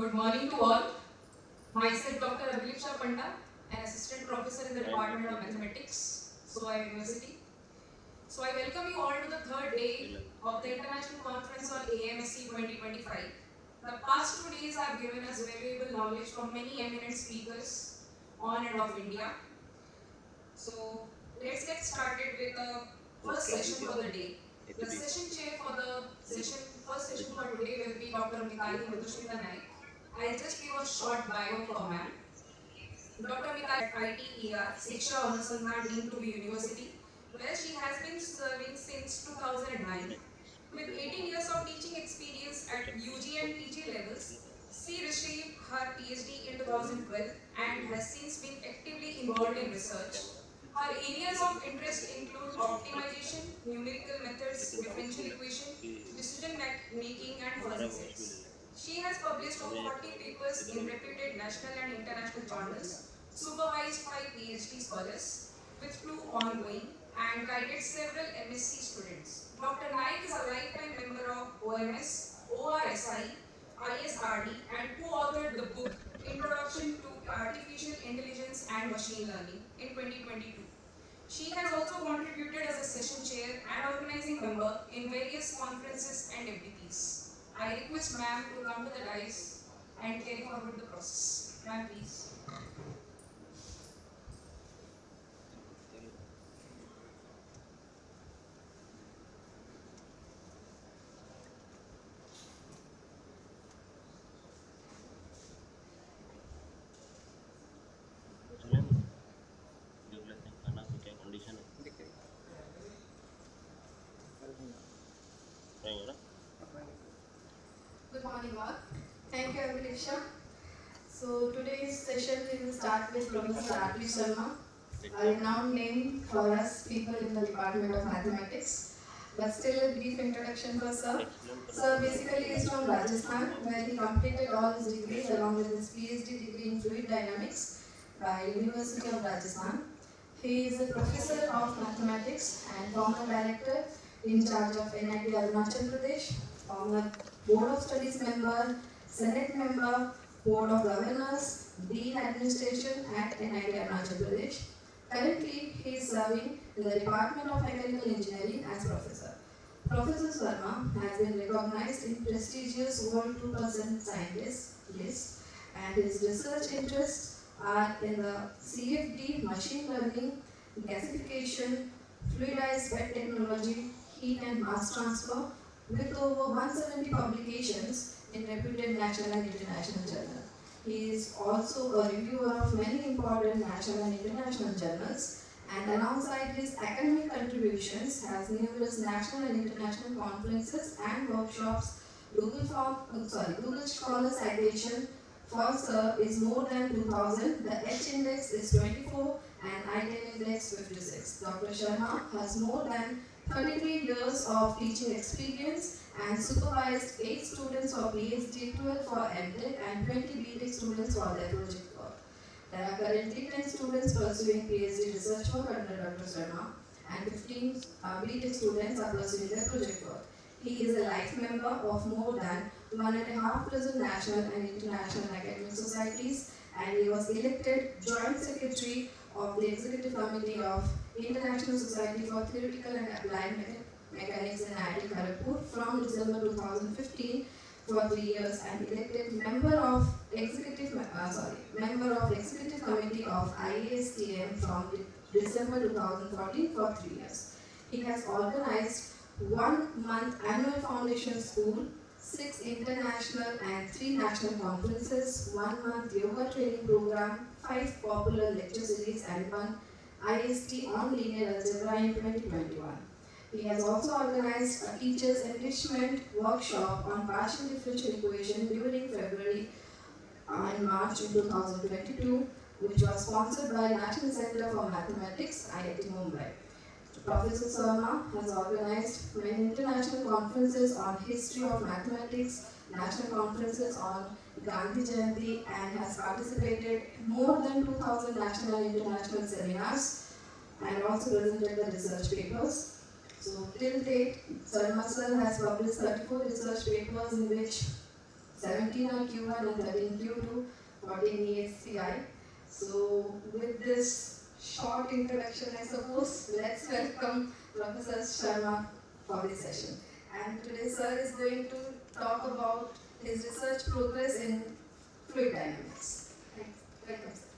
Good morning to all. Myself Dr. Abhilasha Panda, an assistant professor in the Department of Mathematics, SOA University. So I welcome you all to the third day of the International Conference on AMSE 2025. The past 2 days have given us valuable knowledge from many eminent speakers on and of India. So let's get started with the first session for the day. The session chair for the first session for today will be Dr. Mikali Muthushmita Naik. I'll just give a short bio for ma'am. Dr. Mikali at ITER, Shiksha Anusandhan deemed to be university, where she has been serving since 2009. With 18 years of teaching experience at UG and PG levels, she received her PhD in 2012 and has since been actively involved in research. Her areas of interest include optimization, numerical methods, differential equation, decision making, and fuzzy sets. She has published over 40 papers in reputed national and international journals, supervised 5 PhD scholars, with 2 ongoing, and guided several MSc students. Dr. Naik is a lifetime member of OMS, ORSI, ISRD, and co-authored the book Introduction to Artificial Intelligence and Machine Learning in 2022. She has also contributed as a session chair and organizing member in various conferences and FDPs. I request ma'am to come to the dais and carry forward the process. Ma'am, please. Good morning all. Thank you Abhilasha. So today's session we will start with Professor R.P. Sharma, a renowned name for us people in the Department of Mathematics. But still a brief introduction for Sir. Sir basically is from Rajasthan, where he completed all his degrees along with his PhD degree in Fluid Dynamics by University of Rajasthan. He is a professor of mathematics and former director in charge of NIT Arunachal Pradesh, former Board of Studies member, Senate member, Board of Governors, Dean Administration at NIT Arunachal Pradesh. Currently, he is serving in the Department of Mechanical Engineering as professor. Professor Sharma has been recognized in prestigious World 2% Scientist list, and his research interests are in the CFD, machine learning, gasification, fluidized bed technology, heat and mass transfer, with over 170 publications in reputed national and international journals. He is also a reviewer of many important national and international journals, and alongside his academic contributions has numerous national and international conferences and workshops. Google Scholar citation for Sir is more than 2000, the H index is 24 and I-10 index 56. Dr. Sharma has more than 33 years of teaching experience and supervised 8 students for PhD, 12 for MTech and 20 BTech students for their project work. There are currently 10 students pursuing PhD research work under Dr. Sharma and 15 BTech students are pursuing their project work. He is a life member of more than 1.5 dozen national and international academic societies, and he was elected Joint Secretary of the Executive Committee of International Society for Theoretical and Applied Mechanics in IIT Kharagpur from December 2015 for 3 years, and elected member of Executive Committee of IASTM from December 2014 for 3 years. He has organized 1-month annual foundation school, 6 international and 3 national conferences, 1-month yoga training program, 5 popular lecture series, and 1 IST on linear algebra in 2021. He has also organized a teacher's enrichment workshop on partial differential equation during February and March in 2022, which was sponsored by National Center for Mathematics, IIT Mumbai. Professor Sharma has organized many international conferences on history of mathematics, national conferences on Gandhi Jayanti, and has participated in more than 2000 national and international seminars, and also presented the research papers. So till date, Sharma sir has published 34 research papers in which 17 on Q1 and 13 Q2, 14 ESCI. So with this short introduction, I suppose, let's welcome Professor Sharma for this session. And today sir is going to talk about his research progress in fluid dynamics. Thanks. Welcome sir.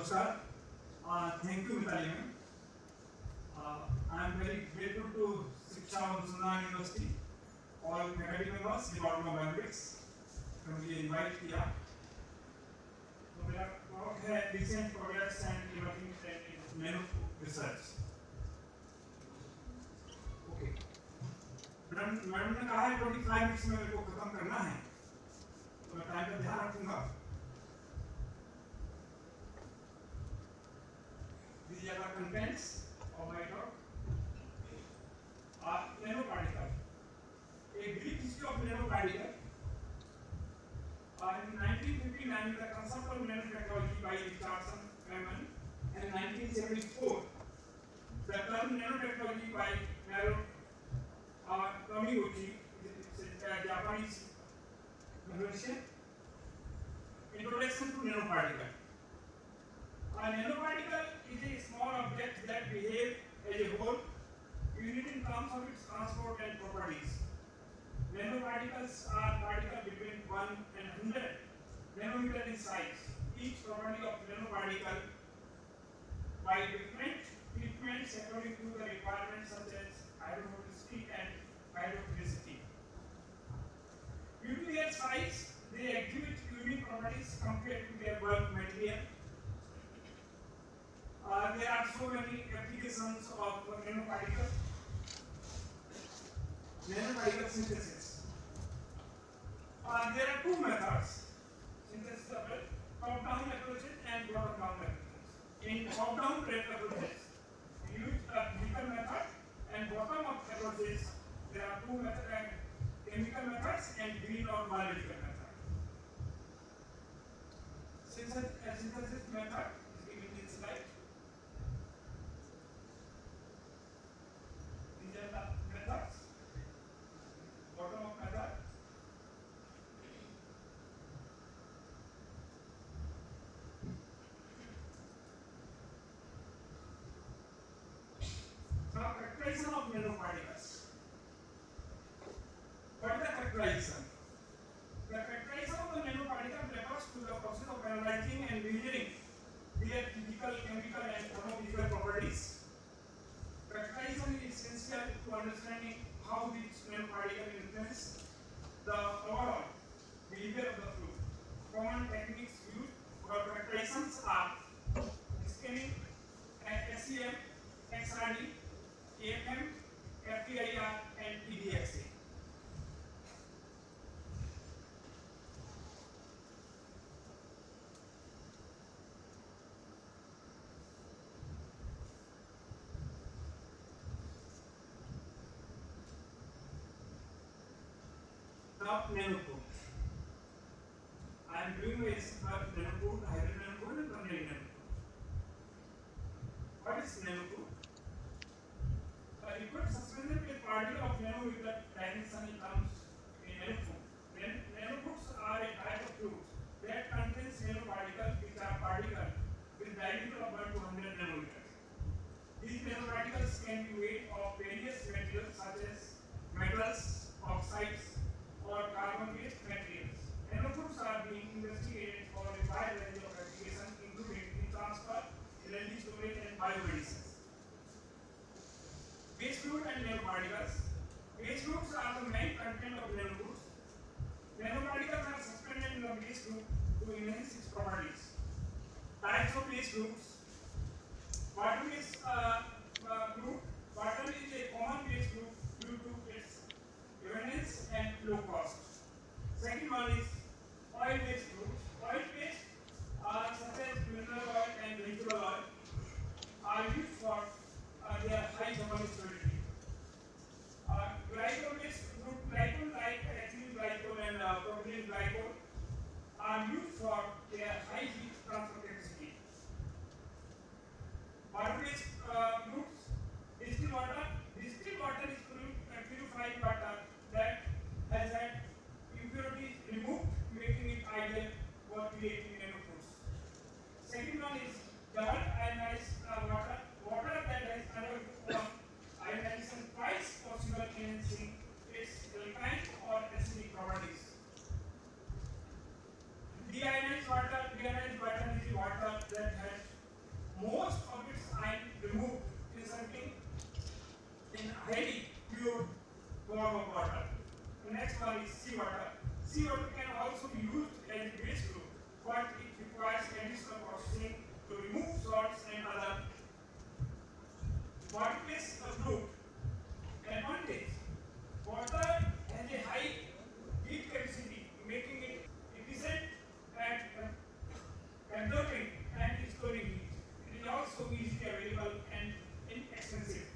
Namaskar. Thank you, Mitali ma'am. I am very grateful to Shiksha Anusandhan University, all faculty members, Department of Mathematics, to मुझे invite किया. तो मेरा work है recent progress and emerging trend in nano research. Okay. Madam ने कहा है 25 minutes में मेरे को खत्म करना है, तो मैं टाइम का ध्यान रखूंगा. These are the contents of my talk. Nanoparticle. A brief history of nanoparticle. In 1959, the concept of nanotechnology by Richardson Feynman, and in 1974, the term nanotechnology by Kamiuchi, a Japanese convention. Introduction to nanoparticle. A nanoparticle is a small object that behaves as a whole, unit in terms of its transport and properties. Nanoparticles are particles between 1 and 100 nanometer in size. Each property of nanoparticle by different treatments according to the requirements such as hydrophonicity and hydrophilicity. Due to their size, they exhibit unique properties compared to their bulk material. There are so many applications of nanoparticle synthesis. There are two methods, synthesis of top-down approaches and bottom-down approaches. In top-down approaches, we use a physical method, and bottom-up approaches, there are two methods, chemical methods and green or biological method. Synthesis method is given in this slide. These are the methods. Bottom-up method. Now, characterization of nanoparticles. What is the characterization? The characterization of the nanoparticle refers to the process of analyzing and measuring their physical, chemical, and physical properties. Characterization is essential to understanding how these nanoparticles influence the overall behavior of the fluid. Common techniques used for characterizations are scanning, SEM, XRD, AFM, FTIR, and EDXA. Now, nanocode. I am doing a nanocode, hybrid nanocode, and ternary nanocode. What is nanocode? A liquid suspended with particle of nanometer dimension comes in nanoform. Nanocodes are a type of fluid that contains nanoparticles, which are particles with diameter of 1 to 100 nanometers. These nanoparticles can be made of various materials such as metals, oxides, or carbon-based materials. Nanocodes are being investigated for a wide range of applications, including heat transfer, energy storage, and biomedicine. Base fluid and nanoparticles. Base fluids are the main content of nanocodes. Nanoparticles are suspended in the base fluid to enhance its properties. Types of base fluids. Water-based fluid. Water is a common base fluid due to its evenness and low cost. Second one is oil-based fluids. Oil-based such as mineral oil and vegetable oil are used for their high thermal stability. Glycol-based fluid, glycol like ethylene glycol and propylene glycol are used for their high heat transfer capacity. Water-based Water-based fluid. Advantage. Water has a high heat capacity, making it efficient at absorbing and storing heat. It is also easily available and inexpensive.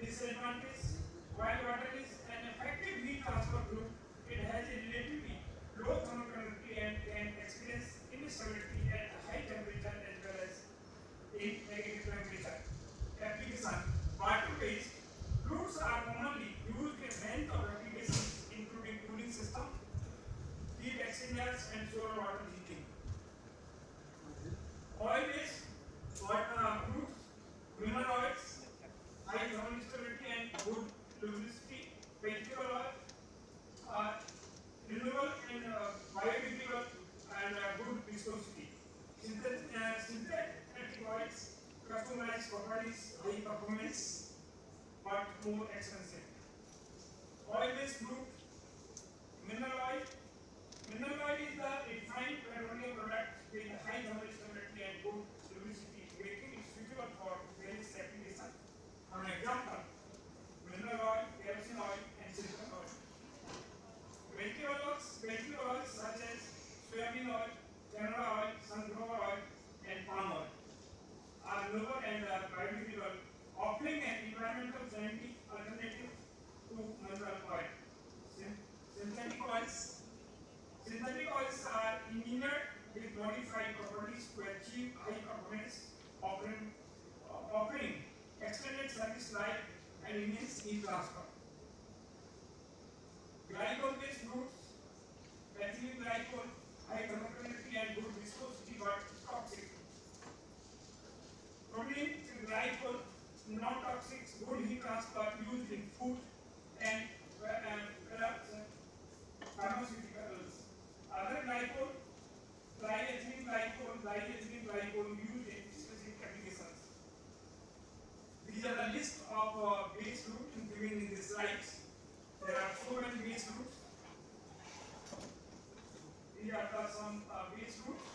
Disadvantage. While water is an effective heat transfer fluid, it has a relatively low thermal conductivity and can experience instability at a high temperature as well as in negative temperature. Application. Water-based fluids are commonly used in a range of applications including cooling system, heat exchangers and solar water heating. Oil-based fluids, mineral oils, high thermal stability and good lubricity, vegetable oil, renewable and biodegradable and good viscosity. Synthetic oils, customized properties, high performance, but more expensive. Oil-based fluid, mineral oil. Mineral oil is the refined petroleum product with high thermal stability and good lubricity, making it suitable for various applications. For example, mineral oil, kerosene oil, and silicon oil. Vegetable oils such as soybean oil, canola oil, sunflower oil, and palm oil are renewable and biodegradable, offering an environmental friendly alternative to mineral oil. Synthetic oils. Synthetic oils are engineered with modified properties to achieve high performance, offering extended service life and immense heat transfer. Glycol-based fluids, ethylene glycol, high thermal conductivity and good viscosity but toxic. Protein glycol, non-toxic, good heat transfer used in food and pharmaceuticals. Other glycol, diethylene glycol used in specific applications. These are the list of base fluids given in the slides. There are so many base fluids. These are some base fluids.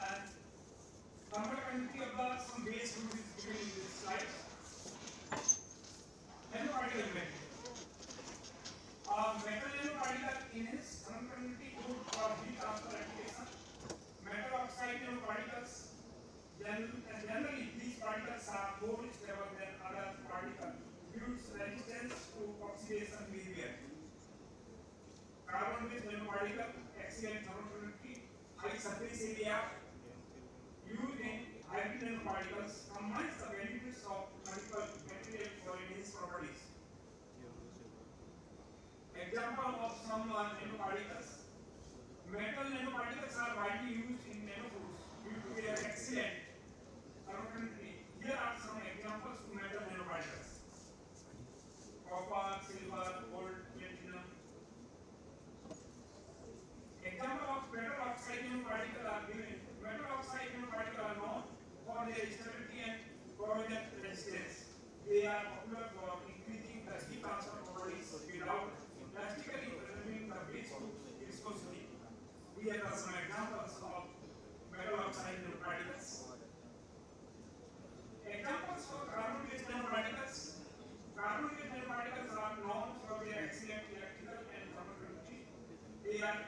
And thermal conductivity of some base fluid is given in this slide. Nanoparticle metal. Metal nanoparticle is thermal conductivity good for heat transfer application. Metal oxide nanoparticles. Generally, these particles are more stable than other particles due to resistance to oxidation behavior. Carbon-based nanoparticle, excellent thermal conductivity, high surface area, used in hybrid nanoparticles, combines the benefits of multiple materials for immense properties. Example of some nanoparticles. Metal nanoparticles are widely used in nanofoods due to their excellent thermal conductivity. Here are some examples of metal nanoparticles. Copper, silver, gold, platinum. Example of metal oxide nanoparticles are given. Metal oxide nanoparticles are known for their stability and corrosion resistance. They are popular for increasing the heat transfer properties without drastically preserving the base viscosity. Here are some examples of metal oxide nanoparticles. Examples for carbon-based nanoparticles. Carbon-based nanoparticles are known for their excellent electrical and thermal conductivity. They are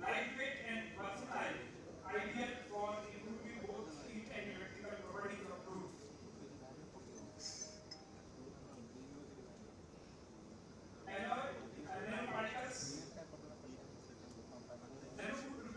lightweight and versatile, ideal for improving both heat and electrical properties of fluids. Alloy nanoparticles. Nanofood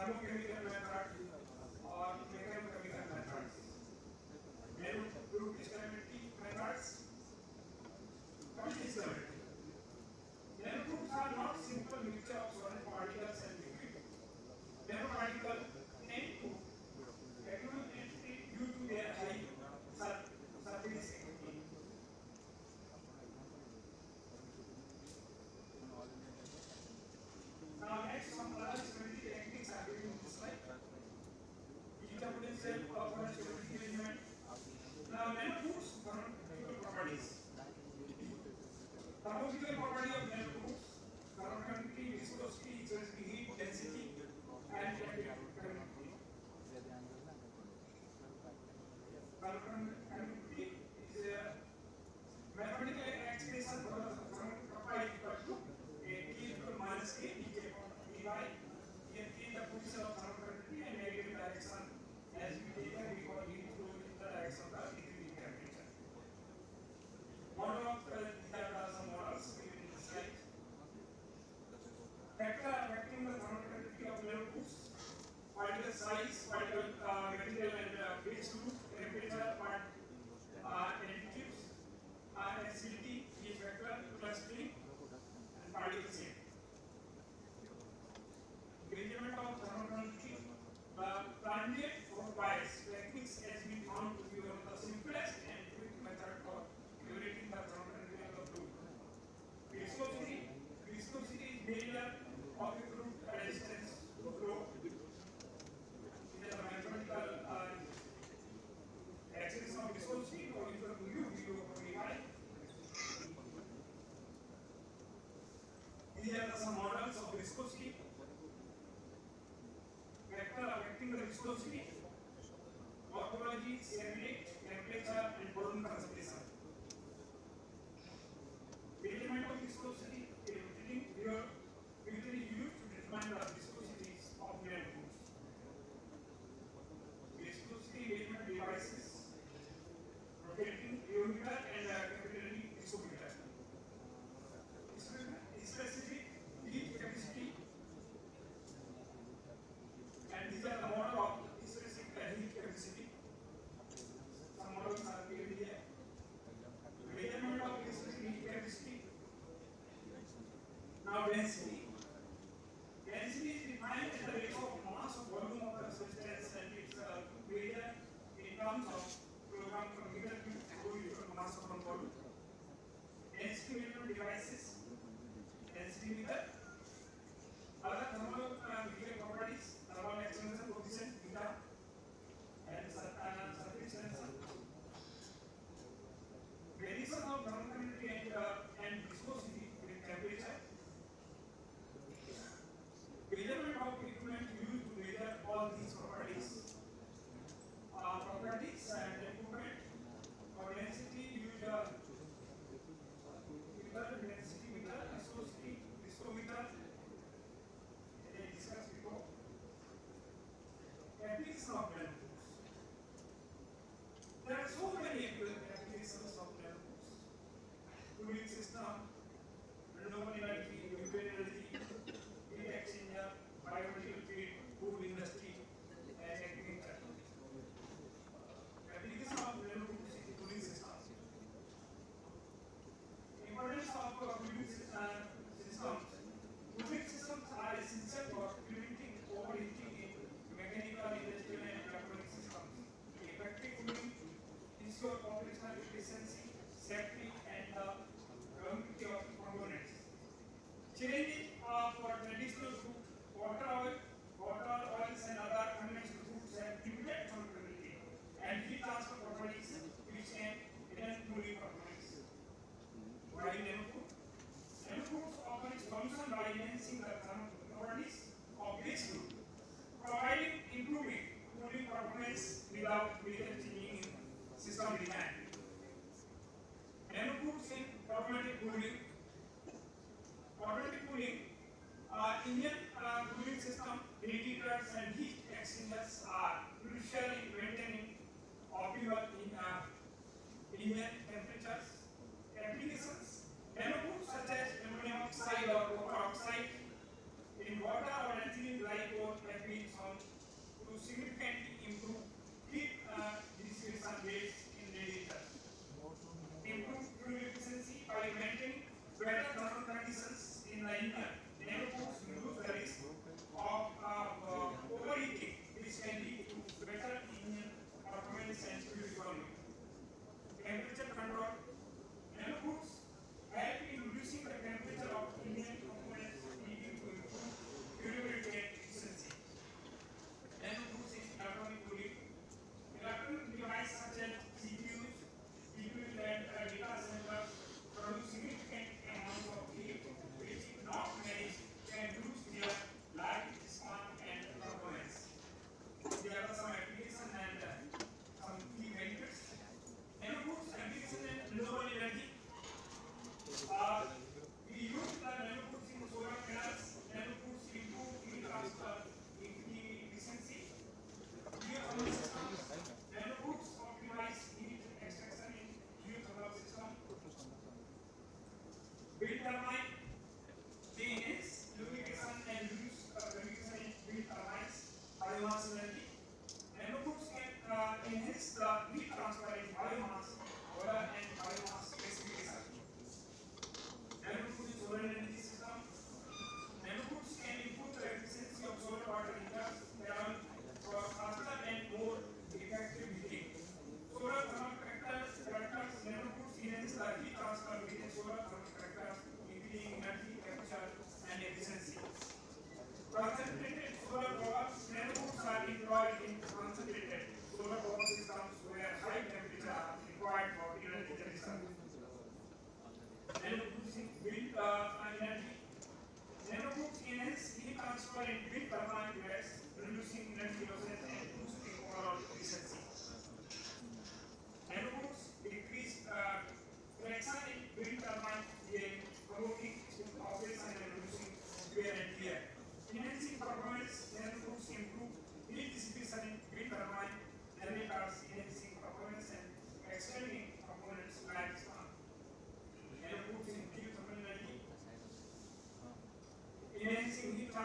thermochemical method or mechanochemical methods. Nanogroup stability methods. What is stability? Nanogroups are not simple mixture of solid particles and liquid. Nanoparticles tend to accumulate due to their high surface activity. Now next, some other stability techniques are given in this slide. Digital potential for stability measurement. Now nanogroups thermophysical properties. Thermophysical property of nanogroups: conductivity, viscosity, heat, density, and conductivity. Conductivity is a mathematical expression for the kappa equal to a k equal minus k dk upon dy. Here k is the position of thermal conductivity and negative direction as we taken because heat flow in the direction of the decreasing temperature. Model of these are some models given in the slide. Factor affecting the thermal conductivity of nanogroups: particle size, particle material and phase group, temperature, additives, acidity, pH factor, clustering, and particle shape. Measurement of thermal conductivity: the transient or bias techniques has been found to be one of the simplest and quick method for evaluating the thermal conductivity of the fluid. Viscosity: viscosity is measure of a fluid resistance to flow. It is a mathematical expression of viscosity or equal to u upon dy. These are some models of viscosity. Vector affecting the viscosity: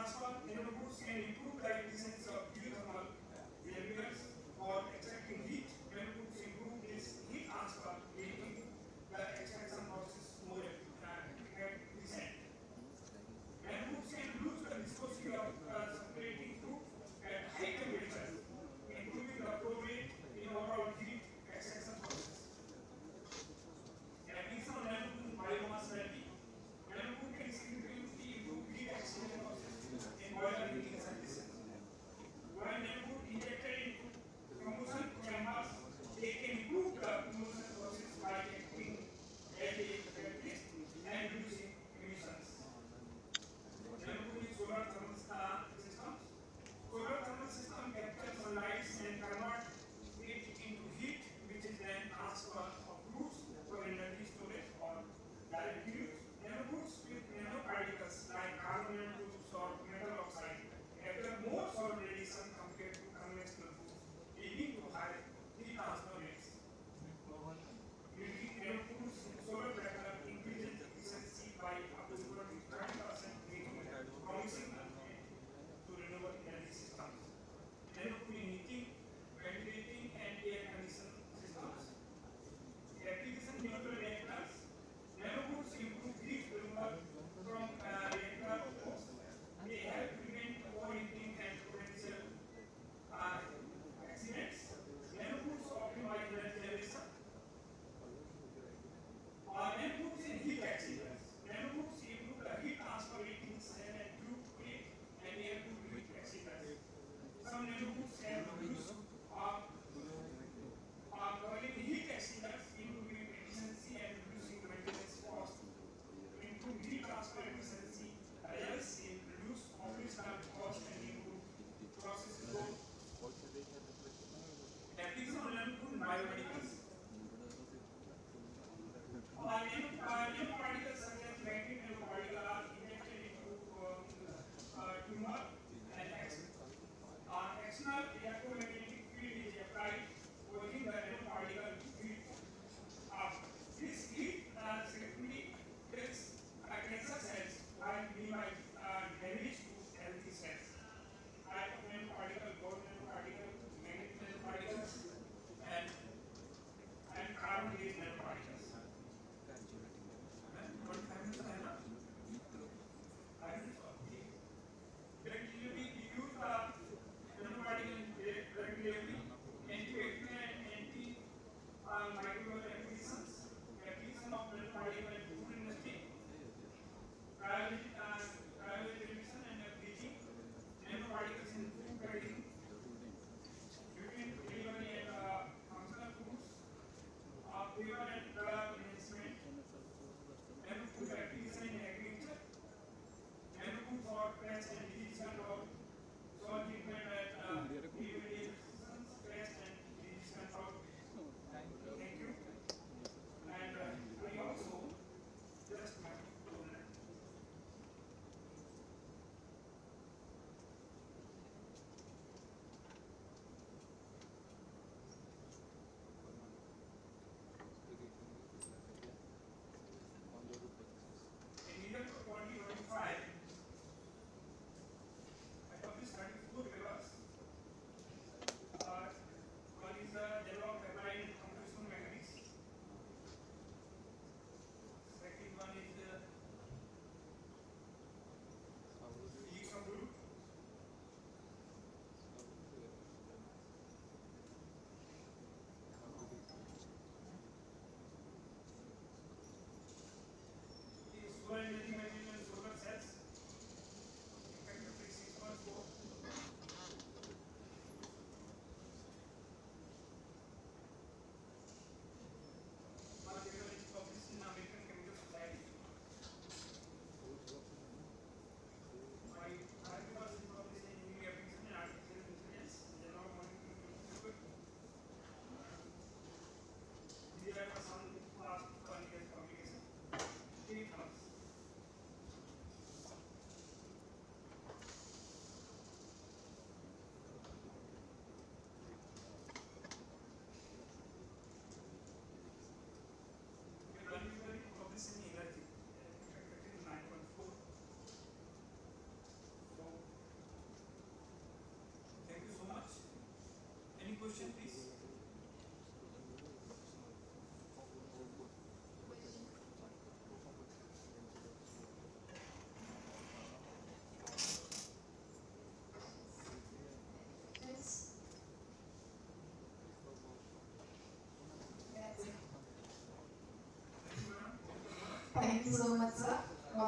transfer nanofoods can improve the efficiency of geothermal reactors for extracting heat. Nanofoods improve this heat transfer, making the extraction process more efficient. Nanofoods can reduce the viscosity of circulating food at high temperatures, improving the flow rate in overall heat extraction process. Application of nanofood in biomass ready. Nanofood can significantly improve heat exchange process in boiler heating services.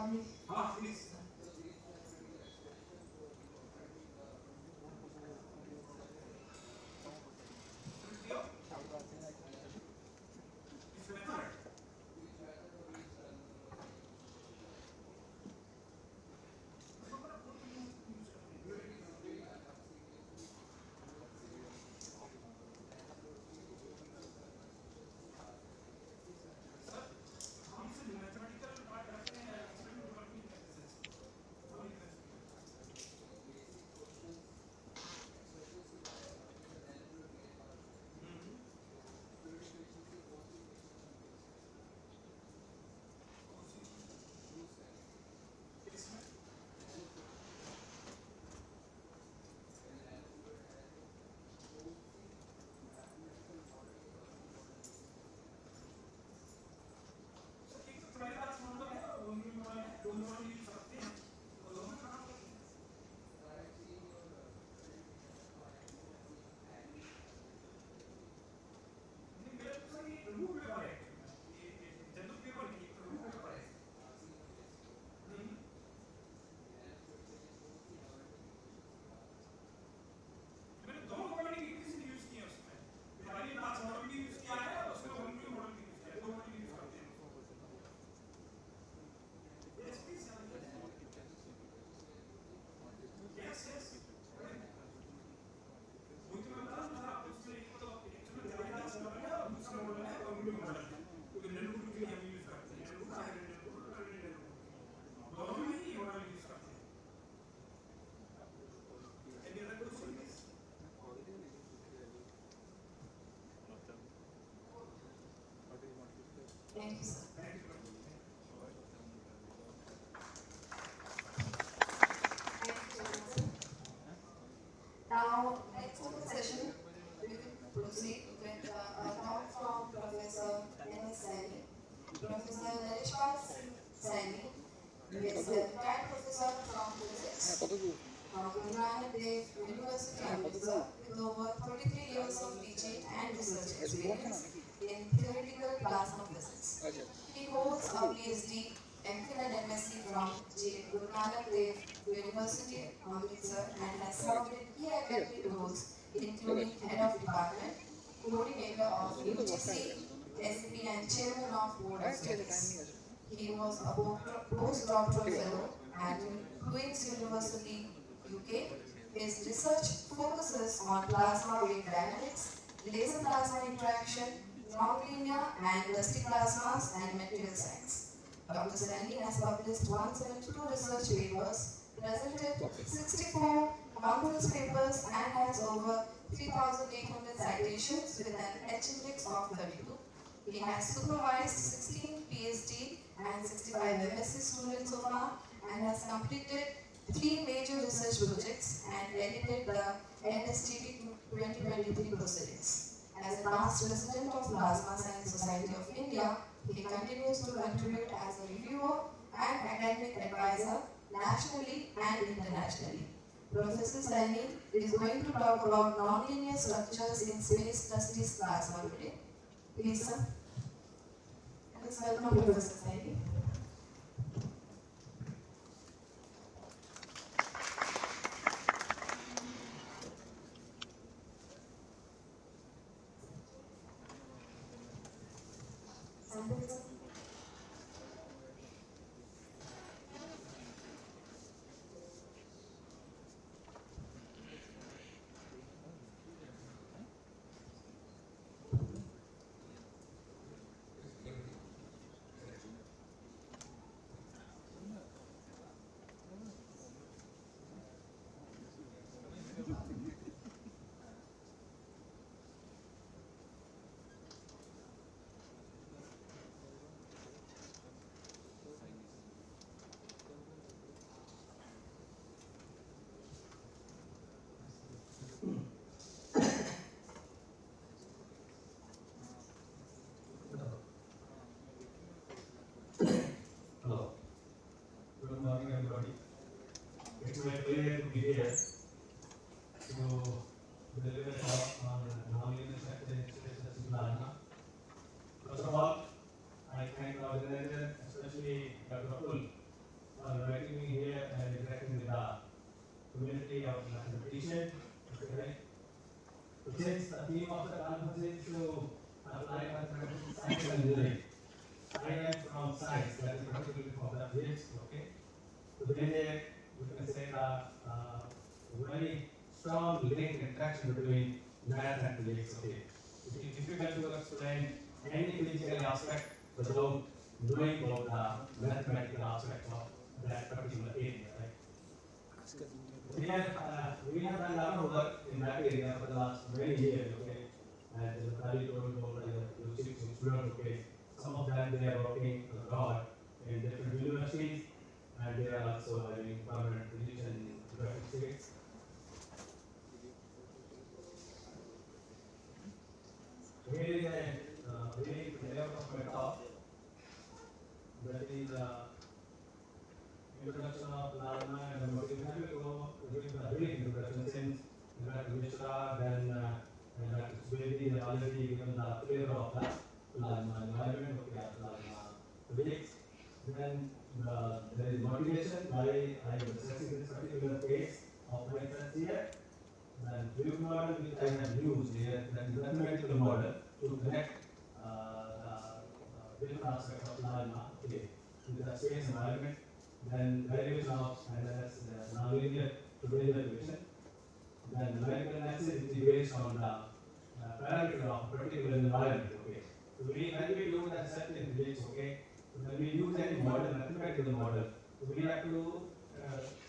Sorry. Please. Thank you, sir. Thank you so much, sir. Now, next of the session, we will proceed with a talk from Professor N.S. Saini. Professor Nareshpal Saini is a retired professor from physics from Guru Nanak Dev University, Amritsar, with over 33 years of teaching and research experience in theoretical plasma physics. He holds a PhD, MPhil and MSc from Guru Nanak Dev University, Amritsar, and has served in key academic roles, including Head of Department, Coordinator of UGC, SCP, and Chairman of Board of Studies. He was a postdoctoral fellow at Queen's University, UK. His research focuses on plasma wave dynamics, laser plasma interaction, nonlinear and dusty plasmas, and material science. Dr. Saini has published 172 research papers, presented 64 conference papers, and has over 3,800 citations with an H-index of 32. He has supervised 16 PhD and 65 MSc students so far, and has completed 3 major research projects and edited the NSTD 2023 proceedings. As a past president of Plasma Science Society of India, he continues to contribute as a reviewer and academic advisor nationally and internationally. Professor Saini is going to talk about nonlinear structures in space dusty plasma today. Please, sir. Let's welcome Professor Saini. Hello. Good morning, everybody. It's my pleasure to be here to deliver a talk on nonlinear structure in space plasma. First of all, I thank the organizer, especially Dr. Abdul, inviting me here and interacting with the community of mathematicians. Okay. So since the theme of the conference is to apply mathematics, science and engineering, I am from science, that is particularly for the physics. Okay. So there is a, we can say, very strong link interaction between math and physics. Okay. It is difficult to explain any physical aspect without knowing about the mathematical aspect of that particular area, right? We have done a lot of work in that area for the last many years, okay? And the study told about the six students, okay? Some of them they are working abroad in different universities, and they are also having permanent position in different states. Here is a very layout of my talk. That is introduction of plasma and the motivation will go give the brief introduction since Dr. Mishra, then Dr. Subedi have already given the flavor of the plasma environment, okay, plasma physics. Then there is motivation why I am discussing this particular case of my research here. Then brief model which I have used here, that is mathematical model to connect different aspects of plasma, okay, with the space environment. Then derivation of nonlinear to linear equation. Then numerical analysis is based on the parameter of a particular environment. Okay. So when we do that set in physics, okay, so when we use any model, mathematical model, so we have to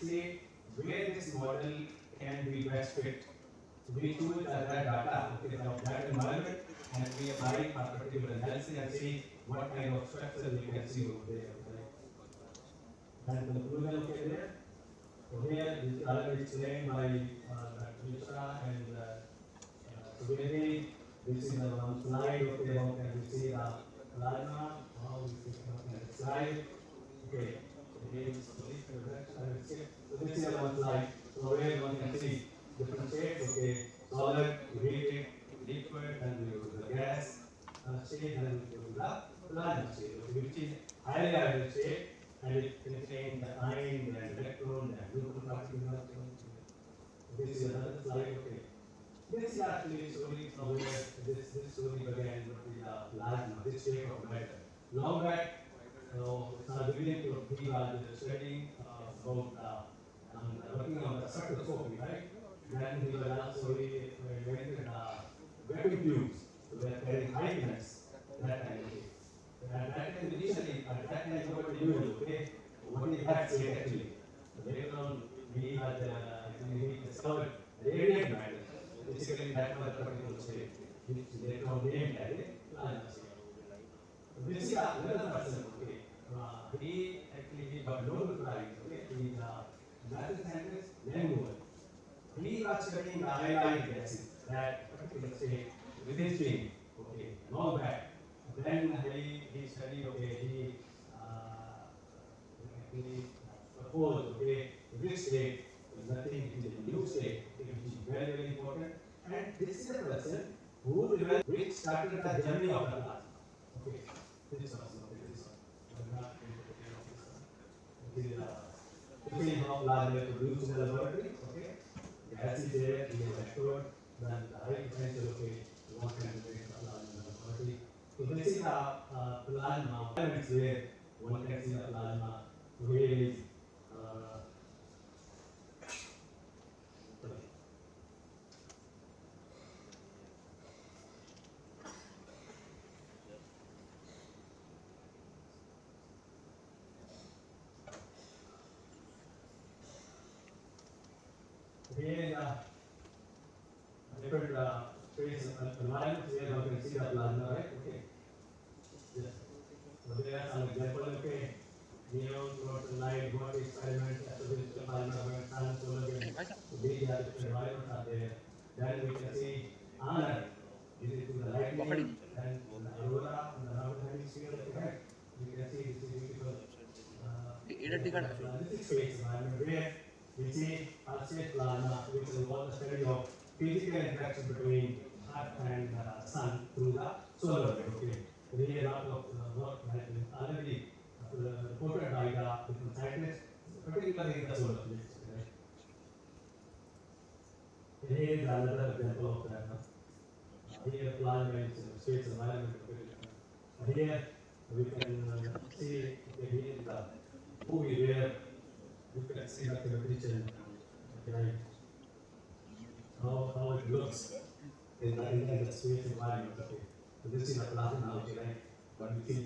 see where this model can be best fit. So we choose that data, okay, from that environment, and we apply a particular analysis and see what kind of structure we can see over there. And conclusion, okay, there. So here is already explained by Dr. Mishra and Subedi. This is the one slide, okay, how can we see the plasma, how we see the slide. Okay, so here is the so this is the one slide, so where one can see different shapes, okay, solid, heated, liquid, and we go to the gas state, and we go to the plasma state, okay, which is highly ideal state. And it contains the ion, the electron, the neutral particles. This is another slide, okay. This is actually slowly from where this slowly began with the plasma, this shape of matter. Long back, it's not beginning to be the studying about working on the spectroscopy, right? Then we were also invented vacuum tubes, so they are carrying high currents, that kind of thing. And that time initially, at that time nobody knew it, okay? What is that state actually? So later on, we discovered radiant matter. Basically, that was the particular state, which later on named as a plasma state. So this is another person, okay? He actually got Nobel Prize, okay? He is a math scientist, Langmuir. He was studying the iodine gases, that particular state with his team, okay, long back. Then he studied, okay, he proposed, okay, this state is nothing, it is a new state, okay, which is very, very important. And this is a person who developed, which started the journey of the plasma. Okay, this is also, okay, this one. This is how plasma is produced in the laboratory, okay. Gas is there, we have assured, then the high potential, okay, one can create the plasma in the laboratory. So this is the plasma elements where one can see the plasma. So here is different space environments where one can see the plasma, right? Okay. Yes. So there are some examples, okay. Neon, fluorescent light, what experiments, establish the plasma, sun, solar wind. So these are different environments are there. Then we can see honor. This is to the lightning, and the aurora, and the northern hemisphere, okay. You can see this is beautiful. This space environment where we see pulsate plasma, which involves the study of physical interaction between Earth and Sun through the solar wind. Okay, really a lot of work has been already reported by the different scientists. particularly in the solar plates. Right? Here is another example of that. Here, plant space environment. Here, we can see here is the movie where you can see the temperature, right? How it looks in the space environment. Okay. So this is the plasma, okay, right? But we see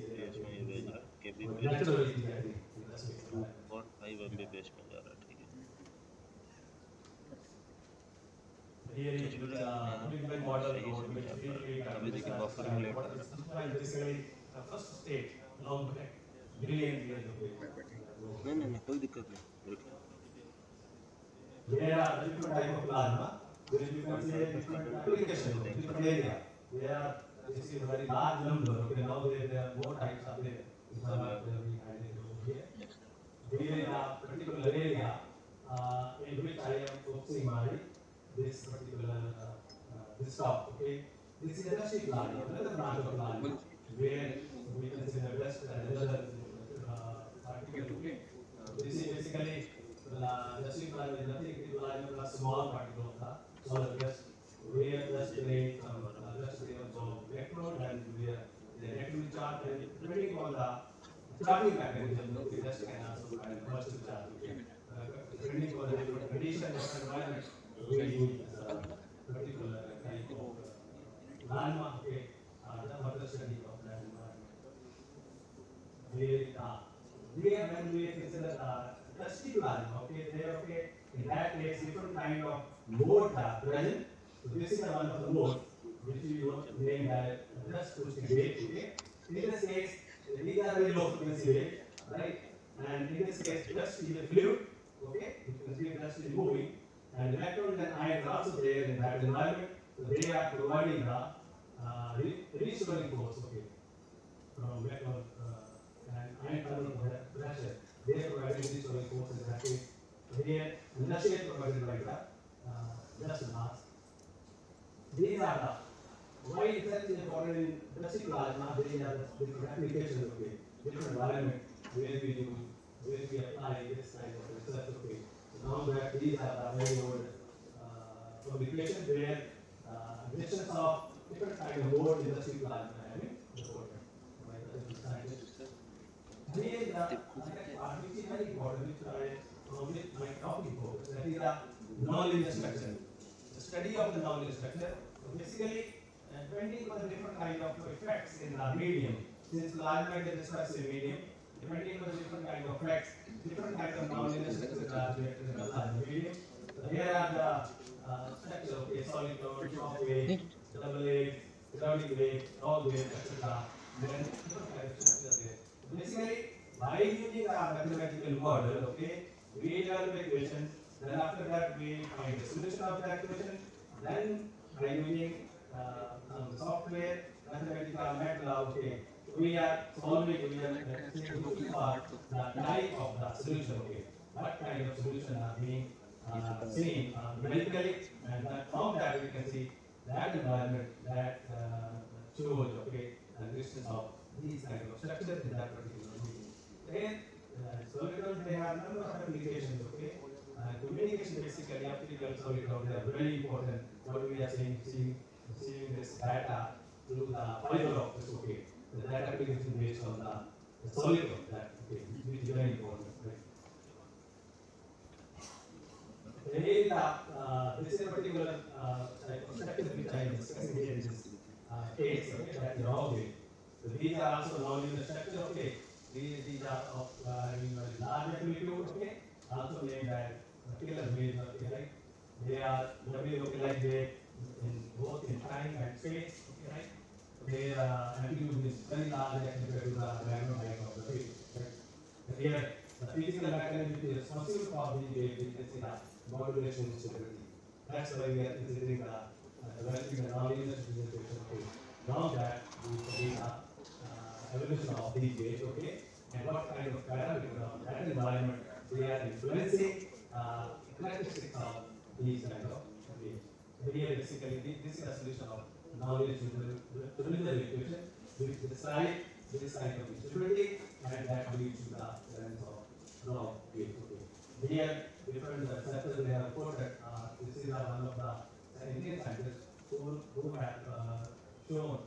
naturally in the space environment. और 5 MB में जा रहा है ठीक है Here is big model code which really अभी देखिए buffering late आ रहा है basically the first state long back billion years ago. नहीं कोई दिक्कत नहीं देखिए There are different type of plasma. There is different application, different area. There are this is a very large number. Okay, now there are more types of there. These are not we added over here. Here is a particular area in which I am focusing my this particular this top. Okay, this is a dusty plant, another branch of plant where we consider dust as another particle. Okay, this is basically dusty plant is nothing but a small particle of the solid dust. Where dust rate dust rate of electrode and where the electric charge and depending on the charging mechanism, the dust can also find positive charge. Depending on the different condition of environment, we use particular type of landmark for the study of that environment. Here when we consider dusty plasma, okay, there okay, in that case different kind of modes are present. So this is one of the modes which we name as dust boosting wave. Okay, in this case these are very low frequency waves, right? And in this case dust is a fluid. Okay, you can see dust is moving, and electrons and ions are also there in that environment. So they are providing the restoring force. Okay, from electron and ion thermal pressure, they are providing restoring force in that case. So here, dust is provided by the dust mass. These are the why it is important in dusty plasma. These are the different applications. Okay, different environment where we use, where we apply this kind of research. Okay, so now that these are the very old publications where existence of different kind of mode in dusty plasma having reported by the scientists. Here is the part which is very important, which I my topic focus. That is the non-linear structure. The study of the non-linear structure. So basically, depending on the different kind of effects in the medium, since plasma is a dispersive medium, depending on the different kind of effects, different kinds of non-linear structures are created in the plasma medium. So here are the structure of a solid cone, shock wave, double wave, periodic wave, log wave, etc. Then different kinds of structures are there. So basically, by using a mathematical model, okay, we develop equations. Then after that, we find the solution of that equation. Then by using software, mathematical MATLAB, okay, we are solving, we are looking for the type of the solution, okay, what kind of solution are being seen numerically, and that from that we can see that environment that shows, okay, the existence of these kind of structures in that particular medium. Then solid they have a number of applications, okay. Communication basically, optical solid they are very important. What we are seeing this data through the fiber optics, okay. The data application based on the solid that, okay, which is very important, right? Here this is a particular type of structure which I am discussing here in this case, okay, that is raw wave. So these are also non-linear structures, okay. These are of having very large amplitude, okay, also named as particular waves, okay, right? They are very localized wave in both in time and space, okay, right? Their amplitude is very large as compared to the random height of the wave, right? But here, the physical mechanism which is responsible for these waves is the modulation stability. That's why we are considering the developing the non-linear representation, okay. Now that we study the evolution of these waves, okay, and what kind of parameters of that environment they are influencing characteristics of these kind of waves. So here basically this is a solution of knowledge representation equation which describe this kind of instability and that leads to the presence of raw waves. Okay. Here, different researchers they have reported this is one of the Indian scientists who have shown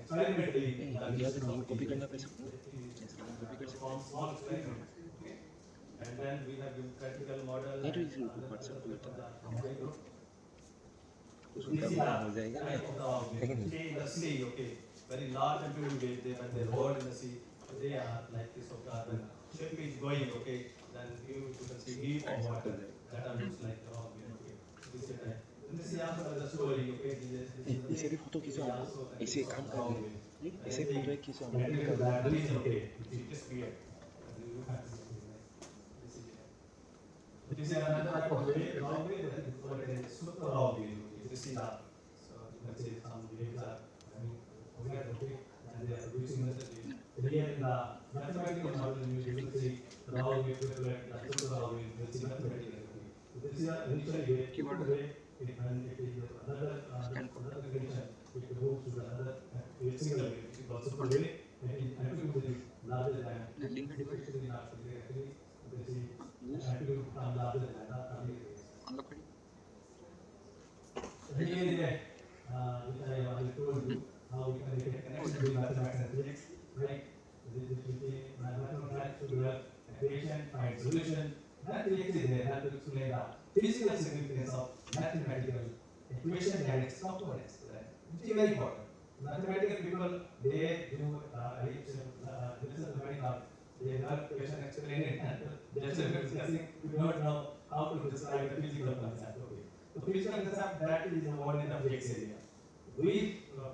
experimentally the India use का of link copy करना TDS कैसे ऐसे link copy कर सकते from small experiments. Okay. And then we have given practical model हैं नहीं तो and इसी other व्हाट्सएप पे methods होता are है micro. कुछ This is उल्टा हो जाएगा type of the लेकिन object. Say in the sea, okay, very large amplitude wave, they when they roll in the sea, they are like this of the ship is going, okay, then you can see heat or water that are looks like the object, okay. This is type. This is also the story, okay. इसे भी photo खींचो इसे काम कर रहे हैं इसे photo एक खींचो Material that is okay, which is just weird. This is another type of wave, long wave, that is called a super long wave. This is a, so you can say some waves are having weird, okay, and they are producing energy. Here in the mathematical model, you will see the long wave reflect the super long wave, you will see mathematical. This is a initial wave, super wave, when it is another condition, it moves to another single wave, which is called super wave, and it amplitude is larger than, especially large, actually, this is amplitude become larger than the earlier waves. Here, which I already told you, how we can make a connection between mathematics and physics, right? Mathematics to develop equation, find solution. That physics is there, that will explain the physical significance of mathematical equation and its components, right? Which is very important. Mathematical people, they do this is very hard. They have equation explain it, and that's what we're discussing. We don't know how to describe the physical concept. Okay. The physical concept that is involved in the physics area. We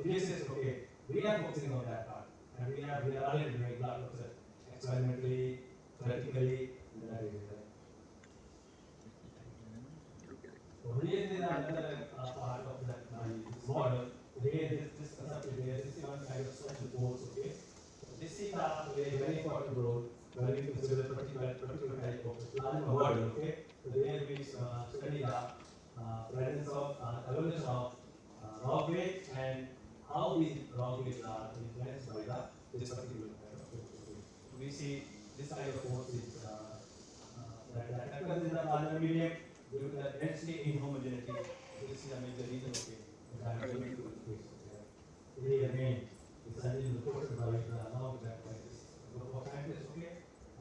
physicists, okay, we are focusing on that part, and we are already doing a lot of experimentally, practically, in that area. So here is another part of that this model. Here this concept is there. This is one kind of special force, okay. So this is a very important role where we consider particular type of plasma model, okay. So there we study the presence of evolution of rock waves and how these rock waves are influenced by this particular kind of force. Okay. We see this kind of force is that occurs in the plasma medium due to the density inhomogeneity. This is a major reason, okay. That I'm going to face. Here again, this has been reported by now that by this group of scientists, okay.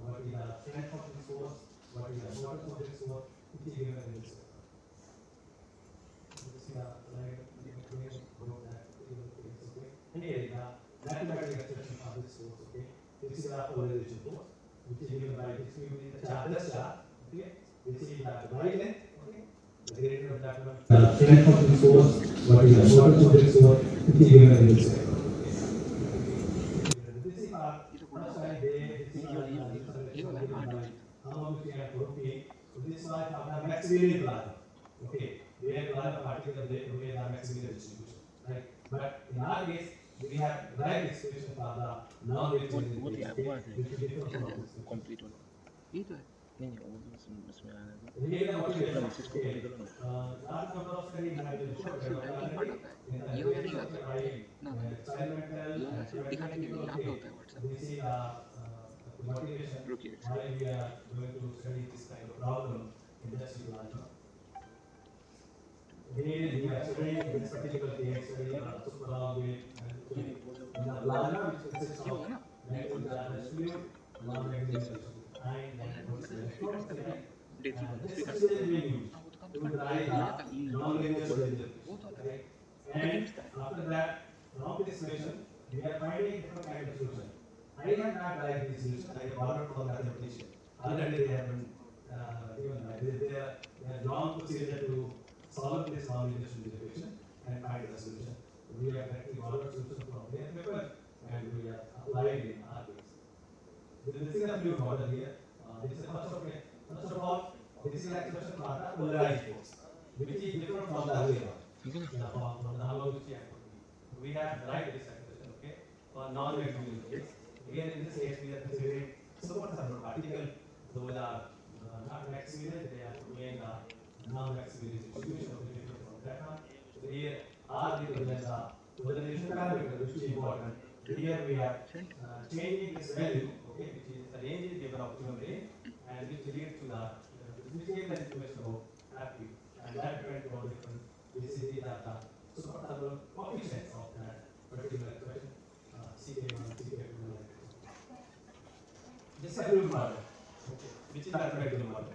What is the strength of this force? What is the importance of this force? It is given in this. This is a slide group that is okay. And here is the mathematical expression of this force, okay. This is the polarization force, which is given by this charge, okay. This is the violence, okay. The greater of that one. The strength of this force, what is the importance of this force? It is given in this. This is our first slide there. This is so this is like the Maxwellian plasma. Okay, where plasma particles they are Maxwellian distribution, right? But in our case, we have direct expression for the non-Maxwellian वो तो यार वो distribution, which is different from this. Complete होना ये तो है नहीं वो तो उसमें आना है Here the motivation. मैसेज को कॉपी करो ना Large number of studies have been shown that ये वाला नहीं होता ना experimental ये वाला सिर्फ दिखाने के लिए यहाँ पे होता है WhatsApp this is the motivation रुकिए why we are going to study this kind of problem in industry plasma. Here we are studying this particular case study super long wave and the plasma which consists ये of होगा ना negative charge fluid along with this ion and electrons देखिए and this speaker is being used हाँ वो तो to come drive the non-linear solution. वो तो Right? And after that, from this solution, we are finding different kind of solution. I have not derived this solution, I have borrowed from mathematician. Already they have been given, they are long procedure to solve this non-linear equation and find the solution. We have actually borrowed solution from their paper and we have applied in our case. This is a fluid model here. This is first of all, this is an expression for the polarized force, which is different from the earlier one. From the homology we have derived this expression, okay, for non-Maxwellian case. Here in this case, we are considering superthermal particle. Those are not Maxwellian, they are doing a non-Maxwellian distribution of the different from that one. So here, R represents the polarization parameter, which is important. Here we are changing this value, okay, which is the range is given optimum range, and which leads to the which gave the information about traffic, and that depends on different basically the superthermal coefficients of that particular equation, CK1, CK2, like this is a fluid model, okay, which is the practical model.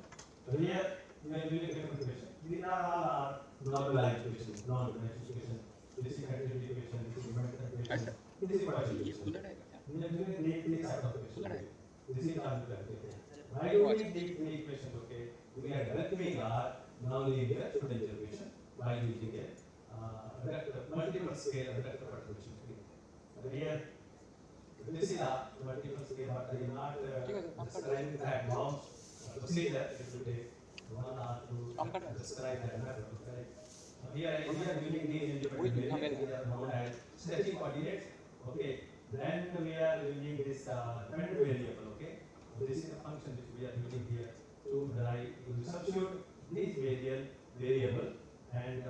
So here we are using different equation. These are all our normalized equations, non-dimensional equation, this is continuity equation, this is momentum equation, this is partial ये equation. खुला रहेगा क्या? We are using these type of equation. खुला है This is our equation. By using these three equations, okay, we are developing our nonlinear potential equation by using a multiple scale vector partition. Here, this is a multiple scale, but I am not describing that long procedure. It will take 1 hour to describe that method. Okay? Here we are using these independent variables. They are known as stretching coordinates. Okay. Then we are using this dependent variable. Okay. This is a function which we are using here to derive. You substitute this variable and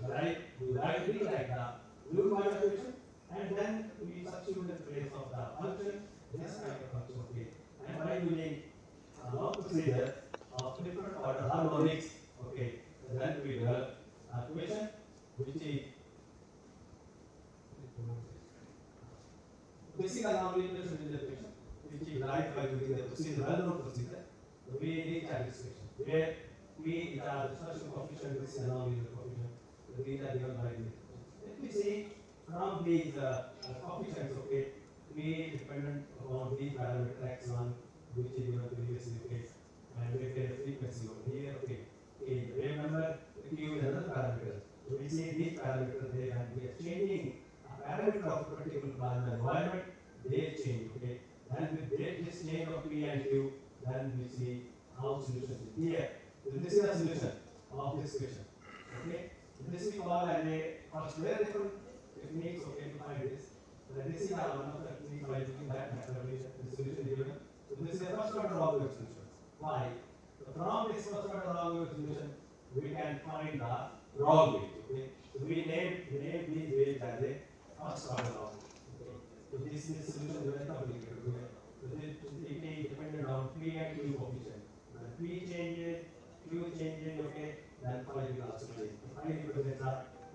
rewrite the fluid model equation, and then we substitute in place of the function this kind of function. Okay. And by using long procedure of different order harmonics, okay, then we develop a equation which is basically nonlinear equation, which is derived by using the procedure, well-known procedure. We reach a equation where we the dispersion coefficient, this is a nonlinear coefficient, these are given by this. Let me see from these coefficients, okay, we dependent on these parameter x1, which is given previously, okay, and we get a frequency over here, okay. Remember, Q is another parameter. So we see these parameters there, and we are changing a parameter of a particular plasma environment, they change, okay. Then with this change of P and Q, then we see how solution is here. So this is a solution of this equation, okay. So this we call as a first very different techniques, okay, to find this. So this is one of the techniques by using that method, the solution given. So this is the first order log solution. Why? So from this first order log solution, we can find the log weight, okay. So we named these weights as a first order log. Okay. So this solution is very complicated. Okay. So it is dependent on P and Q coefficient. When P changes, Q changes, okay, then phi will also change. Phi represents the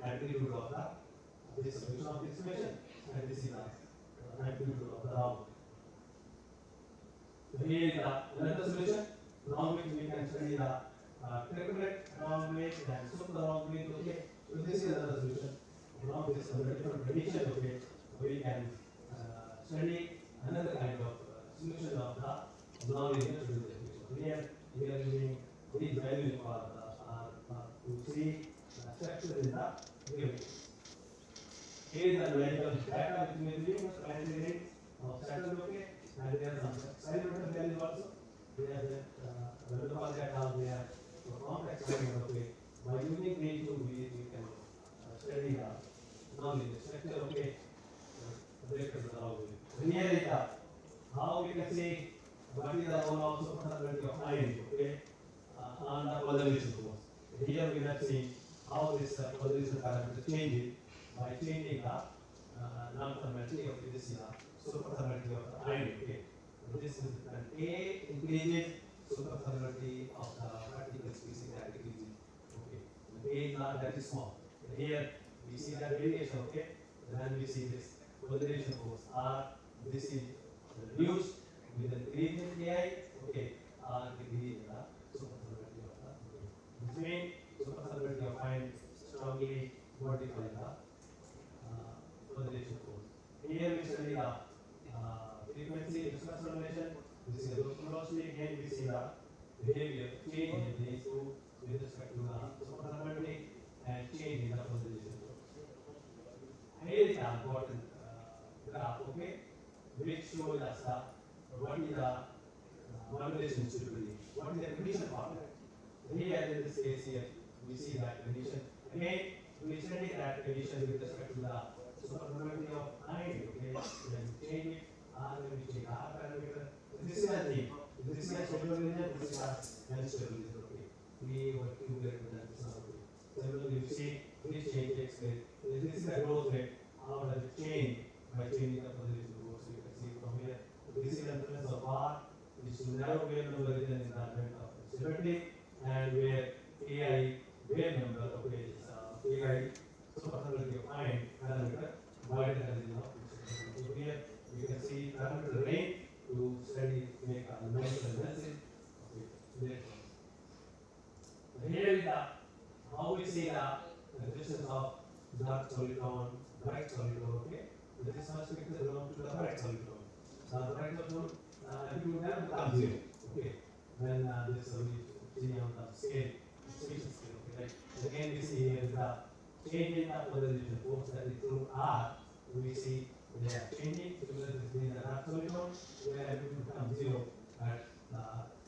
amplitude of the solution of this equation, and this is the amplitude of the log. So here is another solution. Long which we can study the triplet long weight and super long weight, okay. So this is another solution. From this different condition, okay, we can study another kind of solution of the nonlinear solution. So here we are using these values for to see the structure in the wave. Here is the numerical data which we are using for planetary of Saturn, okay, and there are some cybernetic values also. They are the all that how they are complex value, okay. By using these two, we can study the nonlinear structure, okay. Breakers are all good. So here is the how we can see what is the role of superconductivity of ion, okay, on the polarization force. Here we have seen how this polarization parameter changes by changing the non-thermality of this superthermality of the ion, okay. This is an A increases superthermality of the particle species that decreases, okay. The A is not that is small. Here we see that variation, okay. Then we see this polarization force R. This is reduced with an increase in AI, okay. R decrease in the superthermality of the, okay. This means superthermality of ion strongly modify the polarization force. Here we study the frequency dispersion relation. This is closely. Again we see the behavior change in these two with respect to the superthermality and change in the polarization force. Here is the important graph, okay, which shows us what is the modulation stability, what is the condition for that. Here in this case here, we see that condition. Again, we study that condition with respect to the superthermality of ion, okay. When we change it, R, when we change R parameter. So this is a thing. This is a stable region, this is a unstable region, okay. We were Q greater than this now, okay. Similarly, you see this change takes place. This is the growth rate. How does it change by changing the polarization force? So you can see from here. This is the influence of R, which is narrow wave number region in the event of stability, and where AI wave number, okay, is AI superthermal defined parameter divided as the output. So here you can see parameter range to study make a numerical analysis of electrons. So here is the how we see the resistance of dark solitron, bright solitron, okay? So this first picture belongs to the bright solitron. The bright solitron, if you have become zero, okay? When this we see on the scale, spatial scale, okay? Right? Again, we see here the change in the polarization force that is through R. We see they are changing. Similarly, between the dark solitron, where it will become zero at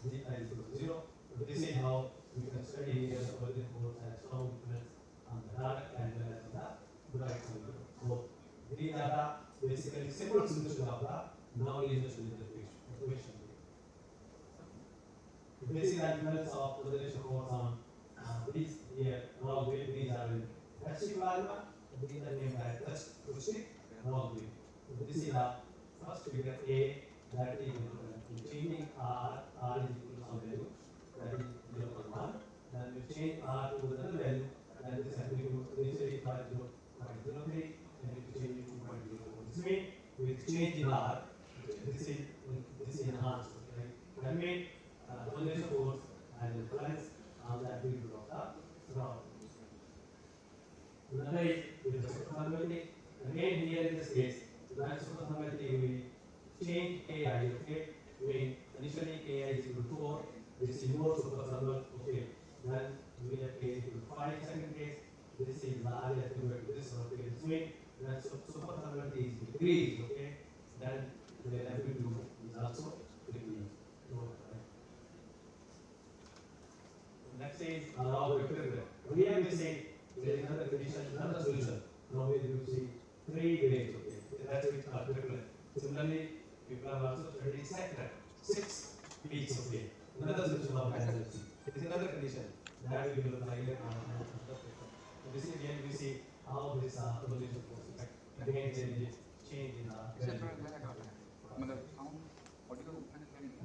Z is equal to zero. So this is how we can study here the polarization force and strong influence on the dark as well as the bright solitron. So these are the basically simple solution of the non-linear equation. This is the influence of polarization force on these here. Log wave, these are in acoustic plasma. These are named as acoustic log wave. So this is the first figure A, that is changing R is equal to some value, that is 0.1. Then we change R to another value, that is initially 0.03, and if you change it to 2.04. This means with change in R, this is enhanced. Right? That means the polarization force has influence on the activity of the rod. Another is with the superthermality. Again, here in this case, when superthermality we change AI, okay? We initially AI is equal to 4, this is more superthermal, okay? Then we have AI is equal to 5, second case, this is the area equivalent to this one, okay? This means when superthermality is decreased, okay? Then the activity is also decreased. Next is log vector. Here we say there is another condition, another solution. Now we will see 3 waves, okay? That's which are vector. Similarly, people have also studied sector, 6 peaks, okay? Another solution of analysis. It is another condition that we will apply later on. This is again we see how this polarization force effect. Again, there is a change in the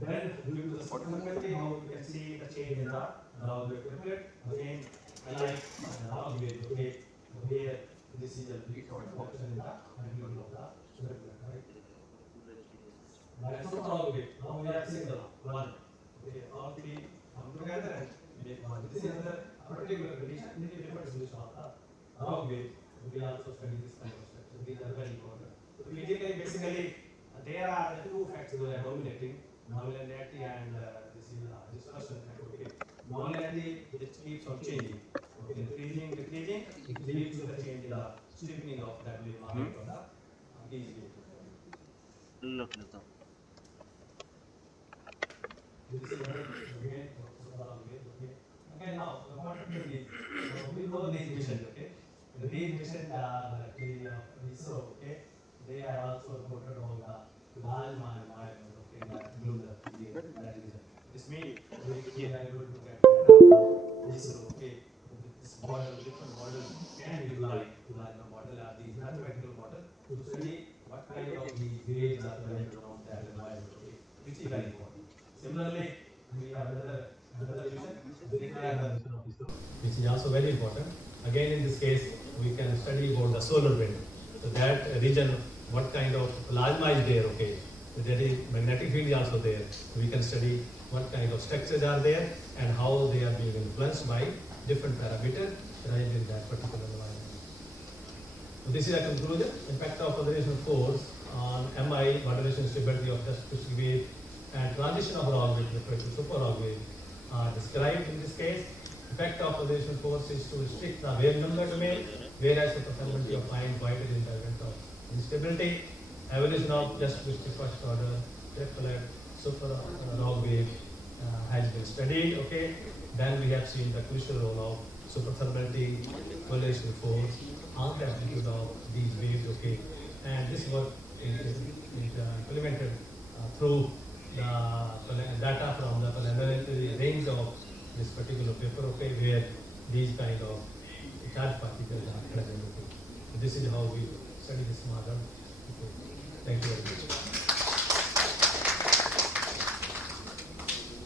then due to the superthermality, how we can see the change in the log vector. Again, like log wave, okay? Here, this is a big function in the angle of the vector, right? Like log wave, now we have single one. Okay, all 3 come together and make one. This is another particular condition. This is a different solution of the log wave. We also study this kind of structure. These are very important. So basically, there are the 2 factors that are dominating. Nonlinearity and this is dispersion effect. Okay, nonlinearity it keeps on changing. Okay, increasing, decreasing, it leads to the change in the steepening of that wave market or the easy wave. This is again okay. Okay, now the important thing is we know these missions. Okay, these missions are actually ISRO. Okay, they are also reported on the large environment. This means we are able to get data from ISRO, okay? This model, different models can be utilized the model are these mathematical models to study what kind of the waves are present around that environment, okay? Which is very important. Similarly, we have another solution, which is also very important. Again, in this case, we can study about the solar wind. So that region, what kind of plasma is there, okay? There is magnetic field is also there. We can study what kind of structures are there and how they are being influenced by different parameters present in that particular environment. So this is a conclusion. Impact of polarization force on MI, modulation stability of just acoustic wave, and transition of log wave to super log wave are described in this case. Effect of polarization force is to restrict the wave number domain, whereas superthermality of fine wider in the event of instability. Evolution of just acoustic first order, triplet, super log wave has been studied. Okay, then we have seen the crucial role of superthermality, polarization force on the amplitude of these waves. Okay, and this work is implemented through the data from the preliminary range of this particular paper. Okay, where these kind of charged particles are present. Okay, so this is how we study this model. Okay. Thank you very much.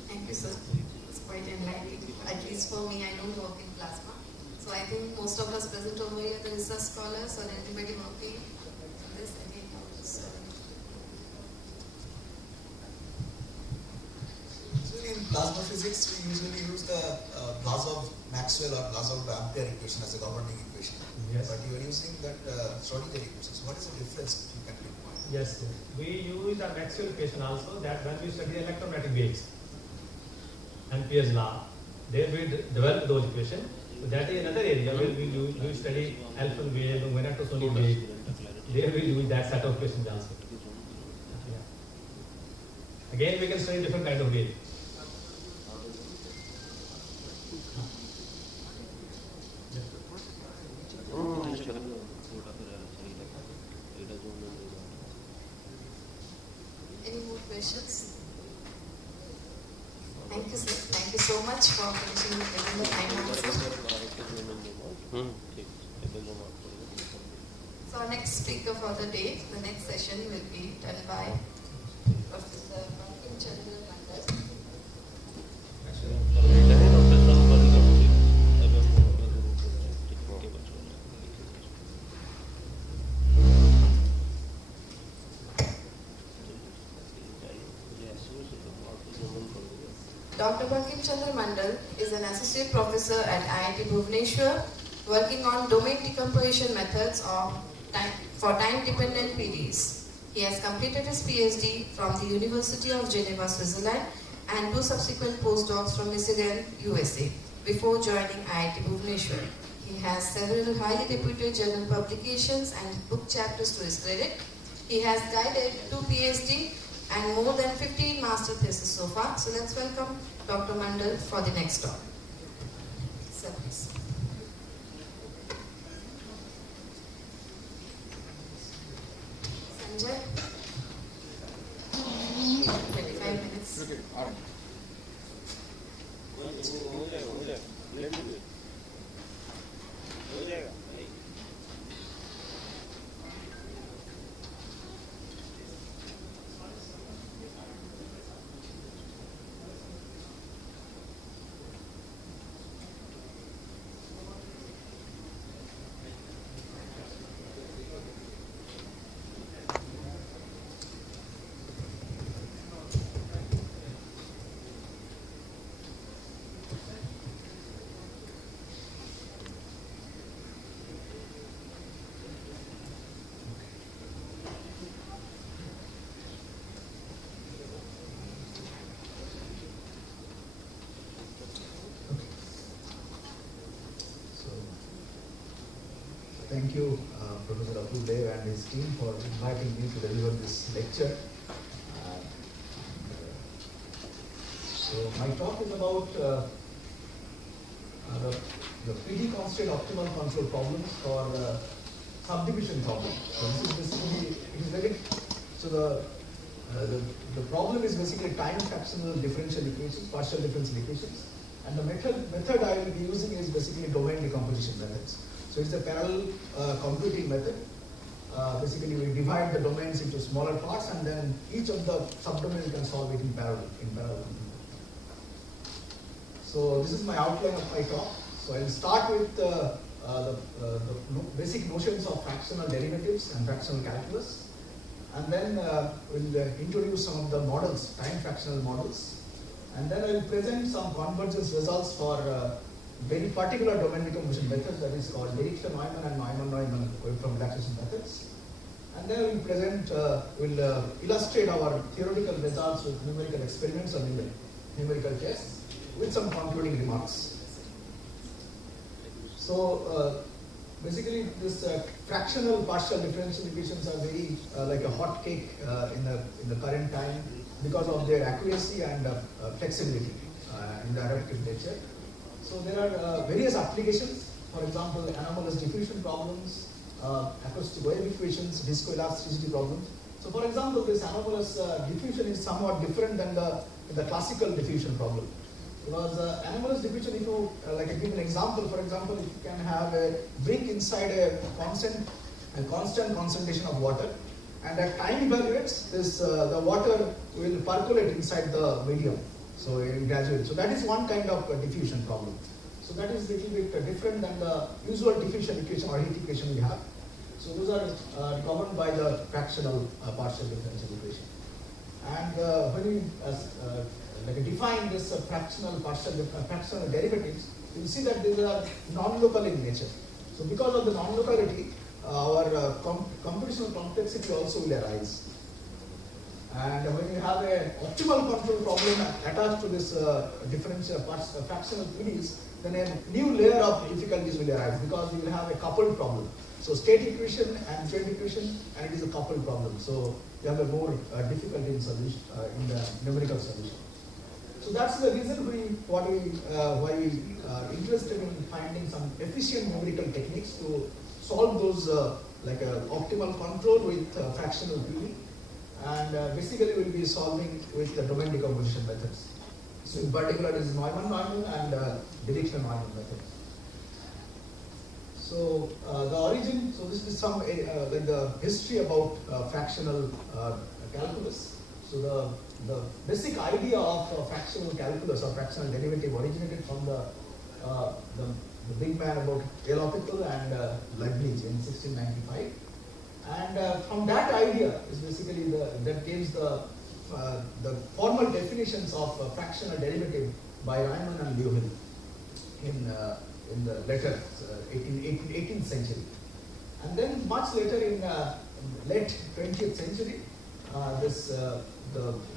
Thank you, sir. It's quite most of us present over here, the research scholars or anybody working on this, any doubts? Usually in plasma physics, we usually use the Maxwell or Ampere equation as a governing equation. Yes. But you are using that Schrodinger equation. So what is the difference, if you can pinpoint? Yes, yes. We use the Maxwell equation also, that when we study electromagnetic waves, Ampere's law, there we develop those equations. So that is another area where we study alpha wave, magnetosonic wave. There we use that set of equations also. Yeah. Again, we can study different kind of waves. Any more questions? Thank you, sir. Thank you so much for finishing within the time also. So our next speaker for the day, the next session will be done by Professor Bankim Chandra Mandal. Dr. Bankim Chandra Mandal is an associate professor at IIT Bhubaneswar, working on domain decomposition methods for time-dependent PDEs. He has completed his PhD from the University of Geneva, Switzerland, and 2 subsequent postdocs from Michigan, USA, before joining IIT Bhubaneswar. He has several highly reputed journal publications and book chapters to his credit. He has guided 2 PhD and more than 15 master theses so far. So let's welcome Dr. Mandal for the next talk. Sir, please. Sanjay? 25 minutes. Okay, all right. Thank you, Professor Atul Dev and his team for inviting me to deliver this lecture. So my talk is about the PD constraint optimal control problems for subdivision problem. So this is basically, it is very, so the problem is basically time fractional differential equations, partial differential equations, and the method I will be using is basically domain decomposition methods. So it's a parallel computing method. Basically, we divide the domains into smaller parts, and then each of the subdomains can solve it in parallel. So this is my outline of my talk. So I'll start with the basic notions of fractional derivatives and fractional calculus, and then we'll introduce some of the models, time fractional models, and then I will present some convergence results for very particular domain decomposition methods, that is called Dirichlet-Neumann and Neumann-Neumann wavefront relaxation methods. And then we'll present, we'll illustrate our theoretical results with numerical experiments or numerical tests with some concluding remarks. So basically, this fractional partial differential equations are very like a hot cake in the current time because of their accuracy and flexibility in the adaptive nature. So there are various applications, for example, anomalous diffusion problems, acoustic wave equations, viscoelasticity problems. So for example, this anomalous diffusion is somewhat different than the classical diffusion problem. Because anomalous diffusion, if you, like I give an example, for example, if you can have a brick inside a constant concentration of water, and at time evaluates, this, the water will percolate inside the medium. So gradually, so that is one kind of diffusion problem. So that is little bit different than the usual differential equation or heat equation we have. So those are governed by the fractional partial differential equation. And when we like define this fractional fractional derivatives, you will see that these are non-local in nature. So because of the non-locality, our computational complexity also will arise. And when you have an optimal control problem attached to this differential fractional PDEs, then a new layer of difficulties will arise because you will have a coupled problem. So state equation and field equation, and it is a coupled problem. So you have a more difficulty in solution in the numerical solution. So that's the reason why we interested in finding some efficient numerical techniques to solve those like optimal control with fractional PD, and basically we'll be solving with the domain decomposition methods. So in particular, this is Neumann-Neumann and Dirichlet-Neumann method. So the origin. So this is some like the history about fractional calculus. So the basic idea of fractional calculus or fractional derivative originated from the big man about L'Hopital and Leibniz in 1695, and from that idea is basically that gives the formal definitions of fractional derivative by Riemann and Liouville in the later 18th century, and then much later in late 20th century,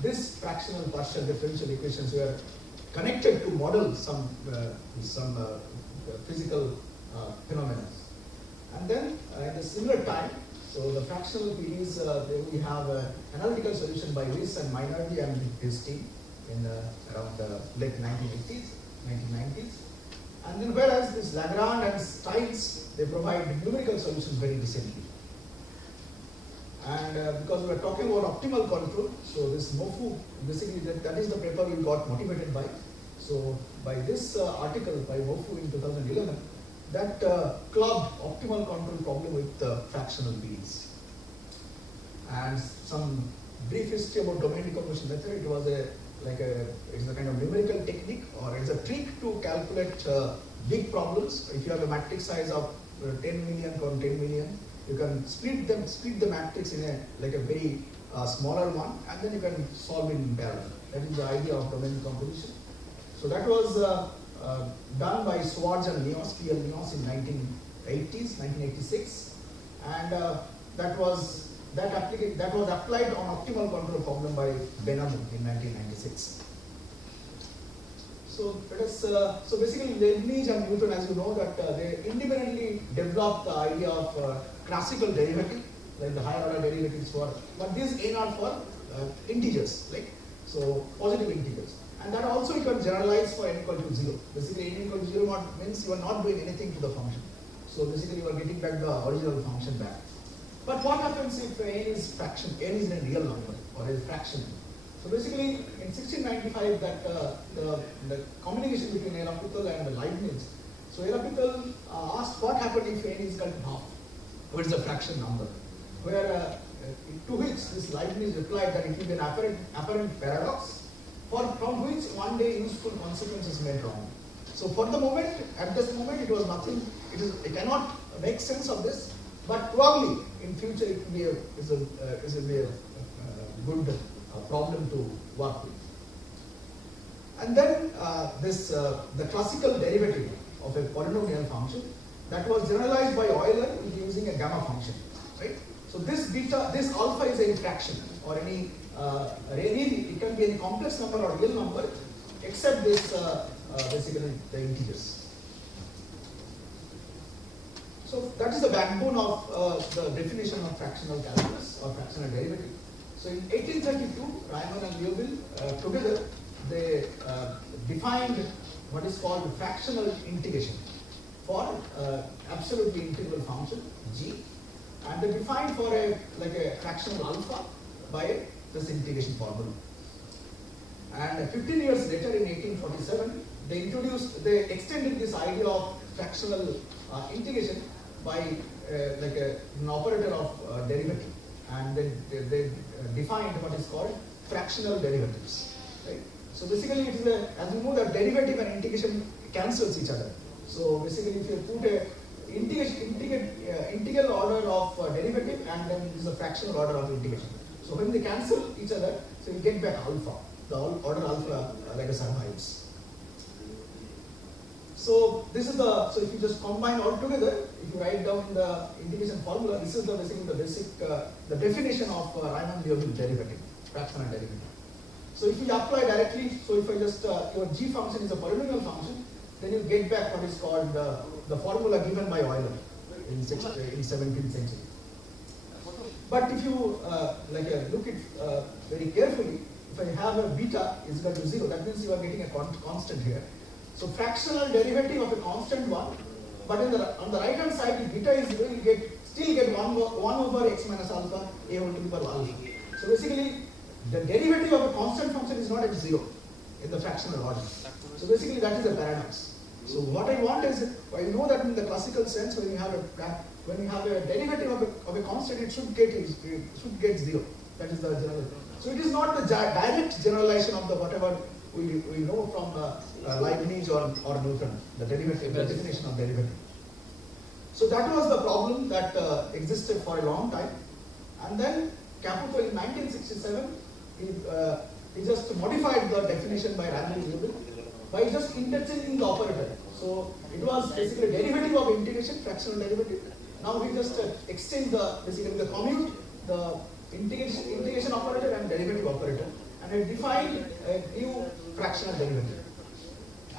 this fractional partial differential equations were connected to model some physical phenomena. And then at a similar time, so the fractional PDEs, we have an analytical solution by Weiss and Mainardi and his team in around the late 1990s. And then whereas this Lagrange and Stiles, they provide numerical solutions very recently. And because we are talking about optimal control, so this MOFU, basically that is the paper we got motivated by. So by this article by MOFU in 2011, that clubbed optimal control problem with fractional PDEs. And some brief history about domain decomposition method. It was it's a kind of numerical technique, or it's a trick to calculate big problems. If you have a matrix size of 10 million from 10 million, you can split the matrix in a very smaller one, and then you can solve it in parallel. That is the idea of domain decomposition. So that was done by Schwarz and Nios, P.L. Nios in 1986, and that was applied on optimal control problem by Benamou in 1996. So let us, so basically Leibniz and Newton, as you know, that they independently developed the idea of classical derivative, like the higher order derivatives but these N are for integers, so positive integers. And that also you can generalize for n equal to 0. Basically n equal to 0 means you are not doing anything to the function. So basically you are getting back the original function back. But what happens if n is fraction, n is a real number or a fraction? So basically in 1695 that the communication between L'Hopital and Leibniz, so L'Hopital asked what happened if n is equal to half, what is the fraction number, where to which this Leibniz replied that it will be an apparent paradox, from which one day useful consequences may drawn. So for the moment, at this moment, it was nothing. It cannot make sense of this, but probably in future it will be a good problem to work with. And then the classical derivative of a polynomial function that was generalized by Euler using a gamma function, right? So this alpha is any fraction or any it can be any complex number or real number, except this basically the integers. So that is the backbone of the definition of fractional calculus or fractional derivative. So in 1832, Riemann and Liouville together they defined what is called fractional integration for absolutely integral function g, and they defined for a fractional alpha by this integration formula. And 15 years later, in 1847, they extended this idea of fractional integration by an operator of derivative, and they defined what is called fractional derivatives. Right? So basically, it is as you know that derivative and integration cancels each other. So basically, if you put a integral order of derivative and then it is a fractional order of integration. So when they cancel each other, so you get back alpha, the order alpha like a survives. So this is the, so if you just combine all together, if you write down the integration formula, this is the basically the basic, the definition of Riemann-Liouville derivative, fractional derivative. So if you apply directly, so if I just, your g function is a polynomial function, then you get back what is called the formula given by Euler in 17th century. But if you look at very carefully, if I have a beta is equal to 0, that means you are getting a constant here. So fractional derivative of a constant one, but on the right hand side, if beta is 0, you still get 1 over x minus alpha a whole to the power alpha. So basically, the derivative of a constant function is not at 0 in the fractional order. So basically, that is a paradox. So what I want is, I know that in the classical sense, when you have a derivative of a constant, it should get 0. That is the general. So it is not the direct generalization of the whatever we know from Leibniz or Newton, the derivative, the definition of derivative. So that was the problem that existed for a long time, and then Caputo in 1967 he just modified the definition by Riemann-Liouville by just interchanging the operator. So it was basically derivative of integration, fractional derivative. Now we just exchange basically the commute, the integration operator and derivative operator, and I define a new fractional derivative.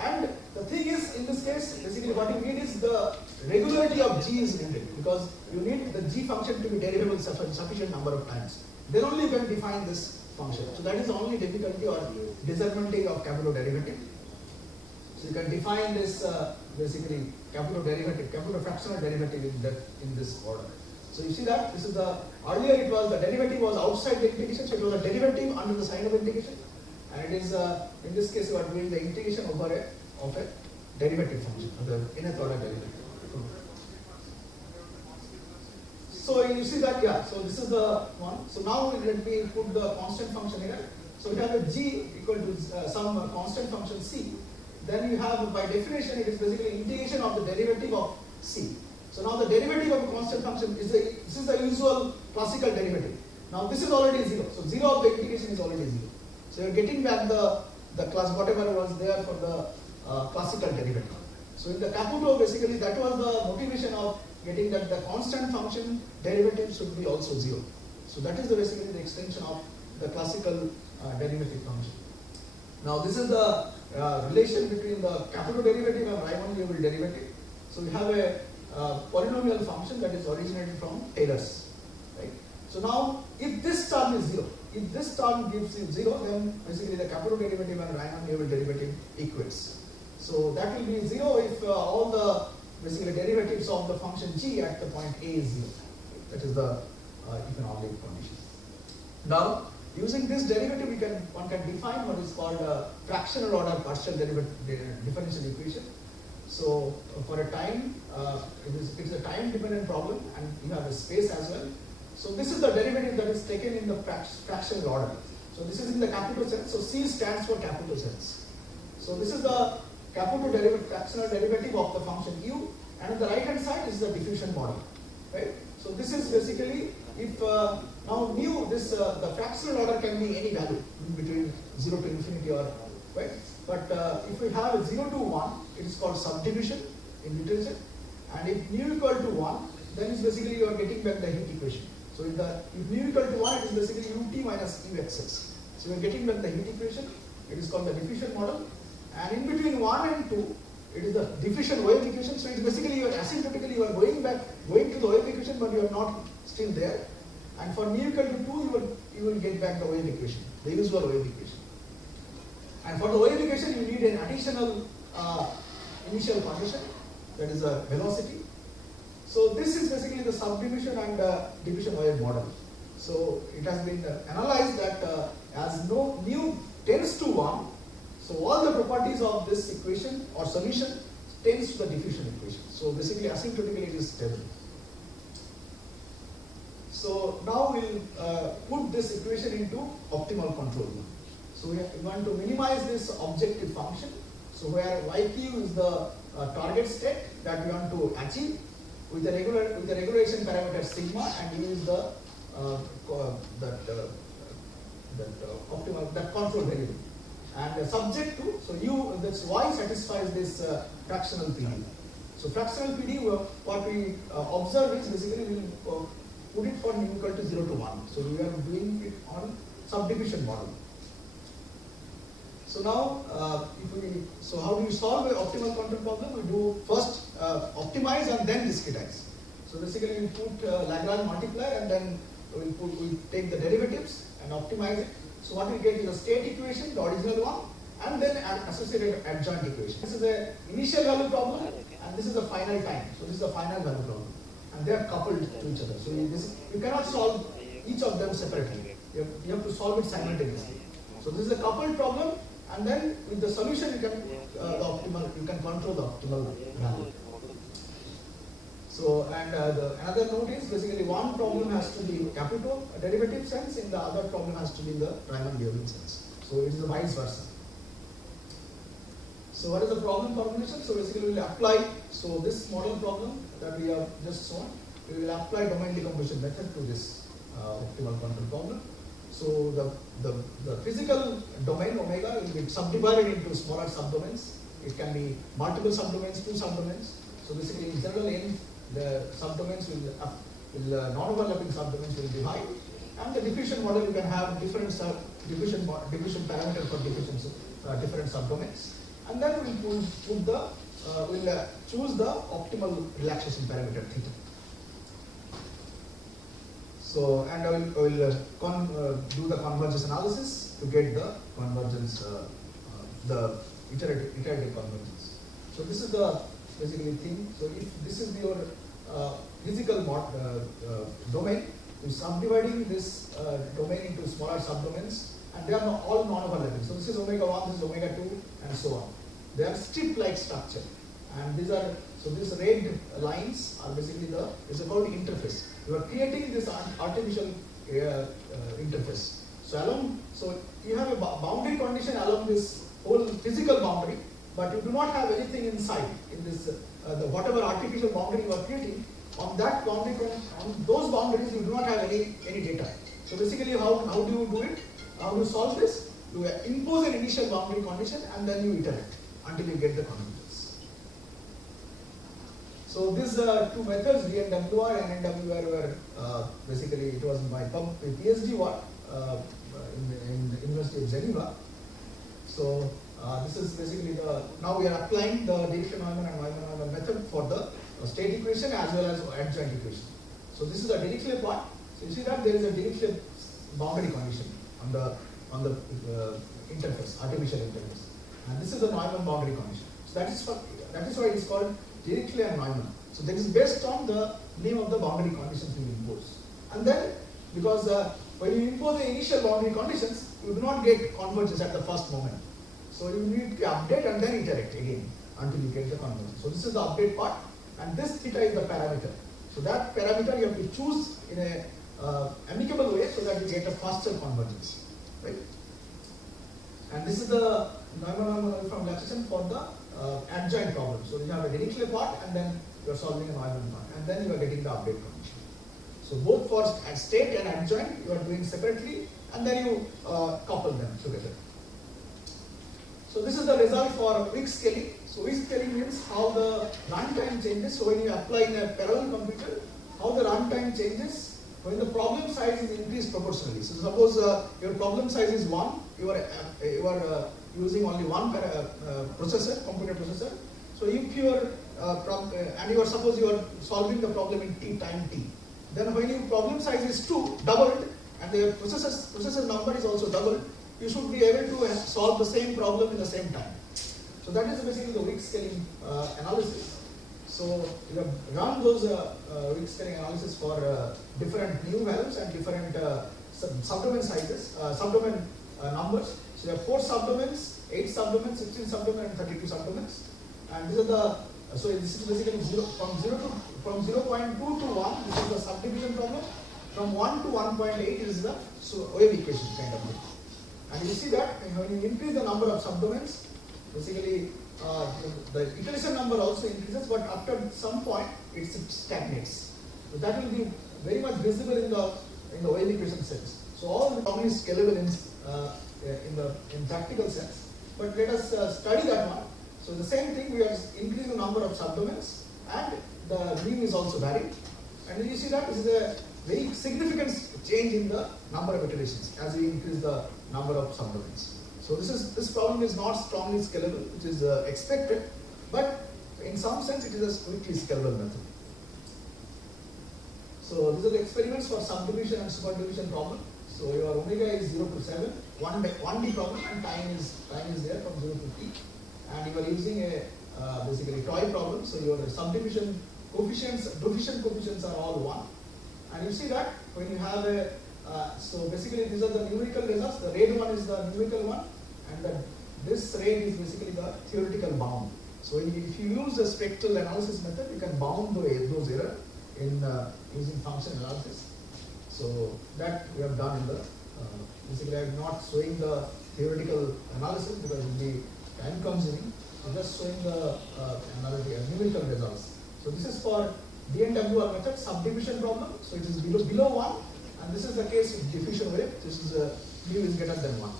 And the thing is, in this case, basically what you need is the regularity of g is needed, because you need the g function to be derivable sufficient number of times. Then only you can define this function. So that is the only difficulty or disadvantage of Caputo derivative. So you can define this basically Caputo derivative, Caputo fractional derivative in this order. So you see that this is earlier it was the derivative was outside the integration, so it was a derivative under the sign of integration, and it is in this case you are doing the integration of a derivative function, of the nth order derivative. So you see that, yeah, so this is the one. So now let me put the constant function here. So we have a g equal to some constant function c. Then you have, by definition, it is basically integration of the derivative of c. So now the derivative of a constant function is this is the usual classical derivative. Now this is already 0. So 0 of the integration is already 0. So you are getting back the class whatever was there for the classical derivative. So in the Caputo, basically that was the motivation of getting that the constant function derivative should be also 0. So that is basically the extension of the classical derivative function. Now this is the relation between the Caputo derivative and Riemann-Liouville derivative. So we have a polynomial function that is originated from Taylor's, right? So now if this term is 0, if this term gives you 0, then basically the Caputo derivative and Riemann-Liouville derivative equates. So that will be 0 if all the basically derivatives of the function g at the point a is 0. That is the economic condition. Now, using this derivative, one can define what is called a fractional order partial differential equation. So for a time, it is a time dependent problem, and you have a space as well. So this is the derivative that is taken in the fractional order. So this is in the Caputo sense. So C stands for Caputo sense. So this is the Caputo fractional derivative of the function u, and on the right hand side is the diffusion model, right? So this is basically if now mu the fractional order can be any value in between 0 to infinity or right. But if we have a 0 to 1, it is called subdivision in literature, and if mu equal to 1, then it's basically you are getting back the heat equation. So if mu equal to 1, it is basically ut minus uxx. So you are getting back the heat equation. It is called the diffusion model. And in between 1 and 2, it is the diffusion wave equation. So it's basically you are asymptotically you are going to the wave equation, but you are not still there. And for mu equal to 2, you will get back the wave equation, the usual wave equation. And for the wave equation, you need an additional initial condition, that is a velocity. So this is basically the subdivision and diffusion wave model. So it has been analyzed that as mu tends to 1, so all the properties of this equation or solution tends to the diffusion equation. So basically asymptotically it is stable. So now we'll put this equation into optimal control. So we want to minimize this objective function. So where yq is the target state that we want to achieve with the regulation parameter sigma, and u is the optimal control variable, and subject to, so u, that's y satisfies this fractional PD. So fractional PD, what we observe is basically we will put it for nu equal to 0 to 1. So we are doing it on subdivision model. So now, so how do you solve an optimal control problem? We do first optimize and then discretize. So basically we put Lagrange multiplier, and then we take the derivatives and optimize it. So what we get is a state equation, the original one, and then an associated adjoint equation. This is a initial value problem, and this is a final time. So this is a final value problem, and they are coupled to each other. So you cannot solve each of them separately. You have to solve it simultaneously. So this is a coupled problem, and then with the solution you can control the optimal value. So, and another note is basically one problem has to be in capital derivative sense, and the other problem has to be in the Riemann-Liouville sense. So it is the vice versa. So what is the problem formulation? So basically we will apply, so this model problem that we have just shown, we will apply domain decomposition method to this optimal control problem. So the physical domain omega will be subdivided into smaller subdomains. It can be multiple subdomains, 2 subdomains. So basically in general in the subdomains will non-overlapping subdomains will divide, and the diffusion model you can have different diffusion parameter for different subdomains, and then we'll choose the optimal relaxation parameter theta. So, and I will do the convergence analysis to get the convergence, the iterative convergence. So this is the basically thing. So if this is your physical domain, you subdividing this domain into smaller subdomains, and they are all non-overlapping. So this is omega 1, this is omega 2, and so on. They are strip-like structure, and these are, so these red lines are basically is called interface. You are creating this artificial interface. So you have a boundary condition along this whole physical boundary, but you do not have anything inside in this whatever artificial boundary you are creating. On that boundary, on those boundaries, you do not have any data. So basically, how do you do it? How do you solve this? You impose an initial boundary condition, and then you iterate until you get the convergence. So these 2 methods, DNWR and NWR, were basically, it was my PhD work in the University of Geneva. So this is basically now we are applying the Dirichlet-Neumann and Neumann-Neumann method for the state equation as well as adjoint equation. So this is a Dirichlet part. So you see that there is a Dirichlet boundary condition on the interface, artificial interface, and this is the Neumann boundary condition. So that is why it is called Dirichlet and Neumann. So that is based on the name of the boundary conditions we impose. And then, because when you impose the initial boundary conditions, you do not get convergence at the first moment. So you need to update and then iterate again until you get the convergence. So this is the update part, and this theta is the parameter. So that parameter you have to choose in a amicable way so that you get a faster convergence, right? And this is the Neumann-Neumann from relaxation for the adjoint problem. So you have a Dirichlet part, and then you are solving a Neumann part, and then you are getting the update condition. So both for state and adjoint you are doing separately, and then you couple them together. So this is the result for weak scaling. So weak scaling means how the runtime changes. So when you apply in a parallel computer, how the runtime changes when the problem size is increased proportionally. So suppose your problem size is 1, you are using only one processor, computer processor. So if you are and you are suppose you are solving the problem in time t, then when your problem size is 2, doubled, and the processor number is also doubled, you should be able to solve the same problem in the same time. So that is basically the weak scaling analysis. So you have run those weak scaling analysis for different new values and different subdomain sizes, subdomain numbers. So you have 4 subdomains, 8 subdomains, 16 subdomains, and 32 subdomains. And these are the so this is basically from 0.2 to 1. This is the subdivision problem. From 1 to 1.8 is the wave equation kind of thing. And you see that when you increase the number of subdomains, basically the iteration number also increases, but after some point it stagnates. So that will be very much visible in the OLE equation sense. So all the problem is scalable in practical sense. But let us study that one. So the same thing, we are increasing the number of subdomains and the mean is also varied. And then you see that this is a very significant change in the number of iterations as we increase the number of subdomains. So this problem is not strongly scalable, which is expected, but in some sense it is a quickly scalable method. So these are the experiments for subdivision and superdivision problem. So your omega is 0 to 7, 1D problem, and time is there from 0 to t. And you are using a basically toy problem. So your subdivision coefficients, division coefficients are all 1. And you see that when you have a so basically these are the numerical results. The red one is the numerical one, and this red is basically the theoretical bound. So if you use the spectral analysis method, you can bound those errors in using function analysis. So that we have done in the basically I am not showing the theoretical analysis because it will be time consuming. I'm just showing the numerical results. So this is for DNWR method subdivision problem. So it is below 1, and this is the case with diffusion wave. This is mu is greater than 1.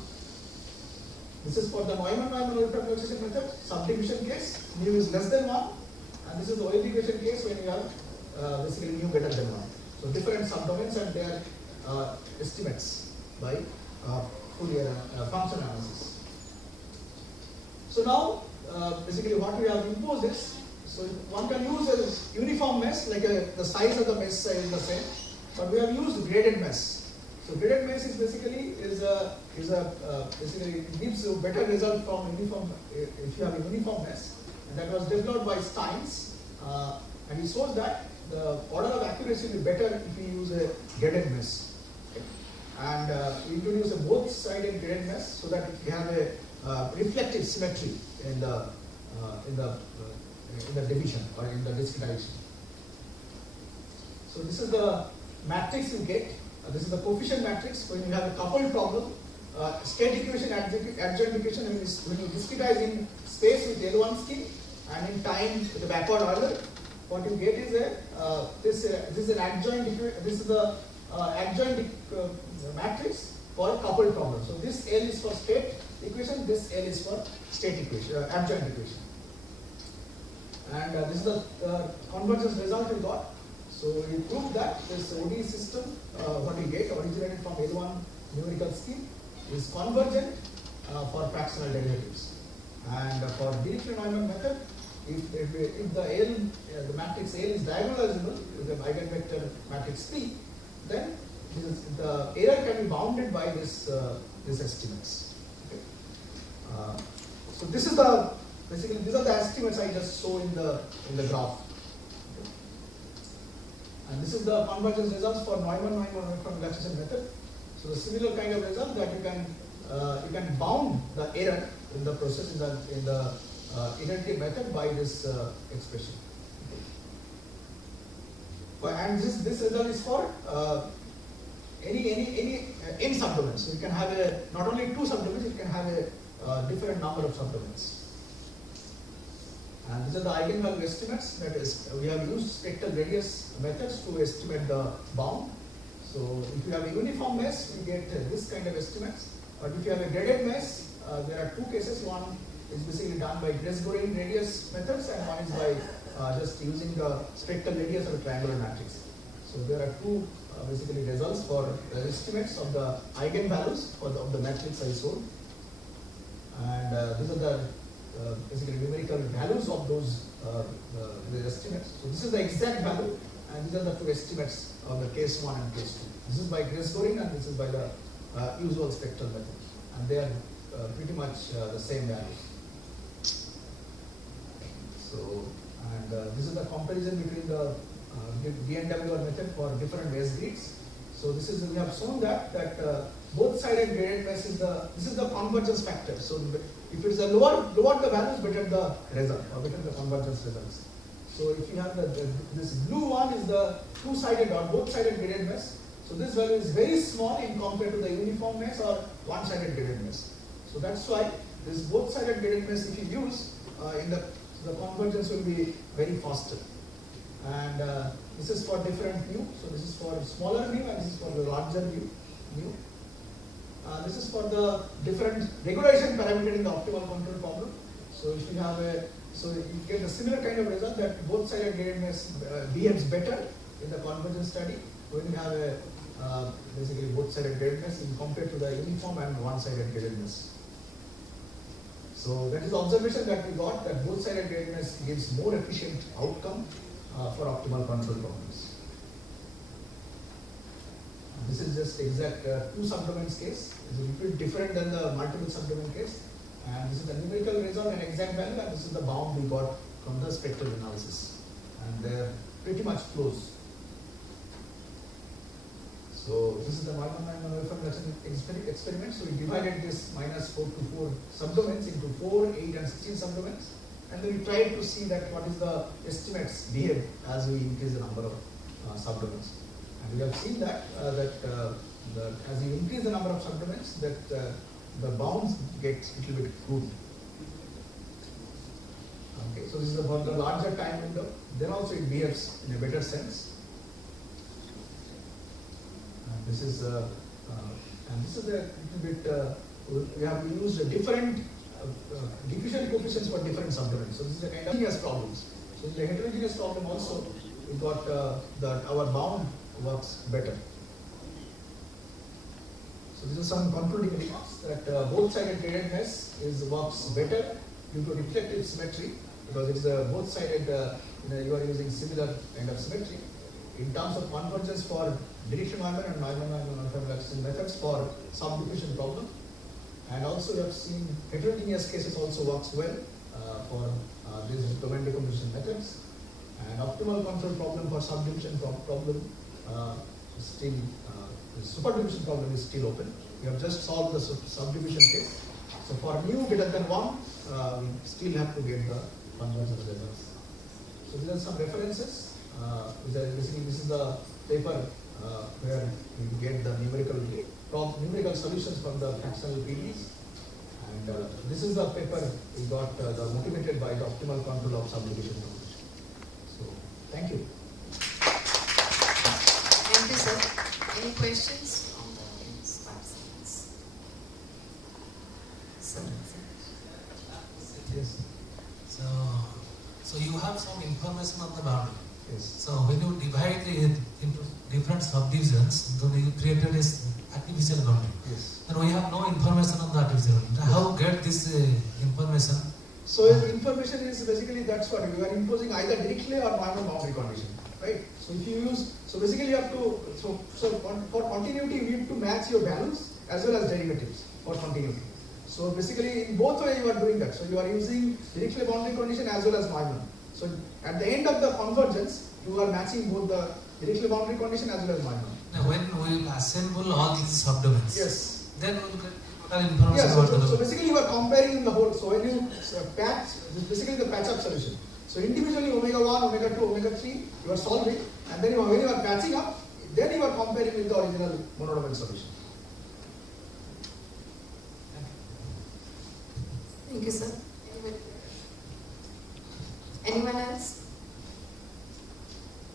This is for the Neumann multiplication method subdivision case. Mu is less than 1, and this is the OLE equation case when you have basically mu greater than 1. So different subdomains and their estimates by Fourier function analysis. So now basically what we have imposed is, so one can use a uniform mesh, like the size of the mesh is the same, but we have used graded mesh. So graded mesh is basically basically it gives you better result from uniform if you have a uniform mesh, and that was developed by Steins, and he shows that the order of accuracy will be better if you use a graded mesh. Okay. And we introduce a both-sided graded mesh so that you have a reflective symmetry in the division or in the discretization. So this is the matrix you get. This is the coefficient matrix when you have a coupled problem. State equation, adjoint equation, when you discretize in space with L1 scheme and in time with the backward order, what you get is this is an adjoint. This is the adjoint matrix for coupled problem. So this L is for state equation. This L is for state equation, adjoint equation. And this is the convergence result we got. So we proved that this ODE system, what we get originated from L1 numerical scheme, is convergent for fractional derivatives. And for Dirichlet-Neumann method, if the matrix L is diagonalizable with the eigenvector matrix P, then the error can be bounded by this estimates. Okay. So this is basically these are the estimates I just show in the graph. Okay. And this is the convergence results for Neumann relaxation method. So the similar kind of result that you can bound the error in the process in the iterative method by this expression. Okay. And this result is for any n subdomains. So you can have not only 2 subdomains, you can have a different number of subdomains. And these are the eigenvalue estimates. That is, we have used spectral radius methods to estimate the bound. So if you have a uniform mesh, we get this kind of estimates. But if you have a graded mesh, there are 2 cases. One is basically done by Gresgorin radius methods, and one is by just using the spectral radius of a triangular matrix. So there are 2 basically results for the estimates of the eigenvalues of the matrix I showed. And these are the basically numerical values of those the estimates. So this is the exact value, and these are the 2 estimates of the case 1 and case 2. This is by Gresgorin and this is by the usual spectral method, and they are pretty much the same values. So, and this is the comparison between the DNWR method for different mesh grids. So this is, we have shown that both-sided graded mesh is this is the convergence factor. So if it is a lower the values, better the result or better the convergence results. So if you have this blue one is the 2-sided or both-sided graded mesh. So this value is very small in compared to the uniform mesh or one-sided graded mesh. So that's why this both-sided graded mesh, if you use, the convergence will be very faster. And this is for different mu. So this is for smaller mu and this is for the larger mu. This is for the different regularization parameter in the optimal control problem. So if you have so you get a similar kind of result that both sided gradedness behaves better in the convergence study when you have basically both sided gradedness in compared to the uniform and one sided gradedness. So that is the observation that we got, that both sided gradedness gives more efficient outcome for optimal control problems. This is just exact two subdomains case. It's a little bit different than the multiple subdomain case. And this is the numerical result and exact value, and this is the bound we got from the spectral analysis. And they're pretty much close. So this is the Neumann reduction experiment. So we divided this -4 to 4 subdomains into 4, 8 and 16 subdomains. And then we tried to see that what is the estimates behave as we increase the number of subdomains. And we have seen that as you increase the number of subdomains, that the bounds get a little bit crude. Okay, so this is about the larger time window. Then also it behaves in a better sense. And this is a little bit. We have used a different diffusion coefficients for different subdomains. So this is a kind of heterogeneous problems. So in the heterogeneous problem also, we got that our bound works better. So this is some concluding remarks that both-sided gradedness works better due to reflective symmetry because it is both-sided. You are using similar kind of symmetry. In terms of convergence for Dirichlet-Neumann and Neumann-Neumann methods for subdiffusion problem, and also we have seen heterogeneous cases also works well for these domain decomposition methods, and optimal control problem for subdivision problem still. The superdiffusion problem is still open. We have just solved the subdivision case. So for mu greater than 1, we still have to get the convergence results. So these are some references. Basically, this is the paper where we get the numerical solutions from the fractional PDs. And this is the paper we got motivated by the optimal control of subdivision problem. So thank you. Thank you, sir. Any questions from the audience participants? Sir. Yes. So you have some information on the boundary. Yes. So when you divide it into different subdivisions, then you created this artificial boundary. Yes. And we have no information on the artificial boundary. How get this information? So information is basically that's what you are imposing either Dirichlet or Neumann boundary condition, right? So if you use, so basically you have to, so for continuity you need to match your values as well as derivatives for continuity. So basically in both ways you are doing that. So you are using Dirichlet boundary condition as well as Neumann. So at the end of the convergence, you are matching both the Dirichlet boundary condition as well as Neumann. Now when we will assemble all these subdomains, Yes. then we will get total information Yes. about So the basically you are comparing the whole. So when you patch, this is basically the patch-up solution. So individually omega 1, omega 2, omega 3, you are solving, and then when you are patching up, then you are comparing with the original monodomain solution. Thank you, sir. Anyone else?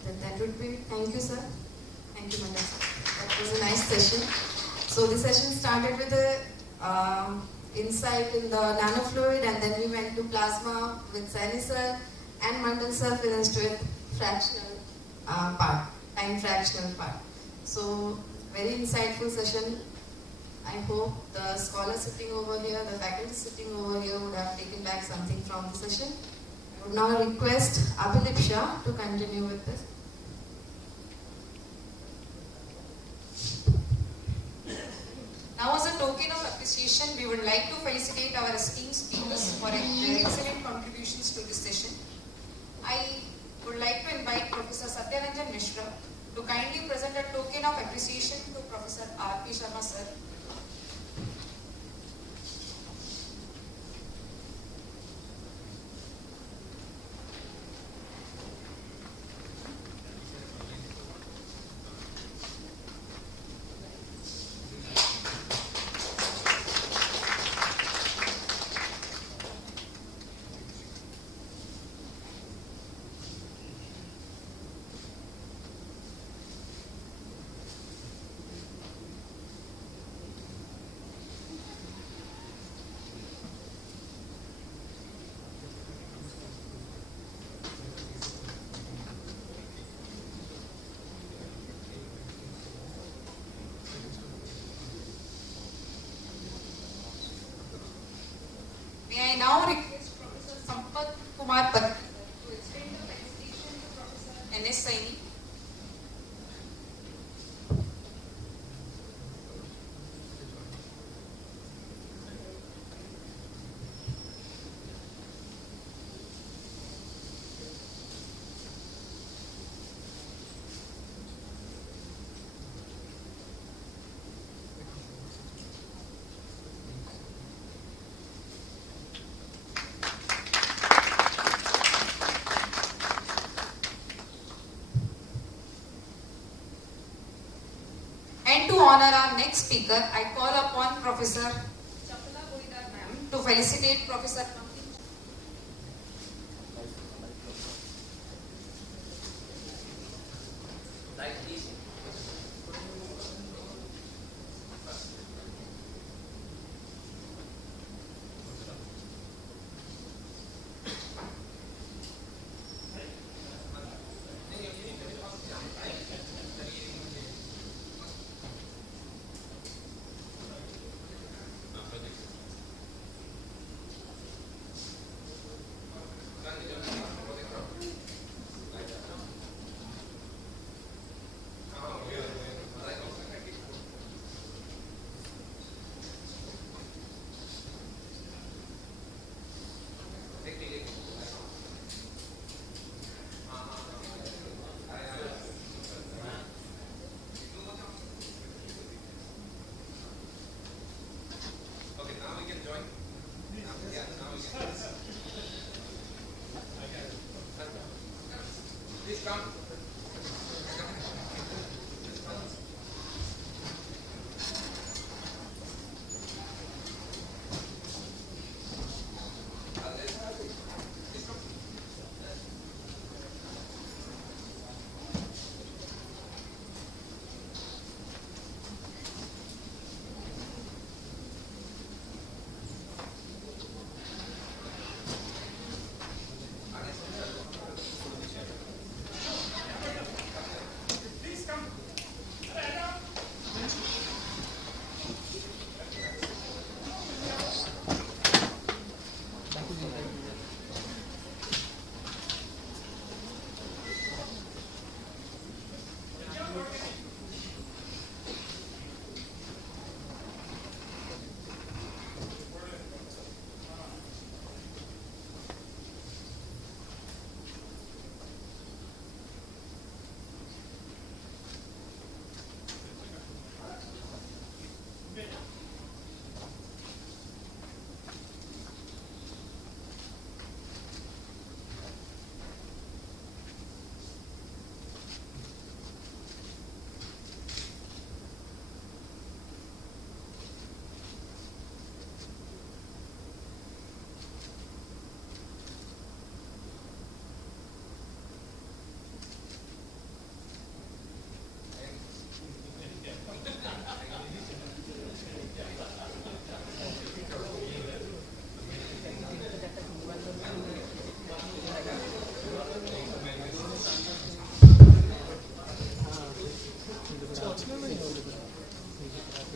Then that would be, thank you, sir. Thank you, Madam. That was a nice session. So the session started with a insight in the nanofluid, and then we went to plasma with Saini sir, and Mandal sir finished with fractional part, time fractional part. So very insightful session. I hope the scholars sitting over here, the faculty sitting over here would have taken back something from the session. I would now request Abhilip Shah to continue with this. Now, as a token of appreciation, we would like to felicitate our esteemed speakers for their excellent contributions to this session. I would like to invite Professor Satyaranjan Mishra to kindly present a token of appreciation to Professor R.P. Sharma sir. NS Saini. And to honor our next speaker, I call upon Professor Chapala Goridar ma'am to felicitate Professor.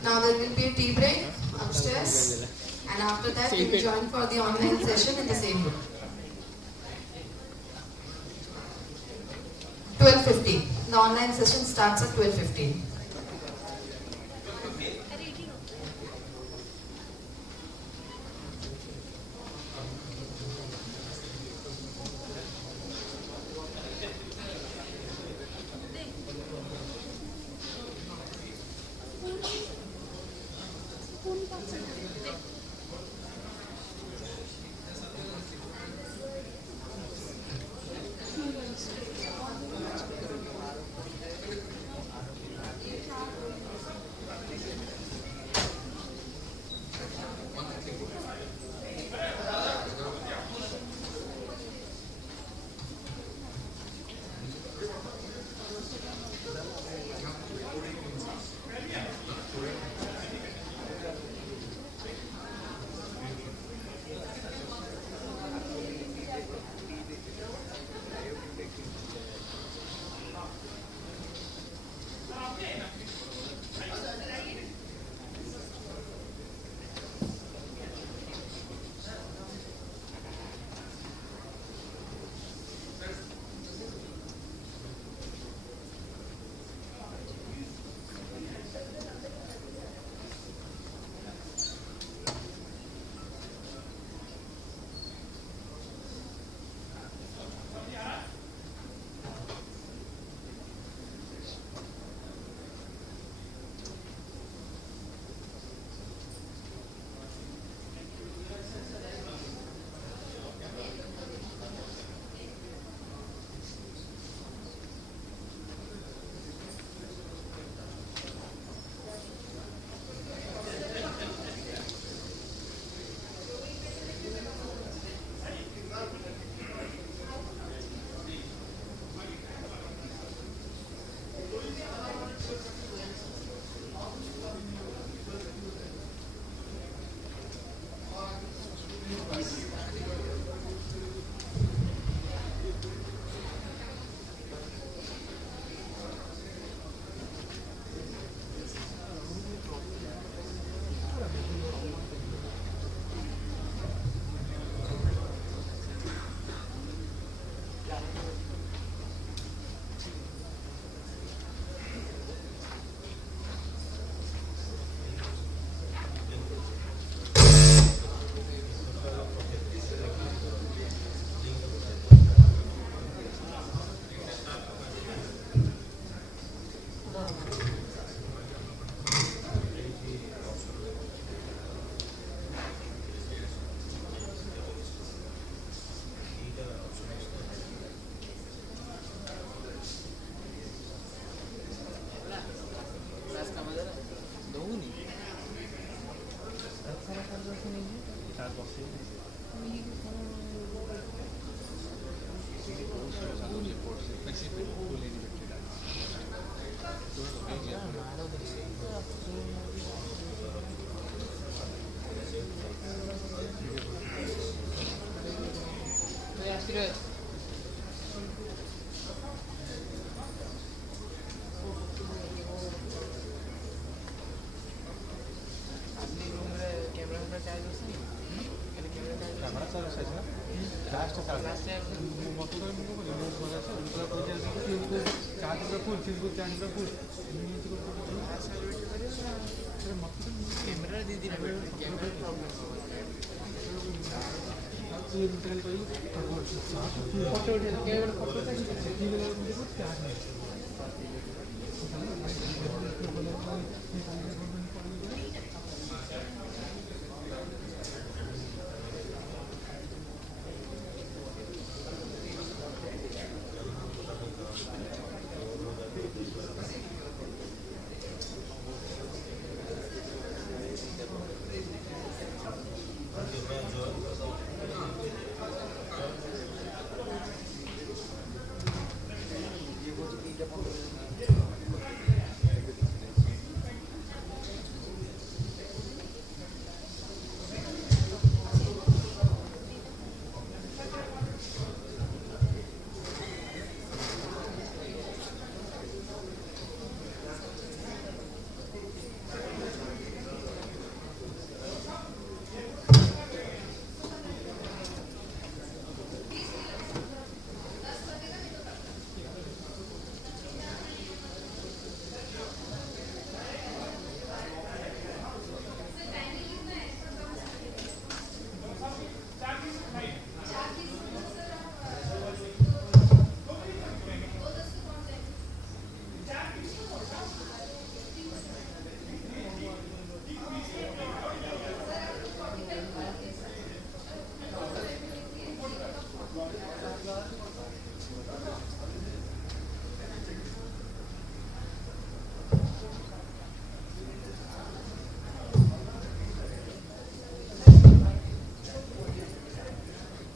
Now there will be a tea break upstairs, and after that we will join for the online session in the same room. 12:50. The online session starts at 12:15.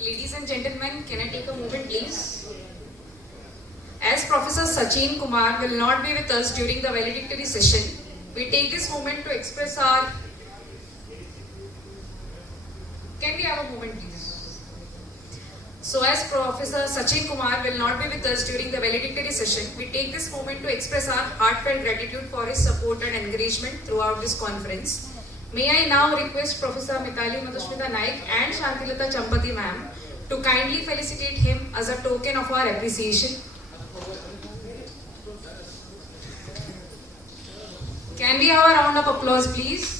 Ladies and gentlemen, can I take a moment, please? As Professor Sachin Kumar will not be with us during the valedictory session, we take this moment to express our... Can we have a moment, please? So as Professor Sachin Kumar will not be with us during the valedictory session, we take this moment to express our heartfelt gratitude for his support and encouragement throughout this conference. May I now request Professor Mitali Madhusmita Naik and Shantilata Champati ma'am to kindly felicitate him as a token of our appreciation. Can we have a round of applause, please?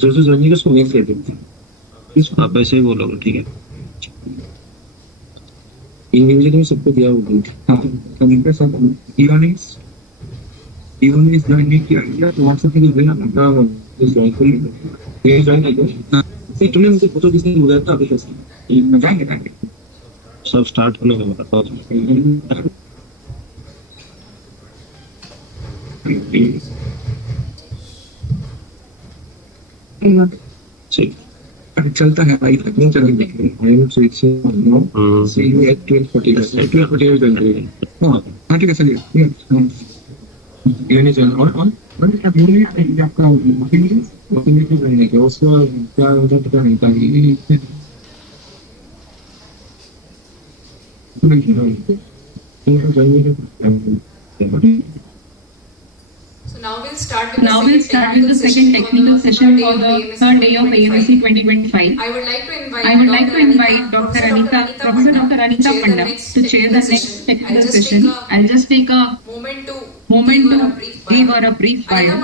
तो समझिए कि उसको mix लेते हैं, इसको आप ऐसे ही बोलोगे, ठीक है। इंडिविजुअली में सबको दिया होगा। हाँ, कंप्यूटर सब इकोनॉमिक्स ज्वाइन नहीं किया तो व्हाट्सएप पे भेजना ना, इस ज्वाइन कर ये ज्वाइन कर फिर तुमने मुझे फोटो किसने बुलाया था अभी कैसे मैं जाएंगे सब स्टार्ट होने का बताता हूँ। चलता है भाई, नहीं चलेंगे देखिए आई एम स्वीट से नो सी यू एट 12:40 हां हां ठीक है चलिए ये नहीं चल और मैंने क्या बोल रही है आपका बुकिंग की करने के उसको क्या मुझे पता नहीं था ये So now we'll start with the second technical session for the third day of AMSE-2025. I would like to invite Dr. Professor Dr. Anita Panda to chair the next technical session. I'll just take a moment to give her a brief bio.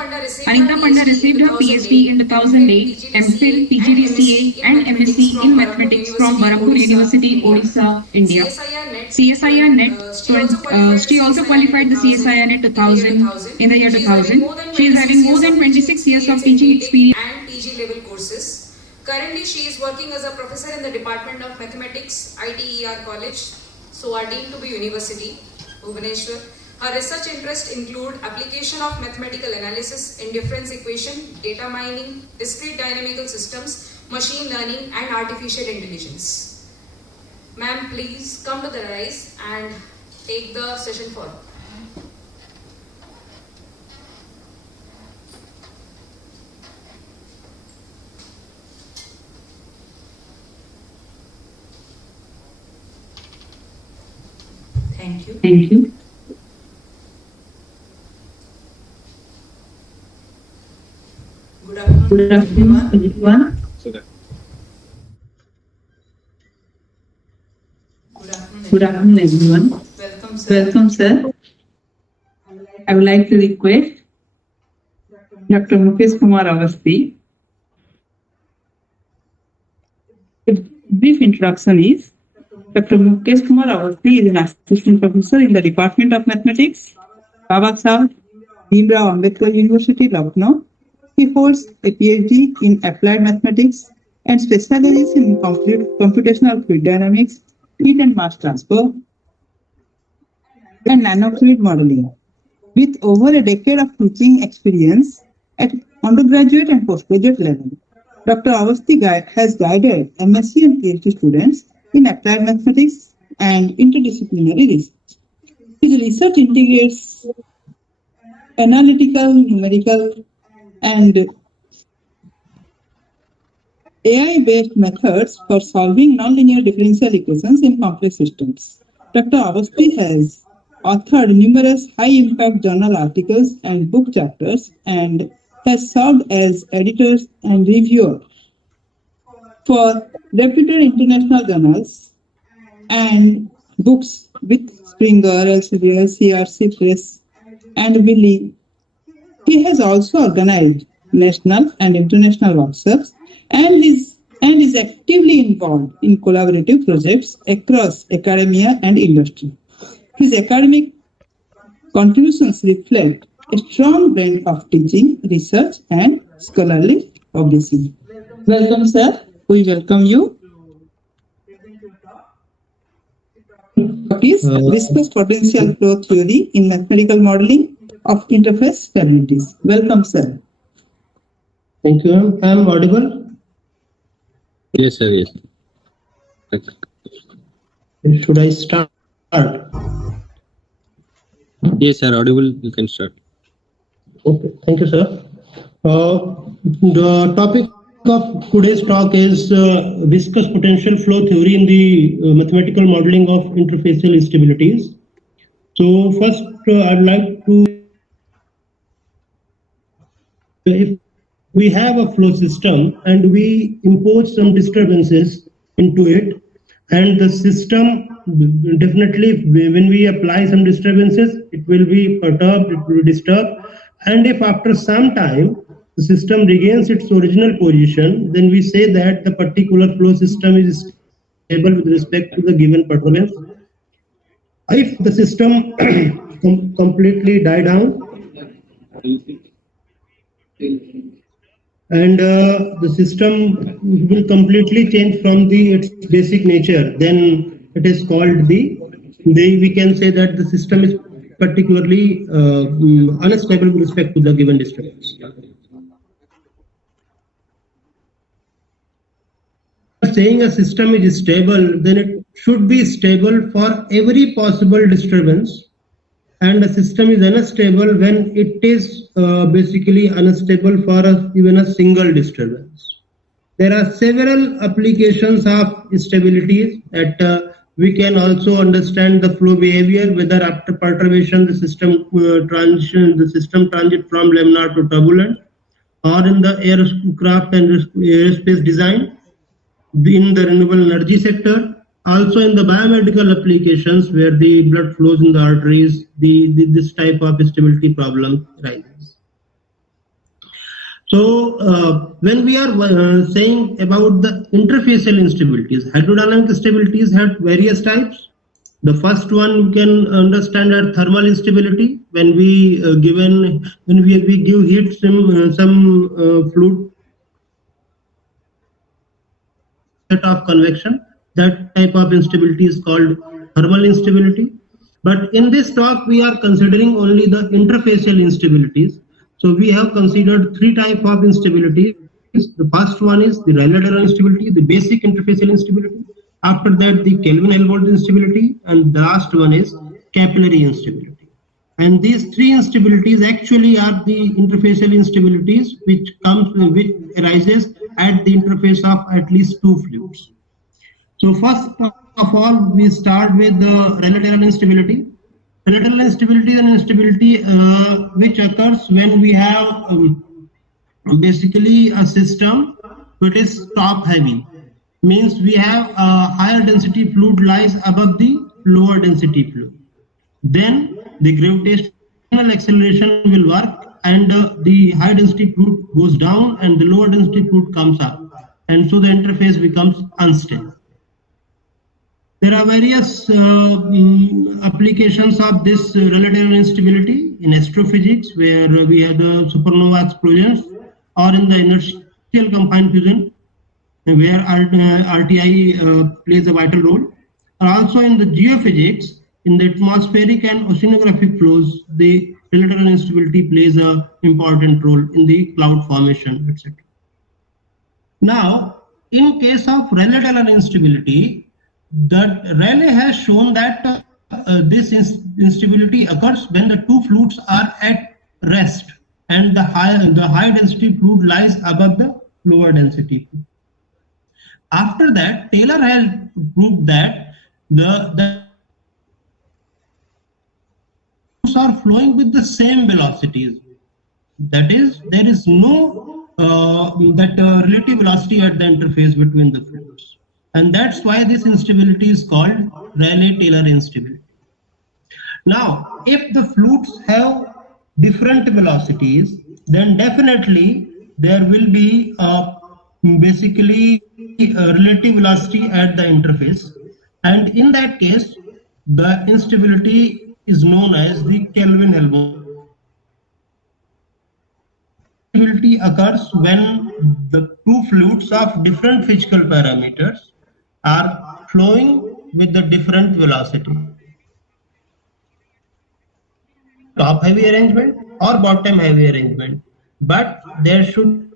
Anita Panda received her PhD in 2008, MPhil, PGDCA and MSc in Mathematics from Barampur University, Odisha, India. CSIR NET. She also qualified the CSIR NET 2000 in the year 2000. She is having more than 26 years of teaching experience and PG level courses. Currently, she is working as a professor in the Department of Mathematics, ITER College, Suwadin to be University, Bhubaneswar. Her research interests include application of mathematical analysis in difference equation, data mining, discrete dynamical systems, machine learning, and artificial intelligence. Ma'am, please come to the rise and take the session forward. Thank you. Good afternoon, everyone. Good afternoon, everyone. Welcome, sir. I would like to request Dr. Mukesh Kumar Avasthi. A brief introduction is Dr. Mukesh Kumar Avasthi is an assistant professor in the Department of Mathematics, Baba Saheb Bhimrao Ambedkar University, Lucknow. He holds a PhD in applied mathematics and specializes in computational fluid dynamics, heat and mass transfer, and nanofluid modeling. With over a decade of teaching experience at undergraduate and postgraduate level, Dr. Avasthi has guided MSc and PhD students in applied mathematics and interdisciplinary research. His research integrates analytical, numerical, and AI-based methods for solving nonlinear differential equations in complex systems. Dr. Avasthi has authored numerous high-impact journal articles and book chapters and has served as editor and reviewer for reputed international journals and books with Springer, Elsevier, CRC Press, and Wiley. He has also organized national and international workshops and is actively involved in collaborative projects across academia and industry. His academic contributions reflect a strong blend of teaching, research, and scholarly publishing. Welcome, sir. We welcome you. What is viscous potential flow theory in mathematical modeling of interface stabilities? Welcome, sir. Thank you. I am audible? Yes sir, yes. Should I start? Yes sir, audible, you can start. Okay, thank you, sir. The topic of today's talk is viscous potential flow theory in the mathematical modeling of interfacial instabilities. So first, I'd like to, if we have a flow system and we impose some disturbances into it, and the system definitely, when we apply some disturbances, it will be perturbed, it will be disturbed, and if after some time the system regains its original position, then we say that the particular flow system is stable with respect to the given perturbance. If the system completely die down and the system will completely change from its basic nature, then it is called we can say that the system is particularly unstable with respect to the given disturbance. Saying a system is stable, then it should be stable for every possible disturbance, and a system is unstable when it is basically unstable for even a single disturbance. There are several applications of stability that we can also understand the flow behavior, whether after perturbation the system transit from laminar to turbulent, or in the aircraft and aerospace design, in the renewable energy sector, also in the biomedical applications where the blood flows in the arteries, this type of stability problem arises. So when we are saying about the interfacial instabilities, hydrodynamic stabilities have various types. The first one we can understand as thermal instability. When we give heat some fluid of convection, that type of instability is called thermal instability. But in this talk we are considering only the interfacial instabilities. So we have considered three types of instabilities. The first one is the Rayleigh-Taylor instability, the basic interfacial instability. After that, the Kelvin-Helmholtz instability, and the last one is capillary instability. And these three instabilities actually are the interfacial instabilities which arises at the interface of at least two fluids. So first of all, we start with the Rayleigh-Taylor instability. Rayleigh-Taylor instability is an instability which occurs when we have basically a system which is top heavy. Means we have a higher density fluid lies above the lower density fluid. Then the gravitational acceleration will work, and the high density fluid goes down and the lower density fluid comes up, and so the interface becomes unstable. There are various applications of this Rayleigh-Taylor instability in astrophysics, where we have the supernova explosions, or in the inertial confined fusion, where RTI plays a vital role. Also in the geophysics, in the atmospheric and oceanographic flows, the Rayleigh-Taylor instability plays an important role in the cloud formation, etc. Now, in case of Rayleigh-Taylor instability, that Rayleigh has shown that this instability occurs when the two fluids are at rest and the high density fluid lies above the lower density fluid. After that, Taylor has proved that the fluids are flowing with the same velocities. That is, there is no relative velocity at the interface between the fluids. And that's why this instability is called Rayleigh-Taylor instability. Now, if the fluids have different velocities, then definitely there will be basically a relative velocity at the interface. And in that case, the instability is known as the Kelvin-Helmholtz. Instability occurs when the two fluids of different physical parameters are flowing with the different velocity. Top heavy arrangement or bottom heavy arrangement, but there should,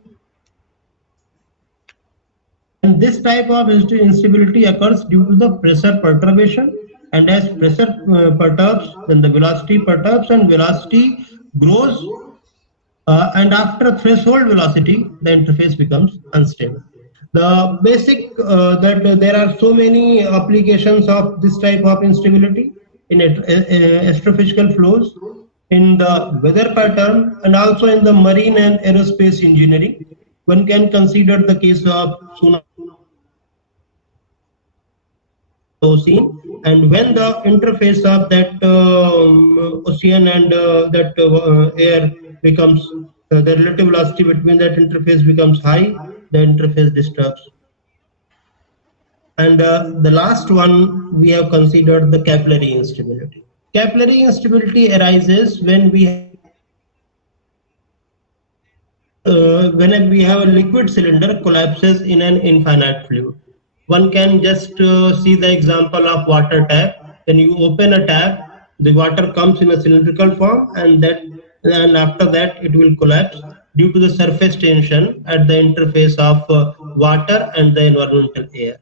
and this type of instability occurs due to the pressure perturbation, and as pressure perturbs, then the velocity perturbs and velocity grows, and after threshold velocity the interface becomes unstable. The basic that there are so many applications of this type of instability in astrophysical flows, in the weather pattern, and also in the marine and aerospace engineering. One can consider the case of tsunami ocean, and when the interface of that ocean and that air becomes the relative velocity between that interface becomes high, the interface disturbs. And the last one, we have considered the capillary instability. Capillary instability arises when we whenever we have a liquid cylinder collapses in an infinite fluid. One can just see the example of water tap. When you open a tap, the water comes in a cylindrical form, and after that it will collapse due to the surface tension at the interface of water and the environmental air.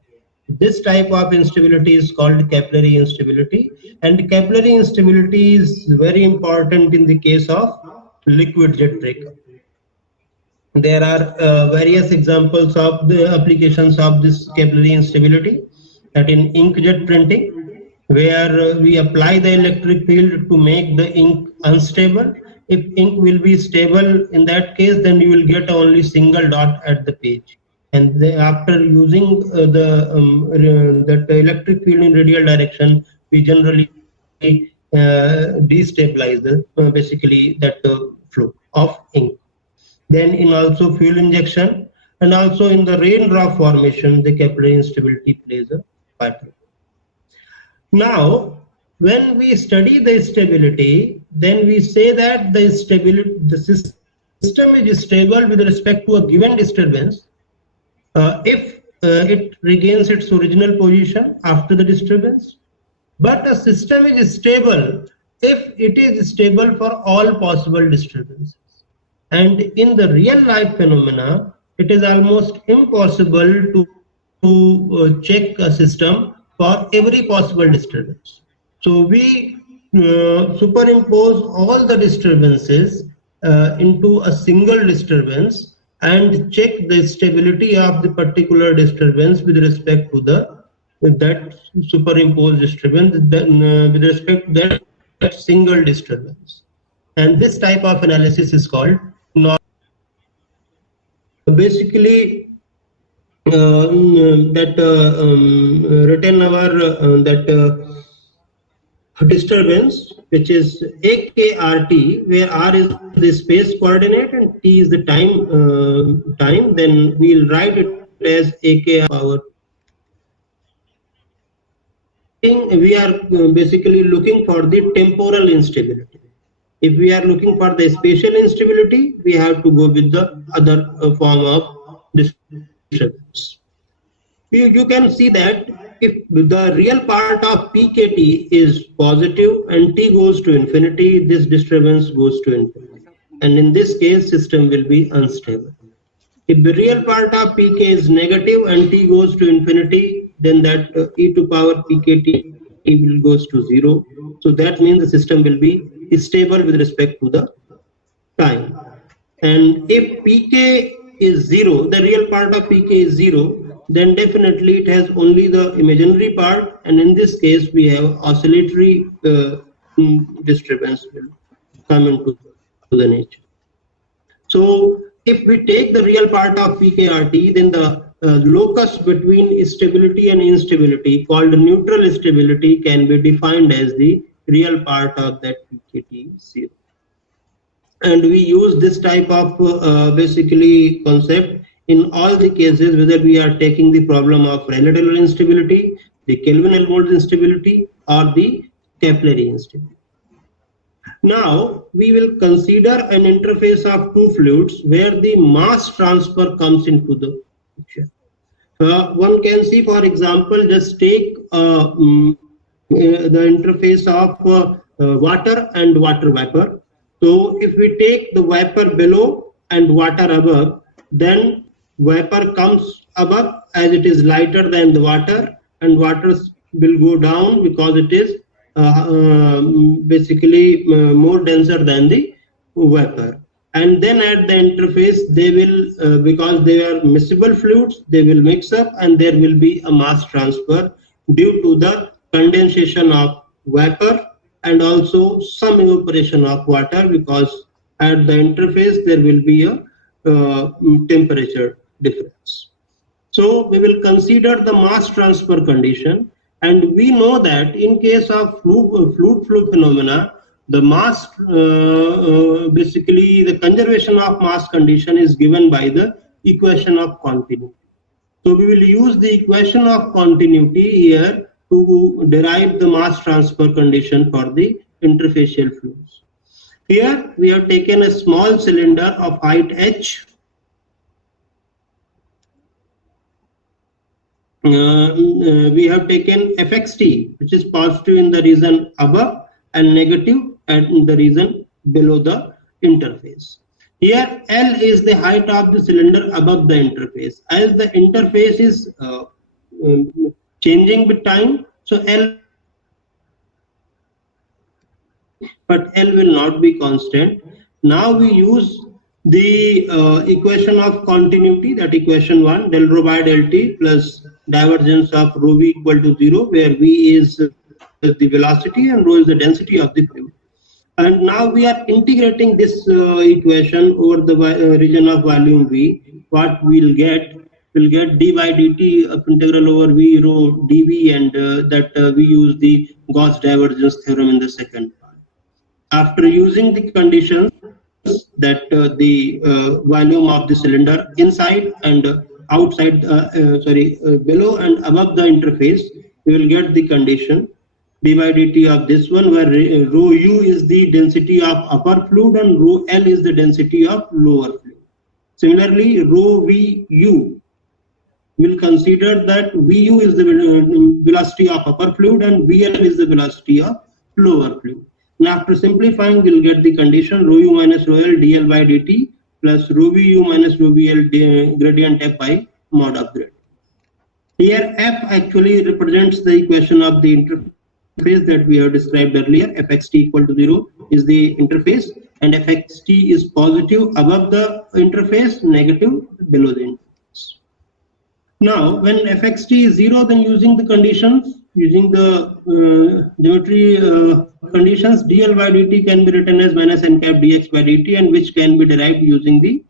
This type of instability is called capillary instability, and capillary instability is very important in the case of liquid jet breakup. There are various examples of the applications of this capillary instability, that in inkjet printing, where we apply the electric field to make the ink unstable. If ink will be stable, in that case, then you will get only single dot at the page. And after using that electric field in radial direction, we generally destabilize basically that flow of ink. Then in also fuel injection and also in the raindrop formation, the capillary instability plays a vital. Now, when we study the stability, then we say that the system is stable with respect to a given disturbance if it regains its original position after the disturbance. But a system is stable if it is stable for all possible disturbances. And in the real life phenomena, it is almost impossible to check a system for every possible disturbance. So we superimpose all the disturbances into a single disturbance and check the stability of the particular disturbance with respect to that superimposed disturbance, with respect to that single disturbance. And this type of analysis is called basically that written our that disturbance, which is AKRT, where R is the space coordinate and T is the time. Then we'll write it as AKR power. We are basically looking for the temporal instability. If we are looking for the spatial instability, we have to go with the other form of disturbance. You can see that if the real part of PKT is positive and T goes to infinity, this disturbance goes to infinity. And in this case, system will be unstable. If the real part of Pk is negative and T goes to infinity, then that e to power PKT will goes to 0. So that means the system will be stable with respect to the time. And if Pk is 0, the real part of Pk is 0, then definitely it has only the imaginary part, and in this case we have oscillatory disturbance will come into the nature. So if we take the real part of PKRT, then the locus between stability and instability, called neutral stability, can be defined as the real part of that PKT 0. And we use this type of basically concept in all the cases, whether we are taking the problem of relative instability, the Kelvin-Helmholtz instability, or the capillary instability. Now we will consider an interface of two fluids where the mass transfer comes into the picture. One can see, for example, just take the interface of water and water vapor. So if we take the vapor below and water above, then vapor comes above as it is lighter than the water, and water will go down because it is basically more denser than the vapor. And then at the interface, they will, because they are miscible fluids, they will mix up and there will be a mass transfer due to the condensation of vapor and also some evaporation of water, because at the interface there will be a temperature difference. So we will consider the mass transfer condition, and we know that in case of fluid flow phenomena, the mass, basically the conservation of mass condition is given by the equation of continuity. So we will use the equation of continuity here to derive the mass transfer condition for the interfacial flows. Here we have taken a small cylinder of height h. We have taken fxt, which is positive in the region above and negative in the region below the interface. Here L is the height of the cylinder above the interface. As the interface is changing with time, so L, but L will not be constant. Now we use the equation of continuity, that equation 1, del rho by del t plus divergence of rho v equal to 0, where v is the velocity and rho is the density of the fluid. And now we are integrating this equation over the region of volume v. What we'll get d by dt of integral over v rho dv, and that we use the Gauss divergence theorem in the second part. After using the conditions that the volume of the cylinder inside and outside, below and above the interface, we will get the condition d by dt of this one, where rho u is the density of upper fluid and rho L is the density of lower fluid. Similarly, rho v u, will consider that vu is the velocity of upper fluid and vl is the velocity of lower fluid. And after simplifying, we'll get the condition rho u minus rho L dl by dt plus rho vu minus rho vl gradient f by mod of gradient. Here f actually represents the equation of the interface that we have described earlier. Fxt equal to 0 is the interface, and fxt is positive above the interface, negative below the interface. Now, when fxt is 0, then using the conditions, using the geometry conditions, dl by dt can be written as minus n cap dx by dt, and which can be derived using the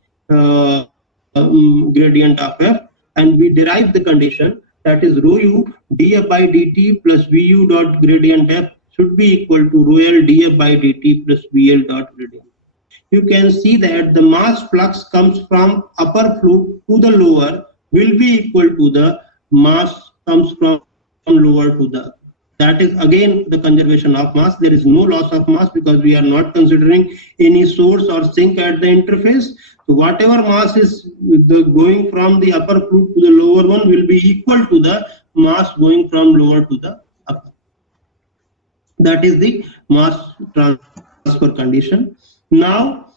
gradient of f, and we derive the condition, that is rho u df by dt plus vu dot gradient f should be equal to rho L df by dt plus VL dot gradient. You can see that the mass flux comes from upper fluid to the lower will be equal to the mass comes from lower to the upper. That is again the conservation of mass. There is no loss of mass because we are not considering any source or sink at the interface. So whatever mass is going from the upper fluid to the lower one will be equal to the mass going from lower to the upper. That is the mass transfer condition. Now,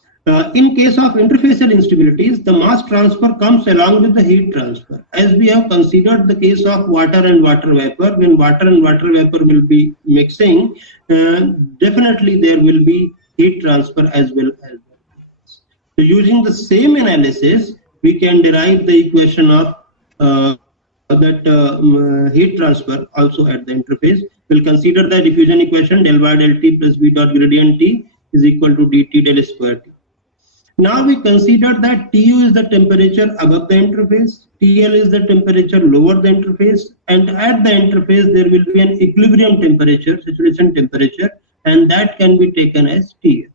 in case of interfacial instabilities, the mass transfer comes along with the heat transfer. As we have considered the case of water and water vapor, when water and water vapor will be mixing, definitely there will be heat transfer as well as that. So using the same analysis, we can derive the equation of heat transfer also at the interface. We'll consider the diffusion equation del by del t plus v dot gradient t is equal to dt del square t. Now we consider that Tu is the temperature above the interface, TL is the temperature lower the interface, and at the interface there will be an equilibrium temperature, saturation temperature, and that can be taken as Ts.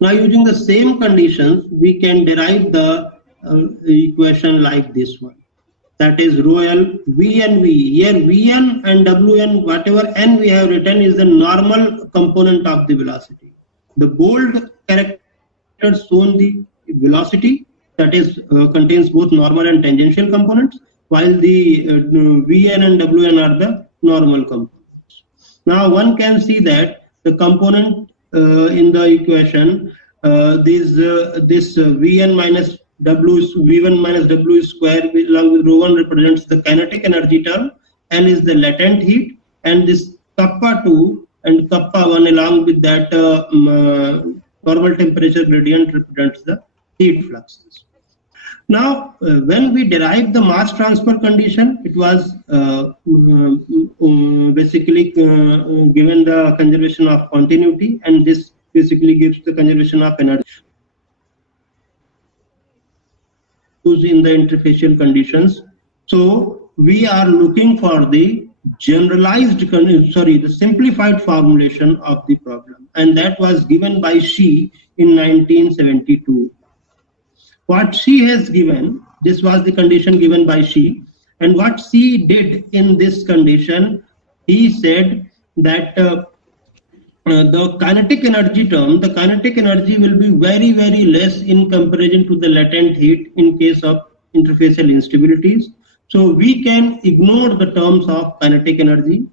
Now using the same conditions, we can derive the equation like this one. That is rho L Vn V. Here Vn and Wn, whatever n we have written, is the normal component of the velocity. The bold character shown the velocity, that is contains both normal and tangential components, while the Vn and Wn are the normal components. Now one can see that the component in the equation, this Vn minus W, V1 minus W square along with rho 1 represents the kinetic energy term, N is the latent heat, and this kappa 2 and kappa 1 along with that normal temperature gradient represents the heat fluxes. Now, when we derived the mass transfer condition, it was basically given the conservation of continuity, and this basically gives the conservation of energy in the interfacial conditions. So we are looking for the the simplified formulation of the problem, and that was given by she in 1972. What she has given, this was the condition given by she, and what she did in this condition, he said that the kinetic energy term, the kinetic energy will be very, very less in comparison to the latent heat in case of interfacial instabilities. So we can ignore the terms of kinetic energy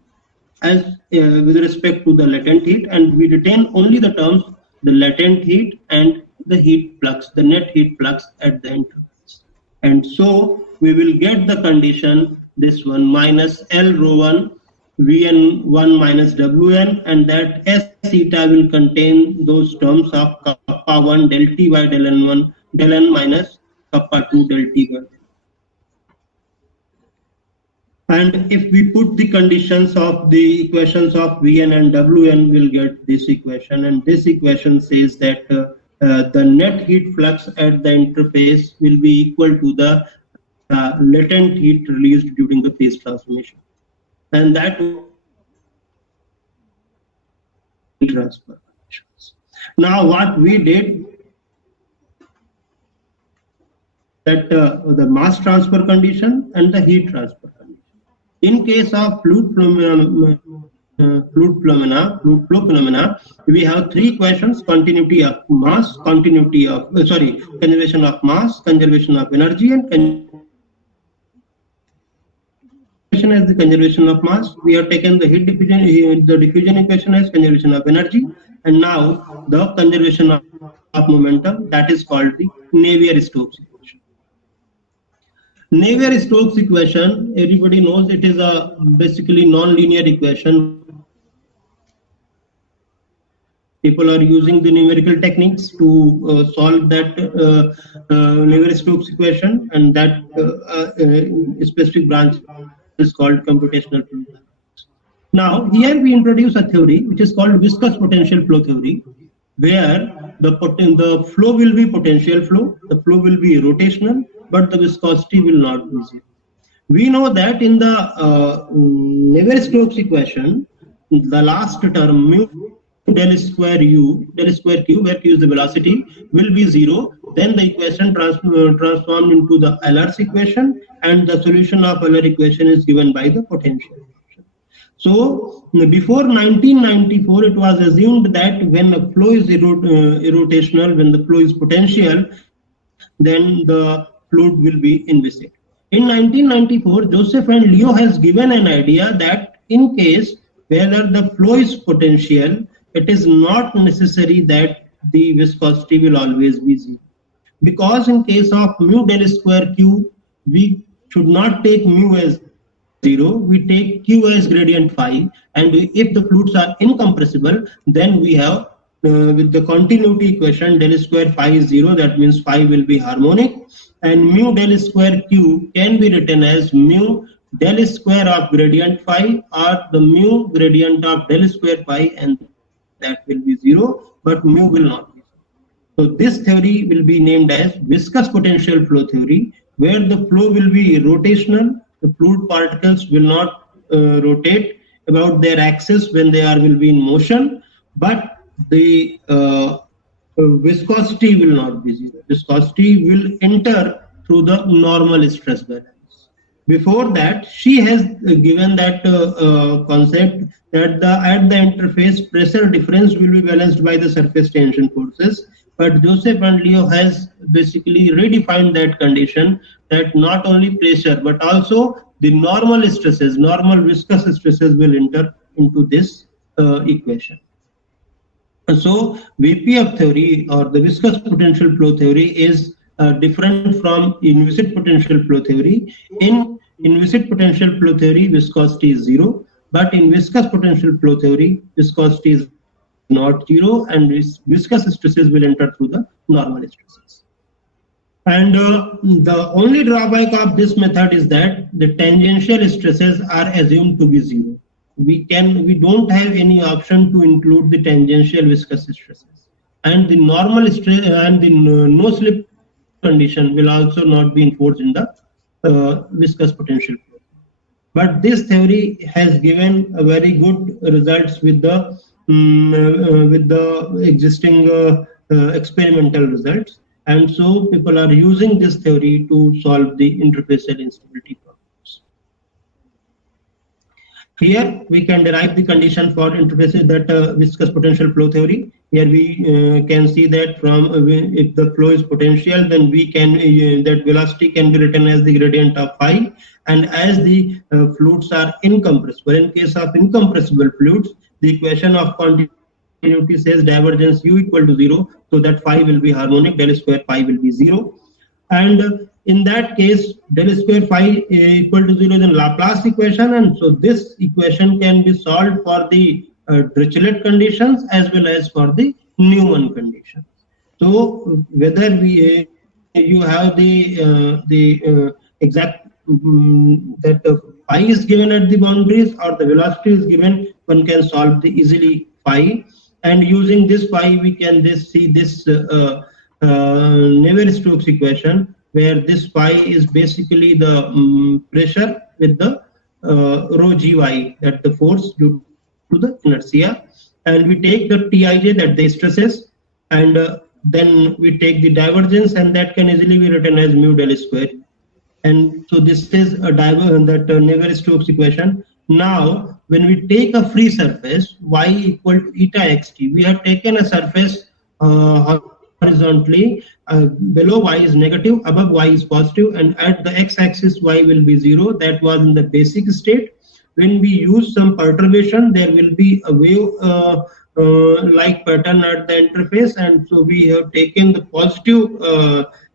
as with respect to the latent heat, and we retain only the terms the latent heat and the heat flux, the net heat flux at the interface. And so we will get the condition, this one, minus L rho 1 Vn1 minus Wn, and that S theta will contain those terms of kappa 1 del T by del N1 del N minus kappa 2 del T by. And if we put the conditions of the equations of Vn and Wn, we'll get this equation. And this equation says that the net heat flux at the interface will be equal to the latent heat released during the phase transformation. And that transfer conditions. Now what we did, that the mass transfer condition and the heat transfer condition. In case of fluid flow phenomena, we have three questions: continuity of mass, conservation of mass, conservation of energy, and as the conservation of mass. We have taken the heat diffusion, the diffusion equation as conservation of energy, and now the conservation of momentum, that is called the Navier-Stokes equation. Navier-Stokes equation, everybody knows it is a basically non-linear equation. People are using the numerical techniques to solve that Navier-Stokes equation, and that specific branch is called computational fluid dynamics. Now, here we introduce a theory which is called viscous potential flow theory, where the flow will be potential flow, the flow will be rotational, but the viscosity will not be zero. We know that in the Navier-Stokes equation, the last term mu del square q, where q is the velocity, will be zero. Then the equation transformed into the Euler's equation, and the solution of Euler equation is given by the potential function. So before 1994, it was assumed that when a flow is irrotational, when the flow is potential, then the fluid will be inviscid. In 1994, Joseph and Leo has given an idea that in case whether the flow is potential, it is not necessary that the viscosity will always be zero. Because in case of mu del square q, we should not take mu as zero, we take q as gradient phi, and if the fluids are incompressible, then we have with the continuity equation del square phi is zero, that means phi will be harmonic, and mu del square q can be written as mu del square of gradient phi or the mu gradient of del square phi, and that will be zero, but mu will not be. So this theory will be named as viscous potential flow theory, where the flow will be rotational. The fluid particles will not rotate about their axis when they will be in motion, but the viscosity will not be zero. Viscosity will enter through the normal stress balance. Before that, she has given that concept that at the interface pressure difference will be balanced by the surface tension forces. But Joseph and Leo has basically redefined that condition, that not only pressure but also the normal stresses, normal viscous stresses will enter into this equation. So VPF theory, or the viscous potential flow theory, is different from inviscid potential flow theory. In inviscid potential flow theory, viscosity is zero, but in viscous potential flow theory, viscosity is not zero, and viscous stresses will enter through the normal stresses. And the only drawback of this method is that the tangential stresses are assumed to be zero. We don't have any option to include the tangential viscous stresses, and the normal stress and the no slip condition will also not be enforced in the viscous potential flow. But this theory has given a very good results with the existing experimental results, and so people are using this theory to solve the interfacial instability problems. Here we can derive the condition for interfaces, that viscous potential flow theory. Here we can see that from if the flow is potential, then we can that velocity can be written as the gradient of phi, and as the fluids are incompressible. In case of incompressible fluids, the equation of continuity says divergence u equal to 0, so that phi will be harmonic, del square phi will be 0. And in that case, del square phi equal to 0 is in Laplace equation, and so this equation can be solved for the Dirichlet conditions as well as for the Newman conditions. So whether you have the exact that phi is given at the boundaries or the velocity is given, one can solve the easily phi, and using this phi we can see this Navier-Stokes equation, where this phi is basically the pressure with the rho gy, that the force due to the inertia, and we take the Tij, that the stresses, and then we take the divergence, and that can easily be written as mu del square. And so this is a Navier-Stokes equation. Now, when we take a free surface y equal to eta xt, we have taken a surface horizontally. Below y is negative, above y is positive, and at the x-axis y will be 0. That was in the basic state. When we use some perturbation, there will be a wave like pattern at the interface, and so we have taken the positive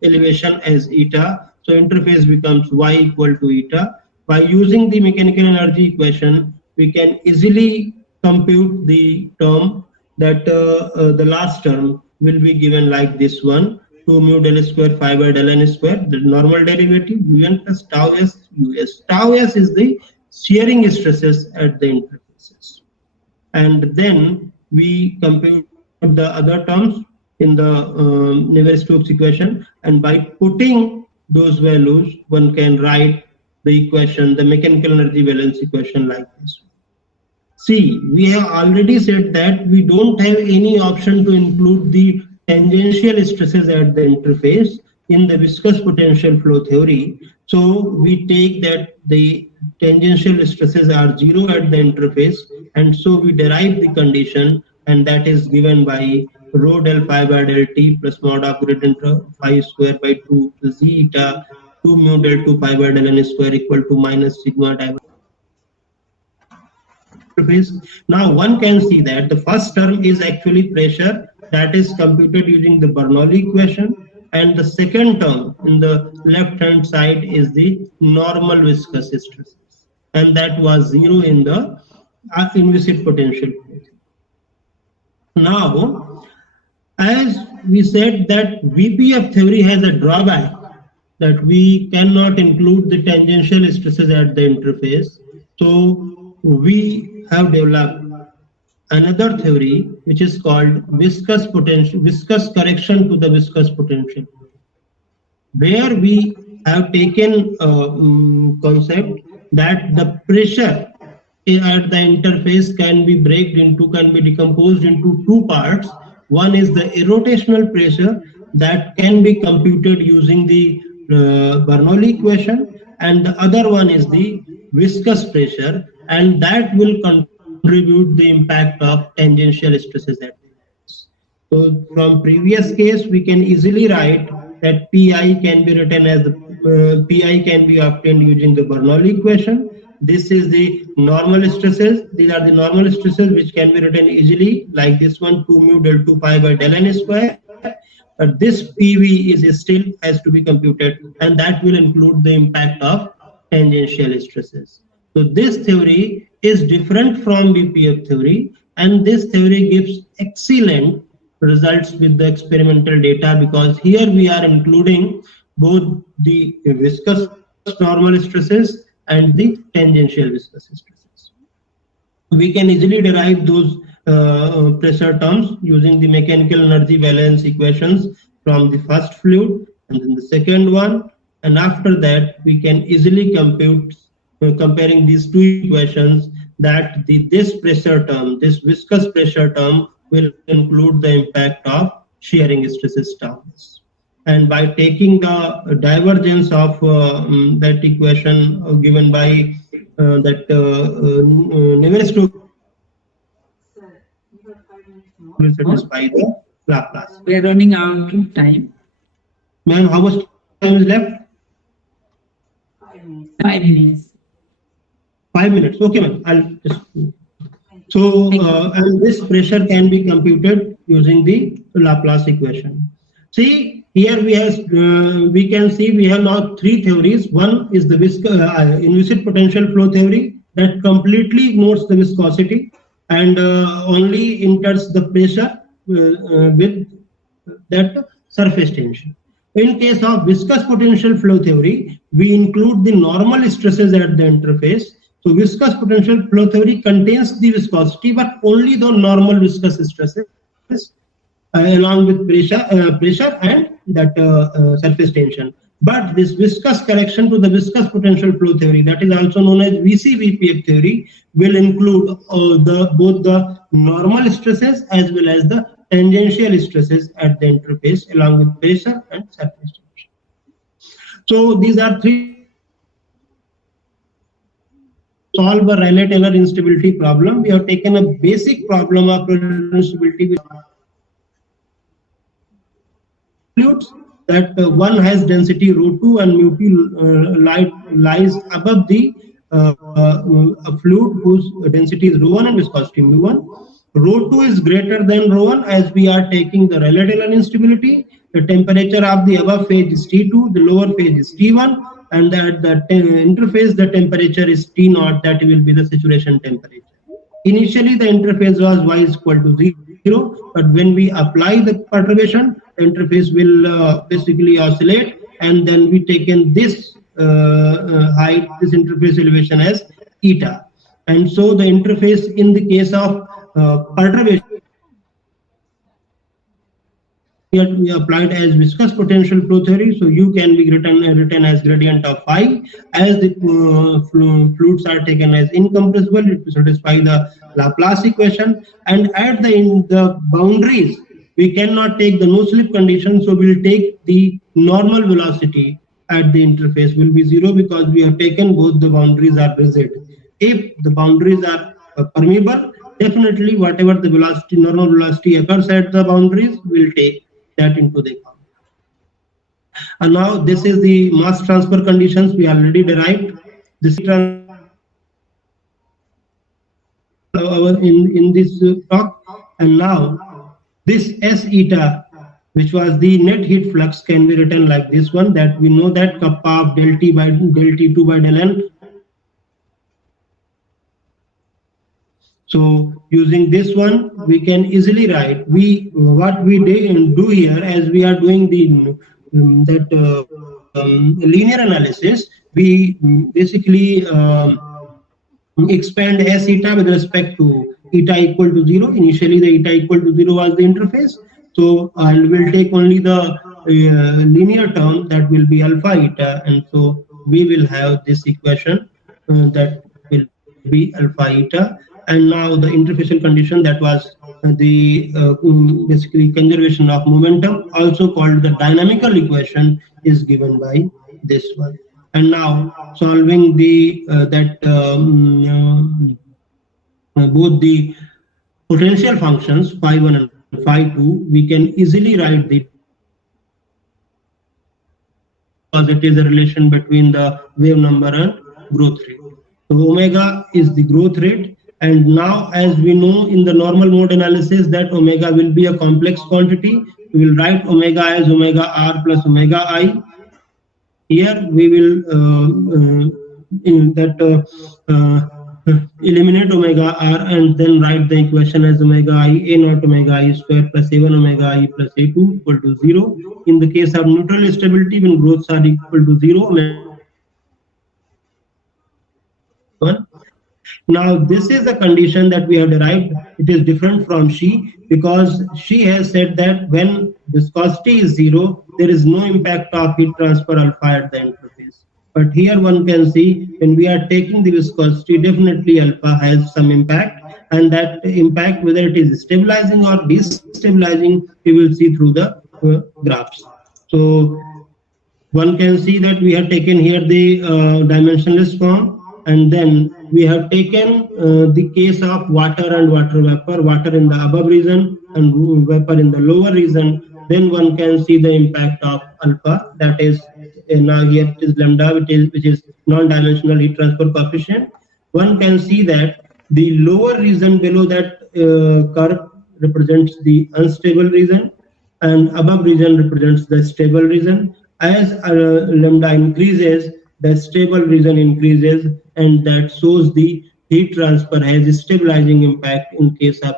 elevation as eta. So interface becomes y equal to eta. By using the mechanical energy equation, we can easily compute the term, that the last term will be given like this one, 2 mu del square phi by del n square, the normal derivative un plus tau s us. Tau s is the shearing stresses at the interfaces. And then we compute the other terms in the Navier-Stokes equation, and by putting those values, one can write the equation, the mechanical energy balance equation, like this. See, we have already said that we don't have any option to include the tangential stresses at the interface in the viscous potential flow theory. So we take that the tangential stresses are 0 at the interface, and so we derive the condition, and that is given by rho del phi by del t plus mod of gradient phi square by 2 plus z eta 2 mu del 2 pi by del n square equal to minus sigma divergence. Now one can see that the first term is actually pressure, that is computed using the Bernoulli equation, and the second term in the left hand side is the normal viscous stresses, and that was 0 in the inviscid potential. Now, as we said that VPF theory has a drawback, that we cannot include the tangential stresses at the interface. So we have developed another theory which is called viscous correction to the viscous potential, where we have taken a concept that the pressure at the interface can be decomposed into two parts. One is the irrotational pressure that can be computed using the Bernoulli equation, and the other one is the viscous pressure, and that will contribute the impact of tangential stresses at the interface. So from previous case, we can easily write that Pi can be written as Pi can be obtained using the Bernoulli equation. This is the normal stresses. These are the normal stresses which can be written easily like this one, 2 mu del 2 pi by del n square. But this PV is still has to be computed, and that will include the impact of tangential stresses. So this theory is different from BPF theory, and this theory gives excellent results with the experimental data, because here we are including both the viscous normal stresses and the tangential viscous stresses. We can easily derive those pressure terms using the mechanical energy balance equations from the first fluid and then the second one, and after that we can easily compute comparing these two equations, that this pressure term, this viscous pressure term, will include the impact of shearing stresses terms. And by taking the divergence of that equation given by Navier-Stokes, will satisfy the Laplace. We are running out of time. Ma'am, how much time is left? 5 minutes. 5 minutes. Okay, ma'am. I'll just. So, and this pressure can be computed using the Laplace equation. See, here we can see we have now three theories. One is the inviscid potential flow theory that completely ignores the viscosity and only enters the pressure with that surface tension. In case of viscous potential flow theory, we include the normal stresses at the interface. So viscous potential flow theory contains the viscosity, but only the normal viscous stresses along with pressure and that surface tension. But this viscous correction to the viscous potential flow theory, that is also known as VC-VPF theory, will include both the normal stresses as well as the tangential stresses at the interface along with pressure and surface tension. So these are three. Solve a Rayleigh-Taylor instability problem. We have taken a basic problem of instability with fluids that one has density ρ2 and μ2 lies above the a fluid whose density is ρ1 and viscosity μ1. ρ2 is greater than ρ1 as we are taking the Rayleigh-Taylor instability. The temperature of the above phase is T2, the lower phase is T1, and at the interface the temperature is T0, that will be the saturation temperature. Initially the interface was y is equal to 0, but when we apply the perturbation, the interface will basically oscillate, and then we taken this height, this interface elevation as eta. And so the interface in the case of perturbation, we applied as viscous potential flow theory, so U can be written as gradient of phi. As the fluids are taken as incompressible, it will satisfy the Laplace equation. And at the boundaries, we cannot take the no slip condition, so we'll take the normal velocity at the interface will be 0 because we have taken both the boundaries are rigid. If the boundaries are permeable, definitely whatever the velocity, normal velocity occurs at the boundaries, we'll take that into the account. And now this is the mass transfer conditions we already derived. This in this talk, and now this S eta, which was the net heat flux, can be written like this one, that we know that kappa of del T by del T2 by del N. So using this one, we can easily write what we do here, as we are doing the linear analysis. We basically expand S eta with respect to eta equal to 0. Initially, the eta equal to 0 was the interface. So we'll take only the linear term, that will be alpha eta, and so we will have this equation that will be alpha eta. And now the interfacial condition, that was the basically conservation of momentum, also called the dynamical equation, is given by this one. And now solving the both the potential functions phi1 and phi2, we can easily write the, because it is a relation between the wave number and growth rate. So omega is the growth rate. And now, as we know in the normal mode analysis that omega will be a complex quantity, we will write omega as omega r plus omega I. Here we will eliminate omega r and then write the equation as omega I a naught omega I square plus a1 omega I plus a2 equal to 0. In the case of neutral stability, when growths are equal to 0, omega 1. Now this is the condition that we have derived. It is different from she, because she has said that when viscosity is 0, there is no impact of heat transfer alpha at the interface. But here one can see when we are taking the viscosity, definitely alpha has some impact, and that impact, whether it is stabilizing or destabilizing, we will see through the graphs. So one can see that we have taken here the dimensionless form, and then we have taken the case of water and water vapor, water in the above region and vapor in the lower region. Then one can see the impact of alpha, that is now here it is lambda, which is non-dimensional heat transfer coefficient. One can see that the lower region below that curve represents the unstable region, and above region represents the stable region. As lambda increases, the stable region increases, and that shows the heat transfer has stabilizing impact in case of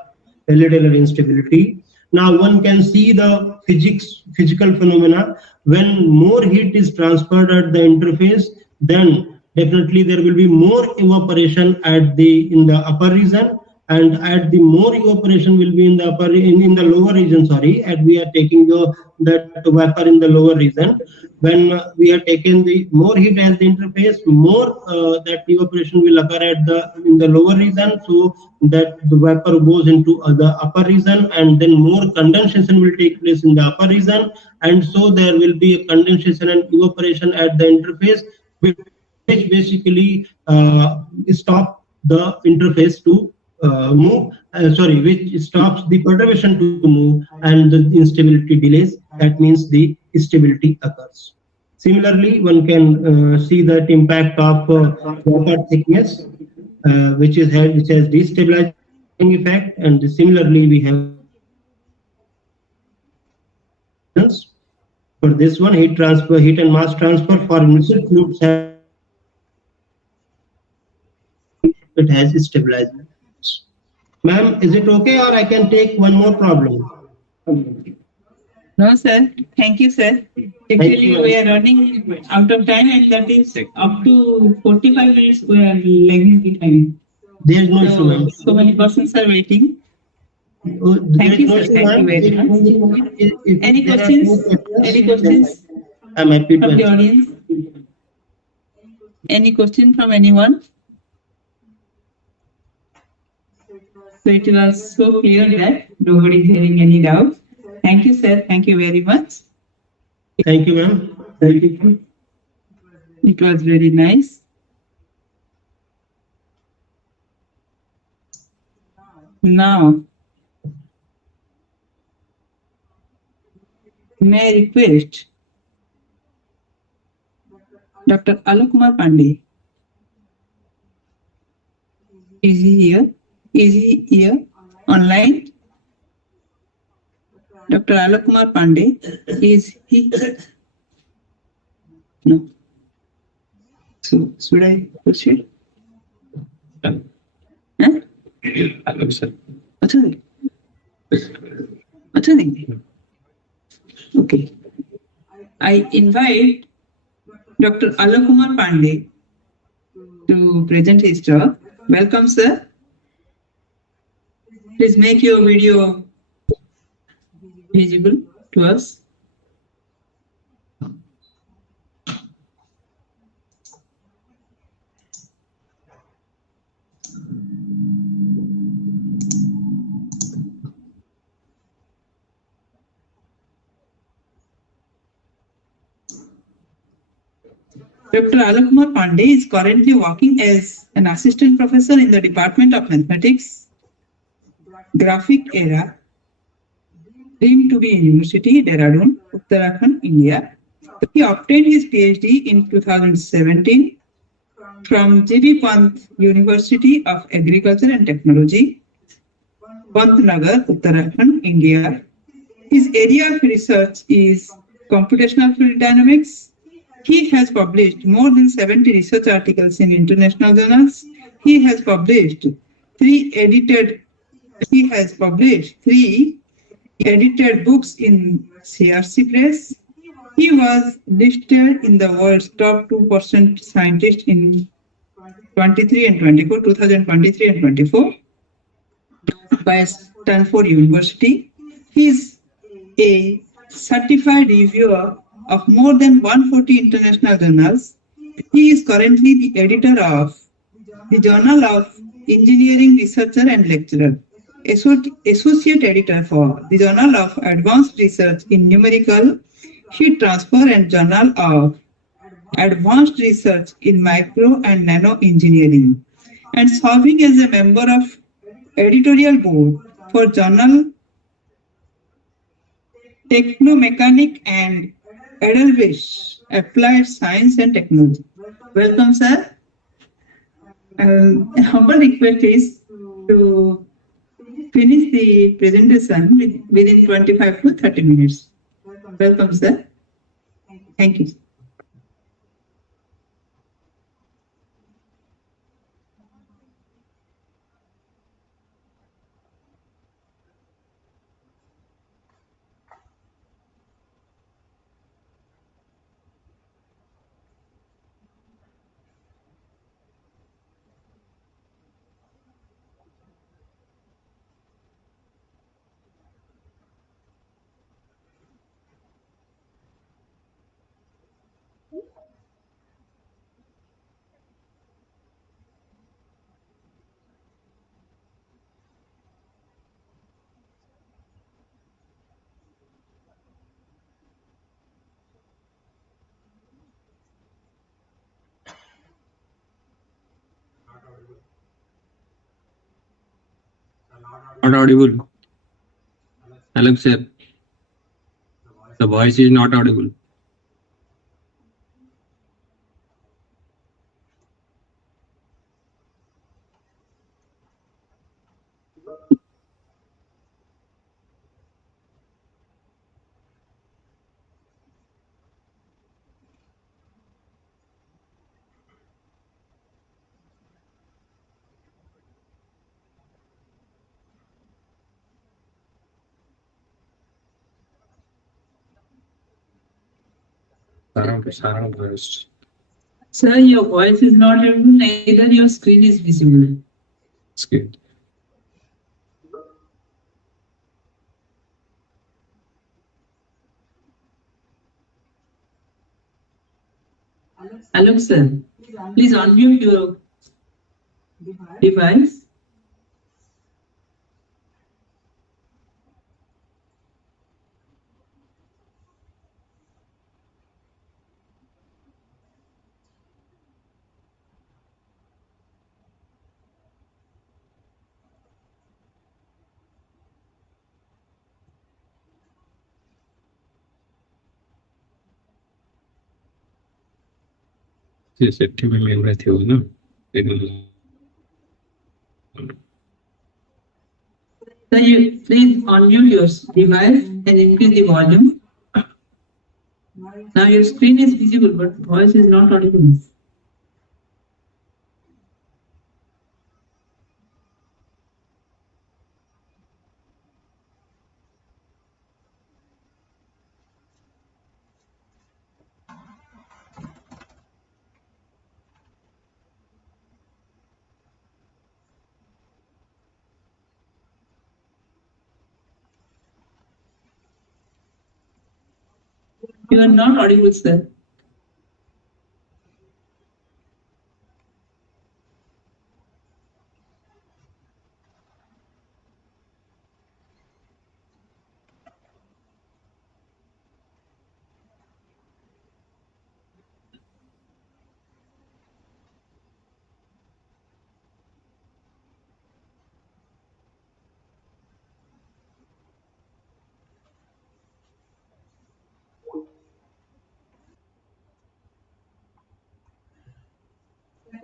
lateral instability. Now one can see the physical phenomena. When more heat is transferred at the interface, then definitely there will be more evaporation in the upper region, and at the more evaporation will be in the in the lower region. Sorry, and we are taking that vapor in the lower region. When we are taking the more heat as the interface, more that evaporation will occur in the lower region, so that the vapor goes into the upper region, and then more condensation will take place in the upper region, and so there will be a condensation and evaporation at the interface, which basically stop the interface to move, which stops the perturbation to move, and the instability delays. That means the stability occurs. Similarly, one can see that impact of vapor thickness, which has destabilizing effect, and similarly we have for this one, heat and mass transfer for liquid fluids it has stabilized. Ma'am, is it okay, or I can take one more problem? No, sir. Thank you, sir. Actually, we are running out of time, and that is up to 45 minutes we are lagging the time. There is no issue, ma'am. So many persons are waiting. Thank you, sir. Thank you very much. Any questions? Any questions I'm happy from to the answer. audience? Any question from anyone? So it was so clear that nobody is having any doubt. Thank you, sir. Thank you very much. Thank you, ma'am. Thank you. It was very nice. Now, may I request Dr. Alok Kumar Pandey? Is he here? Is he here online? Dr. Alok Kumar Pandey, is he? No. So, should I proceed? Huh? Sir. Okay. I invite Dr. Alok Kumar Pandey to present his talk. Welcome, sir. Please make your video visible to us. Dr. Alok Kumar Pandey is currently working as an assistant professor in the Department of Mathematics, Graphic Era, Dream to be University, Dehradun, Uttarakhand, India. He obtained his PhD in 2017 from G.B. Pant University of Agriculture and Technology, Pantnagar, Uttarakhand, India. His area of research is computational fluid dynamics. He has published more than 70 research articles in international journals. He has published three edited books in CRC Press. He was listed in the world's top 2% scientists in 2023 and 24 by Stanford University. He is a certified reviewer of more than 140 international journals. He is currently the editor of the Journal of Engineering Researcher and Lecturer, Associate Editor for the Journal of Advanced Research in Numerical Heat Transfer and Journal of Advanced Research in Micro and Nano Engineering, and serving as a member of editorial board for Journal Technomechanic and Edelweiss Applied Science and Technology. Welcome, sir. Humble request is to finish the presentation within 25 to 30 minutes. Welcome, sir. Thank you. Not audible. Alex, sir. The voice is not audible. Sarang voice. Sir, your voice is not audible, neither your screen is visible. Screen. Hello, sir. Please unmute your device. Yes, Shetty में मिल रहे थे वो ना Sir, you please unmute your device and increase the volume. Now your screen is visible, but voice is not audible. You are not audible, sir.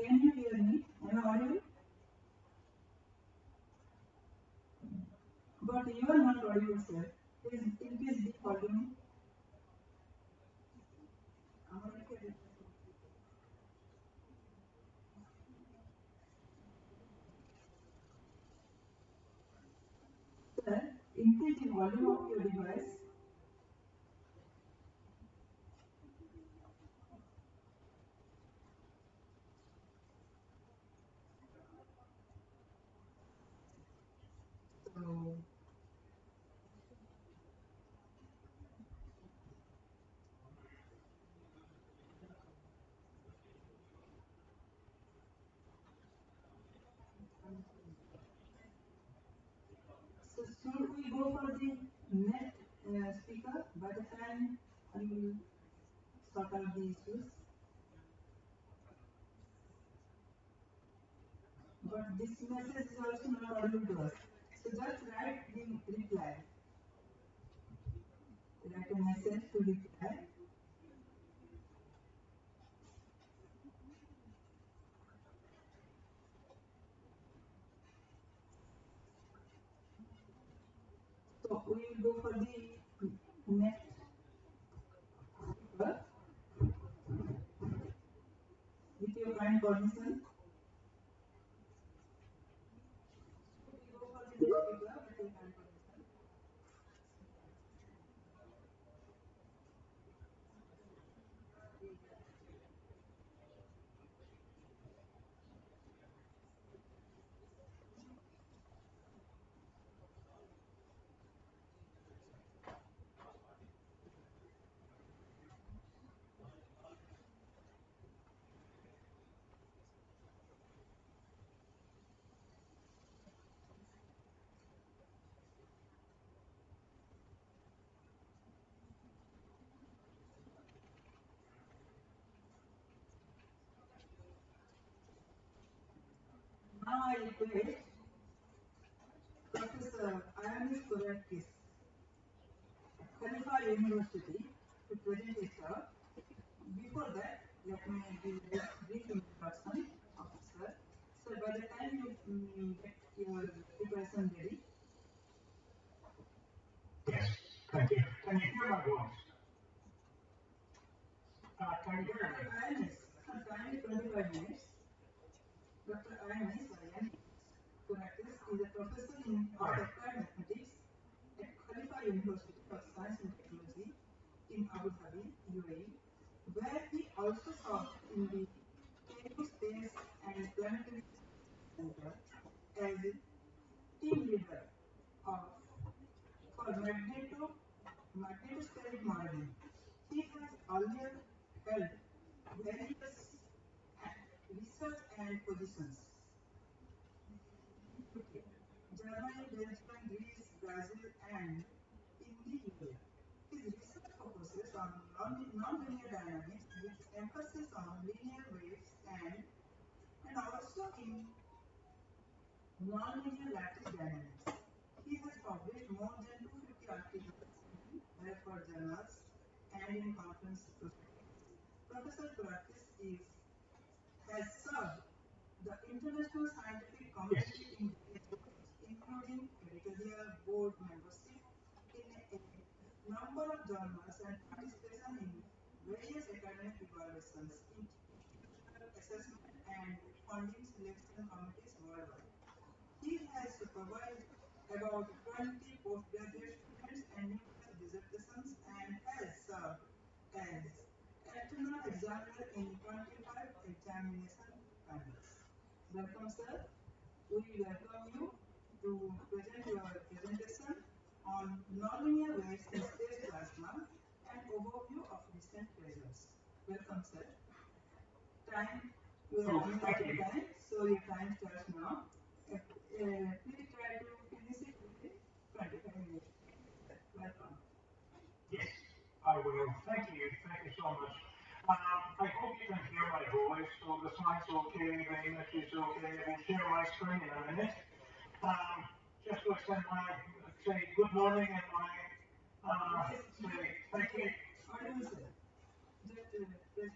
Can you hear me? Am I audible? But you are not audible, sir. Please increase the volume. Sir, increase the volume of your device. So, go for the next speaker by the time you will sort out the issues. But this message is also not audible to us. So just write the reply. Write a message to reply. So we will go for the next speaker with your kind permission. We go for the next speaker with your kind permission. Now I request Professor AMSE-2025, Khalifa University, to present his talk. Before that, let me give a brief introduction of sir. So by the time you get your preparation ready. Yes, thank you. Can you hear my voice? Can you hear me? IMS, time is 25 minutes. Dr. IMS, Kurakis, is a professor in applied mathematics at Khalifa University of Science and Technology in Abu Dhabi, UAE, where he also served in the Cairo Space and Planetary Center as team leader of for magnetospheric modeling. He has earlier held various research and positions. Germany, Belgium, Greece, Brazil, and in the UK. His research focuses on nonlinear dynamics with emphasis on linear waves and also in nonlinear lattice dynamics. He has published more than 250 articles in referred journals and in conference proceedings. Professor Kurakis has served the international scientific community in various roles, including editorial board membership in a number of journals and participation in various academic evaluations, institutional assessment and funding selection committees worldwide. He has supervised about 20 postgraduate students and numerous dissertations and has served as external examiner in 25 examination panels. Welcome, sir. We welcome you to present your presentation on nonlinear waves in space plasma and overview of recent results. Welcome, sir. Time, we are running out of time, so your time starts now. Please try to finish it within 25 minutes. Welcome. Yes, I will. Thank you. Thank you so much. I hope you can hear my voice. So the slide's okay, the image is okay. I will share my screen in a minute. Just to extend my say good morning and my say thank you. Audible, sir. Just share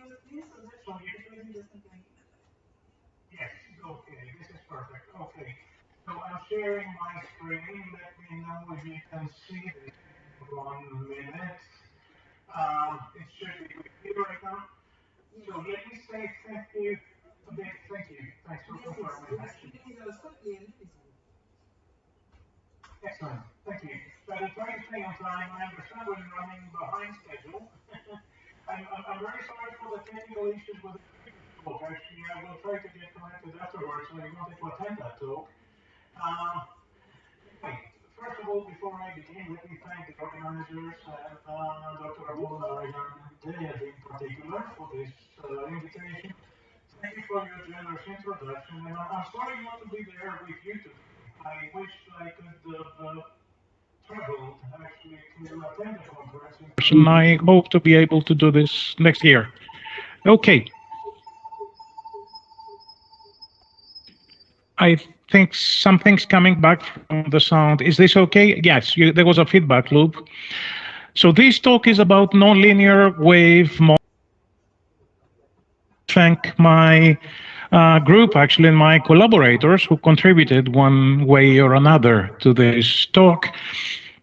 your screen so that So you, the presentation can be. yes, okay, this is perfect. Okay, so I'm sharing my screen. Let me know if you can see this. 1 minute. It should be here right now. Yes. So let me say thank you. Okay, thank you. Thanks for confirming The that. screen is also clearly visible. Excellent. Thank you. So I will try to stay on time. I understand we're running behind schedule. I'm very sorry for the technical issues with the talk. Actually, I will try to get connected afterwards when you wanted to attend that talk. Okay. First of all, before I begin, let me thank the organizers and Dr. Abdul and Dayed in particular for this invitation. Thank you for your generous introduction, and I'm sorry not to be there with you today. I wish I could have traveled actually to attend the conference in person. I hope to be able to do this next year. Okay. I think something's coming back from the sound. Is this okay? Yes, there was a feedback loop. So this talk is about nonlinear wave. Thank my group, actually, and my collaborators who contributed one way or another to this talk.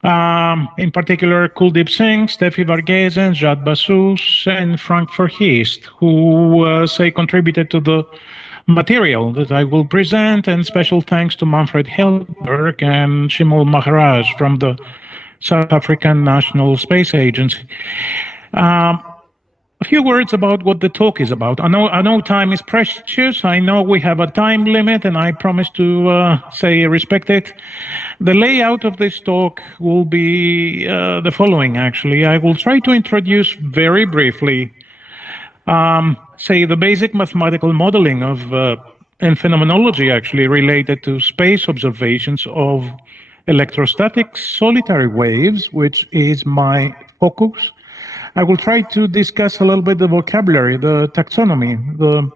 In particular, Kuldeep Singh, Steffi Varghese, Jad Basus, and Frank Verheest, who say contributed to the material that I will present, and special thanks to Manfred Helberg and Shimul Maharaj from the South African National Space Agency. A few words about what the talk is about. I know time is precious. I know we have a time limit, and I promise to respect it. The layout of this talk will be the following, actually. I will try to introduce very briefly, the basic mathematical modeling of and phenomenology, actually, related to space observations of electrostatic solitary waves, which is my focus. I will try to discuss a little bit the vocabulary, the taxonomy, the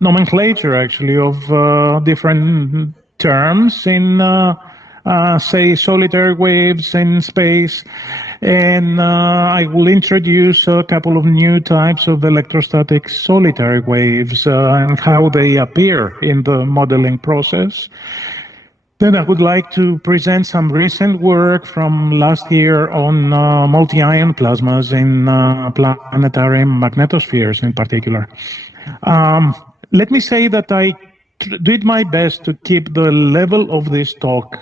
nomenclature, actually, of different terms in, solitary waves in space. And I will introduce a couple of new types of electrostatic solitary waves and how they appear in the modeling process. Then I would like to present some recent work from last year on multi-ion plasmas in planetary magnetospheres in particular. Let me say that I did my best to keep the level of this talk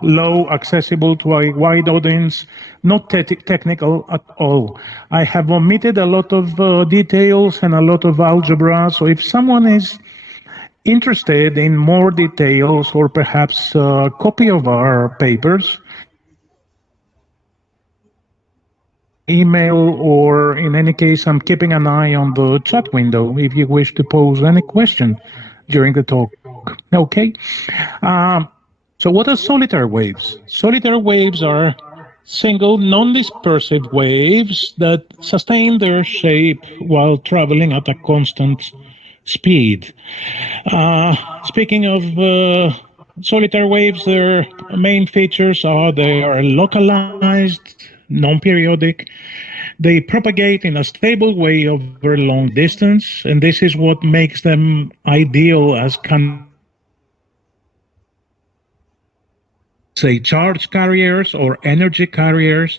low, accessible to a wide audience, not technical at all. I have omitted a lot of details and a lot of algebra, so if someone is interested in more details or perhaps a copy of our papers, email, or in any case, I'm keeping an eye on the chat window if you wish to pose any question during the talk. Okay. So what are solitary waves? Solitary waves are single non-dispersive waves that sustain their shape while traveling at a constant speed. Speaking of solitary waves, their main features are they are localized, non-periodic. They propagate in a stable way over long distance, and this is what makes them ideal as charge carriers or energy carriers.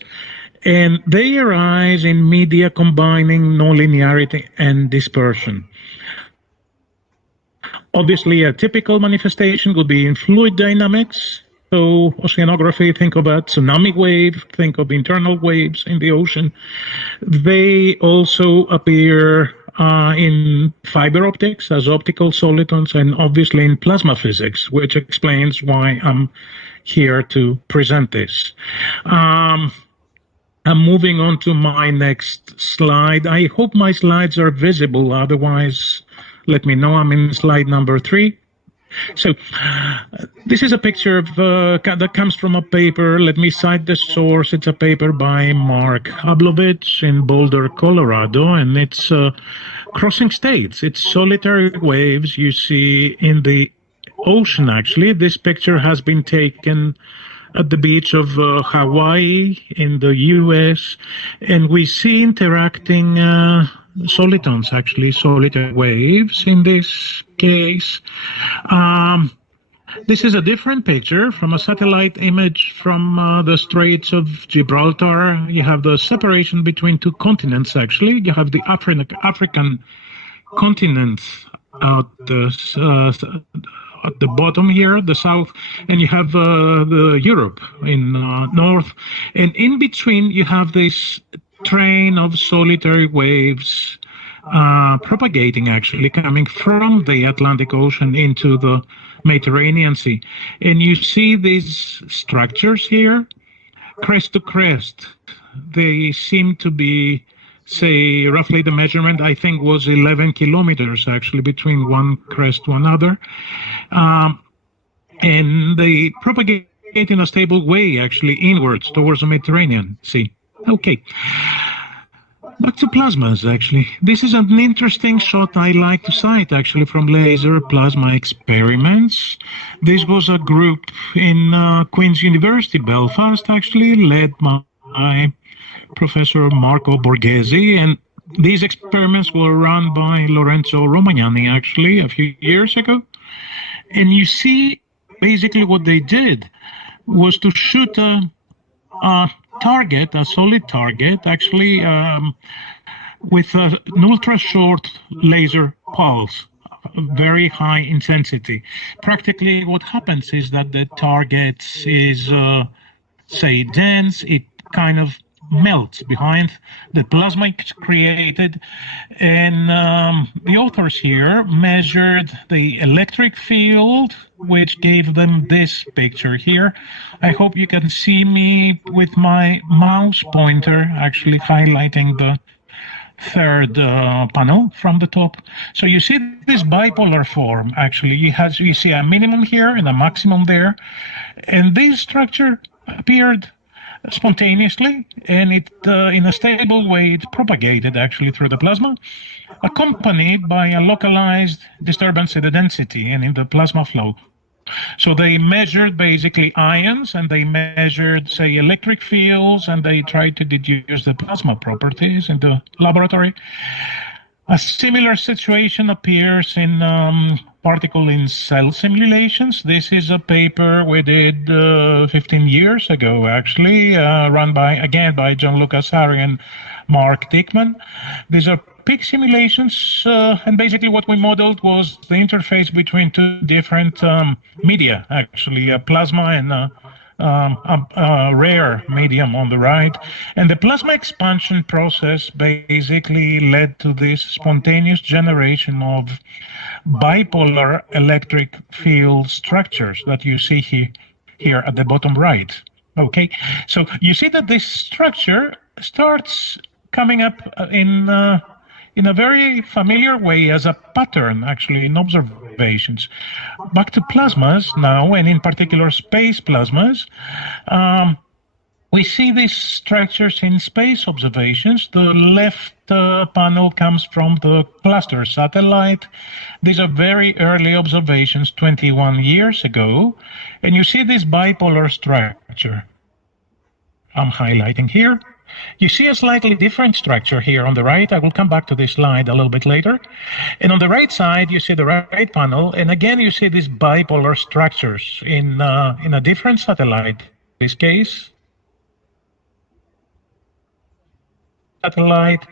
And they arise in media combining nonlinearity and dispersion. Obviously, a typical manifestation would be in fluid dynamics. So oceanography, think of a tsunami wave, think of internal waves in the ocean. They also appear in fiber optics as optical solitons, and obviously in plasma physics, which explains why I'm here to present this. I'm moving on to my next slide. I hope my slides are visible, otherwise let me know. I'm in slide number 3. So this is a picture of that comes from a paper. Let me cite the source. It's a paper by Mark Hablovich in Boulder, Colorado, and it's crossing states. It's solitary waves you see in the ocean, actually. This picture has been taken at the beach of Hawaii in the US, and we see interacting solitons, actually, solitary waves in this case. This is a different picture from a satellite image from the Straits of Gibraltar. You have the separation between two continents, actually. You have the African continent at the bottom here, the south, and you have the Europe in north. And in between, you have this train of solitary waves propagating, actually, coming from the Atlantic Ocean into the Mediterranean Sea. And you see these structures here, crest to crest. They seem to be, say, roughly the measurement, I think, was 11 kilometers, actually, between one crest to another. and they propagate in a stable way, actually inwards towards the Mediterranean Sea. Okay. Back to plasmas, actually. This is an interesting shot I like to cite, actually, from laser plasma experiments. This was a group in Queen's University, Belfast, actually, led by Professor Marco Borghese, and these experiments were run by Lorenzo Romagnani, actually, a few years ago. And you see, basically what they did was to shoot a target, a solid target, actually, with an ultra-short laser pulse, very high intensity. Practically what happens is that the target is, say, dense, it kind of melts behind the plasma it's created, and the authors here measured the electric field, which gave them this picture here. I hope you can see me with my mouse pointer actually highlighting the third panel from the top. So you see this bipolar form, actually. You see a minimum here and a maximum there, and this structure appeared spontaneously, and it in a stable way it propagated actually through the plasma, accompanied by a localized disturbance in the density and in the plasma flow. So they measured basically ions, and they measured, say, electric fields, and they tried to deduce the plasma properties in the laboratory. A similar situation appears in particle in cell simulations. This is a paper we did 15 years ago, actually, run by John Lucas Harry and Mark Dickman. These are peak simulations, and basically what we modeled was the interface between two different media, actually, a plasma and a rare medium on the right. And the plasma expansion process basically led to this spontaneous generation of bipolar electric field structures that you see here at the bottom right. Okay, so you see that this structure starts coming up in a very familiar way as a pattern, actually, in observations. Back to plasmas now, and in particular space plasmas. We see these structures in space observations. The left panel comes from the cluster satellite. These are very early observations, 21 years ago. And you see this bipolar structure I'm highlighting here. You see a slightly different structure here on the right. I will come back to this slide a little bit later. And on the right side, you see the right panel. And again, you see these bipolar structures in a different satellite. In this case, satellite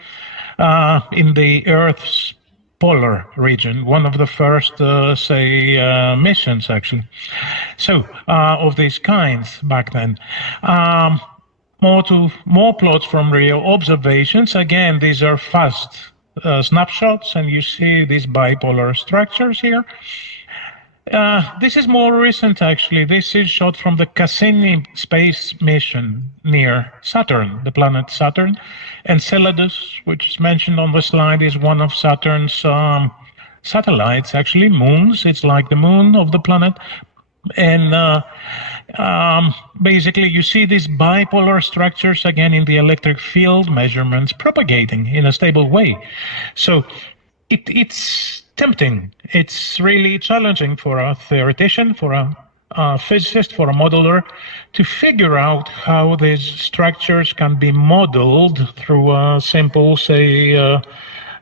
in the Earth's polar region, one of the first, missions, actually. So, of these kinds back then. More plots from real observations. Again, these are fast snapshots, and you see these bipolar structures here. This is more recent, actually. This is shot from the Cassini space mission near Saturn, the planet Saturn. Enceladus, which is mentioned on the slide, is one of Saturn's satellites, actually, moons. It's like the moon of the planet. And basically, you see these bipolar structures again in the electric field measurements propagating in a stable way. So it's tempting. It's really challenging for a theoretician, for a physicist, for a modeler to figure out how these structures can be modeled through a simple,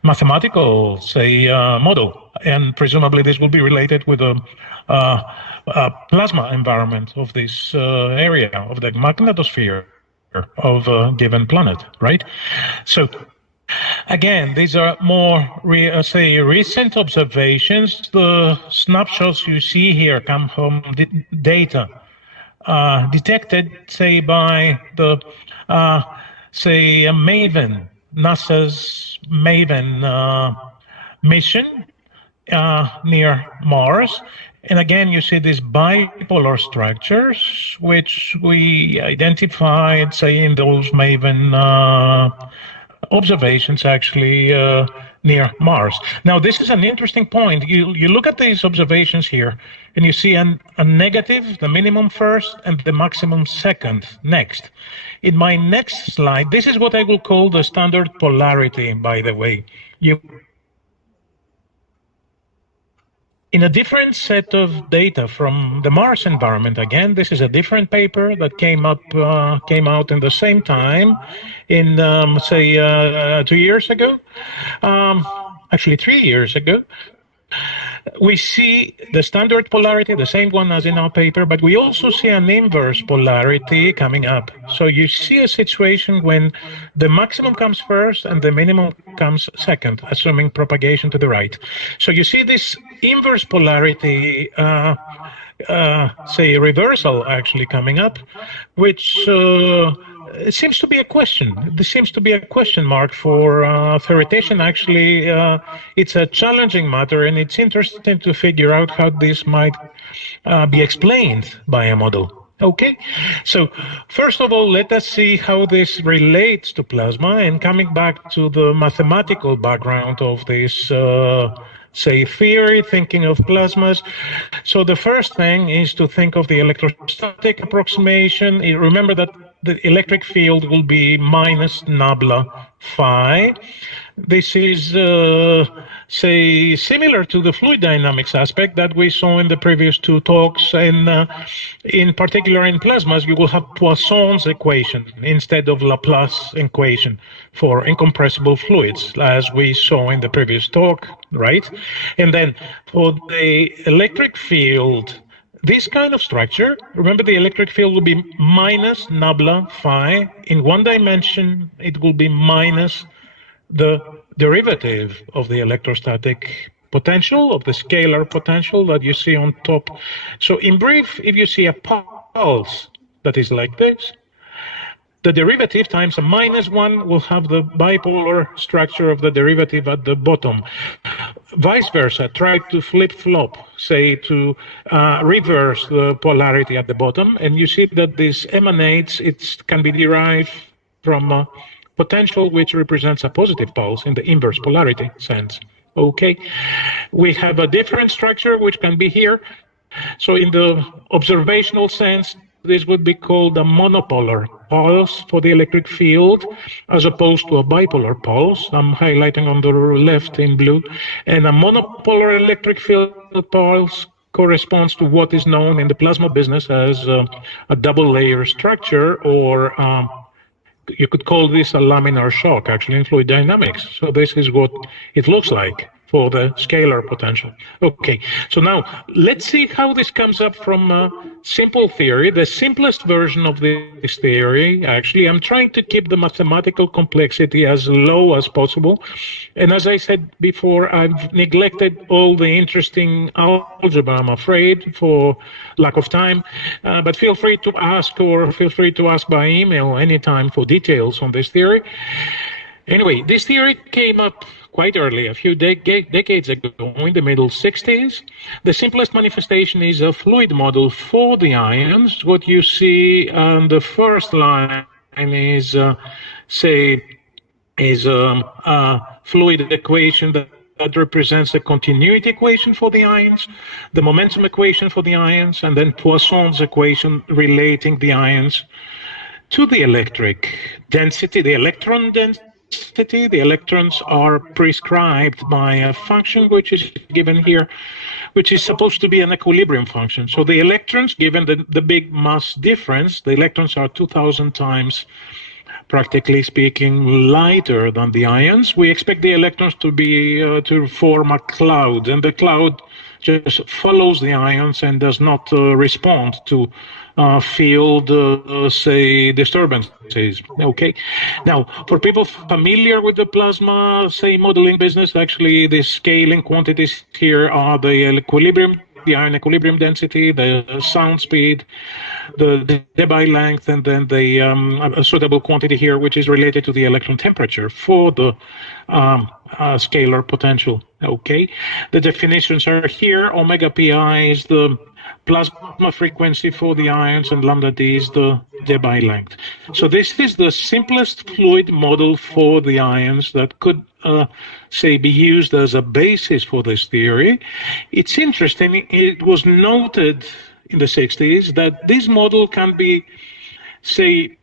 mathematical, model. And presumably this will be related with a plasma environment of this area, of the magnetosphere of a given planet, right? So again, these are more, recent observations. The snapshots you see here come from data detected, say, by the, MAVEN, NASA's MAVEN mission near Mars. And again, you see these bipolar structures, which we identified, say, in those MAVEN observations, actually, near Mars. Now, this is an interesting point. You look at these observations here, and you see a negative, the minimum first, and the maximum second next. In my next slide, this is what I will call the standard polarity, by the way. In a different set of data from the Mars environment, again, this is a different paper that came out in the same time, in say 2 years ago, actually 3 years ago. We see the standard polarity, the same one as in our paper, but we also see an inverse polarity coming up. So you see a situation when the maximum comes first and the minimum comes second, assuming propagation to the right. So you see this inverse polarity, say reversal actually coming up, which it seems to be a question. This seems to be a question mark for theoretician. Actually, it's a challenging matter, and it's interesting to figure out how this might be explained by a model. Okay, so first of all, let us see how this relates to plasma, and coming back to the mathematical background of this say theory, thinking of plasmas. So the first thing is to think of the electrostatic approximation. Remember that the electric field will be minus nabla phi. This is, say, similar to the fluid dynamics aspect that we saw in the previous two talks. And in particular, in plasmas, you will have Poisson's equation instead of Laplace equation for incompressible fluids, as we saw in the previous talk, right? And then for the electric field, this kind of structure, remember the electric field will be minus nabla phi. In one dimension, it will be minus the derivative of the electrostatic potential, of the scalar potential that you see on top. So in brief, if you see a pulse that is like this, the derivative times a -1 will have the bipolar structure of the derivative at the bottom. Vice versa, try to flip-flop, say to reverse the polarity at the bottom, and you see that this emanates, it can be derived from potential which represents a positive pulse in the inverse polarity sense. Okay, we have a different structure which can be here. So in the observational sense, this would be called a monopolar pulse for the electric field, as opposed to a bipolar pulse. I'm highlighting on the left in blue. And a monopolar electric field pulse corresponds to what is known in the plasma business as a double layer structure, or you could call this a laminar shock, actually, in fluid dynamics. So this is what it looks like for the scalar potential. Okay, so now let's see how this comes up from simple theory, the simplest version of this theory. Actually, I'm trying to keep the mathematical complexity as low as possible. And as I said before, I've neglected all the interesting algebra, I'm afraid, for lack of time. But feel free to ask, or feel free to ask by email anytime for details on this theory. Anyway, this theory came up quite early, a few decades ago, in the middle 60s. The simplest manifestation is a fluid model for the ions. What you see on the first line is, a fluid equation that represents the continuity equation for the ions, the momentum equation for the ions, and then Poisson's equation relating the ions to the electric density, the electron density. The electrons are prescribed by a function which is given here, which is supposed to be an equilibrium function. So the electrons, given the big mass difference, the electrons are 2,000 times, practically speaking, lighter than the ions. We expect the electrons to be to form a cloud, and the cloud just follows the ions and does not respond to field, say, disturbances. Okay. Now, for people familiar with the plasma, say, modeling business, actually, the scaling quantities here are the equilibrium, the ion equilibrium density, the sound speed, the Debye length, and then the a suitable quantity here, which is related to the electron temperature for the scalar potential. Okay, the definitions are here. Omega pi is the plasma frequency for the ions, and lambda d is the Debye length. So this is the simplest fluid model for the ions that could, say, be used as a basis for this theory. It's interesting, it was noted in the 60s that this model can be, say,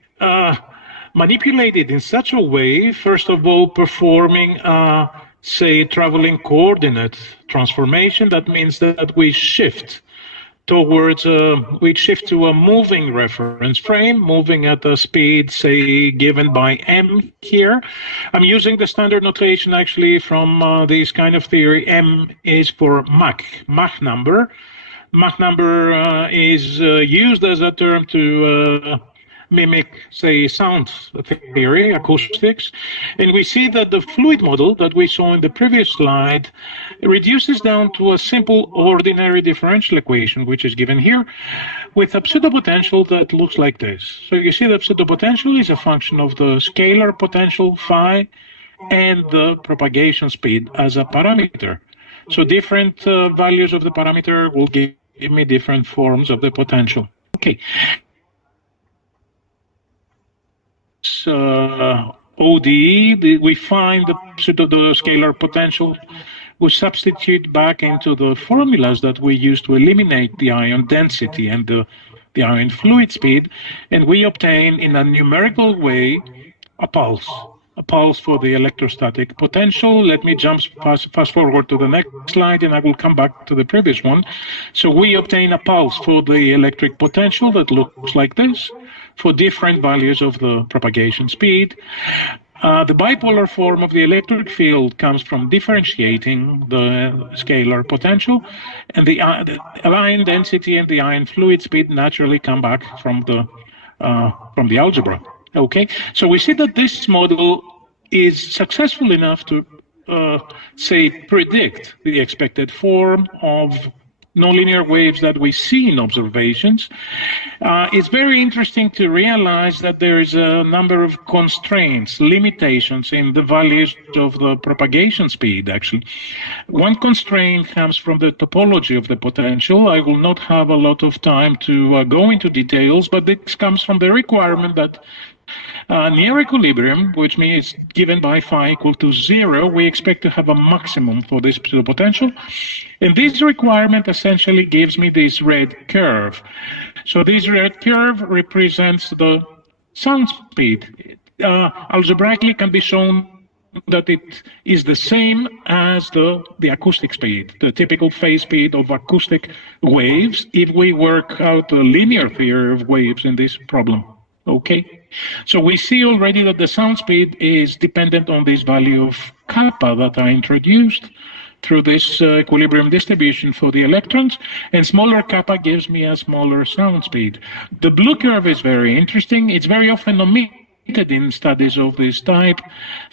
manipulated in such a way, first of all, performing, say, traveling coordinate transformation. That means that we shift towards, we shift to a moving reference frame, moving at a speed, say, given by m here. I'm using the standard notation actually from this kind of theory. M is for Mach number. Mach number is used as a term to mimic, say, sound theory, acoustics. And we see that the fluid model that we saw in the previous slide reduces down to a simple ordinary differential equation, which is given here, with a pseudopotential that looks like this. So you see that pseudopotential is a function of the scalar potential phi and the propagation speed as a parameter. So different values of the parameter will give me different forms of the potential. Okay. ODE, we find the scalar potential. We substitute back into the formulas that we use to eliminate the ion density and the ion fluid speed, and we obtain in a numerical way a pulse for the electrostatic potential. Let me fast forward to the next slide, and I will come back to the previous one. So we obtain a pulse for the electric potential that looks like this, for different values of the propagation speed. The bipolar form of the electric field comes from differentiating the scalar potential, and the ion density and the ion fluid speed naturally come back from the algebra. Okay, so we see that this model is successful enough to, say, predict the expected form of nonlinear waves that we see in observations. It's very interesting to realize that there is a number of constraints, limitations in the values of the propagation speed, actually. One constraint comes from the topology of the potential. I will not have a lot of time to go into details, but this comes from the requirement that near equilibrium, which means given by phi equal to 0, we expect to have a maximum for this potential. And this requirement essentially gives me this red curve. So this red curve represents the sound speed. Algebraically can be shown that it is the same as the acoustic speed, the typical phase speed of acoustic waves, if we work out a linear theory of waves in this problem. Okay, so we see already that the sound speed is dependent on this value of kappa that I introduced through this equilibrium distribution for the electrons, and smaller kappa gives me a smaller sound speed. The blue curve is very interesting. It's very often omitted in studies of this type.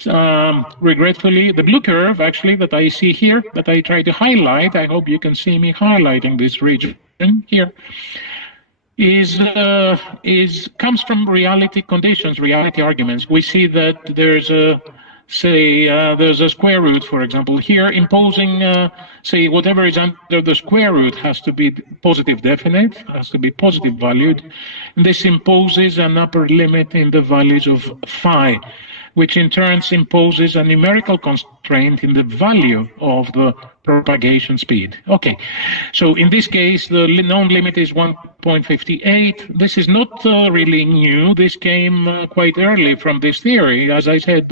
Regretfully, the blue curve actually that I see here, that I try to highlight, I hope you can see me highlighting this region here, comes from reality conditions, reality arguments. We see that there's a, say, there's a square root, for example, here imposing, say, whatever is under the square root has to be positive definite, has to be positive valued. And this imposes an upper limit in the values of phi, which in turn imposes a numerical constraint in the value of the propagation speed. Okay, so in this case, the known limit is 1.58. This is not really new. This came quite early from this theory, as I said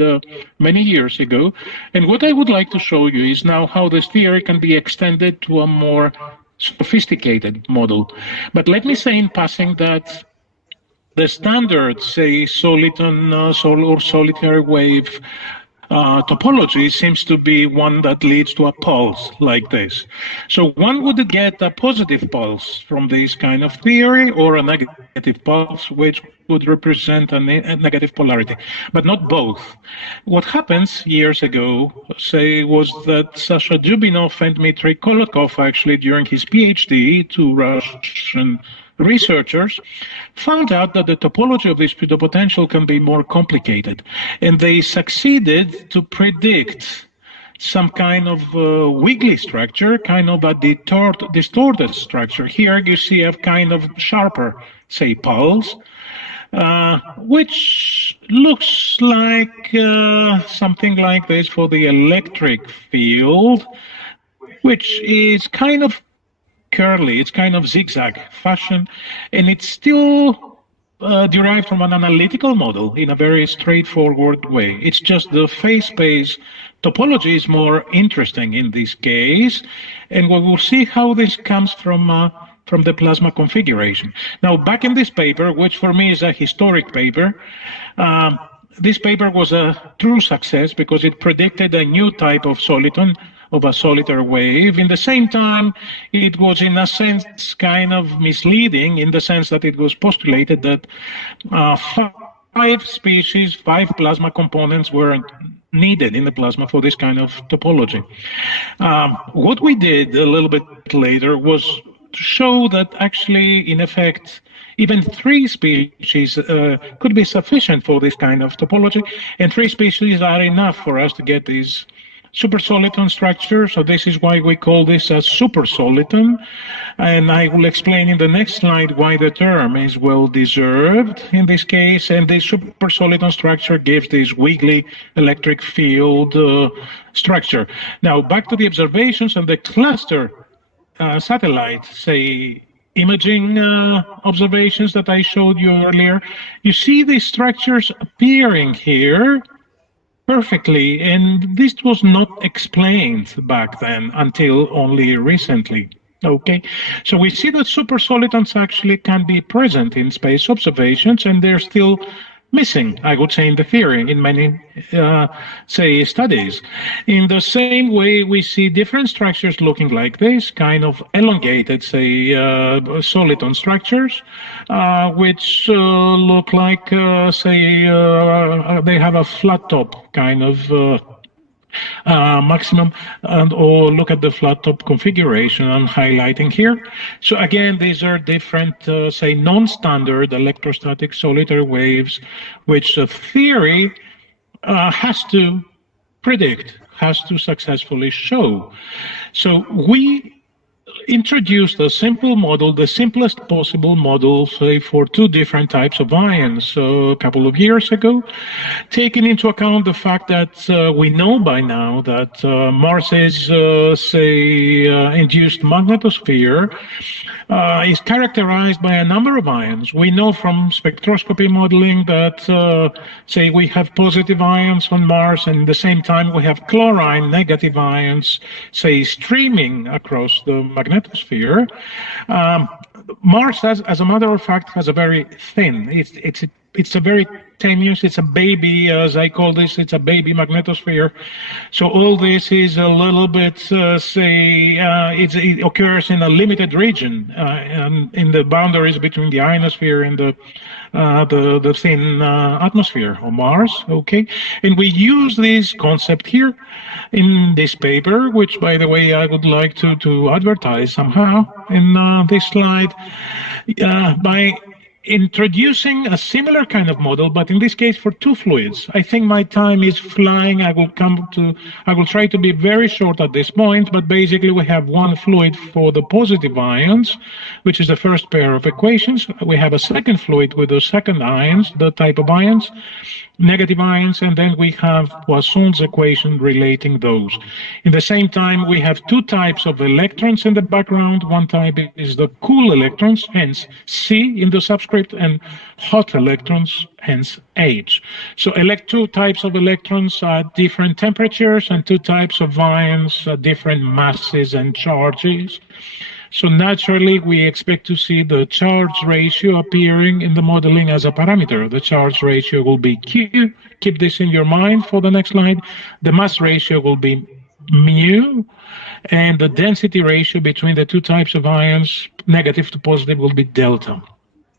many years ago. And what I would like to show you is now how this theory can be extended to a more sophisticated model. But let me say in passing that the standard, say, soliton or solitary wave topology seems to be one that leads to a pulse like this. So one would get a positive pulse from this kind of theory, or a negative pulse, which would represent a negative polarity, but not both. What happens years ago, say, was that Sasha Dubinov and Dmitry Kolokov, actually during his PhD, two Russian researchers, found out that the topology of this pseudopotential can be more complicated, and they succeeded to predict, some kind of wiggly structure, kind of a distorted structure. Here you see a kind of sharper, say, pulse, which looks like something like this for the electric field, which is kind of curly, it's kind of zigzag fashion, and it's still derived from an analytical model in a very straightforward way. It's just the phase space topology is more interesting in this case, and we will see how this comes from the plasma configuration. Now, back in this paper, which for me is a historic paper, this paper was a true success because it predicted a new type of soliton, of a solitary wave. In the same time, it was in a sense kind of misleading in the sense that it was postulated that 5 species, 5 plasma components were needed in the plasma for this kind of topology. What we did a little bit later was to show that actually, in effect, even 3 species could be sufficient for this kind of topology, and 3 species are enough for us to get these supersoliton structure. So this is why we call this a supersoliton, and I will explain in the next slide why the term is well deserved in this case. And this supersoliton structure gives this wiggly electric field structure. Now back to the observations and the cluster satellite, say, imaging observations that I showed you earlier. You see these structures appearing here perfectly, and this was not explained back then until only recently. Okay, so we see that supersolitons actually can be present in space observations, and they're still missing, I would say, in the theory in many, say, studies. In the same way, we see different structures looking like this, kind of elongated, say, soliton structures, which look like, say, they have a flat top kind of maximum, and or look at the flat top configuration I'm highlighting here. So again, these are different, say, non-standard electrostatic solitary waves, which the theory has to predict, has to successfully show. So we introduced a simple model, the simplest possible model, say, for 2 different types of ions a couple of years ago, taking into account the fact that we know by now that Mars's, say, induced magnetosphere is characterized by a number of ions. We know from spectroscopy modeling that, say, we have positive ions on Mars, and at the same time we have chlorine negative ions, say, streaming across the magnetosphere. Mars, as a matter of fact, has a very thin, it's a very tenuous, it's a baby, as I call this, it's a baby magnetosphere. So all this is a little bit, say, it occurs in a limited region, in the boundaries between the ionosphere and the thin atmosphere of Mars, okay? And we use this concept here in this paper, which, by the way, I would like to advertise somehow in this slide, by introducing a similar kind of model, but in this case for 2 fluids. I think my time is flying. I will try to be very short at this point, but basically we have 1 fluid for the positive ions, which is the first pair of equations. We have a second fluid with the second ions, the type of ions, negative ions, and then we have Poisson's equation relating those. In the same time, we have 2 types of electrons in the background. One type is the cool electrons, hence C in the subscript, and hot electrons, hence H. So 2 types of electrons at different temperatures, and 2 types of ions at different masses and charges. So naturally, we expect to see the charge ratio appearing in the modeling as a parameter. The charge ratio will be Q. Keep this in your mind for the next slide. The mass ratio will be mu, and the density ratio between the 2 types of ions, negative to positive, will be delta.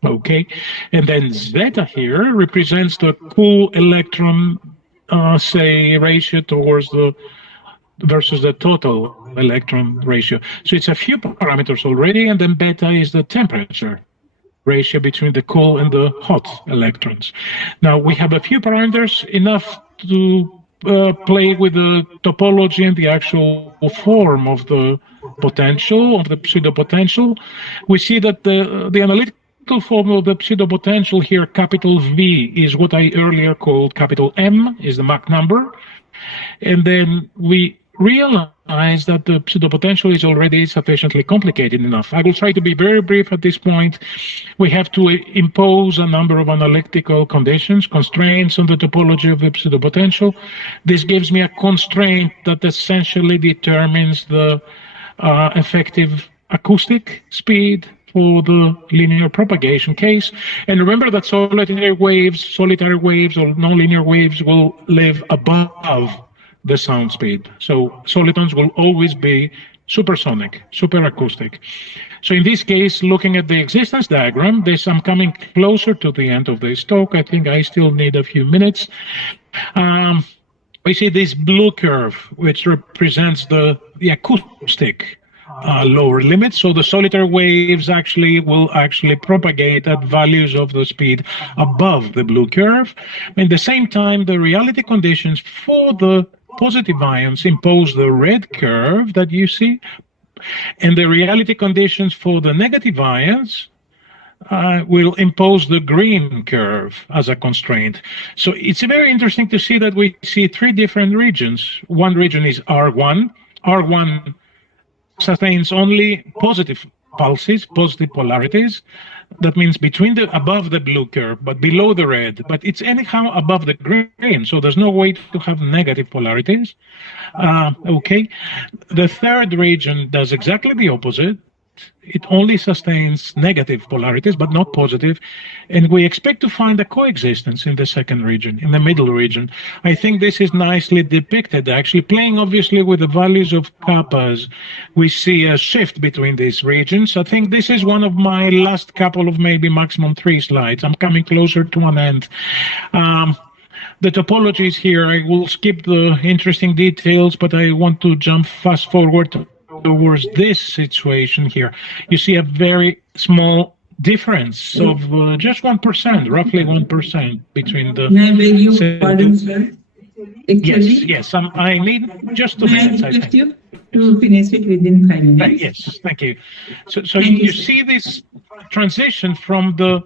Okay, and then zeta here represents the cool electron, say, ratio towards the versus the total electron ratio. So it's a few parameters already, and then beta is the temperature ratio between the cool and the hot electrons. Now we have a few parameters enough to play with the topology and the actual form of the potential, of the pseudo-potential, we see that the analytical form of the pseudo-potential here, capital V, is what I earlier called capital M, is the Mach number. And then we realize that the pseudo-potential is already sufficiently complicated enough. I will try to be very brief at this point. We have to impose a number of analytical conditions, constraints on the topology of the pseudo-potential. This gives me a constraint that essentially determines the effective acoustic speed for the linear propagation case. And remember that solitary waves or nonlinear waves will live above the sound speed. So solitons will always be supersonic, superacoustic. So in this case, looking at the existence diagram, I'm coming closer to the end of this talk. I think I still need a few minutes. We see this blue curve, which represents the acoustic lower limit. So the solitary waves will propagate at values of the speed above the blue curve. At the same time, the reality conditions for the positive ions impose the red curve that you see, and the reality conditions for the negative ions will impose the green curve as a constraint. So it's very interesting to see that we see three different regions. One region is R1. R1 sustains only positive pulses, positive polarities. That means above the blue curve, but below the red. But it's anyhow above the green, so there's no way to have negative polarities. Okay. The third region does exactly the opposite. It only sustains negative polarities, but not positive. And we expect to find a coexistence in the second region, in the middle region. I think this is nicely depicted, actually. Playing obviously with the values of kappas, we see a shift between these regions. I think this is one of my last couple of maybe maximum 3 slides. I'm coming closer to an end. The topologies here, I will skip the interesting details, but I want to jump fast forward towards this situation here. You see a very small difference of just 1%, roughly 1% between the... May I beg your pardon, sir? Yes, I need just 2 minutes, I think. You to finish it within 5 minutes. Yes, thank you. So you see this transition from the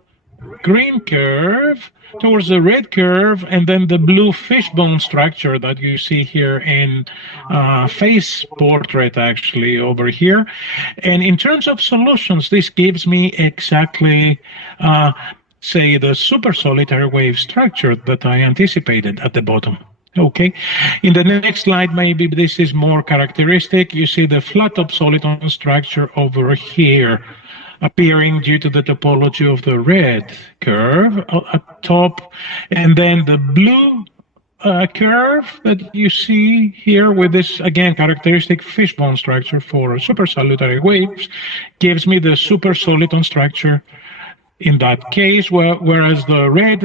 green curve towards the red curve, and then the blue fishbone structure that you see here in face portrait, actually, over here. And in terms of solutions, this gives me exactly, say, the super solitary wave structure that I anticipated at the bottom. Okay, in the next slide, maybe this is more characteristic. You see the flat top soliton structure over here, appearing due to the topology of the red curve at top, and then the blue curve that you see here with this, again, characteristic fishbone structure for supersolitary waves gives me the supersoliton structure in that case, whereas the red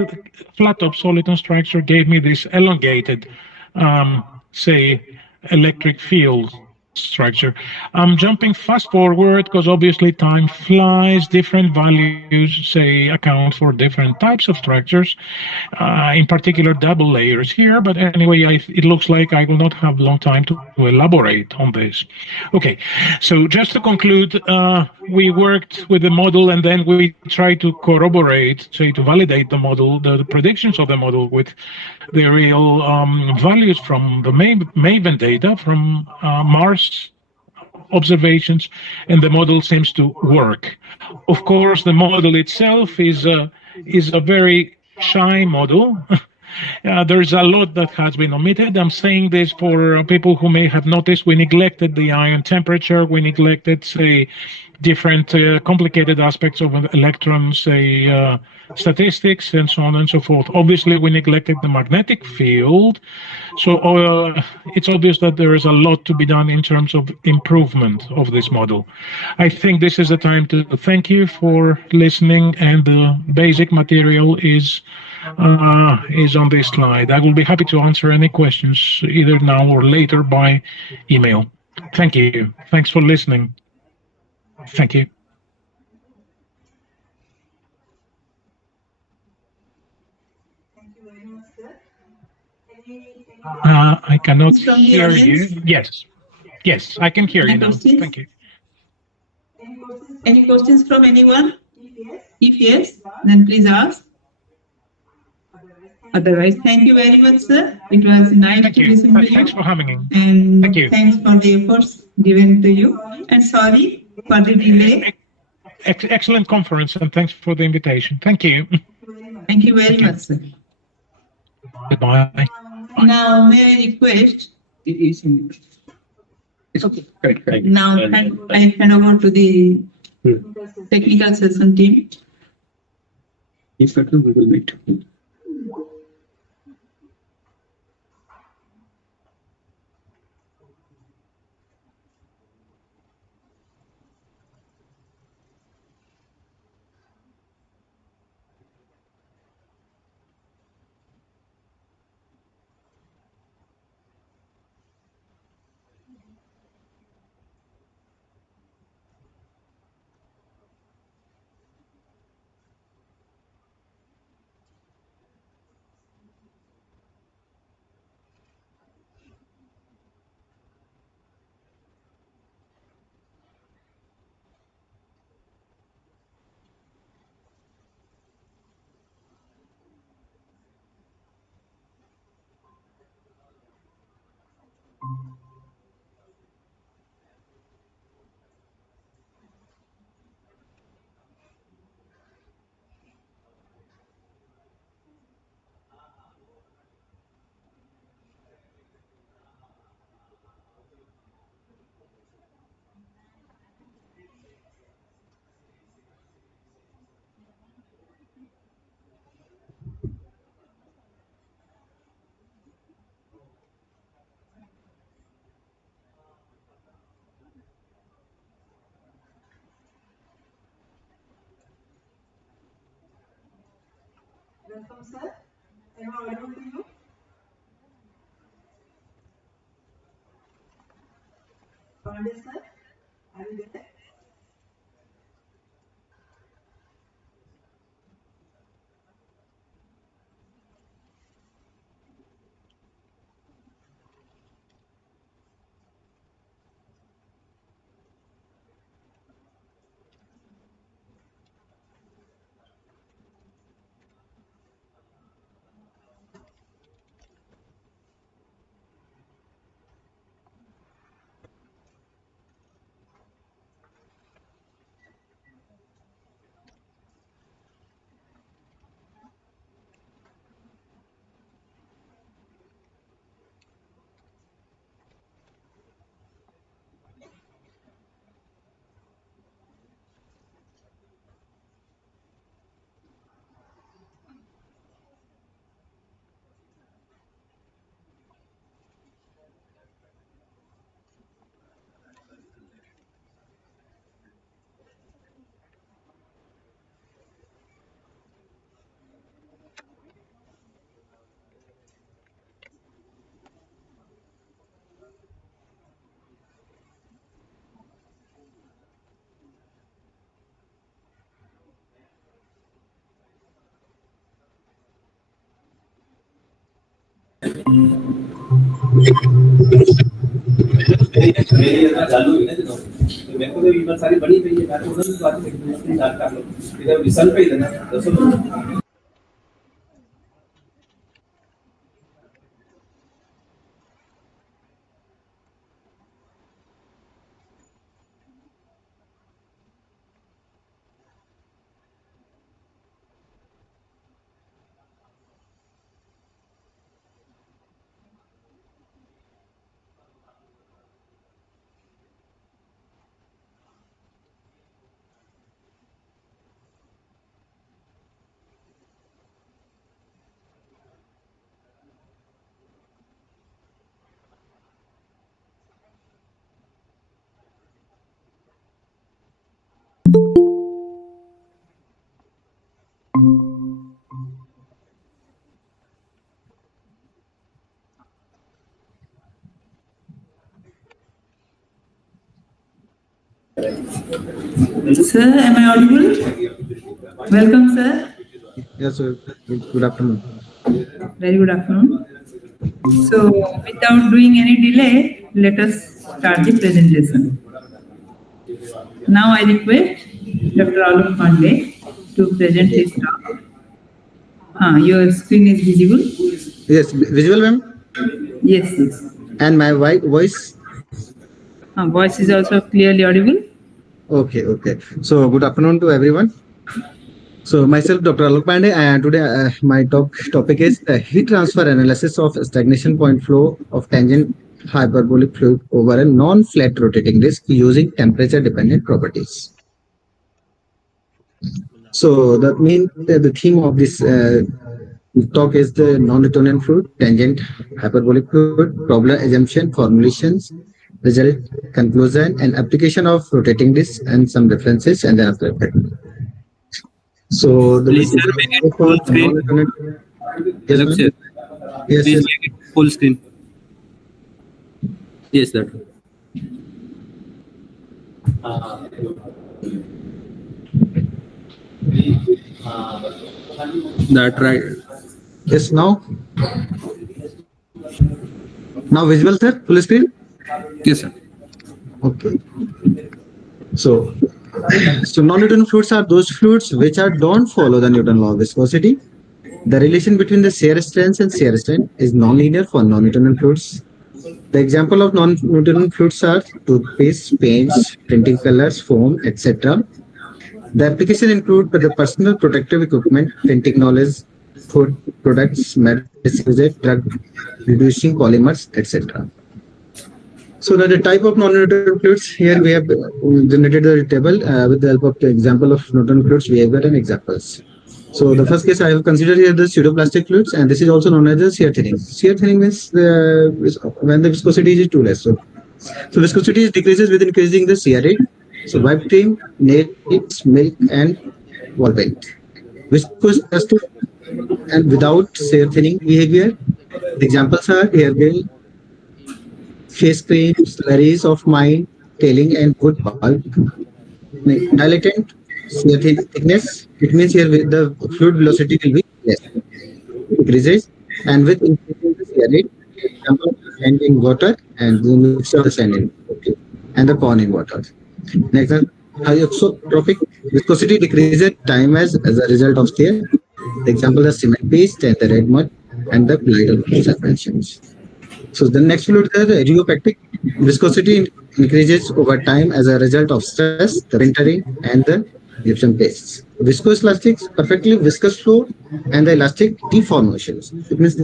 flat top soliton structure gave me this elongated, say, electric field structure. I'm jumping fast forward because obviously time flies. Different values, say, account for different types of structures, in particular double layers here. But anyway, it looks like I will not have long time to elaborate on this. Okay, so just to conclude, we worked with the model and then we tried to corroborate, say, to validate the model, the predictions of the model with the real values from the MAVEN data from Mars observations, and the model seems to work. Of course, the model itself is a very shy model. There's a lot that has been omitted. I'm saying this for people who may have noticed we neglected the ion temperature, we neglected, say, different complicated aspects of electrons, say, statistics, and so on and so forth. Obviously, we neglected the magnetic field. So it's obvious that there is a lot to be done in terms of improvement of this model. I think this is the time to thank you for listening, and the basic material is on this slide. I will be happy to answer any questions either now or later by email. Thank you. Thanks for listening. Thank you. Thank you very much, sir. I cannot From the hear you. audience? Yes, I can hear you Any now. questions? Thank you. Any questions from anyone? If yes, then please ask. Otherwise, thank you very much, sir. It was nice Thank to you. listen to Thanks you. for having me. And Thank you. thanks for the efforts given to you. And sorry for the delay. Excellent conference, and thanks for the invitation. Thank you. Thank you very much, sir. Goodbye. Now, may I request? It's okay. Correct. Now, I hand over to the technical session team. If at all, we will meet. Welcome, sir. Am I audible to you? Pandey, sir, are you there? मेरी चालू है ना तो मेरे को तो email सारी बड़ी पई है मैं तो उधर बात नहीं याद कर लो इधर रिजल्ट पे देना दसो Sir, am I audible? Welcome, sir. Yes, sir. Good afternoon. Very good afternoon. So, without doing any delay, let us start the presentation. Now, I request Dr. Alok Pandey to present his talk. Your screen is visible? Yes, visual, ma'am. Yes, yes. And my voice? Voice is also clearly audible. Okay, okay. So, good afternoon to everyone. So, myself, Dr. Alok Pandey, and today my topic is heat transfer analysis of stagnation point flow of tangent hyperbolic fluid over a non-flat rotating disk using temperature-dependent properties. So, the theme of this talk is the non-Newtonian fluid, tangent hyperbolic fluid, problem assumption, formulations, result, conclusion, and application of rotating disk, and some references, and then after effect. So the Please, sir, make it full screen. Yes, Alok, sir. Yes, Please yes. make it full screen. Yes, sir. That right. Yes, now visible, sir, full screen. Yes, sir. Okay. So non-Newtonian fluids are those fluids which don't follow the Newton law of viscosity. The relation between the shear strength and shear strength is non-linear for non-Newtonian fluids. The example of non-Newtonian fluids are toothpaste, paints, printing colors, foam, etc. The application include the personal protective equipment, printing knowledge, food products, medicine, drug reducing polymers, etc. So the type of non-Newtonian fluids, here we have generated the table with the help of the example of Newtonian fluids behavior and examples. So the first case I have considered here the pseudoplastic fluids, and this is also known as the shear thinning. Shear thinning means when the viscosity is too less. So viscosity decreases with increasing the shear rate. So whipped cream, nails, milk, and wall paint. Viscous plastic and without shear thinning behavior. The examples are hair gel, face cream, slurries of mine, tailing, and wood pulp. Dilatant shear thickness. It means here the fluid velocity will be less. Decreases, and with increasing the shear rate, example sand in water and the mixture of the sand in water and the corn in water. Next, isotropic viscosity decreases time as a result of shear. The example is cement paste and the red mud and the colloidal suspensions. So the next fluid is the rheopectic. Viscosity increases over time as a result of stress, the sintering, and the gypsum pastes. Viscoelastics, perfectly viscous fluid, and the elastic deformations. It means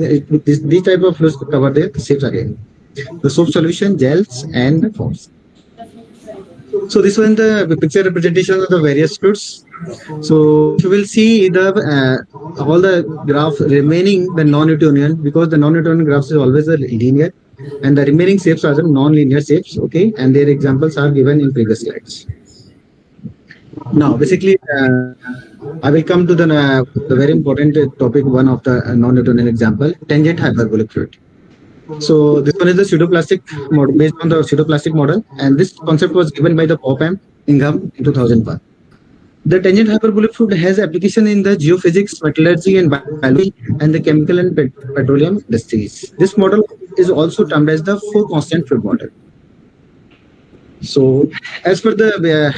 these type of fluids cover the shapes again. The soap solution, gels, and foams. So this one the picture representation of the various fluids. So you will see the all the graph remaining the non-Newtonian, because the non-Newtonian graphs is always a linear, and the remaining shapes are the non-linear shapes. Okay, and their examples are given in previous slides. Now, basically, I will come to the very important topic, one of the non-Newtonian example, tangent hyperbolic fluid. So this one is the pseudoplastic model, based on the pseudoplastic model, and this concept was given by the Popham Ingham in 2001. The tangent hyperbolic fluid has application in the geophysics, metallurgy, and biology, and the chemical and petroleum industries. This model is also termed as the four constant fluid model. So, as per the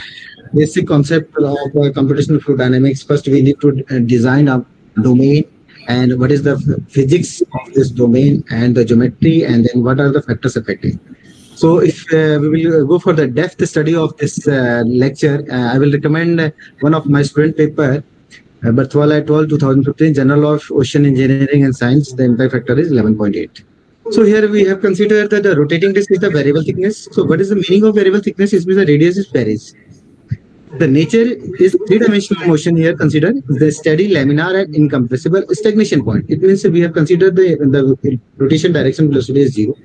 basic concept of computational fluid dynamics, first we need to design a domain, and what is the physics of this domain, and the geometry, and then what are the factors affecting. So if we will go for the depth study of this lecture, I will recommend one of my student paper, Barthwal et al. 2015, Journal of Ocean Engineering and Science. The impact factor is 11.8. So here we have considered that the rotating disk is the variable thickness. So what is the meaning of variable thickness? Is the radius is varies. The nature is three-dimensional motion here considered the steady, laminar, and incompressible stagnation point. It means we have considered the rotation direction velocity is 0.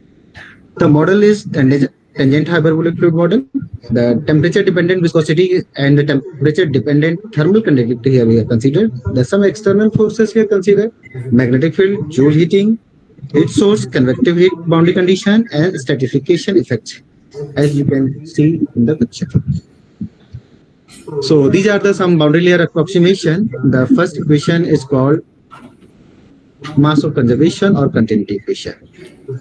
The model is tangent hyperbolic fluid model. The temperature-dependent viscosity and the temperature-dependent thermal conductivity here we have considered. There's some external forces here considered: magnetic field, Joule heating, heat source, convective heat boundary condition, and stratification effects, as you can see in the picture. So these are the some boundary layer approximation. The first equation is called mass of conservation or continuity equation.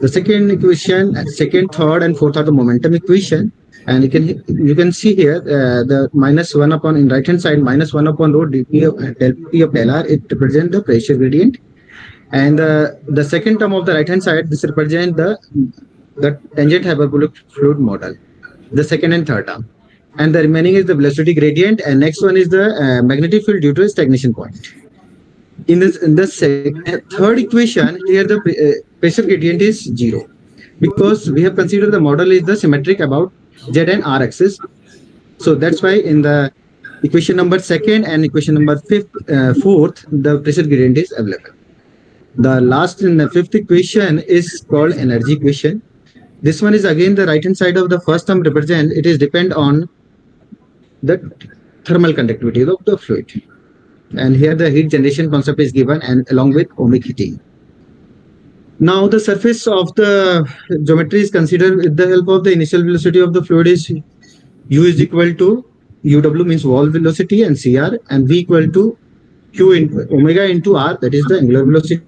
The second equation, second, third, and fourth are the momentum equation. And you can see here the minus 1 upon in right hand side minus 1 upon rho dp of del p of del r, it represents the pressure gradient. And the second term of the right hand side, this represents the tangent hyperbolic fluid model, the second and third term. And the remaining is the velocity gradient, and next one is the magnetic field due to a stagnation point. In the third equation, here the pressure gradient is 0, because we have considered the model is the symmetric about z and r axis. So that's why in the equation number second and equation number fourth, the pressure gradient is available. The last in the fifth equation is called energy equation. This one is again the right hand side of the first term represent, it is depend on the thermal conductivity of the fluid. And here the heat generation concept is given, and along with ohmic heating. Now the surface of the geometry is considered with the help of the initial velocity of the fluid is u is equal to uw means wall velocity and cr, and v equal to q into omega into r, that is the angular velocity.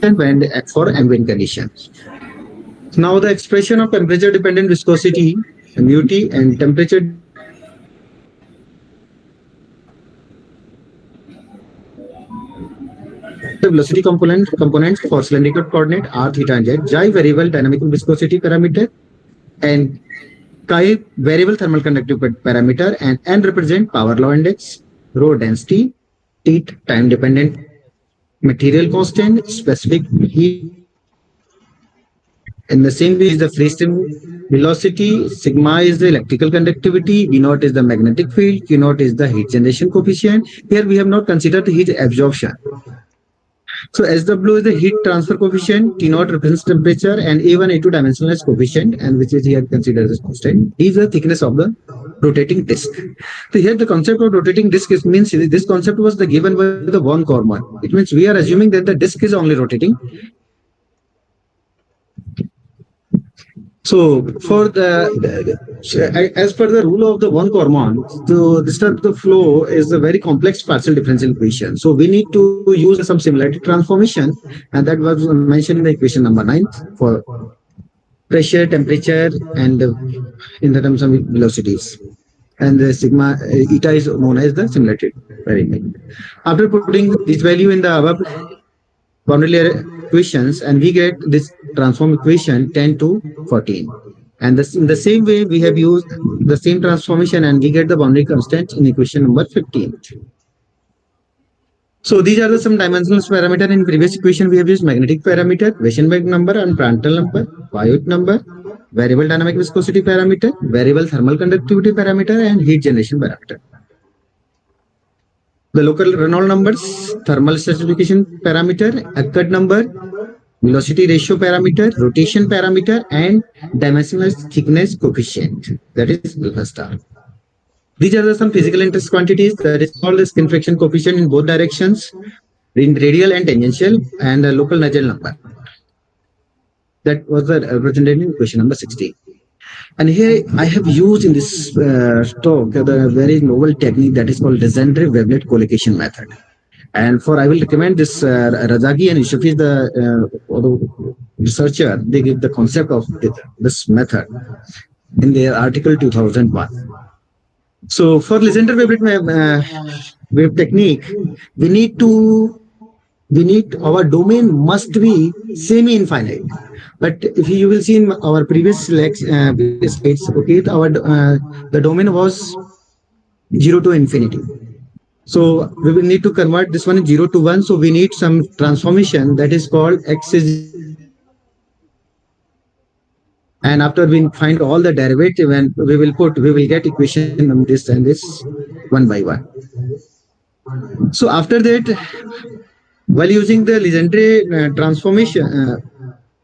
And for ambient conditions. Now the expression of temperature dependent viscosity, mu t, and temperature velocity components for cylindrical coordinate r, theta, and z, xi variable dynamic viscosity parameter, and chi variable thermal conductivity parameter, and n represent power law index, rho density, t time dependent material constant, specific heat. In the same way is the free stream velocity, sigma is the electrical conductivity, V naught is the magnetic field, Q naught is the heat generation coefficient. Here we have not considered the heat absorption. So SW is the heat transfer coefficient, T naught represents temperature, and A1, A2 dimensionless coefficient, and which is here considered as constant. Is the thickness of the rotating disk. So here the concept of rotating disk means this concept was given by the von Karman. It means we are assuming that the disk is only rotating. So for as per the rule of the von Karman, so this type of flow is a very complex partial differential equation. So we need to use some similarity transformation, and that was mentioned in the equation number 9 for pressure, temperature, and in the terms of velocities. And the sigma eta is known as the similarity variable. After putting this value in the above boundary layer equations, and we get this transform equation 10 to 14. And in the same way, we have used the same transformation, and we get the boundary constant in equation number 15. So these are some dimensional parameter. In previous equation, we have used magnetic parameter, Weissenberg number, and Prandtl number, Biot number, variable dynamic viscosity parameter, variable thermal conductivity parameter, and heat generation parameter. The local Reynolds numbers, thermal specification parameter, Eckert number, velocity ratio parameter, rotation parameter, and dimensional thickness coefficient, that is alpha star. These are some physical interest quantities, that is called the skin friction coefficient in both directions, in radial and tangential, and the local Nagel number. That was represented in question number 16. And here I have used in this talk the very novel technique that is called Legendre-Wavelet collocation method. And I will recommend this Razagi and Yusufi, the researcher, they give the concept of this method in their article 2001. So for Legendre-Wavelet wave technique, we need our domain must be semi-infinite. But if you will see in our previous slides, okay, the domain was 0 to infinity. So we will need to convert this one 0 to 1. So we need some transformation that is called x is. And after we find all the derivative, and we will get equation of this and this one by one. So after that, while using the Legendre transformation,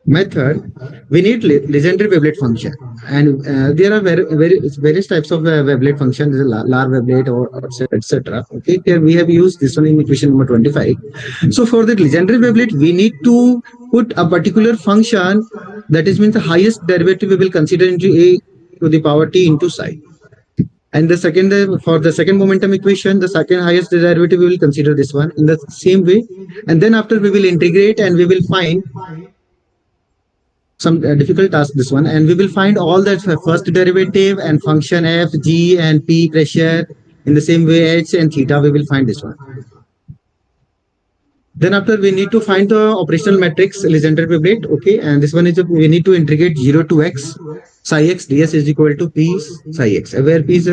method, we need legendary wavelet function. And there are various types of wavelet function, lar wavelet or etc. Okay, here we have used this one in equation number 25. So for the legendary wavelet, we need to put a particular function, that is means the highest derivative we will consider into a to the power t into psi. And the second, for the second momentum equation, the second highest derivative, we will consider this one in the same way. And then after we will integrate and we will find some difficult task, this one, and we will find all the first derivative and function f, g, and p pressure in the same way h and theta, we will find this one. Then after we need to find the operational matrix Legendre wavelet. Okay, and this one is we need to integrate 0 to x psi x ds is equal to p psi x, where p is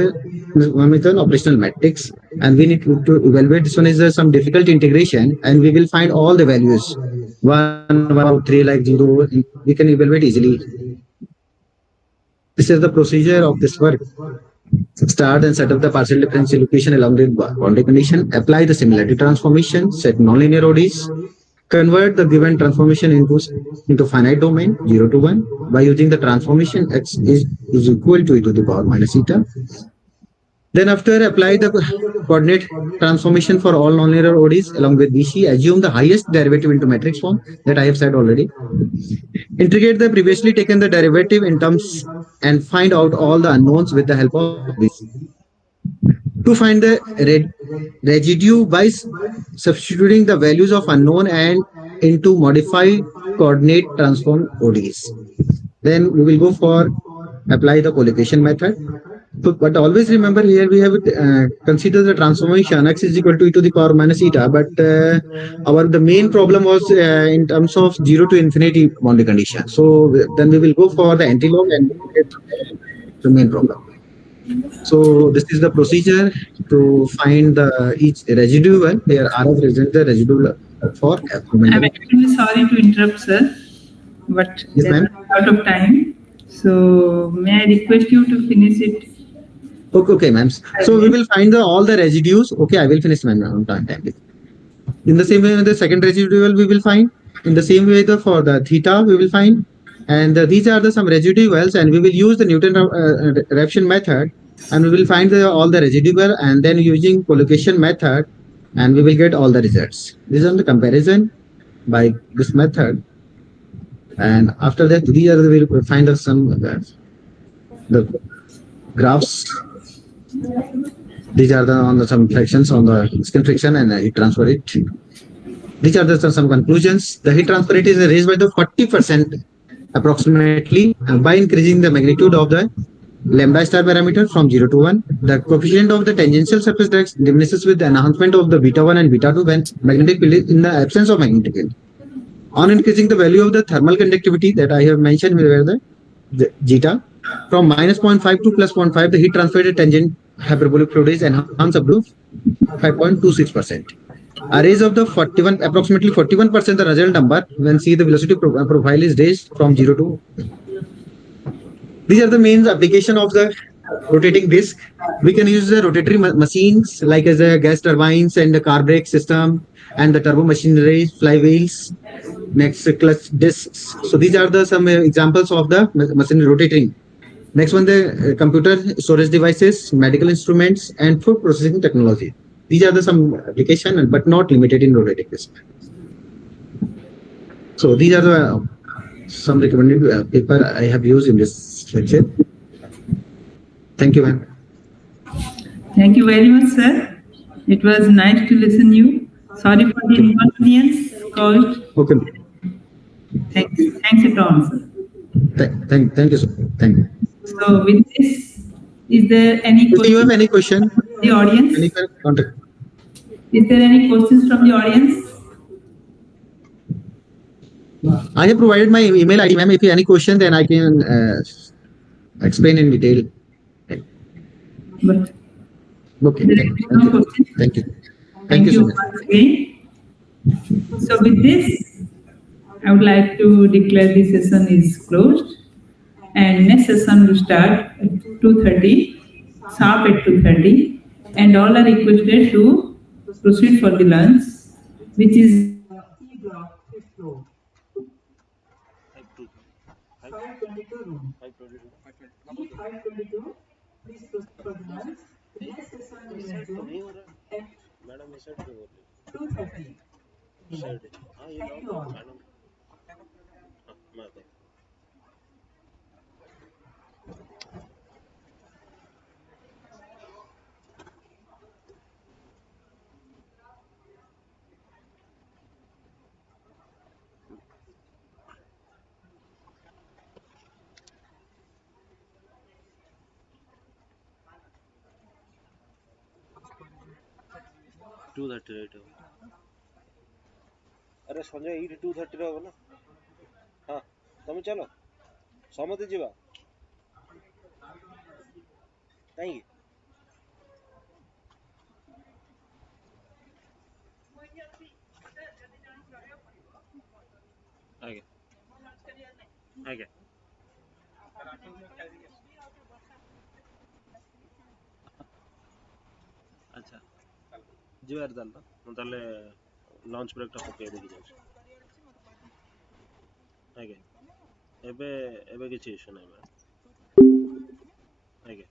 one is an operational matrix, and we need to evaluate this one is some difficult integration, and we will find all the values 1, 1, 3 like 0. We can evaluate easily. This is the procedure of this work. Start and set up the partial differential equation along with boundary condition. Apply the similarity transformation. Set nonlinear ODEs. Convert the given transformation into finite domain 0 to 1 by using the transformation x is equal to e to the power minus eta. Then after apply the coordinate transformation for all nonlinear ODEs along with BC. Assume the highest derivative into matrix form that I have said already. Integrate the previously taken the derivative in terms and find out all the unknowns with the help of this. To find the residue by substituting the values of unknown and into modified coordinate transform ODEs. Then we will go for apply the collocation method. But always remember here we have consider the transformation x is equal to e to the power minus eta. But the main problem was in terms of 0 to infinity boundary condition. So then we will go for the anti-log and the main problem. So this is the procedure to find the each residual. There are the residual for f. I'm actually sorry to interrupt, sir, but yes, ma'am. Out of time. So may I request you to finish it? Okay, ma'am. So we will find all the residues. Okay, I will finish, ma'am, on time. In the same way, the second residual we will find. In the same way, for the theta we will find. And these are some residuals, and we will use the Newton-Raphson method, and we will find all the residual, and then using collocation method, and we will get all the results. This is the comparison by this method. And after that, we will find some the graphs. These are some fractions on the skin friction and heat transfer rate. These are some conclusions. The heat transfer rate is raised by the 40% approximately by increasing the magnitude of the lambda star parameter from 0 to 1. The coefficient of the tangential surface diminishes with the enhancement of the beta 1 and beta 2 when magnetic field is in the absence of magnetic field. On increasing the value of the thermal conductivity that I have mentioned, where the zeta from minus 0.5 to plus 0.5, the heat transfer rate tangent hyperbolic fluid is enhanced up to 5.26%. A raise of the approximately 41% the result number when see the velocity profile is raised from 0 to. These are the main application of the rotating disc. We can use the rotatory machines like as a gas turbines and the car brake system and the turbo machinery, flywheels, next clutch discs. So these are some examples of the machinery rotating. Next one, the computer storage devices, medical instruments, and food processing technology. These are some application, but not limited in rotating disc. So these are some recommended paper I have used in this lecture. Thank you, ma'am. Thank you very much, sir. It was nice to listen you. Sorry for the inconvenience caused. Okay. Thanks at all, sir. Thank you, sir. Thank you. So with this, is there any question? Do you have any question? The audience? Any contact? Is there any questions from the audience? I have provided my email ID, ma'am. If you have any question, then I can explain in detail. But okay. Thank you. Thank you so much again. So with this, I would like to declare this session is closed. And next session will start at 2:30, sharp at 2:30, and all are requested to proceed for the lunch, which is 522 room. E522, please proceed for the lunch. The next session will resume at 2:30. Thank you all. अरे संजय ये 2:30 रे ना हाँ तुम चलो समझे जीवा नहीं आगे आगे अच्छा ଯିବାର ତାହେଲେ ମୁଁ ତାହେଲେ ଲଞ୍ଚ ବ୍ରେକ୍ଟା ପକେଇ ଦେଇକି ଯାଉଛି ଆଜ୍ଞା ଏବେ ଏବେ କିଛି ଇସ୍ୟୁ ନାହିଁ ମ୍ୟାଡ଼ାମ୍ ଆଜ୍ଞା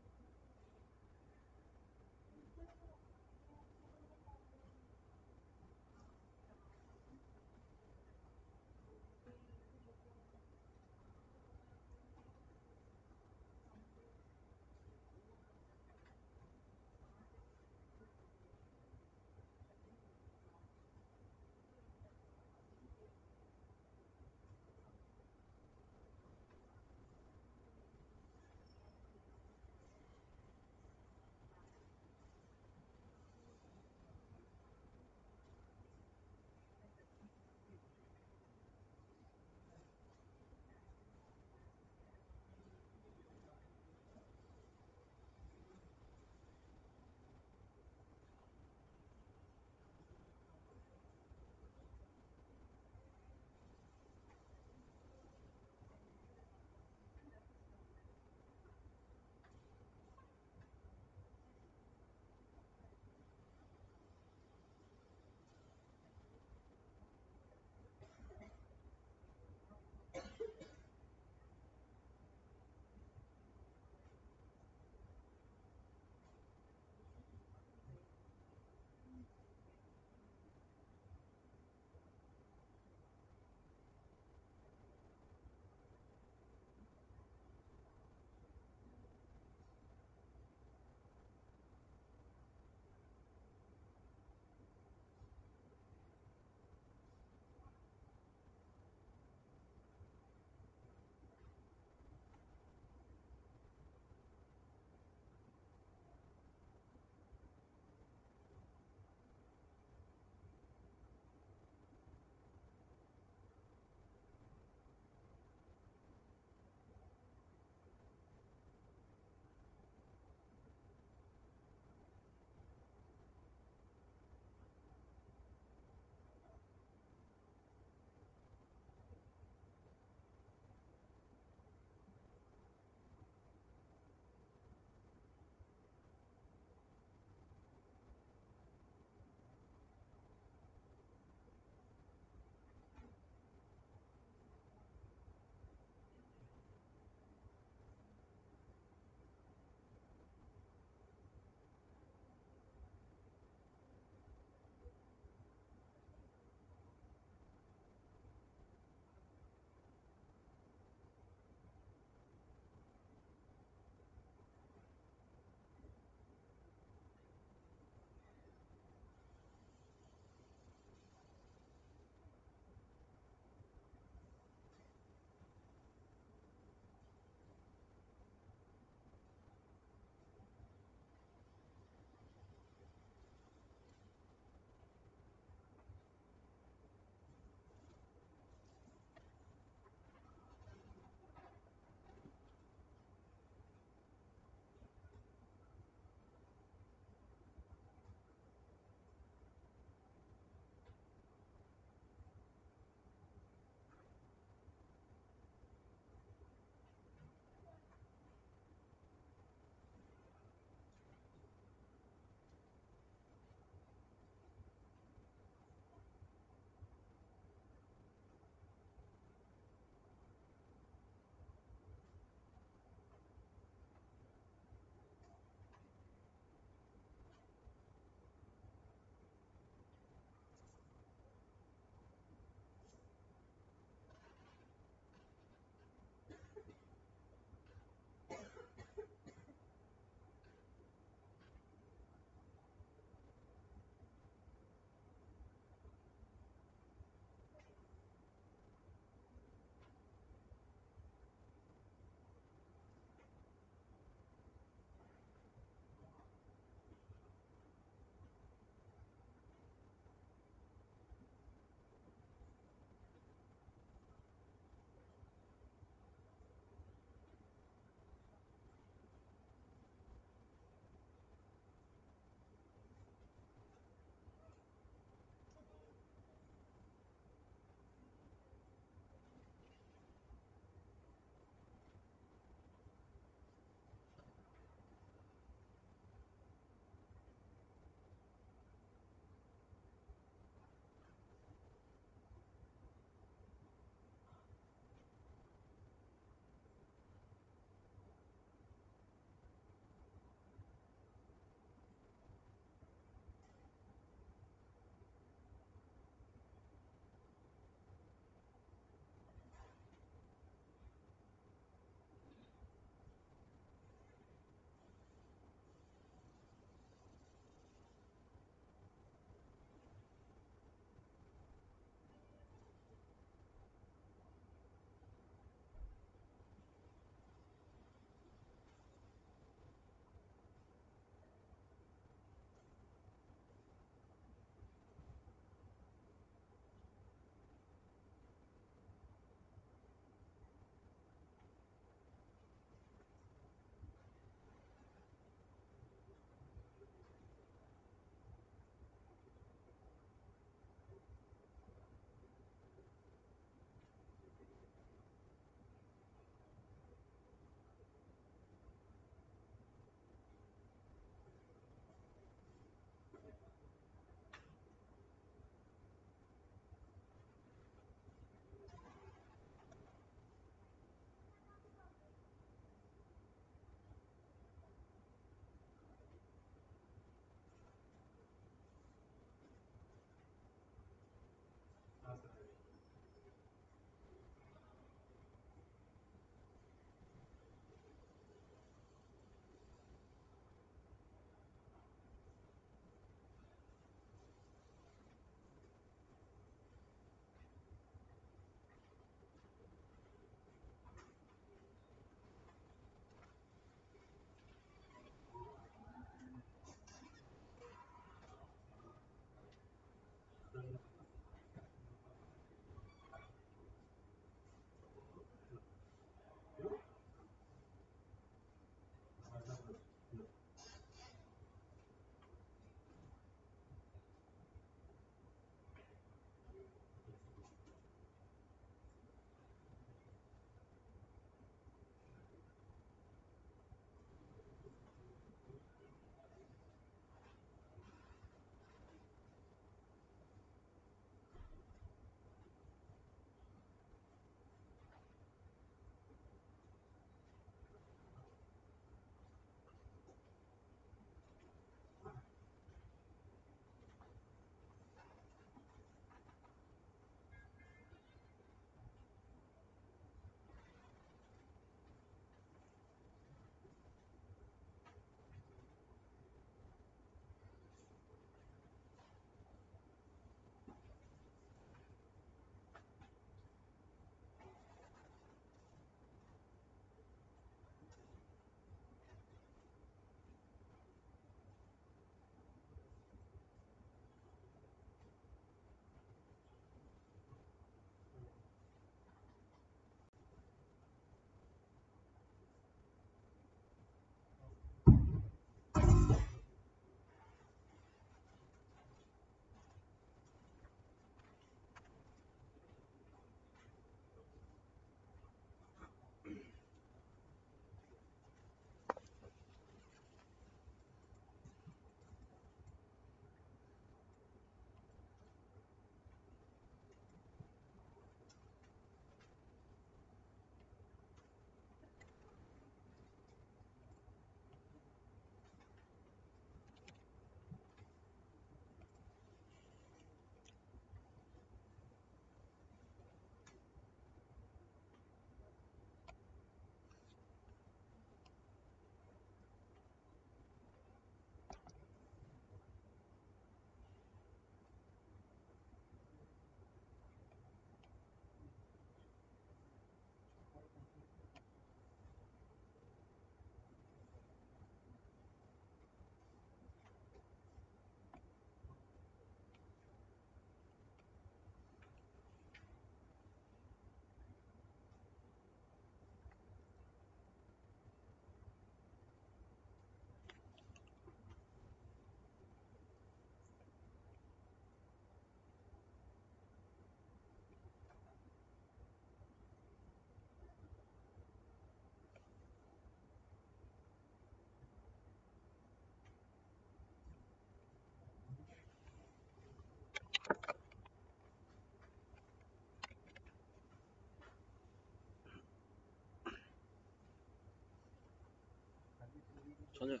সঞ্জয়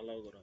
allow করো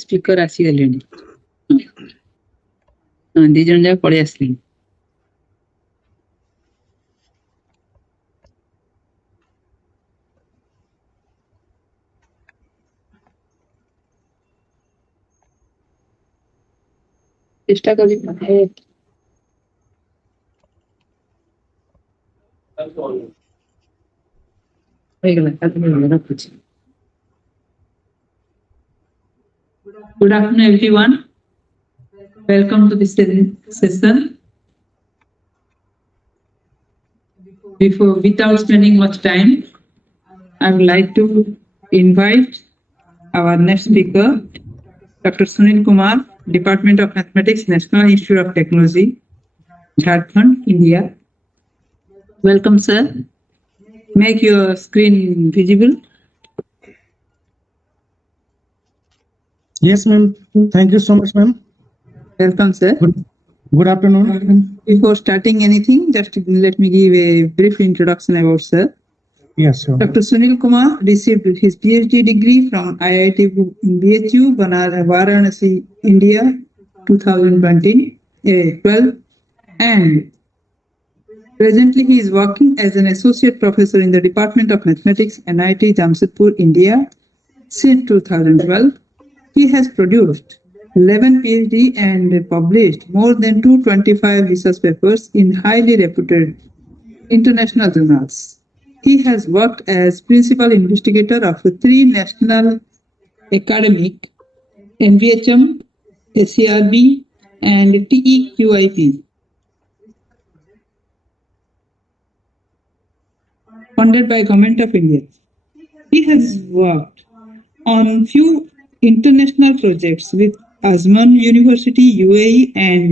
ସ୍ପିକର ଆସିଗଲେଣି। ହଁ 2 ଜଣ ଯାକ ପଳେଇ ଆସିଲେଣି। ଚେଷ୍ଟା କରି ହେଇଗଲା ରଖୁଛି। Good afternoon, everyone. Welcome to this session. Without spending much time, I would like to invite our next speaker, Dr. Sunil Kumar, Department of Mathematics, National Institute of Technology, Jharkhand, India. Welcome, sir. Make your screen visible. Yes, ma'am. Thank you so much, ma'am. Welcome, sir. Good afternoon. Before starting anything, just let me give a brief introduction about sir. Yes, sir. Dr. Sunil Kumar received his PhD degree from IIT BHU, Varanasi, India, 2012, and presently he is working as an associate professor in the Department of Mathematics, NIT Jamshedpur, India, since 2012. He has produced 11 PhD and published more than 225 research papers in highly reputed international journals. He has worked as principal investigator of 3 national academic, NVHM, SCRB, and TEQIP, funded by Government of India. He has worked on few international projects with Azman University, UAE, and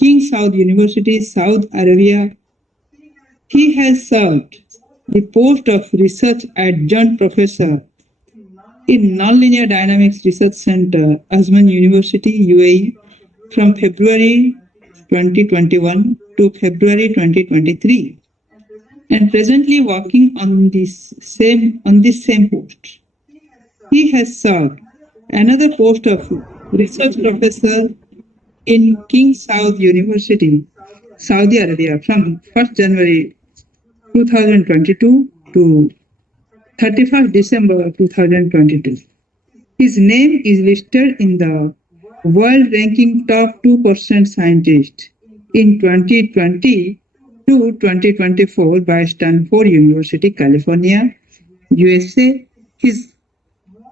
King Saud University, Saudi Arabia. He has served the post of research adjunct professor in Nonlinear Dynamics Research Center, Azman University, UAE, from February 2021 to February 2023, and presently working on this same post. He has served another post of research professor in King Saud University, Saudi Arabia, from 1st January 2022 to 31st December 2022. His name is listed in the World Ranking Top 2% Scientist in 2020 to 2024 by Stanford University, California, USA. His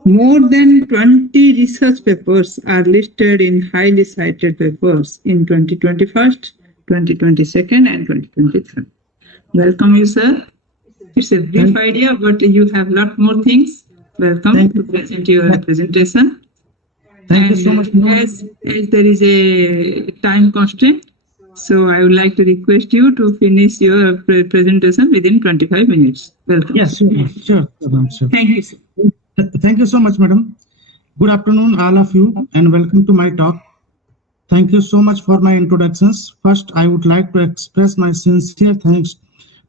more than 20 research papers are listed in highly cited papers in 2021, 2022, and 2023. Welcome you, sir. It's a brief idea, but you have a lot more things. Welcome to present your presentation. Thank you so much. As there is a time constraint, so I would like to request you to finish your presentation within 25 minutes. Welcome. Yes, sure. Thank you, sir. Thank you so much, madam. Good afternoon, all of you, and welcome to my talk. Thank you so much for my introductions. First, I would like to express my sincere thanks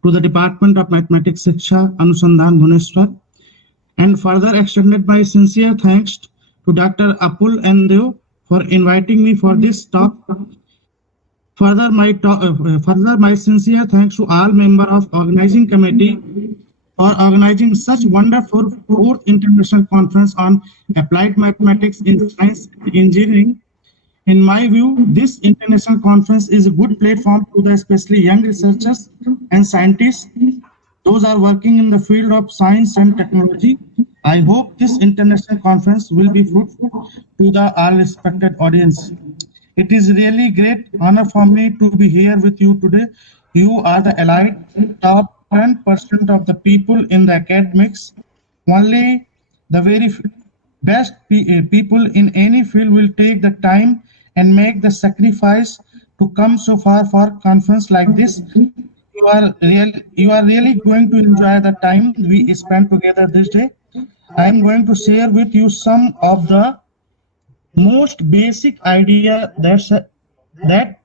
to the Department of Mathematics Shiksha Anusandhan Bhubaneswar, and further extended my sincere thanks to Dr. Apul Endev for inviting me for this talk. Further, my sincere thanks to all members of organizing committee for organizing such wonderful fourth international conference on applied mathematics in science and engineering. In my view, this international conference is a good platform to the especially young researchers and scientists. Those are working in the field of science and technology. I hope this international conference will be fruitful to the all respected audience. It is really great honor for me to be here with you today. You are the elite top 10% of the people in the academics. Only the very best people in any field will take the time and make the sacrifice to come so far for conference like this. You are really going to enjoy the time we spent together this day. I am going to share with you some of the most basic idea that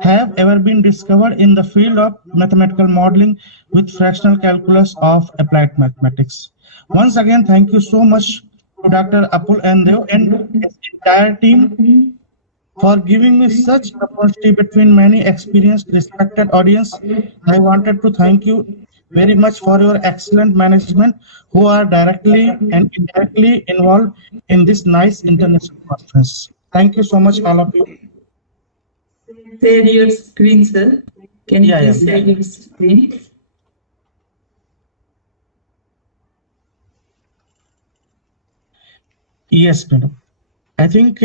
have ever been discovered in the field of mathematical modeling with fractional calculus of applied mathematics. Once again, thank you so much to Dr. Apul Endev and his entire team for giving me such opportunity between many experienced, respected audience. I wanted to thank you very much for your excellent management who are directly and indirectly involved in this nice international conference. Thank you so much, all of you. Share your screen, sir. Can you please share your screen? Yes, madam. I think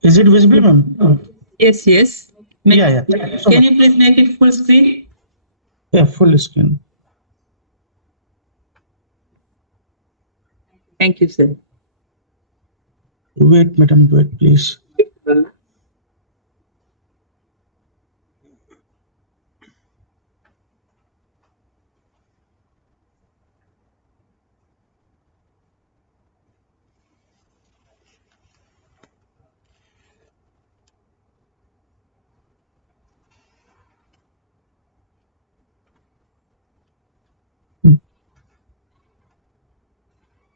is it visible, ma'am? Yes, yes. Yeah. Can you please make it full screen? Yeah, full screen. Thank you, sir. Wait, madam, wait, please.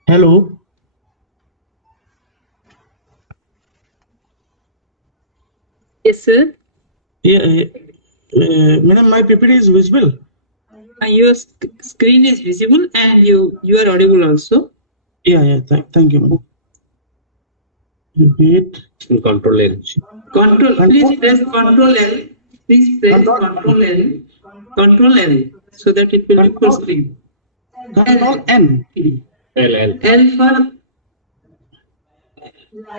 Hello. Yes, sir. Yeah, madam, my PPT is visible. Your screen is visible and you are audible also. Yeah. Thank you, madam. Wait. Control L. Please press Control L. Please press Control L. Control L so that it will be full screen. Control N. L for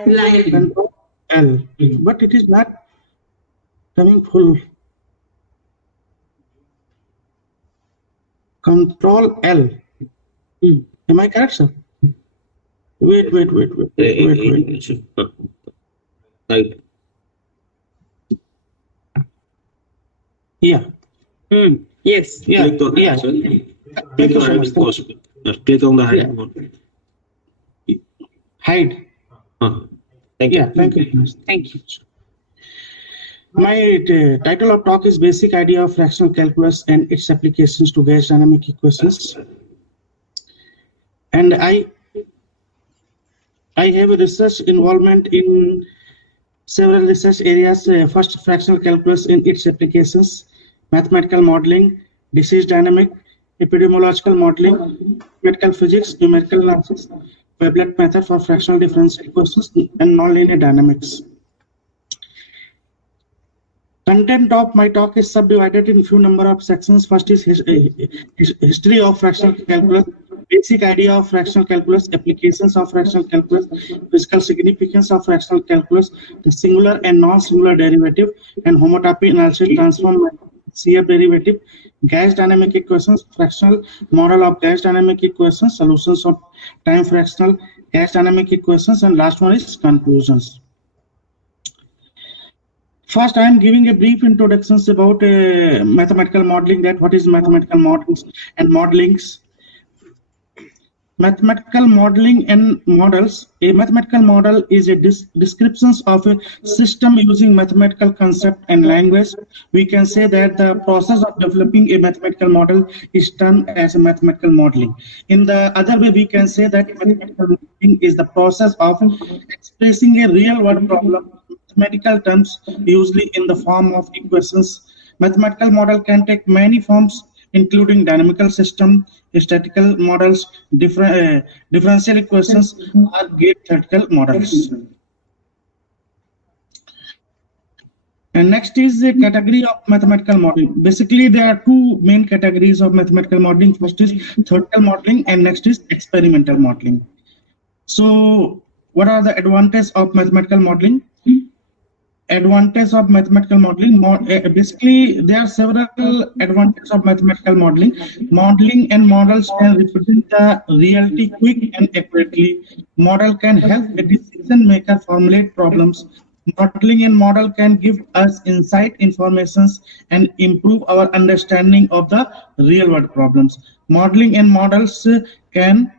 line. Control L. But it is not coming full. Control L. Am I correct, sir? Wait. Right. Yeah. Yes. Yeah. Click on Yeah. Click on hide if possible. Click on the hide button. Hide. Thank you. Yeah. Thank you. Thank you. My title of talk is Basic Idea of Fractional Calculus and its Applications to Gauge Dynamic Equations. And I have a research involvement in several research areas. First, fractional calculus in its applications, mathematical modeling, disease dynamic, epidemiological modeling, mathematical physics, numerical analysis, Veblen method for fractional differential equations, and nonlinear dynamics. Content of my talk is subdivided in few number of sections. First is history of fractional calculus, basic idea of fractional calculus, applications of fractional calculus, physical significance of fractional calculus, the singular and non-singular derivative, and homotopy analysis, transform CF derivative, gauge dynamic equations, fractional model of gauge dynamic equations, solutions of time fractional gauge dynamic equations, and last one is conclusions. First, I am giving a brief introductions about mathematical modeling, that what is mathematical models and modelings. Mathematical modeling and models. A mathematical model is a description of a system using mathematical concept and language. We can say that the process of developing a mathematical model is termed as a mathematical modeling. In the other way, we can say that mathematical modeling is the process of expressing a real world problem in mathematical terms, usually in the form of equations. Mathematical model can take many forms, including dynamical system, statistical models, differential equations, or gauge theoretical models. And next is the category of mathematical modeling. Basically, there are two main categories of mathematical modeling. First is theoretical modeling, and next is experimental modeling. So, what are the advantages of mathematical modeling? Advantage of mathematical modeling. Basically, there are several advantages of mathematical modeling. Modeling and models can represent the reality quick and accurately. Model can help a decision maker formulate problems. Modeling and model can give us insight, informations, and improve our understanding of the real world problems. Modeling and models can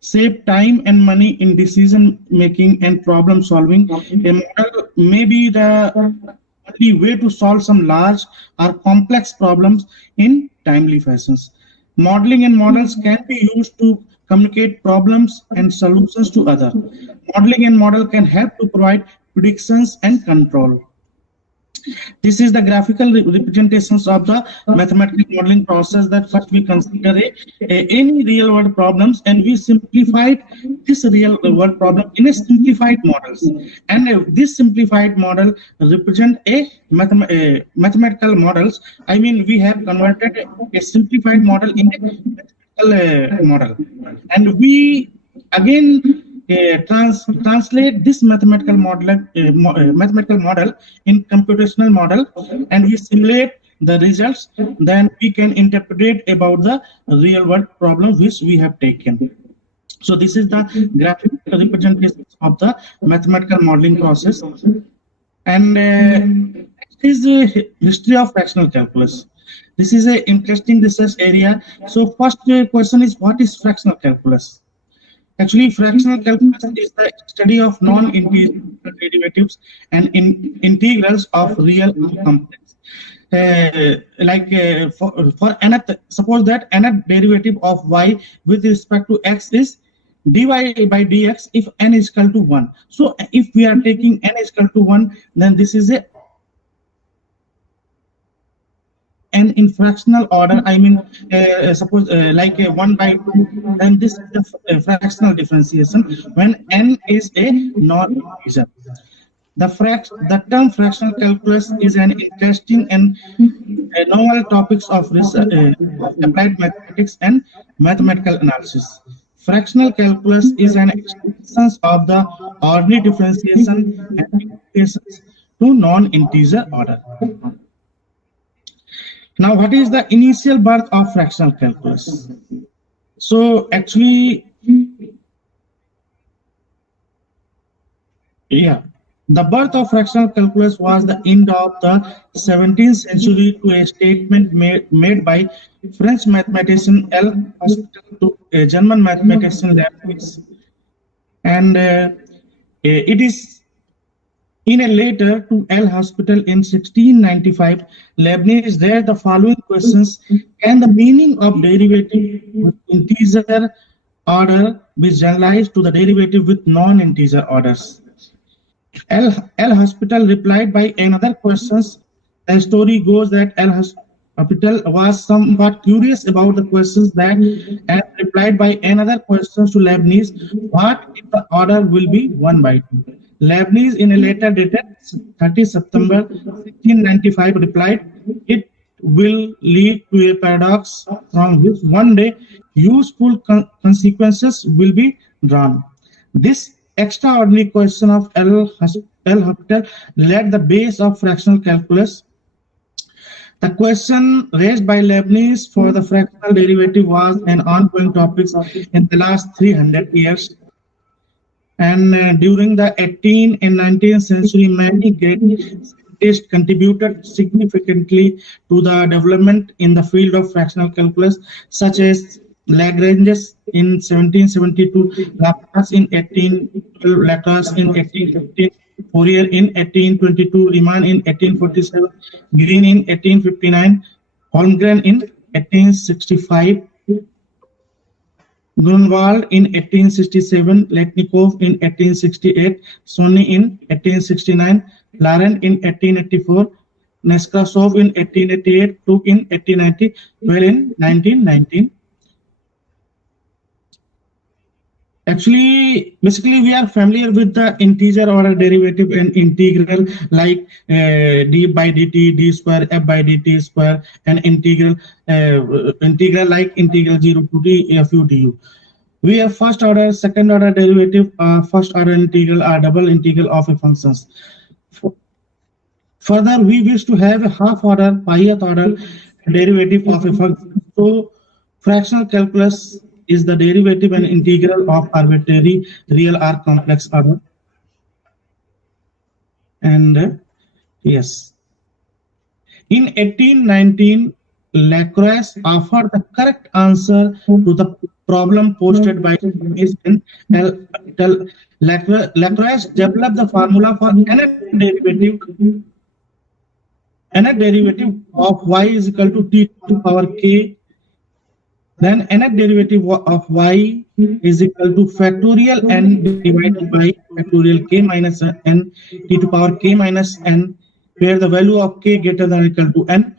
save time and money in decision making and problem solving. A model may be the only way to solve some large or complex problems in timely fashions. Modeling and models can be used to communicate problems and solutions to others. Modeling and model can help to provide predictions and control. This is the graphical representations of the mathematical modeling process. That first we consider any real world problems, and we simplified this real world problem in a simplified models. And this simplified model represent a mathematical models. I mean, we have converted a simplified model in a mathematical model, and we again translate this mathematical model in computational model, and we simulate the results. Then we can interpret about the real world problem which we have taken. So this is the graphical representation of the mathematical modeling process. And next is the history of fractional calculus. This is an interesting research area. So first question is, what is fractional calculus? Actually, fractional calculus is the study of non-integral derivatives and integrals of real complex. For nth, suppose that nth derivative of y with respect to x is dy by dx if n is equal to 1. So if we are taking n is equal to 1, then this is a n in fractional order. I mean, suppose 1 by 2, then this is the fractional differentiation when n is a non-integer. The term fractional calculus is an interesting and novel topics of applied mathematics and mathematical analysis. Fractional calculus is an extension of the ordinary differentiation and implications to non-integer order. Now, what is the initial birth of fractional calculus? So actually, the birth of fractional calculus was the end of the 17th century to a statement made by French mathematician L. Hospital to a German mathematician Leibniz. And it is in a letter to L. Hospital in 1695, Leibniz read the following questions: can the meaning of derivative with integer order be generalized to the derivative with non-integer orders? L. Hospital replied by another questions. The story goes that L. Hospital was somewhat curious about the questions that and replied by another questions to Leibniz: what if the order will be 1 by 2? Leibniz, in a letter dated 30 September 1695, replied, it will lead to a paradox from which one day useful consequences will be drawn. This extraordinary question of L. Hospital led the base of fractional calculus. The question raised by Leibniz for the fractional derivative was an ongoing topic in the last 300 years. And during the 18th and 19th century, many great scientists contributed significantly to the development in the field of fractional calculus, such as Lagrange's in 1772, Laplace in 1812, Laplace in 1815, Fourier in 1822, Riemann in 1847, Green in 1859, Holmgren in 1865, Grunwald in 1867, Letnikov in 1868, Sony in 1869, Laurent in 1884, Nekrasov in 1888, Took in 1890, well in 1919. Actually, basically, we are familiar with the integer order derivative and integral like d by dt, d square, f by dt square, and integral like integral 0 to d fu du. We have first order, second order derivative, first order integral, or double integral of a functions. Further, we wish to have a half order, pith order derivative of a function. So, fractional calculus is the derivative and integral of arbitrary real or complex order. And yes, in 1819, Lacroix offered the correct answer to the problem posted by Lacroix developed the formula for nth derivative of y is equal to t to the power k. Then nth derivative of y is equal to factorial n divided by factorial k minus n t to the power k minus n, where the value of k greater than or equal to n.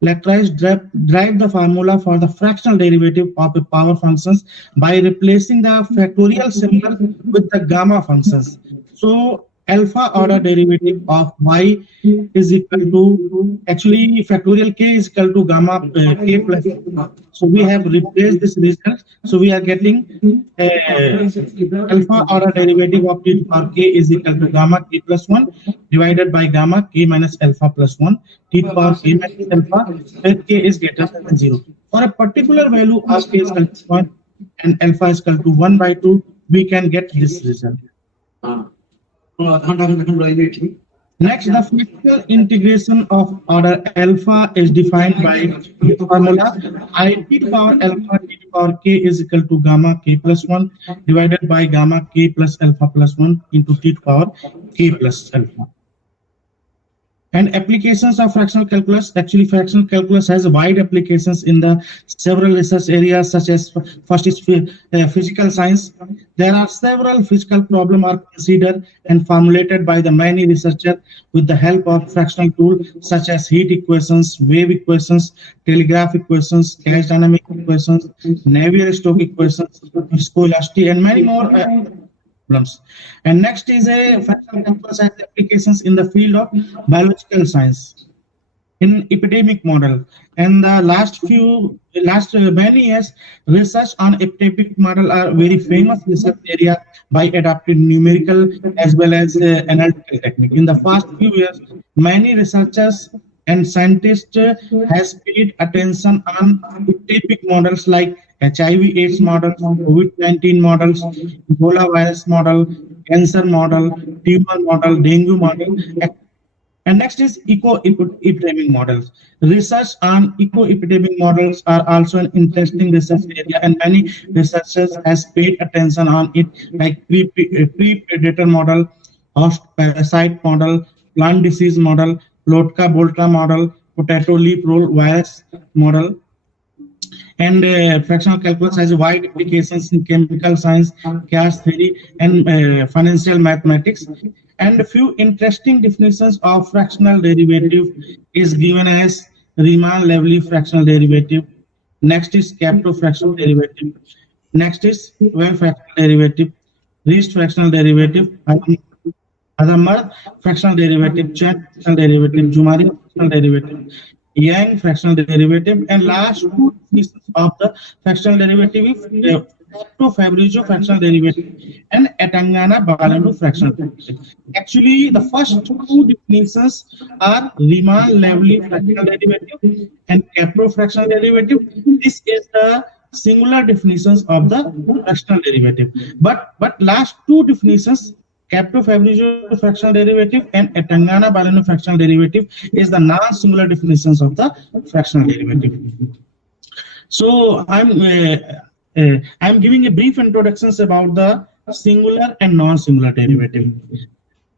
Lacroix derived the formula for the fractional derivative of the power functions by replacing the factorial symbol with the gamma functions. So alpha order derivative of y is equal to, actually factorial k is equal to gamma k plus. So we have replaced this result. So we are getting alpha order derivative of t to the power k is equal to gamma k plus 1 divided by gamma k minus alpha plus 1 t to the power k minus alpha, where k is greater than 0. For a particular value of k is equal to 1 and alpha is equal to 1 by 2, we can get this result. Next, the fractional integration of order alpha is defined by the formula I t to the power alpha t to the power k is equal to gamma k plus 1 divided by gamma k plus alpha plus 1 into t to the power k plus alpha. And applications of fractional calculus. Actually, fractional calculus has wide applications in the several research areas, such as first is physical science. There are several physical problems are considered and formulated by the many researchers with the help of fractional tools such as heat equations, wave equations, telegraph equations, gas dynamic equations, Navier-Stokes equations, viscoelasticity, and many more problems. And next is a fractional calculus has applications in the field of biological science, in epidemic model. And the last many years, research on epidemic model are very famous research area by adapting numerical as well as analytical technique. In the past few years, many researchers and scientists has paid attention on epidemic models like HIV/AIDS model, COVID-19 models, Ebola virus model, cancer model, tumor model, dengue model. And next is eco-epidemic models. Research on eco-epidemic models are also an interesting research area, and many researchers has paid attention on it, like pre-predator model, host parasite model, plant disease model, Lotka-Boltra model, potato leaf roll virus model. And fractional calculus has wide applications in chemical science, chaos theory, and financial mathematics. And a few interesting definitions of fractional derivative is given as Riemann-Leibniz fractional derivative. Next is Kapto fractional derivative. Next is Well fractional derivative, Riest fractional derivative, Hadamard fractional derivative, Chen fractional derivative, Jumari fractional derivative, Yang fractional derivative, and last two definitions of the fractional derivative is Fabrizio fractional derivative and Atangana-Balanu fractional derivative. Actually, the first two definitions are Riemann-Leibniz fractional derivative and Kapto fractional derivative. This is the singular definitions of the fractional derivative. But last two definitions, Kapto-Fabrizio fractional derivative and Atangana-Balanu fractional derivative, is the non-singular definitions of the fractional derivative. So I'm giving a brief introductions about the singular and non-singular derivative.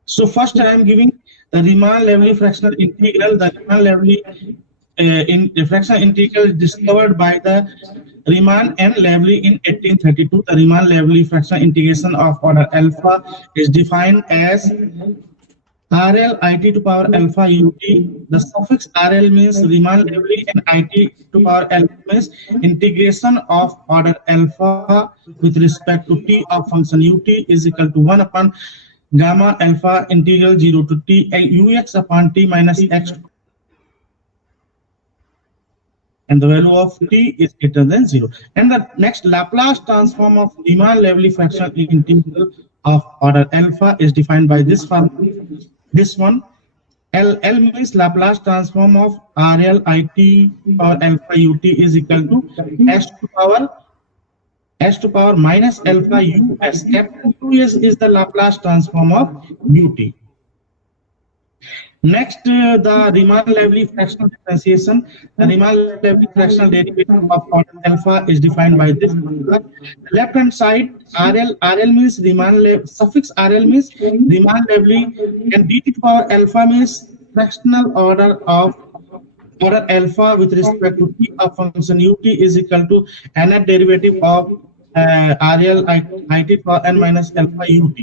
So first I am giving the Riemann-Leibniz fractional integral. The Riemann-Leibniz fractional integral discovered by the Riemann and Leibniz in 1832. The Riemann-Leibniz fractional integration of order alpha is defined as RL IT to power alpha UT. The suffix RL means Riemann-Leibniz and IT to power alpha means integration of order alpha with respect to t of function ut is equal to 1 upon gamma alpha integral 0 to t ux upon t minus x, and the value of t is greater than 0. And the next Laplace transform of Riemann-Leibniz fractional integral of order alpha is defined by this formula. This one, L means Laplace transform of RL IT power alpha ut is equal to s to power minus alpha us. Capital U is the Laplace transform of ut. Next, the Riemann-Leibniz fractional differentiation. The Riemann-Leibniz fractional derivative of order alpha is defined by this formula. Left hand side, RL means Riemann-Leibniz, suffix RL means Riemann-Leibniz, and dt to power alpha means fractional order of order alpha with respect to t of function ut is equal to nth derivative of RL IT power n minus alpha ut.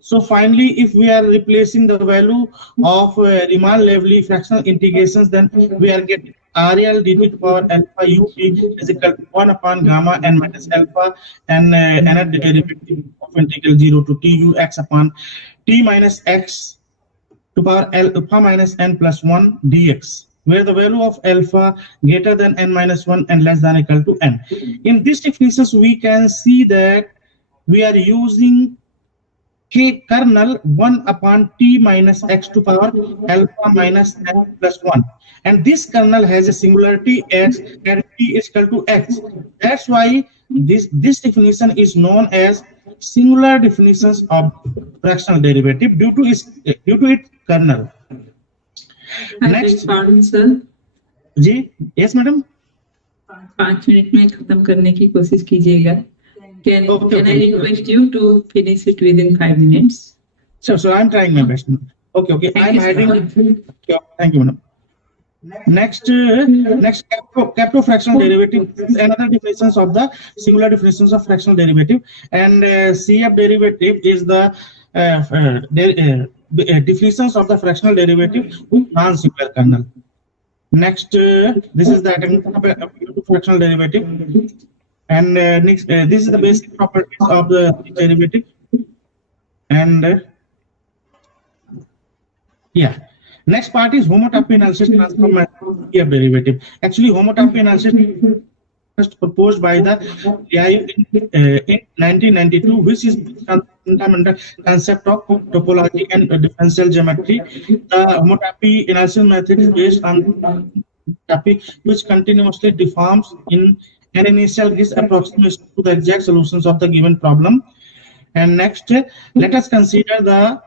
So finally, if we are replacing the value of Riemann-Leibniz fractional integrations, then we are getting RL dt to power alpha ut is equal to 1 upon gamma n minus alpha and nth derivative of integral 0 to t ux upon t minus x to power alpha minus n plus 1 dx, where the value of alpha greater than n minus 1 and less than equal to n. In these definitions, we can see that we are using k kernel 1 upon t minus x to power alpha minus n plus 1. And this kernel has a singularity x and t is equal to x. That's why this definition is known as singular definitions of fractional derivative due to its kernel. Next, sir ji yes madam, 5 minute में खत्म करने की कोशिश कीजिएगा. Can I request you to finish it within 5 minutes? So I'm trying my best. Okay. I'm adding. Thank you, madam. Next capital fractional derivative. Another definitions of the singular definitions of fractional derivative, and CF derivative is the definitions of the fractional derivative with non-singular kernel. Next, this is the fractional derivative, and next this is the basic properties of the derivative, and yeah. Next part is homotopy analysis transform of derivative. Actually, homotopy analysis first proposed by the in 1992, which is fundamental concept of topology and differential geometry. The homotopy analysis method is based on homotopy, which continuously deforms in an initial gives approximation to the exact solutions of the given problem. And next, let us consider the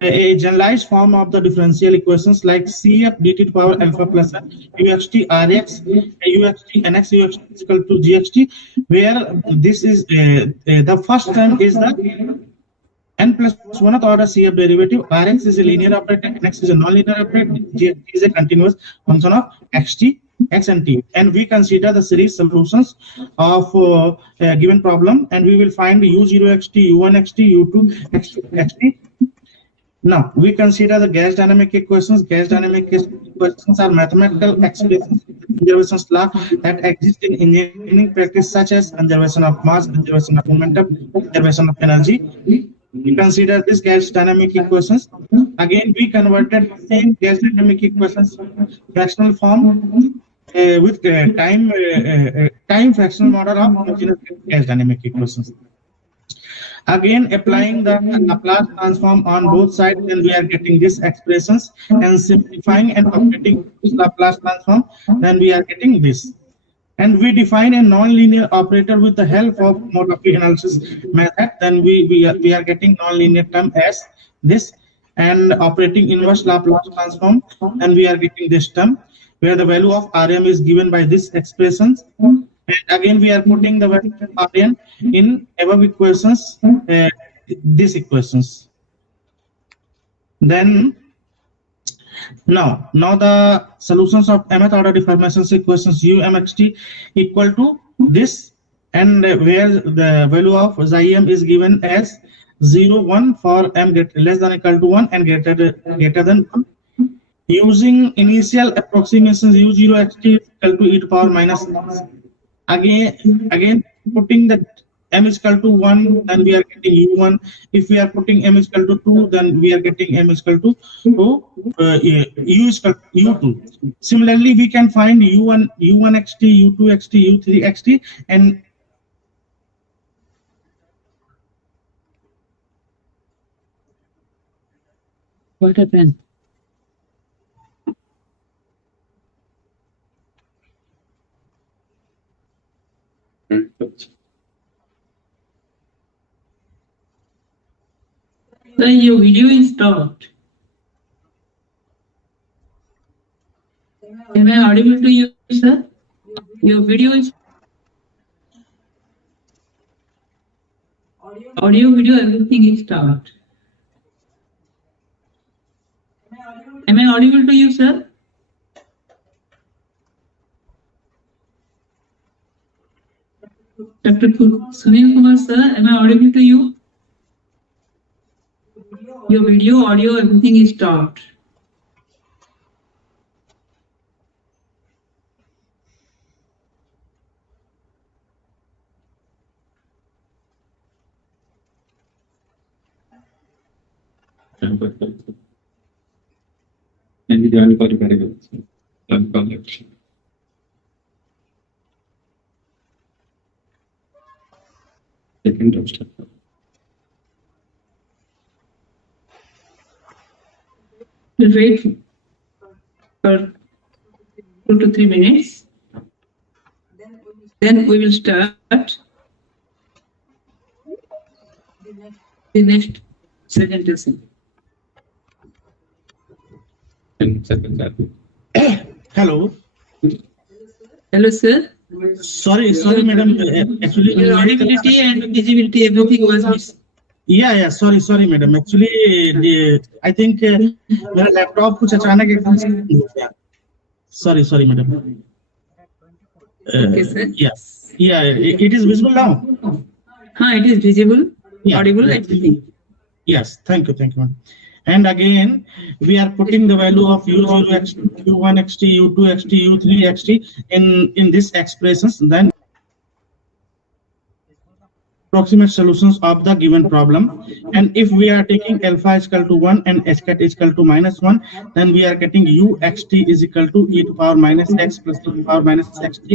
a generalized form of the differential equations like CF dt to power alpha plus uxt rx uxt nx uxt is equal to gxt, where this is the first term is the n plus 1th order CF derivative. Rx is a linear operator, nx is a non-linear operator, gxt is a continuous function of xt, x and t, and we consider the series solutions of a given problem, and we will find u0xt, u1xt, u2 xt. Now we consider the gas dynamic equations. Gas dynamic equations are mathematical expressions of conservation law that exist in engineering practice, such as conservation of mass, conservation of momentum, conservation of energy. We consider this gas dynamic equations. Again, we converted the same gas dynamic equations fractional form with time fractional model of homogeneous gas dynamic equations. Again, applying the Laplace transform on both sides, then we are getting these expressions, and simplifying and operating this Laplace transform, then we are getting this. And we define a non-linear operator with the help of homotopy analysis method, then we are getting non-linear term as this, and operating inverse Laplace transform, and we are getting this term where the value of Rm is given by this expressions. And again, we are putting the value of Rn in above equations, these equations. Then now the solutions of mth order deformation equations u mxt equal to this, and where the value of xim is given as 0, 1 for m less than equal to 1 and greater than 1. Using initial approximations u0 xt is equal to e to power minus 6. Again putting that m is equal to 1, then we are getting u1. If we are putting m is equal to 2, then we are getting m is equal to u is equal to u2. Similarly, we can find u1 xt, u2 xt, u3 xt, and What happened? Sir, your video is stopped. Am I audible to you, sir? Your video is audio, video, everything is stopped. Am I audible to you, sir? Dr. Sunil Kumar, sir, am I audible to you? Your video, audio, everything is stopped. We'll wait for 2 to 3 minutes. Then we will start the next presentation. hello. Hello, sir. Sorry, madam. Actually, your audibility and visibility, everything was missing. Yeah, sorry, madam. Actually, I think मेरा laptop कुछ अचानक एकदम से बंद हो गया. Sorry, madam. Okay, sir. Yeah, it is visible now. It is visible, audible, everything. Yes, thank you, madam. And again, we are putting the value of u0 xt, u1 xt, u2 xt, u3 xt in these expressions. Then approximate solutions of the given problem. And if we are taking alpha is equal to 1 and h cat is equal to -1, then we are getting u xt is equal to e to power minus x plus e to power minus xt,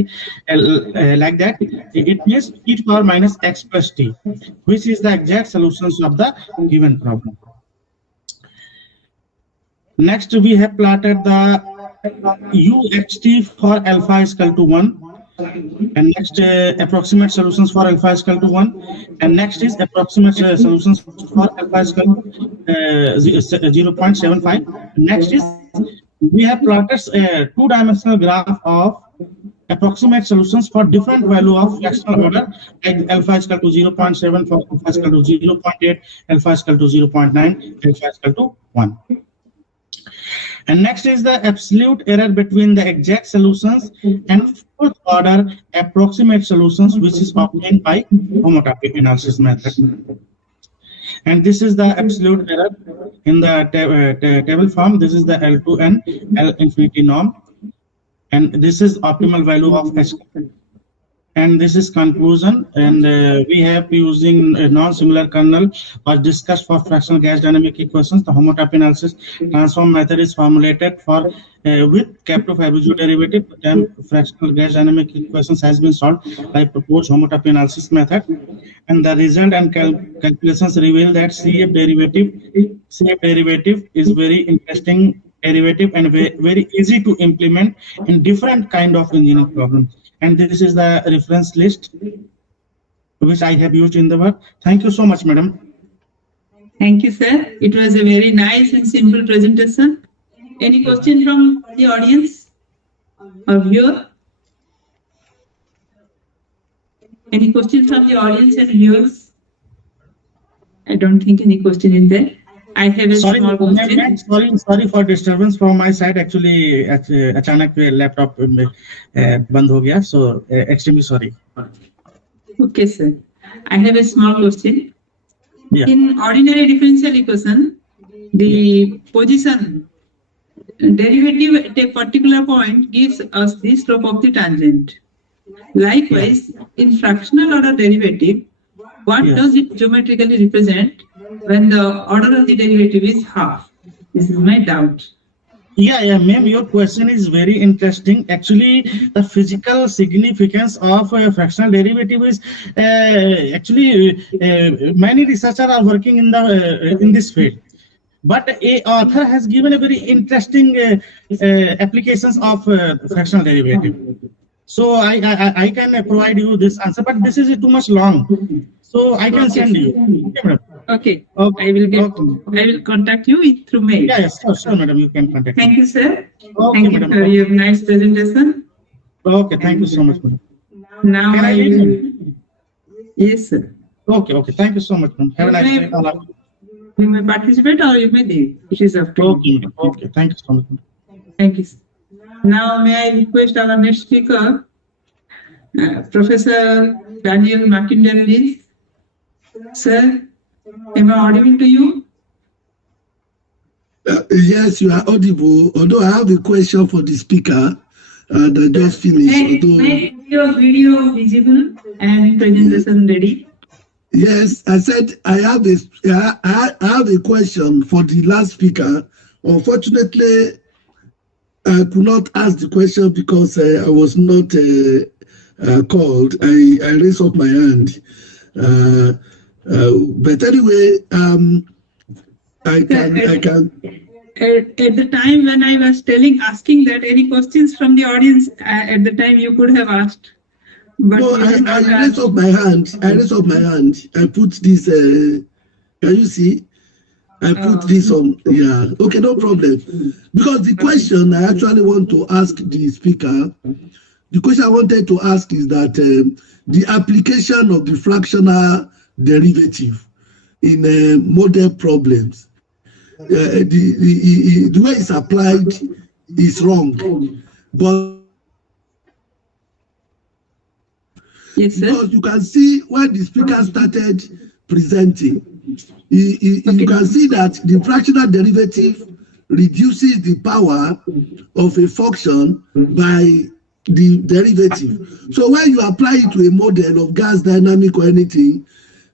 like that. It means e to power minus x plus t, which is the exact solutions of the given problem. Next, we have plotted the u xt for alpha is equal to 1. And next, approximate solutions for alpha is equal to 1. And next is approximate solutions for alpha is equal to 0.75. Next is we have plotted a two-dimensional graph of approximate solutions for different value of fractional order, like alpha is equal to 0.7, for alpha is equal to 0.8, alpha is equal to 0.9, alpha is equal to 1. And next is the absolute error between the exact solutions and fourth order approximate solutions, which is obtained by homotopy analysis method. And this is the absolute error in the table form. This is the L2 and L infinity norm. And this is optimal value of H. And this is conclusion. And we have using a non-similar kernel was discussed for fractional gas dynamic equations. The homotopy analysis transform method is formulated for with Kaplan-Fabrizio derivative. Then fractional gas dynamic equations has been solved by proposed homotopy analysis method. And the result and calculations reveal that CF derivative is very interesting derivative and very easy to implement in different kind of engineering problems. And this is the reference list which I have used in the work. Thank you so much, madam. Thank you, sir. It was a very nice and simple presentation. Any question from the audience or viewer? Any questions from the audience and viewers? I don't think any question is there. I have a small question. Sorry for disturbance from my side. Actually, अचानक laptop बंद हो गया, so extremely sorry. Okay, sir. I have a small question. Yeah. In ordinary differential equation, the position derivative at a particular point gives us the slope of the tangent. Likewise, in fractional order derivative, what does it geometrically represent when the order of the derivative is half? This is my doubt. Yeah, ma'am, your question is very interesting. Actually, the physical significance of a fractional derivative is many researchers are working in this field. But a author has given a very interesting applications of fractional derivative. So I can provide you this answer, but this is too much long. So I can send you. Okay, madam. Okay. I will contact you through mail. Yeah, sure, madam. You can contact me. Thank you, sir. Okay, Thank you madam. for your nice presentation. Okay, thank you so much, madam. Now Can I I leave, will. madam? Yes, sir. Okay. Thank you so much, madam. Have a nice day. You may participate or you may leave. It is up to you. Okay. Thank you so much, madam. Thank you, sir. Now may I request our next speaker, Professor Daniel McIntyre. Sir, am I audible to you? Yes, you are audible. Although I have a question for the speaker that just finished. Make your video visible and presentation ready. Yes, I said I have a question for the last speaker. Unfortunately, I could not ask the question because I was not called. I raised up my hand. But anyway, I can. At the time when I was asking that any questions from the audience, at the time you could have asked. But no, I raised up my hand. I put this. Can you see? I put this on. Yeah. Okay, no problem. Because the question I actually want to ask the speaker, the question I wanted to ask is that the application of the fractional derivative in model problems, the way it's applied is wrong, but yes, sir. Because you can see when the speaker started presenting, you can see that the fractional derivative reduces the power of a function by the derivative. So when you apply it to a model of gas dynamic or anything,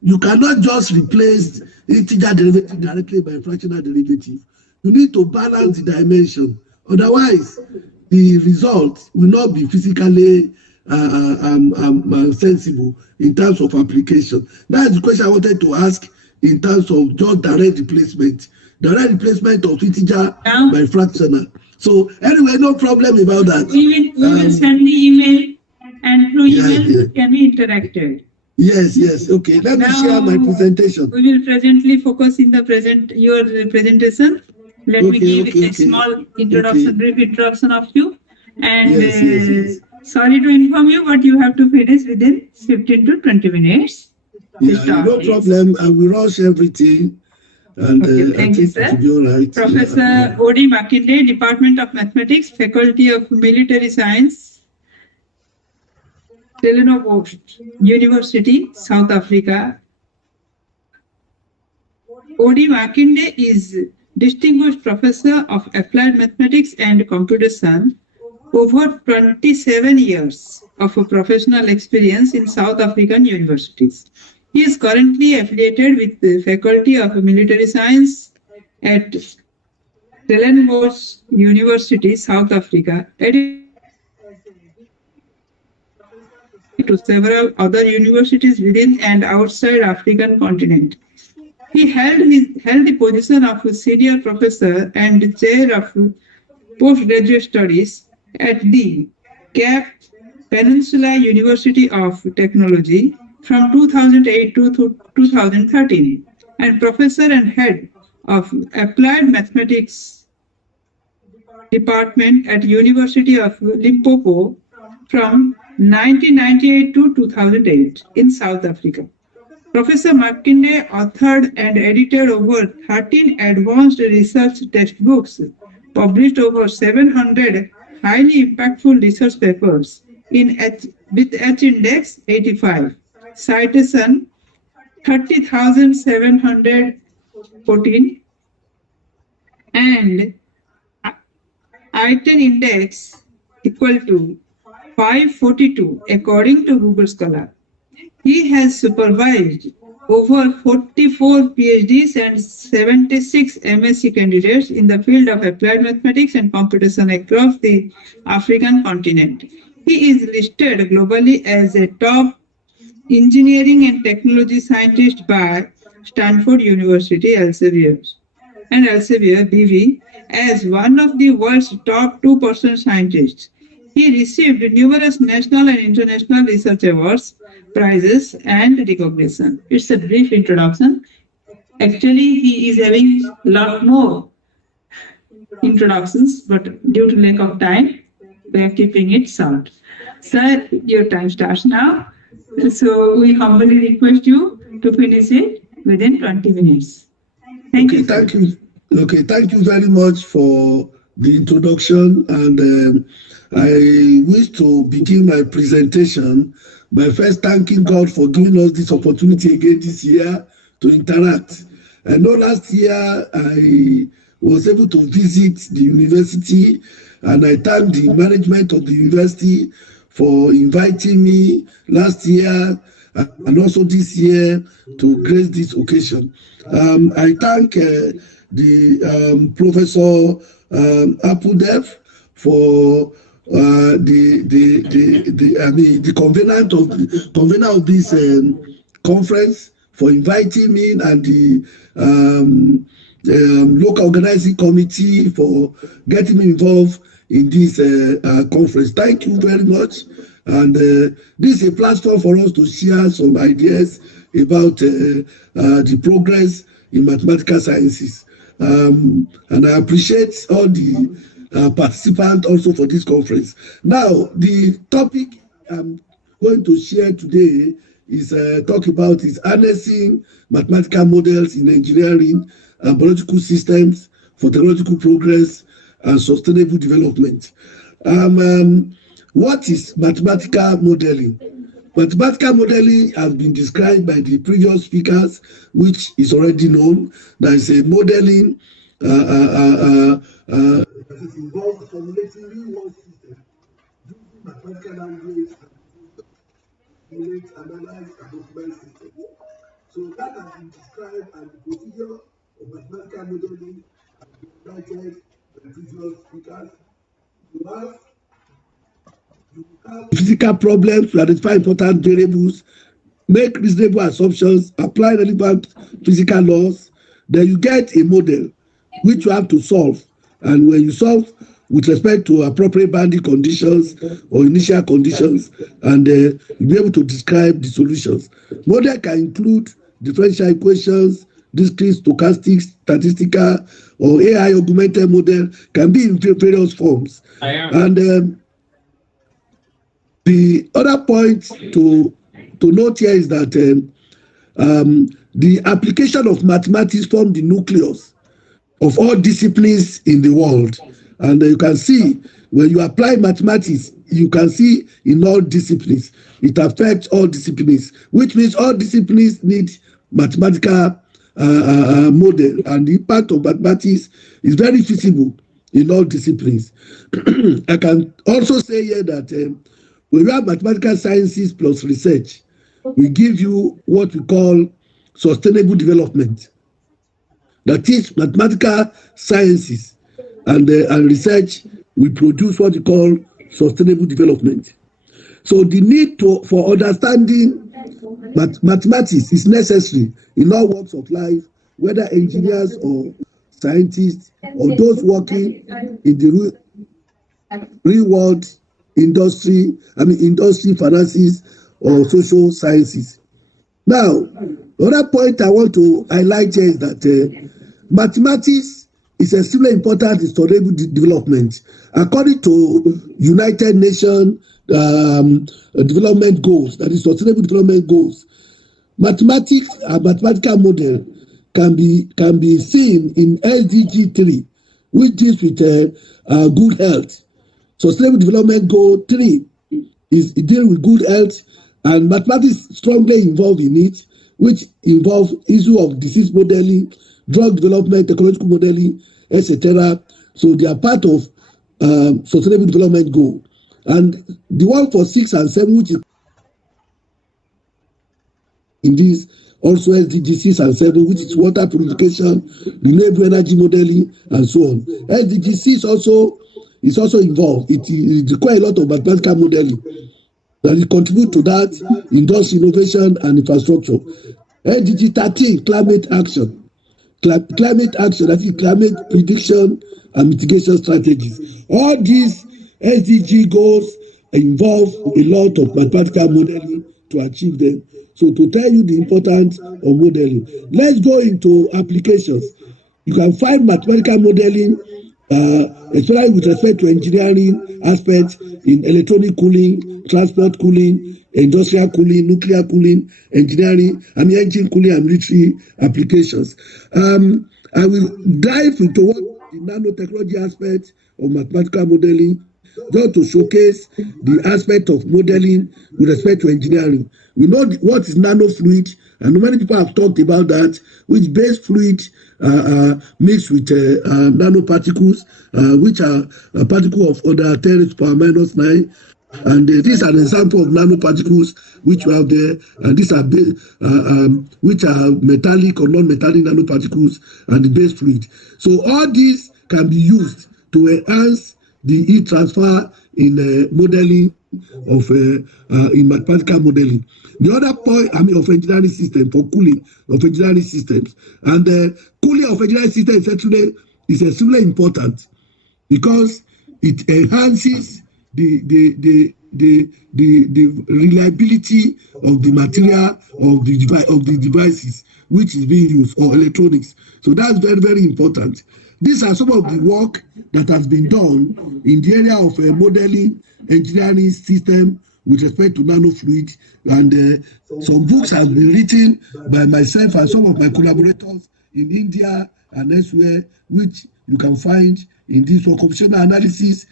you cannot just replace integer derivative directly by fractional derivative. You need to balance the dimension. Otherwise, the result will not be physically sensible in terms of application. That's the question I wanted to ask in terms of just direct replacement of integer by fractional. So anyway, no problem about that. We will send the email, and through email can be interacted. Yes. Okay. Let me share my presentation. We will presently focus in the your presentation. Let me give a small introduction, brief introduction of you. And sorry to inform you, but you have to finish within 15 to 20 minutes. Yeah, no problem. I will rush everything. And thank you, sir. Right. Professor O.D. Makinde, Department of Mathematics, Faculty of Military Science, Stellenbosch University, South Africa. O.D. Makinde is Distinguished Professor of Applied Mathematics and Computation, over 27 years of professional experience in South African universities. He is currently affiliated with the Faculty of Military Science at Stellenbosch University, South Africa, to several other universities within and outside African continent. He held the position of senior professor and chair of postgraduate studies at the Cape Peninsula University of Technology from 2008 to 2013, and professor and head of Applied Mathematics Department at University of Limpopo from 1998 to 2008 in South Africa. Professor McKinney authored and edited over 13 advanced research textbooks, published over 700 highly impactful research papers with H-index 85, citation 30,714, and item index equal to 542 according to Google Scholar. He has supervised over 44 PhDs and 76 MSc candidates in the field of applied mathematics and computation across the African continent. He is listed globally as a top engineering and technology scientist by Stanford University, Elsevier, and Elsevier BV as one of the world's top 2% scientists. He received numerous national and international research awards, prizes, and recognition. It's a brief introduction. Actually, he is having a lot more introductions, but due to lack of time, we are keeping it short. Sir, your time starts now. So we humbly request you to finish it within 20 minutes. Thank you. Thank you. Okay, thank you very much for the introduction, and I wish to begin my presentation by first thanking God for giving us this opportunity again this year to interact. I know last year I was able to visit the university, and I thank the management of the university for inviting me last year and also this year to grace this occasion. I thank the Professor Apudev for the convener of this conference for inviting me, and the local organizing committee for getting me involved in this conference. Thank you very much. And this is a platform for us to share some ideas about the progress in mathematical sciences. And I appreciate all the participants also for this conference. Now, the topic I'm going to share today is talk about is harnessing mathematical models in engineering and biological systems for technological progress and sustainable development. What is mathematical modeling? Mathematical modeling has been described by the previous speakers, which is already known. There is a modeling that involves formulating real-world systems using mathematical language and analyze and document systems. So that has been described as the procedure of mathematical modeling and highlighted by the previous speakers. You have physical problems to identify important variables, make reasonable assumptions, apply relevant physical laws, then you get a model which you have to solve. And when you solve with respect to appropriate boundary conditions or initial conditions, and you'll be able to describe the solutions. Model can include differential equations, discrete, stochastic, statistical, or AI augmented model, can be in various forms. And the other point to note here is that the application of mathematics forms the nucleus of all disciplines in the world. And you can see when you apply mathematics, you can see in all disciplines, it affects all disciplines, which means all disciplines need mathematical model, and the impact of mathematics is very visible in all disciplines. I can also say here that when you have mathematical sciences plus research, we give you what we call sustainable development. That is, mathematical sciences and research, we produce what we call sustainable development. So the need for understanding mathematics is necessary in all walks of life, whether engineers or scientists or those working in the real world industry, finances, or social sciences. Now, another point I want to highlight here is that mathematics is extremely important in sustainable development. According to United Nations development goals, that is sustainable development goals, mathematics and mathematical model can be seen in SDG 3, which deals with good health. Sustainable Development Goal 3 is dealing with good health, and mathematics strongly involved in it, which involves issue of disease modeling, drug development, technological modeling, etc. So they are part of Sustainable Development Goal. And the one for 6 and 7, which is in this also SDG 6 and 7, which is water purification, renewable energy modeling, and so on. SDG 6 is also involved. It requires a lot of mathematical modeling that it contribute to that, industry innovation and infrastructure. SDG 13, climate action. Climate action, that is climate prediction and mitigation strategies. All these SDG goals involve a lot of mathematical modeling to achieve them. So to tell you the importance of modeling, let's go into applications. You can find mathematical modeling, especially with respect to engineering aspects in electronic cooling, transport cooling, industrial cooling, nuclear cooling, engine cooling and military applications. I will dive into what the nanotechnology aspect of mathematical modeling, just to showcase the aspect of modeling with respect to engineering. We know what is nanofluid, and many people have talked about that, which base fluid mixed with nanoparticles, which are a particle of order 10 to the power minus 9. And this is an example of nanoparticles which we have there, and these are which are metallic or non-metallic nanoparticles and the base fluid. So all these can be used to enhance the heat transfer in modeling of in mathematical modeling. The other point, of engineering system for cooling of engineering systems, and cooling of engineering systems is extremely important because it enhances the reliability of the material of the devices which is being used, or electronics. So that's very, very important. These are some of the work that has been done in the area of modeling engineering system with respect to nanofluid, and some books have been written by myself and some of my collaborators in India and elsewhere, which you can find in this for computational analysis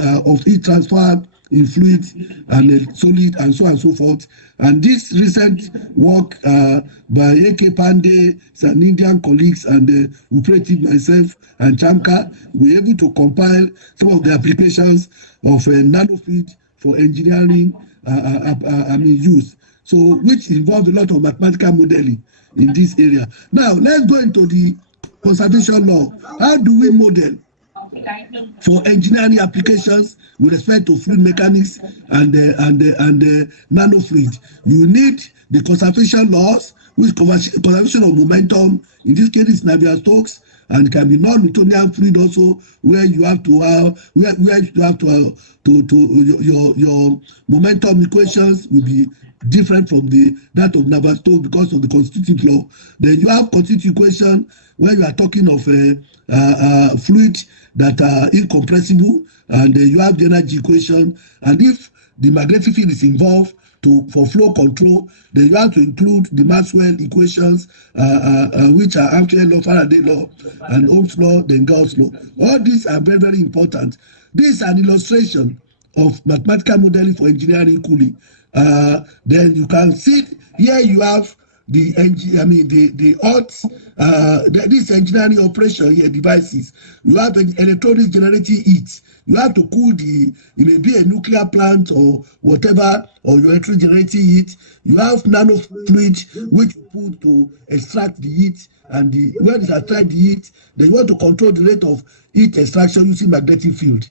of heat transfer in fluid and solid and so on and so forth. And this recent work by A.K. Pandey, some Indian colleagues, and Upreti, myself, and Chamka, we were able to compile some of the applications of nanofluid for engineering use. So, which involved a lot of mathematical modeling in this area. Now, let's go into the conservation law. How do we model for engineering applications with respect to fluid mechanics and nanofluid? You need the conservation laws, which conservation of momentum. In this case, it's Navier-Stokes, and can be non-Newtonian fluid also, where you have to have your momentum equations will be different from that of Navier-Stokes because of the constitutive law. Then you have constitutive equation where you are talking of fluid that are incompressible, and you have the energy equation. And if the magnetic field is involved for flow control, then you have to include the Maxwell equations, which are Amsche law, Faraday law, and Ohm's law, then Gauss law. All these are very, very important. This is an illustration of mathematical modeling for engineering cooling. Then you can see here you have the this engineering operation here devices. You have electronics generating heat. You have to cool it may be a nuclear plant or whatever, or your electric generating heat. You have nanofluid which put to extract the heat, and when it extract the heat, then you want to control the rate of heat extraction using magnetic field.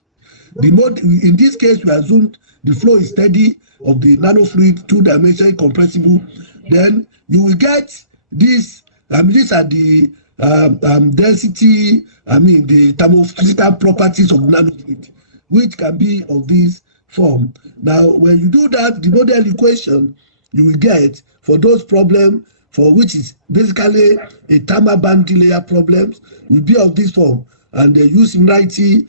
In this case, we assumed the flow is steady of the nanofluid, two-dimensional compressible. Then you will get this. These are the density. The thermophysical properties of nanofluid, which can be of this form. Now, when you do that, the model equation you will get for those problems for which is basically a thermal boundary layer problems will be of this form, and they use similarity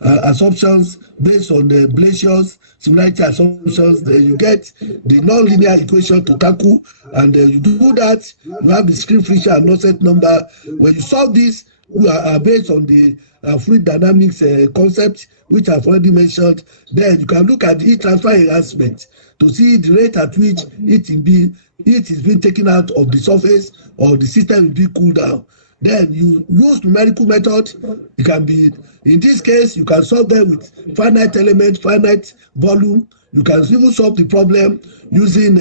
assumptions based on the Blasius similarity assumptions. Then you get the nonlinear equation to tackle, and you do that, you have the screen friction and Nusselt number. When you solve this, are based on the fluid dynamics concept, which I've already mentioned. Then you can look at the heat transfer enhancement to see the rate at which heat is being taken out of the surface or the system will be cooled down. Then you use numerical method. It can be, in this case, you can solve them with finite element, finite volume. You can even solve the problem using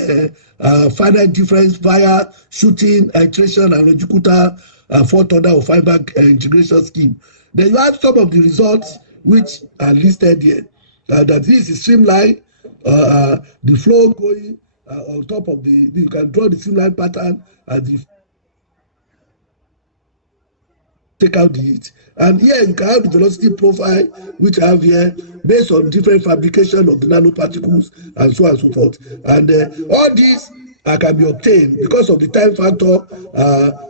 finite difference via shooting, iteration, and Logicuta fourth order or fiber integration scheme. Then you have some of the results which are listed here. That this is streamline, the flow going on top of you can draw the streamline pattern as the take out the heat. And here you can have the velocity profile, which I have here, based on different fabrication of the nanoparticles and so on and so forth. And all these can be obtained because of the time factor.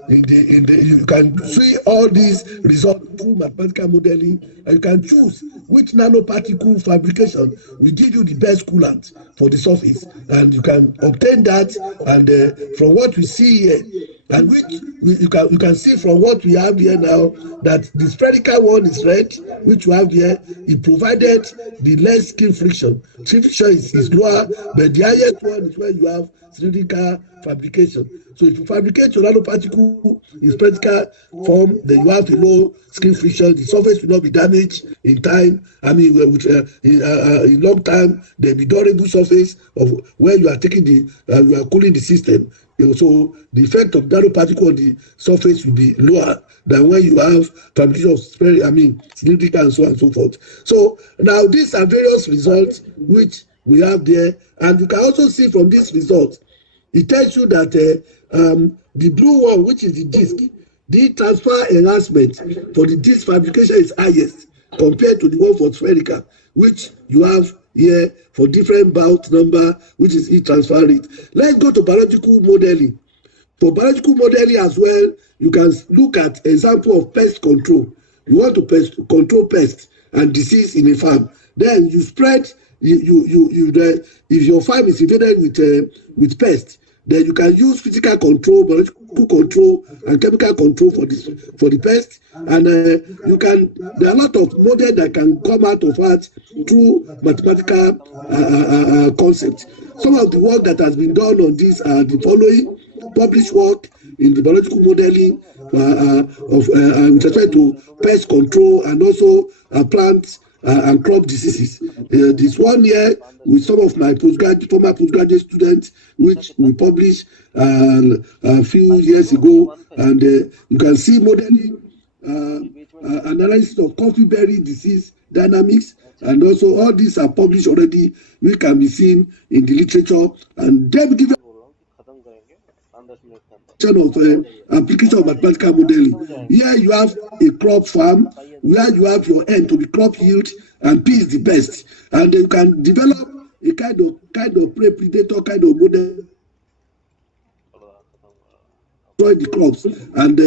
You can see all these results through mathematical modeling, and you can choose which nanoparticle fabrication will give you the best coolant for the surface, and you can obtain that. And from what we see here, and which you can see from what we have here now, that the spherical one is red, which we have here. It provided the less skin friction. Friction is lower, but the highest one is where you have cylindrical fabrication. So if you fabricate your nanoparticle in spherical form, then you have a low skin friction. The surface will not be damaged in time. I mean, in long time, there will be durable surface of where you are taking you are cooling the system. So the effect of nanoparticle on the surface will be lower than when you have fabrication of cylindrical and so on and so forth. So now these are various results which we have there, and you can also see from this result, it tells you that the blue one, which is the disc, the transfer enhancement for the disc fabrication is highest compared to the one for spherical, which you have here for different bout number, which is heat transfer rate. Let's go to biological modeling. For biological modeling as well, you can look at example of pest control. You want to control pests and disease in a farm. Then you spread. If your farm is invaded with pests, then you can use physical control, biological control, and chemical control for the pest. And there are a lot of models that can come out of that through mathematical concepts. Some of the work that has been done on this are the following: published work in the biological modeling with respect to pest control and also plants and crop diseases. This one here with some of my former postgraduate students, which we published a few years ago, and you can see modeling analysis of coffee berry disease dynamics, and also all these are published already, which can be seen in the literature, and then give of application of mathematical modeling. Here you have a crop farm where you have your N to be crop yield and P is the best, and you can develop a kind of prey-predator kind of model the crops, and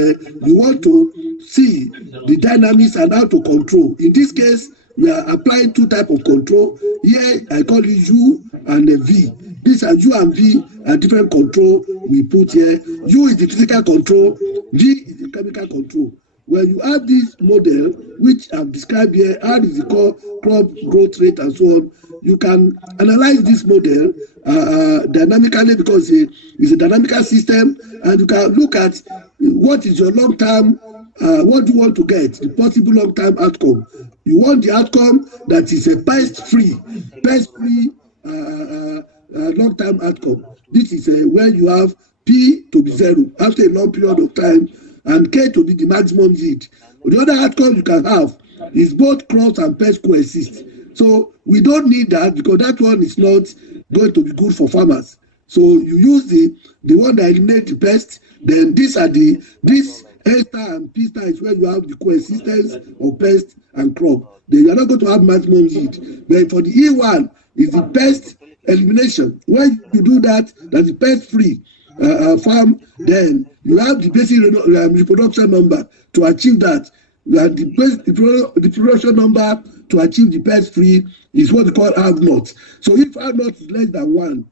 you want to see the dynamics and how to control. In this case, we are applying two types of control. Here I call it U and V. These are U and V are different control we put here. U is the physical control, V is the chemical control. When you have this model, which I've described here, how is it called crop growth rate and so on, you can analyze this model dynamically, because it's a dynamical system, and you can look at what is your long-term, what do you want to get, the possible long-term outcome. You want the outcome that is a pest-free long-term outcome. This is when you have P to be 0 after a long period of time, and K to be the maximum yield. The other outcome you can have is both crops and pests coexist. So we don't need that, because that one is not going to be good for farmers. So you use the one that eliminates the pest. Then this A star and P star is where you have the coexistence of pest and crop. Then you are not going to have maximum yield. But for the E1 is the pest elimination. When you do that, that's the pest free. farm, then you have the basic reproduction number to achieve that. And the production number to achieve the pest free is what they call have not. So if have not is less than 1,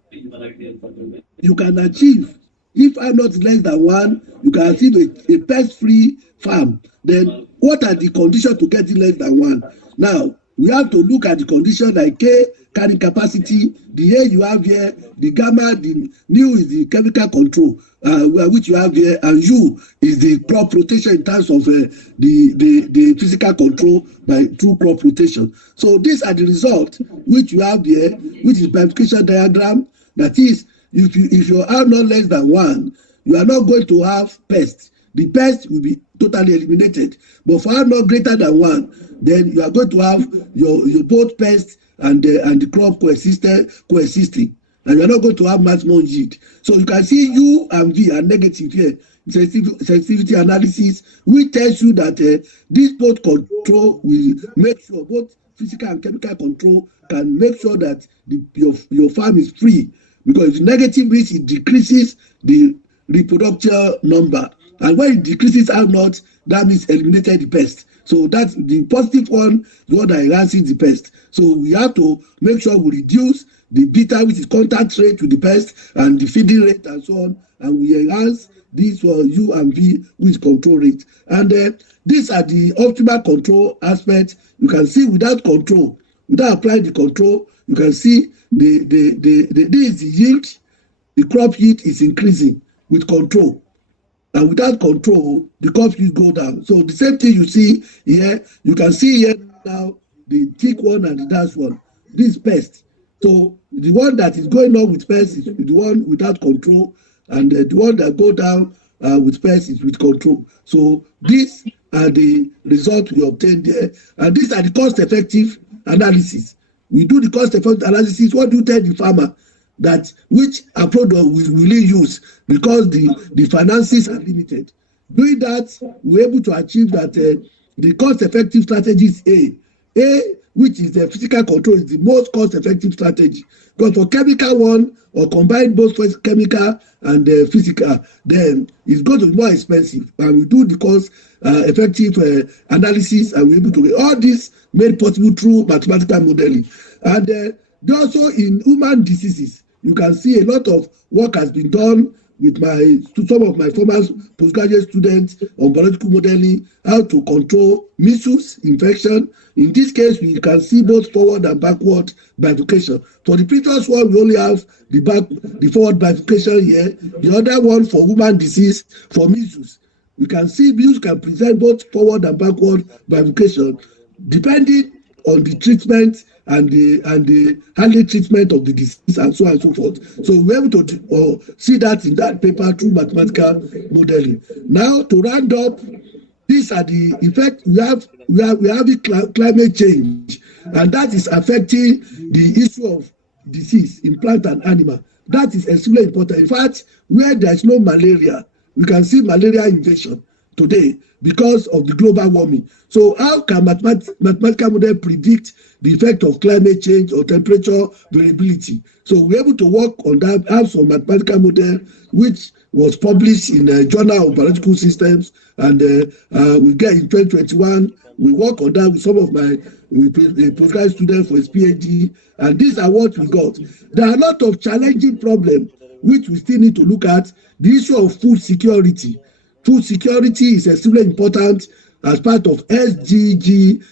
you can achieve. If have not is less than 1, you can achieve a pest free farm. Then what are the conditions to get it less than 1? Now we have to look at the condition like K, carrying capacity, the A you have here, the gamma, the mu is the chemical control, which you have here, and U is the crop rotation in terms of the physical control through crop rotation. So these are the results which you have here, which is bifurcation diagram. That is, if you have not less than 1, you are not going to have pest. The pest will be totally eliminated. But for not greater than 1, then you are going to have your both pest and the crop coexisting, and you are not going to have maximum yield. So you can see U and V are negative here. Sensitivity analysis, which tells you that this both control will make sure, both physical and chemical control can make sure that your farm is free, because if negative means it decreases the reproduction number, and when it decreases out not, that means eliminated the pest. So that's the positive one, the one that enhances the pest. So we have to make sure we reduce the beta, which is contact rate with the pest, and the feeding rate and so on, and we enhance this for U and V, which is control rate. And these are the optimal control aspects. You can see without control, without applying the control, you can see this is the yield. The crop yield is increasing with control. And without control, the crop yield go down. So the same thing you see here, you can see here now the thick one and the dense one. This pest. So the one that is going on with pest is the one without control, and the one that go down with pest is with control. So these are the results we obtained there, and these are the cost-effective analysis. We do the cost-effective analysis. What do you tell the farmer? That which approach will really use, because the finances are limited. Doing that, we're able to achieve that the cost-effective strategy is A, which is the physical control, is the most cost-effective strategy. Because for chemical one, or combine both chemical and physical, then it's going to be more expensive. And we do the cost-effective analysis, and we're able to get all this made possible through mathematical modeling. And also in human diseases, you can see a lot of work has been done with some of my former postgraduate students on biological modeling, how to control measles infection. In this case, we can see both forward and backward bifurcation. For the previous one, we only have the forward bifurcation here. The other one for human disease, for measles. We can see measles can present both forward and backward bifurcation, depending on the treatment and the early treatment of the disease, and so on and so forth. So we're able to see that in that paper through mathematical modeling. Now to round up, these are the effects we have climate change, and that is affecting the issue of disease in plant and animal. That is extremely important. In fact, where there is no malaria, we can see malaria invasion today because of the global warming. So how can mathematical model predict the effect of climate change or temperature variability? So we're able to work on that, have some mathematical model which was published in a Journal of Biological Systems, and we get in 2021, we work on that with some of my postgraduate students for his PhD, and these are what we got. There are a lot of challenging problems which we still need to look at. The issue of food security. Food security is extremely important as part of SDG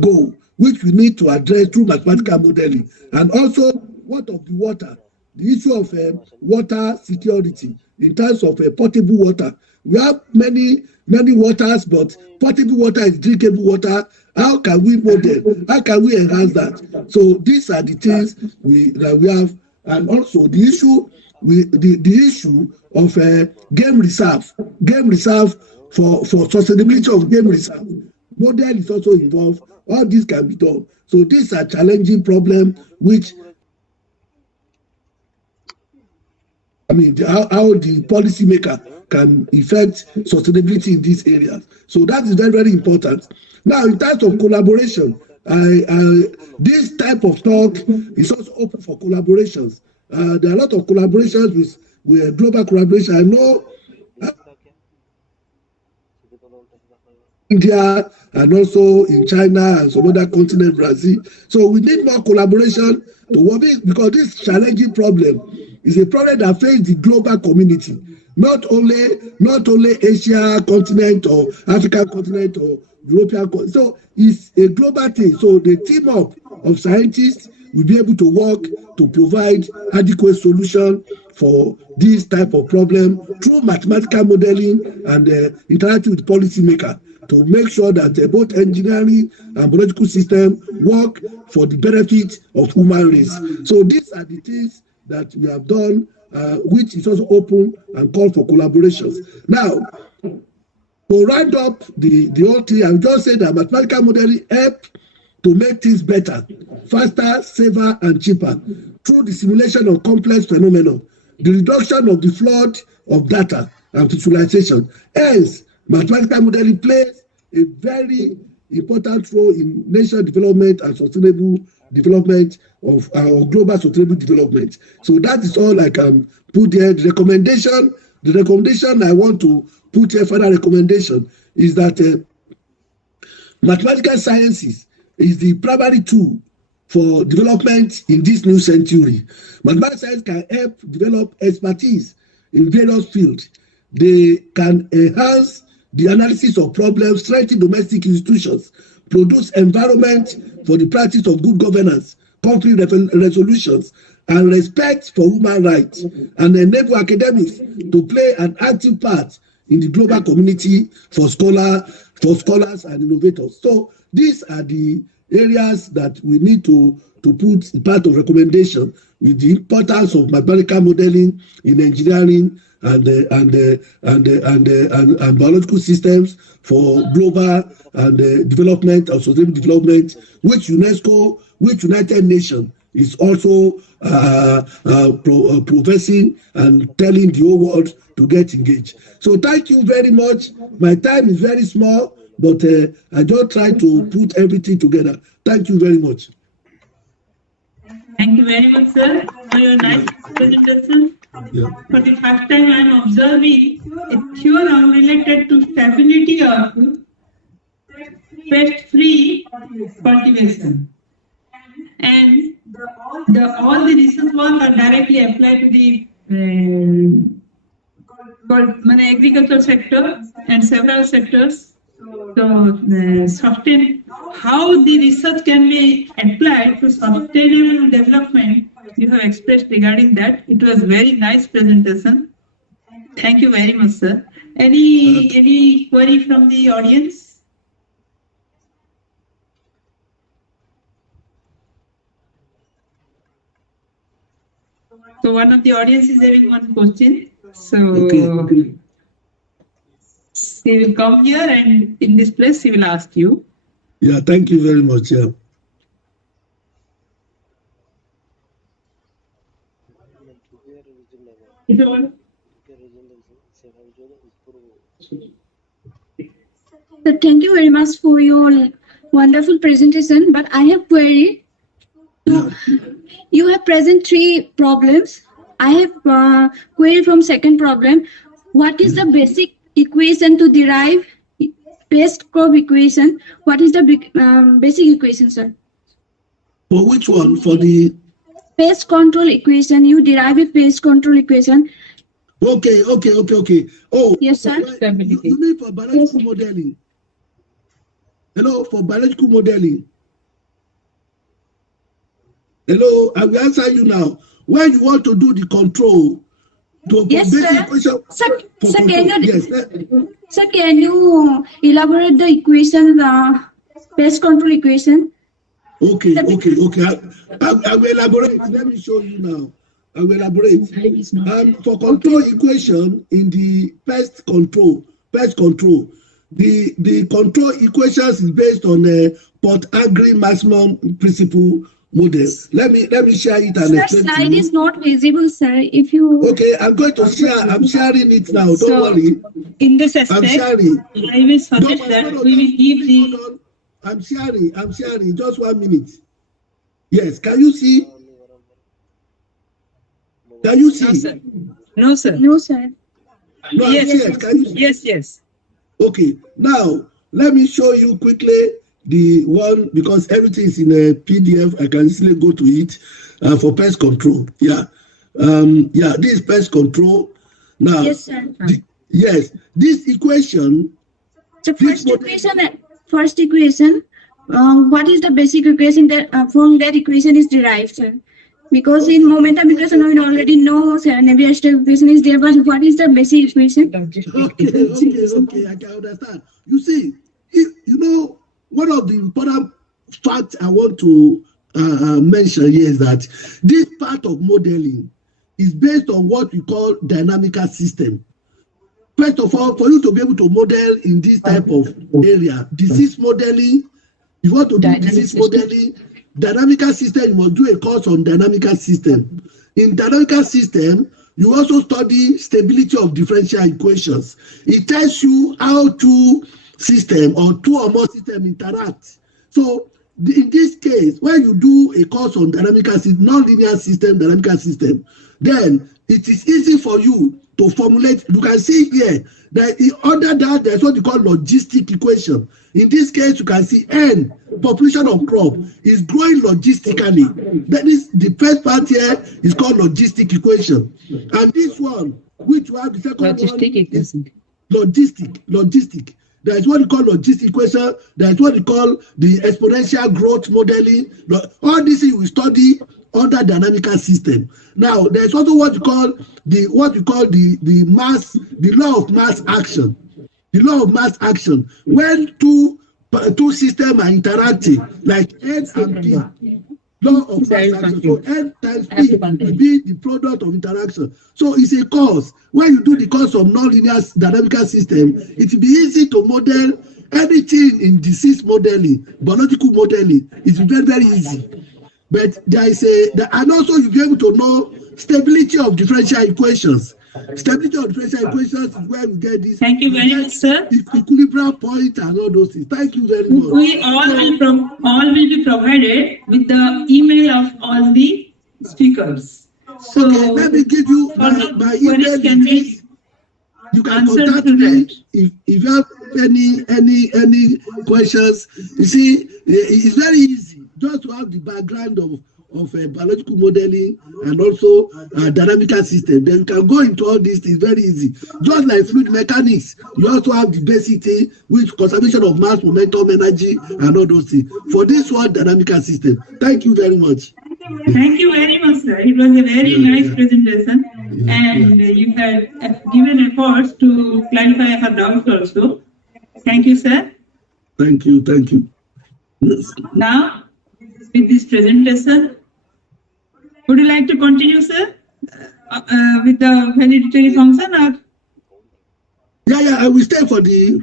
goal, which we need to address through mathematical modeling. And also, what of the water? The issue of water security in terms of potable water. We have many waters, but potable water is drinkable water. How can we model? How can we enhance that? So these are the things that we have, and also the issue of game reserve for sustainability of game reserve. Model is also involved. All this can be done. So these are challenging problems which, how the policymaker can affect sustainability in these areas. So that is very, very important. Now, in terms of collaboration, this type of talk is also open for collaborations. There are a lot of collaborations with with global collaboration. I know India and also in China and some other continent, Brazil. So we need more collaboration to work because this challenging problem is a problem that faces the global community, not only Asia continent or African continent or European continent. So it's a global thing. So the team up of scientists will be able to work to provide adequate solution for this type of problem through mathematical modeling and interacting with policymakers to make sure that both engineering and biological system work for the benefit of human race. So these are the things that we have done, which is also open and call for collaborations. Now, to round up the whole thing, I will just say that mathematical modeling help to make things better, faster, safer, and cheaper through the simulation of complex phenomena, the reduction of the flood of data and visualization. Hence, mathematical modeling plays a very important role in national development and sustainable development of our global sustainable development. So that is all I can put there. The recommendation I want to put here, further recommendation, is that mathematical sciences is the primary tool for development in this new century. Mathematical science can help develop expertise in various fields. They can enhance the analysis of problems, strengthen domestic institutions, produce environment for the practice of good governance, conflict resolutions, and respect for human rights, and enable academics to play an active part in the global community for scholars and innovators. So these are the areas that we need to put part of recommendation with the importance of mathematical modeling in engineering and biological systems for global and development and sustainable development, which UNESCO, which United Nations is also professing and telling the whole world to get engaged. So thank you very much. My time is very small, but I just try to put everything together. Thank you very much. Thank you very much, sir, for your nice presentation. Yeah. For the first time, I am observing a theorem related to stability of pest-free cultivation. And all the research work are directly applied to the agricultural sector and several sectors. So, sustain how the research can be applied to sustainable development. You have expressed regarding that. It was very nice presentation. Thank you very much, sir. Any query from the audience? So one of the audience is having one question. So Okay. he will come here and in this place he will ask you. Yeah, thank you very much. Yeah. If you want. So thank you very much for your wonderful presentation. But I have query. You have present 3 problems. I have query from second problem. What is the basic equation to derive pest crop equation? What is the basic equation, sir? For which one? For the pest control equation. You derive a pest control equation. Okay. Oh, yes, sir. You mean for biological modeling? Hello, for biological modeling. Hello, I will answer you now. When you want to do the control, yes, sir. Equation Sir, can you elaborate the equation, pest control equation? Okay. I will elaborate. Let me show you now. I will elaborate. For control equation in the pest control, the control equations is based on a Port-Agri maximum principle model. Let me share it and explain. Sir, slide is not visible, sir. If you I'm going to share. I'm sharing it now. Don't worry. In this aspect, I'm sharing. I will suggest that we will give the. I'm sharing. Just 1 minute. Yes. Can you see? Can you see? No, sir. No, sir. No, Yes, yes, can you? yes. Okay, now let me show you quickly the one because everything is in a PDF. I can easily go to it for pest control. Yeah, this is pest control. Now, Yes, sir. yes, this equation. The first equation, what is the basic equation that from that equation is derived, sir? Because in momentum equation we already know, sir, Navier-Stokes equation is there, but what is the basic equation? Okay, I can understand. You see, you know, one of the important facts I want to mention here is that this part of modeling is based on what we call dynamical system. First of all, for you to be able to model in this type of area, disease modeling, you want to do disease modeling, dynamical system, you must do a course on dynamical system. In dynamical system, you also study stability of differential equations. It tells you how two system or two or more systems interact. So in this case, when you do a course on dynamical system, non-linear system, dynamical system, then it is easy for you to formulate. You can see here that under that there's what you call logistic equation. In this case, you can see N, population of crop, is growing logistically. That is the first part here is called logistic equation. And this one, which we have the second one, is logistic. There is what you call logistic equation. There is what you call the exponential growth modeling. All this you will study under dynamical system. Now, there is also what you call the law of mass action. The law of mass action. When two systems are interacting, like N and P. Law of mass action. So N times P will be the product of interaction. So it's a course. When you do the course of nonlinear dynamical system, it will be easy to model anything in disease modeling, biological modeling. It's very, very easy. But there is and also you'll be able to know stability of differential equations. Stability of differential equations is where we get this. Thank you very much, sir. Equilibrium point and all those things. Thank you very much. We all will be provided with the email of all the speakers. So okay, let me give you my email. You can contact me if you have any questions. You see, it's very easy just to have the background of biological modeling and also dynamical system. Then you can go into all these things very easy. Just like fluid mechanics, you also have the basic thing, which conservation of mass, momentum, energy, and all those things. For this one, dynamical system. Thank you very much. Thank you very much, sir. It was a very nice presentation, and you have given efforts to clarify our doubts also. Thank you, sir. Thank you. Yes. Now, with this presentation, would you like to continue, sir, with the validatory function, or? Yeah, I will stay for the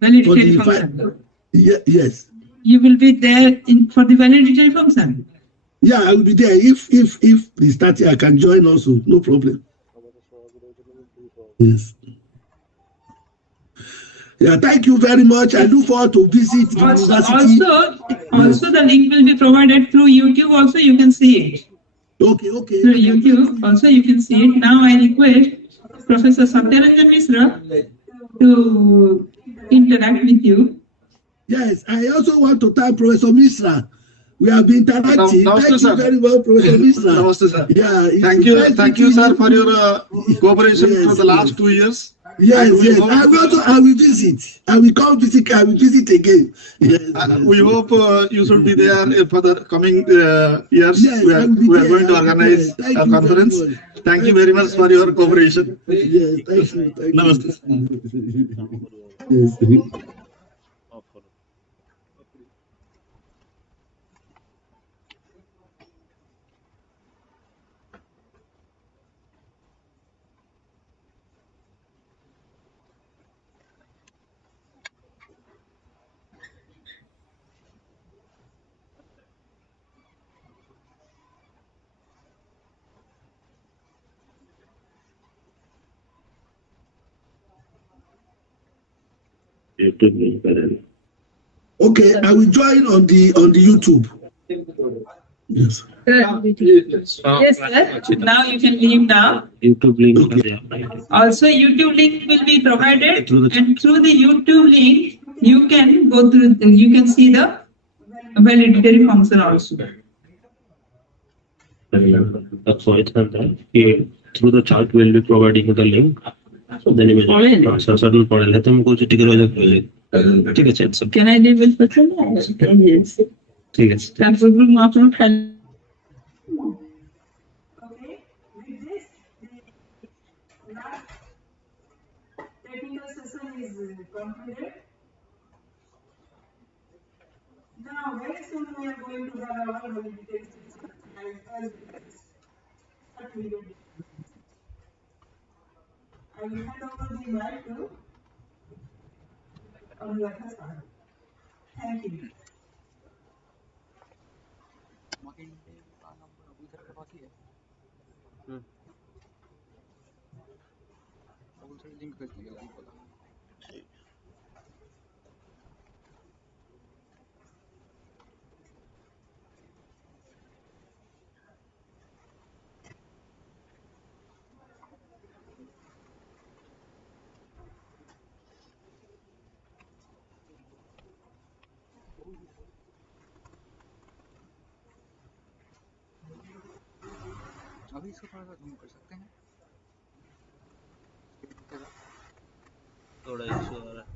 validatory function. Yes. You will be there for the validatory function. Yeah, I will be there. If the starting, I can join also. No problem. Yes. Yeah, thank you very much. I look forward to visit the university. Also, the link will be provided through YouTube. Also, you can see it. Okay. Through YouTube, also you can see it. Now, I request Professor Satyaranjan Misra to interact with you. Yes, I also want to thank Professor Misra. We have been interacting. Thank you very well, Professor Misra. Namaste, sir. Yeah, thank you, sir, for your cooperation for the last 2 years. Yes. I will visit. I will come visit. I will visit again. Yes. We hope you should be there for the coming years. Yes, we are going to organize a conference. Thank you very much for your cooperation. Yes, thank you. Namaste. Yes. Okay, I will join on the YouTube. Yes. Yes, sir. Now you can leave now. YouTube link. Also, YouTube link will be provided, and through the YouTube link, you can go through. You can see the validatory function also. That's why it's done that. Through the chat, we'll be providing the link. So then you will certain पढ़े लेते हैं हमको जो ticket वाला ठीक है चल सब. Can I leave with person? Yes. ठीक है. That's what we want to tell. Okay, with this, the last technical session is concluded. Now, very soon we are going to have our validation as certificate. I will hand over the mic to Anuradha sir. Thank you. Link भेज दिया अभी बोला. अभी इसको थोड़ा सा zoom कर सकते हैं. थोड़ा इशू आ रहा है.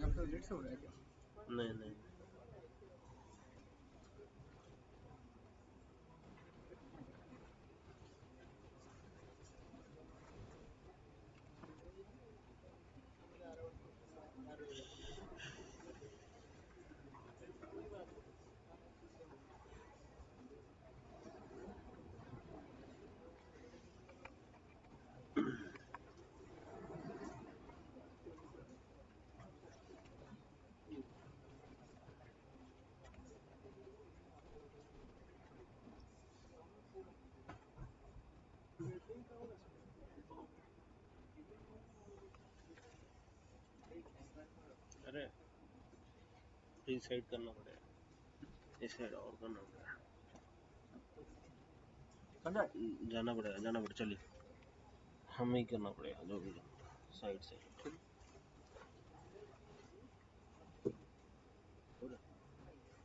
यहाँ पे लेट से हो रहा है क्या? नहीं नहीं. अरे इस साइड करना पड़ेगा. इस साइड और करना पड़ेगा. जाना पड़ेगा चलिए. हमें ही करना पड़ेगा जो भी साइड से. ठीक है.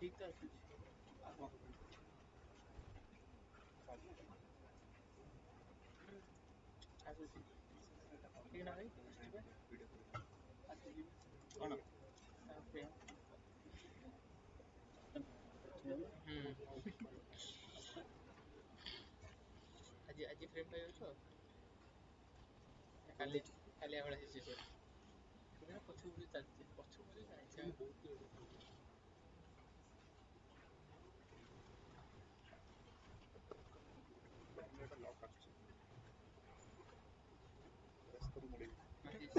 ठीक है कौन ଆଜି ଆଜି ଫ୍ରେମ୍ ପାଇ ଅଛ କାଲି କାଲି ଆମର ହେଇଛି ସେଟା ପଛକୁ ବି ଚାଲିଛି ପଛକୁ ବି ଚାଲିଛି ବହୁତ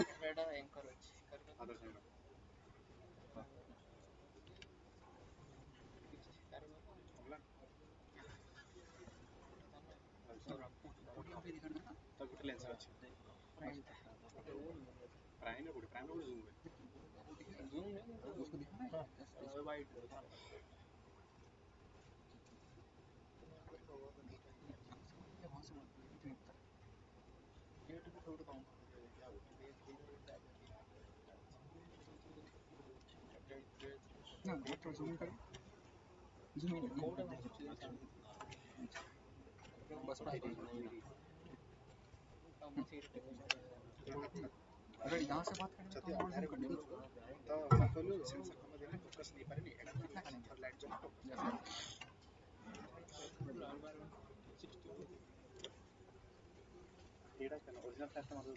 କ୍ୟାମେରାଟା ଏଙ୍କର ଅଛି उसको दिखाना है वाइट वहाँ से ना थोड़ा जूम कर जूम कोड बस अगर यहाँ से बात करें तो और जूम कर देंगे तो कहलो सेंसर हम देले फोकस नहीं पारे एटा कितना कनेक्ट लाइट जो এটা কেন অরিজিনাল ফ্ল্যাশটা মারো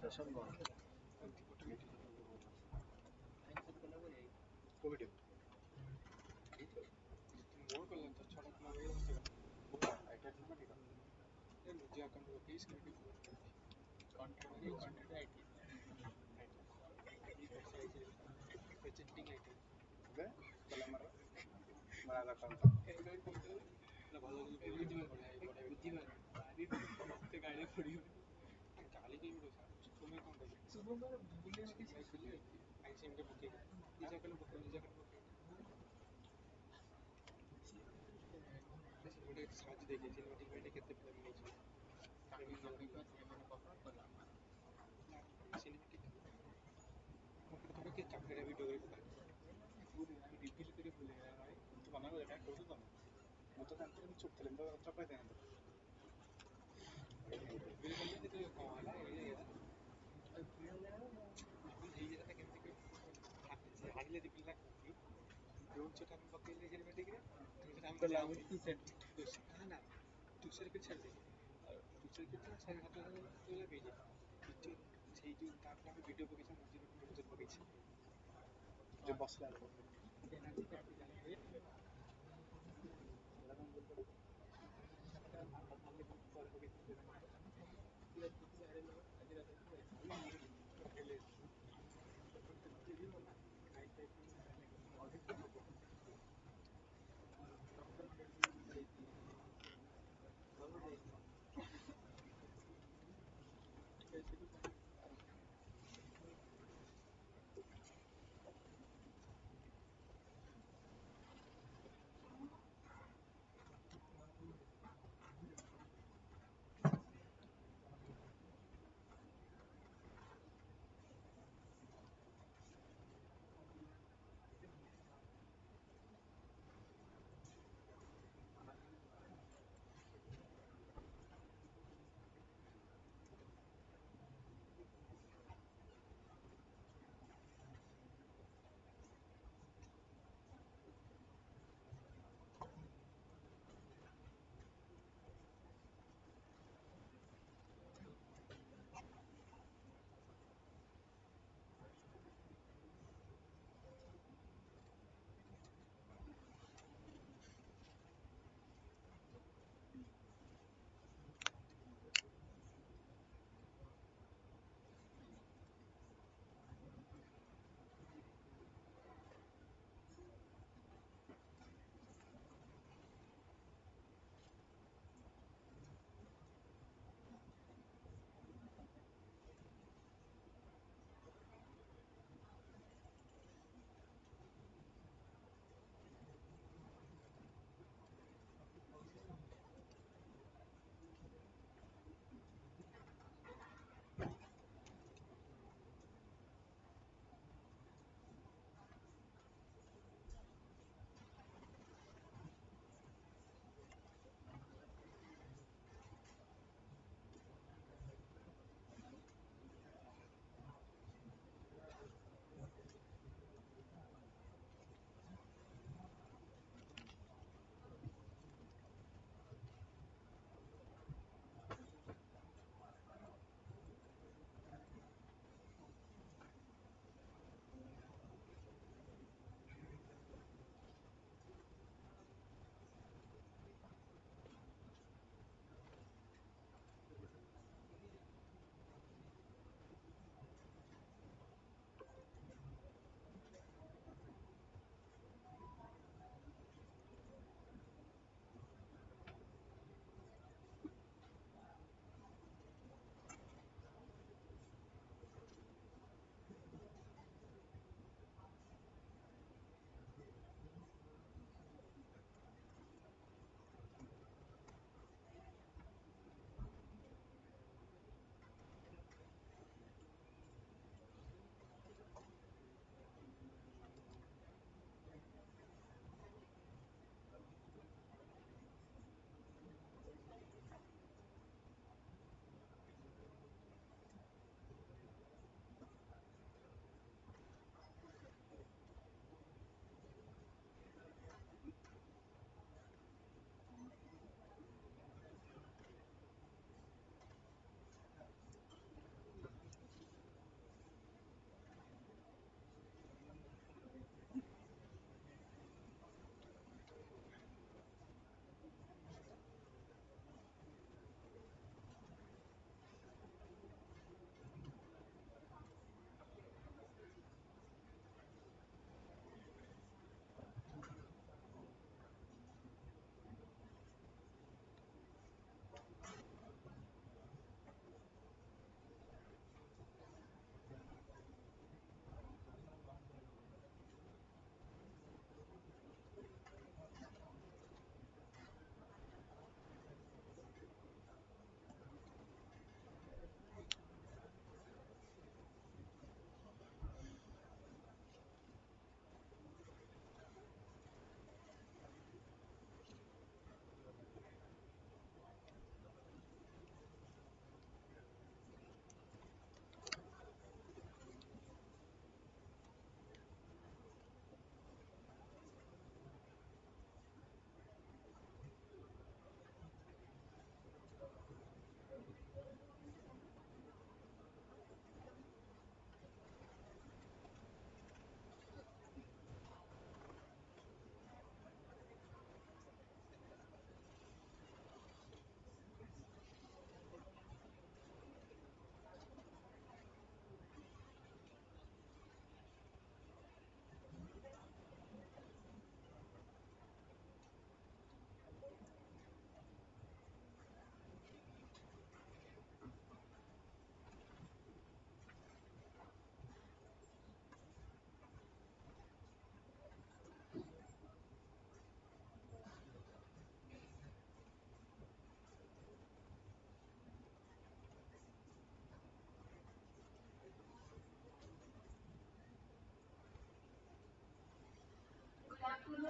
সেশন বল কোভিড এই তো মোর করলাম তো ছটা কোনো হয়ে গেছে এটা না ঠিক আছে मुझे अकाउंट को फीस करके कंटेंट आईटी प्रेजेंटिंग आईटी बे कलम मारो मारा अकाउंट ना ভালো করে বুঝি মানে বুঝি মানে আদি তো গাড়ি পড়ি গালি কি বলো তুমি কোন দেবে সুবহ মানে ভুলে নাকি সাইকেলে আইসিএমকে বুকে এই জায়গায় বুকে এই জায়গায় বুকে ଗୋଟେ ସାହାଯ୍ୟ ଦେଇଛି ସିନେମାଟିକ୍ ପାଇଁ କେତେ ଫିଲ୍ମ ନେଇଛି ସିନେମାଟିକ୍ ତମେ କି ଚାକରିଟା ଭିଡ଼ିଓ କରି ପକାଏ ରିଭିଲ୍ କରି ଭୁଲେଇଲା ଭାଇ ତୁ ମନା କରେ କାଇଁ କହୁଛୁ ତମେ ମୁଁ ତ ଜାଣିଥିଲି ମୁଁ ଚୁପ୍ ଥିଲି ମୁଁ ତ ଚପାଇ ଦେଇଥାନ୍ତି ରିଭିଲ୍ କଲି ଯେ କ'ଣ ହେଲା ଏଇଆ ହେଇଯାଇଥାନ୍ତା କେମିତି ହାଣିଲେ ରିଭିଲ୍ ନା କି ଯୋଉ ସେଟା ଆମେ ପକେଇଲେ ସିନେମାଟିକ୍ରେ ନା ନା ତୁଷାର ପିଛା ତୁଷାର ପିଛା ସାଢ଼େ 7,000 ଲଗେଇଛି ସେଇ ଯୋଉ ତାପରେ ଆମେ ଭିଡ଼ିଓ ପକେଇଛୁ ମଝିରେ ଭିଡ଼ିଓ ପକେଇଛି ଯୋଉ ବସିଲା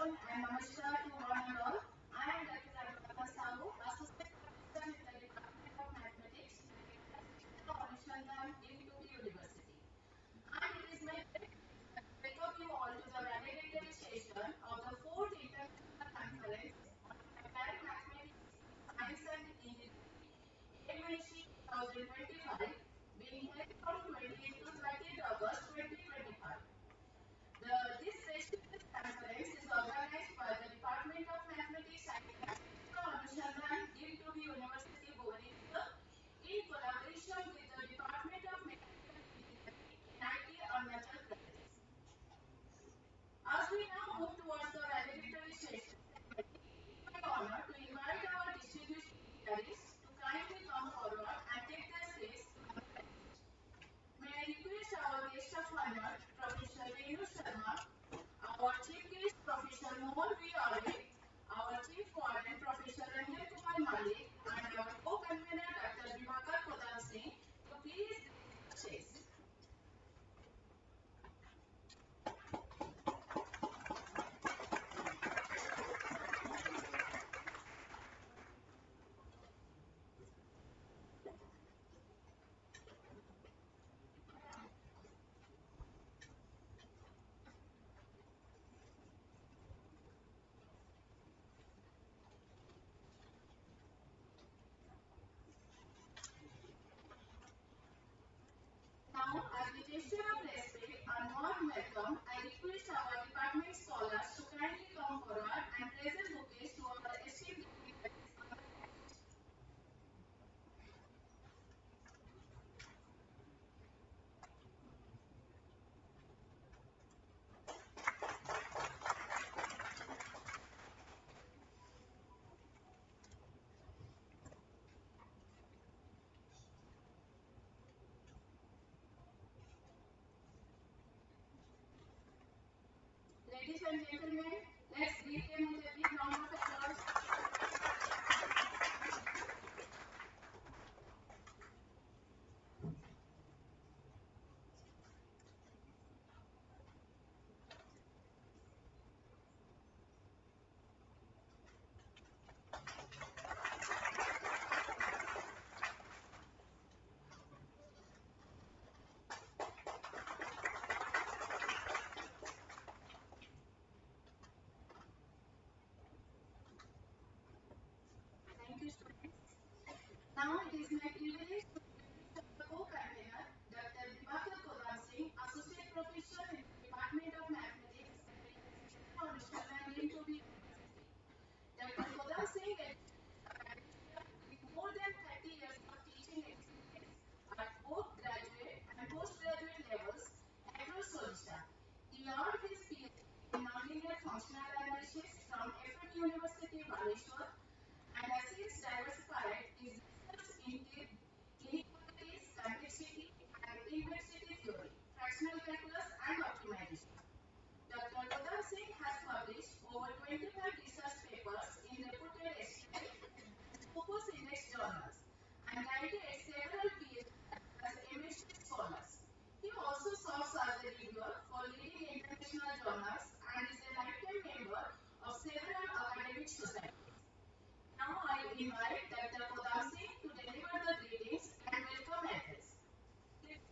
and namaskar to one and all. I am Dr. Raghavata Sahu, Associate Professor in the Department of Mathematics at Anushandhan in Tubi University. And it is my pleasure to welcome you all to the valedictory session of the 4th International Conference on Applied Mathematics, Science and Engineering, AMSE 2025, being held from 28th to 30th August 2025. This prestigious conference is organized by the Department of Mathematics and Anushandhan, Deemed to be University, Bhubaneswar, in collaboration with the Department of Mechanical Engineering, NIT, Arunachal Pradesh. As we now move towards the valedictory session, it is my honor to invite our distinguished dignitaries to kindly come forward and take their seats on the bench. May I request our guest of honor, Professor Renu Sharma, our Chief Guest, Professor Mohan V. Arve, our Chief Warden, Professor Ranjan Kumar Malik, and our co-convener, Dr. Bhivakar Kodam Singh, to please grace the stage. Now, as we gesture of respect and warm welcome, I request our department scholars to kindly come forward and present bouquets to our esteemed dignitaries on the bench. Ladies and gentlemen, let's greet them with a big round of applause. Thank you, students. Now it is my privilege to introduce our co-convener, Dr. Bhivakar Kodam Singh, Associate Professor in the Department of Mathematics at the Anushandhan in Tubi University. Dr. Kodam Singh is academician with more than 30 years of teaching experience at both graduate and postgraduate levels across Odisha. He earned his PhD in nonlinear functional analysis from FM University, Baleshwar, and has since diversified his research into inequalities, complexity, and inversity theory, fractional calculus, and optimization. Dr. Kodam Singh has published over 25 research papers in reputed SCI and Scopus Index journals and guided several PhD as MSc scholars. He also serves as a reviewer for leading international journals and is a lifetime member of several academic societies. Now I invite Dr. Kodam Singh to deliver the greetings and welcome address. Please.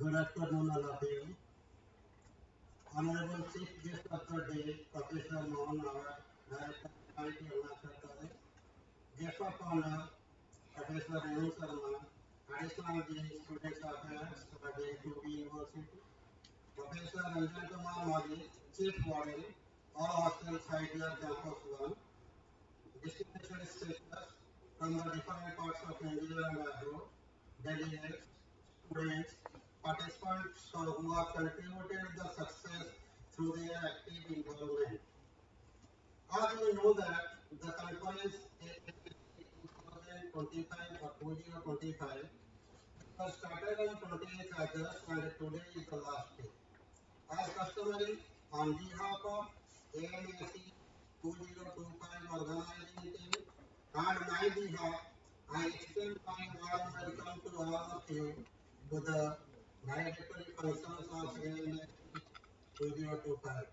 Good afternoon, all of you. Honorable Chief Guest of the Day, Professor Mohan Navar, Director MIT Arunachal Pradesh. Guest of Honor, Professor Renu Sharma, Additional Dean Student Affairs, Tubi University. Professor Ranjan Kumar Malik, Chief Warden, all hostels Idea Campus 1. Distinguished speakers from the different parts of India and abroad, delegates, students, participants who have contributed the success through their active involvement. As we know that the conference AMSE 2025 or 2025 was started on 28th August and today is the last day. As customary, on behalf of AMSE-2025 organizing team and my behalf, I extend my warm welcome to all of you to the valedictory functions of AMSE-2025.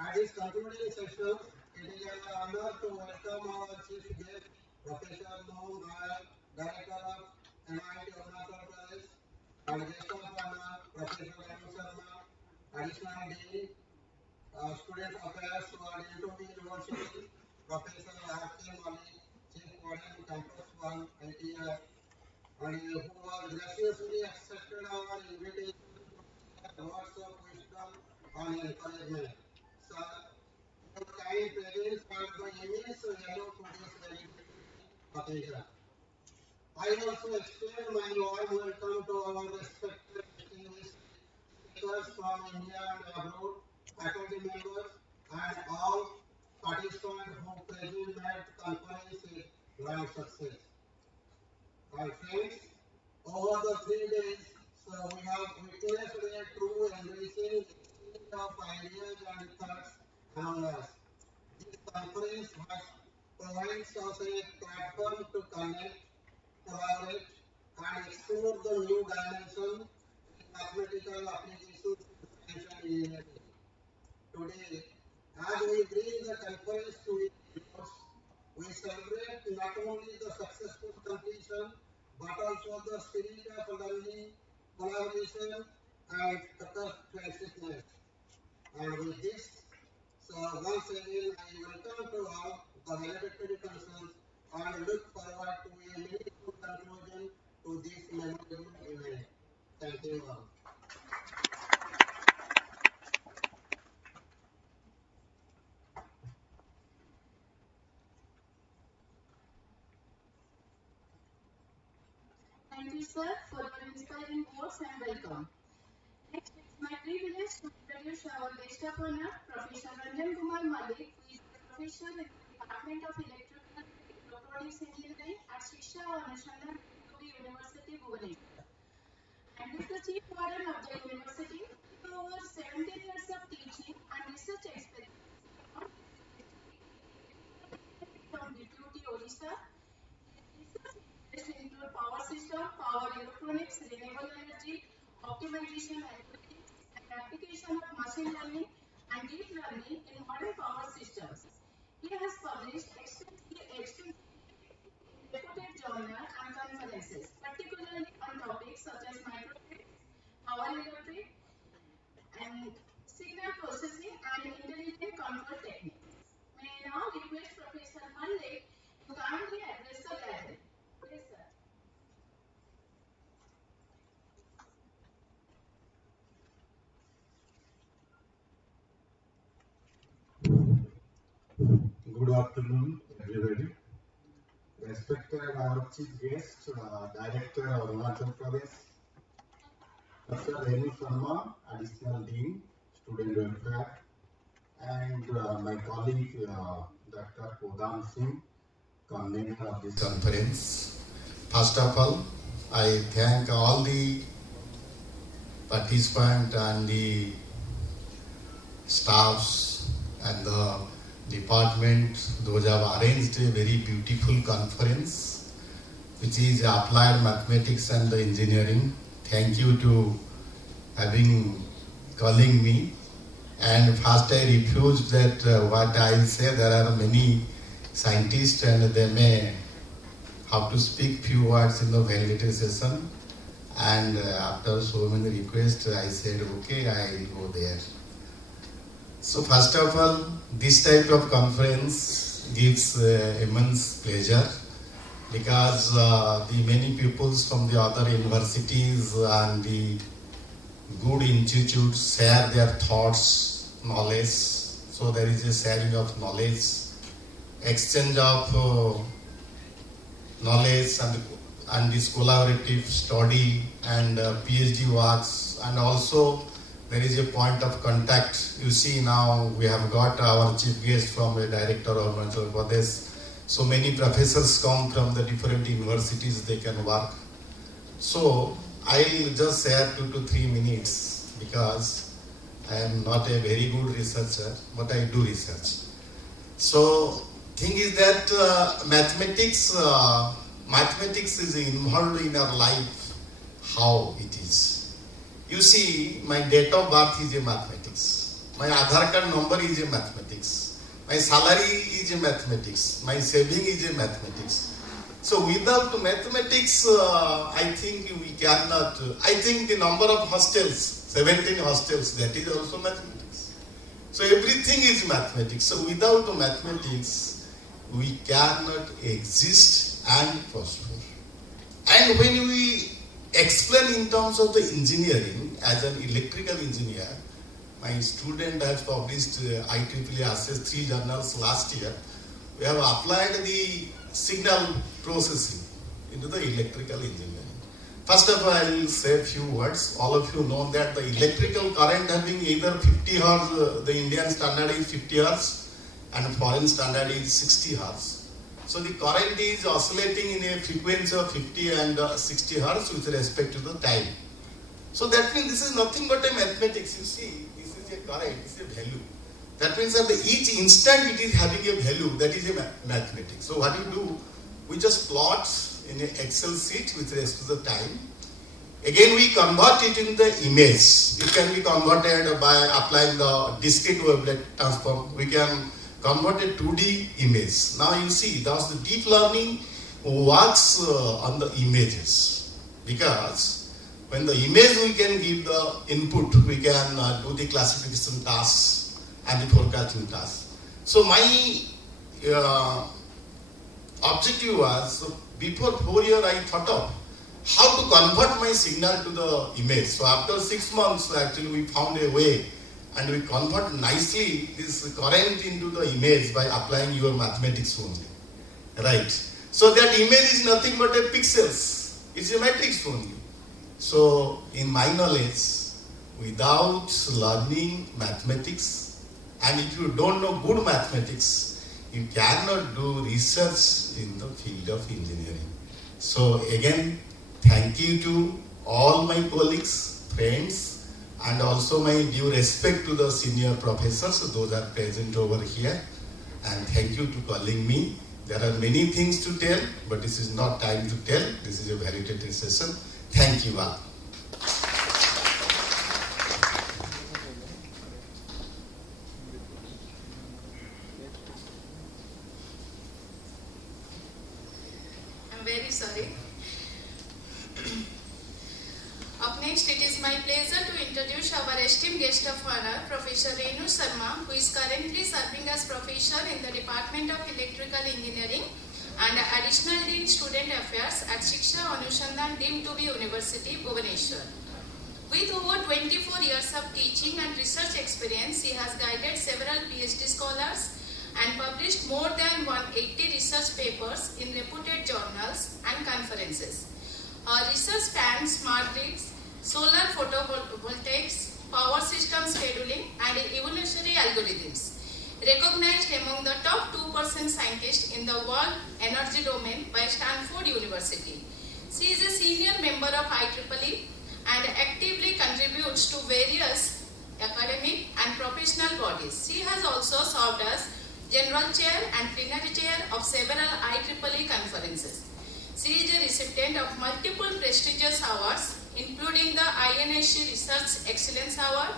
At this concluding session, it is an honor to welcome our chief guest, Professor Mohan Ghayal, Director of NIT Arunachal Pradesh, and guest of honor, Professor Anu Sharma, Additional Dean, Student Affairs to our University, Professor Hakim Ali, Chief Warden, Campus 1, ITR, and who has graciously accepted our invitation to words of wisdom and encouragement. Sir, your kind presence and the immense value to this very occasion. I also extend my warm welcome to our respected distinguished speakers from India and abroad, faculty members, and all participants who present made conference a grand success. And friends, over the 3 days, so we have witnessed a true enriching exchange of ideas and thoughts among us. This conference has provides us a platform to connect, collaborate, and explore the new dimension in mathematical applications in science and engineering. Today, as we bring the conference to its close, we celebrate not only the successful completion, but also the spirit of learning, collaboration, and friendshipness. And with this, so once again, I welcome to all the valedictory functions and look forward to a meaningful conclusion to this memorable event. Thank you all. Thank you, sir, for your inspiring words and welcome. Next, it's my privilege to introduce our guest of honor, Professor Ranjan Kumar Malik, who is a professor in the Department of Electrical and Electronics Engineering at Shiksha Anushandan University, Bhubaneswar. And is the chief warden of the university with over 17 years of teaching and research experience from Deputy Odisha. This include power system, power electronics, renewable energy, optimization algorithms, and application of machine learning and deep learning in modern power systems. He has published extensively in reputed journals and conferences, particularly on topics such as microgrids, power electric, and signal processing and intelligent control techniques. May I now request Professor Malik to kindly address the gathering. Please, sir. Good afternoon, everybody. Respected our chief guest, Director of Arunachal Pradesh, Professor Anu Sharma, Additional Dean, Student Welfare, and my colleague, Dr. Kodam Singh, convener of this conference. First of all, I thank all the participants and the staffs and the department. Those have arranged a very beautiful conference, which is applied mathematics and the engineering. Thank you to calling me. And first I refused that what I say, there are many scientists and they may have to speak few words in the valedictory session. And after so many requests, I said, okay, I will go there. So first of all, this type of conference gives immense pleasure because the many pupils from the other universities and the good institutes share their thoughts, knowledge. So there is a sharing of knowledge, exchange of knowledge and this collaborative study and PhD works, and also there is a point of contact. You see now we have got our chief guest from the Director of Arunachal Pradesh. So many professors come from the different universities, they can work. So I'll just share 2 to 3 minutes because I am not a very good researcher, but I do research. So, thing is that mathematics is involved in our life, how it is. You see, my date of birth is a mathematics. My Aadhaar card number is a mathematics. My salary is a mathematics. My saving is a mathematics. So without mathematics, I think we cannot. I think the number of hostels, 17 hostels, that is also mathematics. So everything is mathematics. So without mathematics, we cannot exist and prosper. And when we explain in terms of the engineering, as an electrical engineer, my student has published IEEE assessed 3 journals last year. We have applied the signal processing into the electrical engineering. First of all, I will say a few words. All of you know that the electrical current having either 50 Hz, the Indian standard is 50 Hz and foreign standard is 60 Hz. So the current is oscillating in a frequency of 50 and 60 Hz with respect to the time. So that means this is nothing but a mathematics. You see, this is a current, this is a value. That means that each instant it is having a value, that is a mathematics. So what you do, we just plot in an Excel sheet with respect to the time. Again, we convert it in the image. It can be converted by applying the discrete wavelet transform. We can convert a 2D image. Now you see, thus the deep learning works on the images, because when the image we can give the input, we can do the classification tasks and the forecasting task. So my objective was, so before 4 years I thought of how to convert my signal to the image. So after 6 months actually we found a way and we convert nicely this current into the image by applying your mathematics only. Right. So that image is nothing but a pixels. It's a matrix only. So in my knowledge, without learning mathematics, and if you don't know good mathematics, you cannot do research in the field of engineering. So again, thank you to all my colleagues, friends, and also my due respect to the senior professors, those are present over here. And thank you to calling me. There are many things to tell, but this is not time to tell. This is a validated session. Thank you all. Very sorry. Up next, it is my pleasure to introduce our esteemed guest of honor, Professor Renu Sharma, who is currently serving as Professor in the Department of Electrical Engineering and Additional Dean Student Affairs at Shiksha Anusandhan deemed to be University, Bhubaneswar. With over 24 years of teaching and research experience, he has guided several PhD scholars and published more than 180 research papers in reputed journals and conferences. Our research spans smart grids, solar photovoltaics, power system scheduling, and evolutionary algorithms. Recognized among the top 2% scientists in the world energy domain by Stanford University. She is a senior member of IEEE and actively contributes to various academic and professional bodies. She has also served as General Chair and Plenary Chair of several IEEE conferences. She is a recipient of multiple prestigious awards, including the INSC Research Excellence Award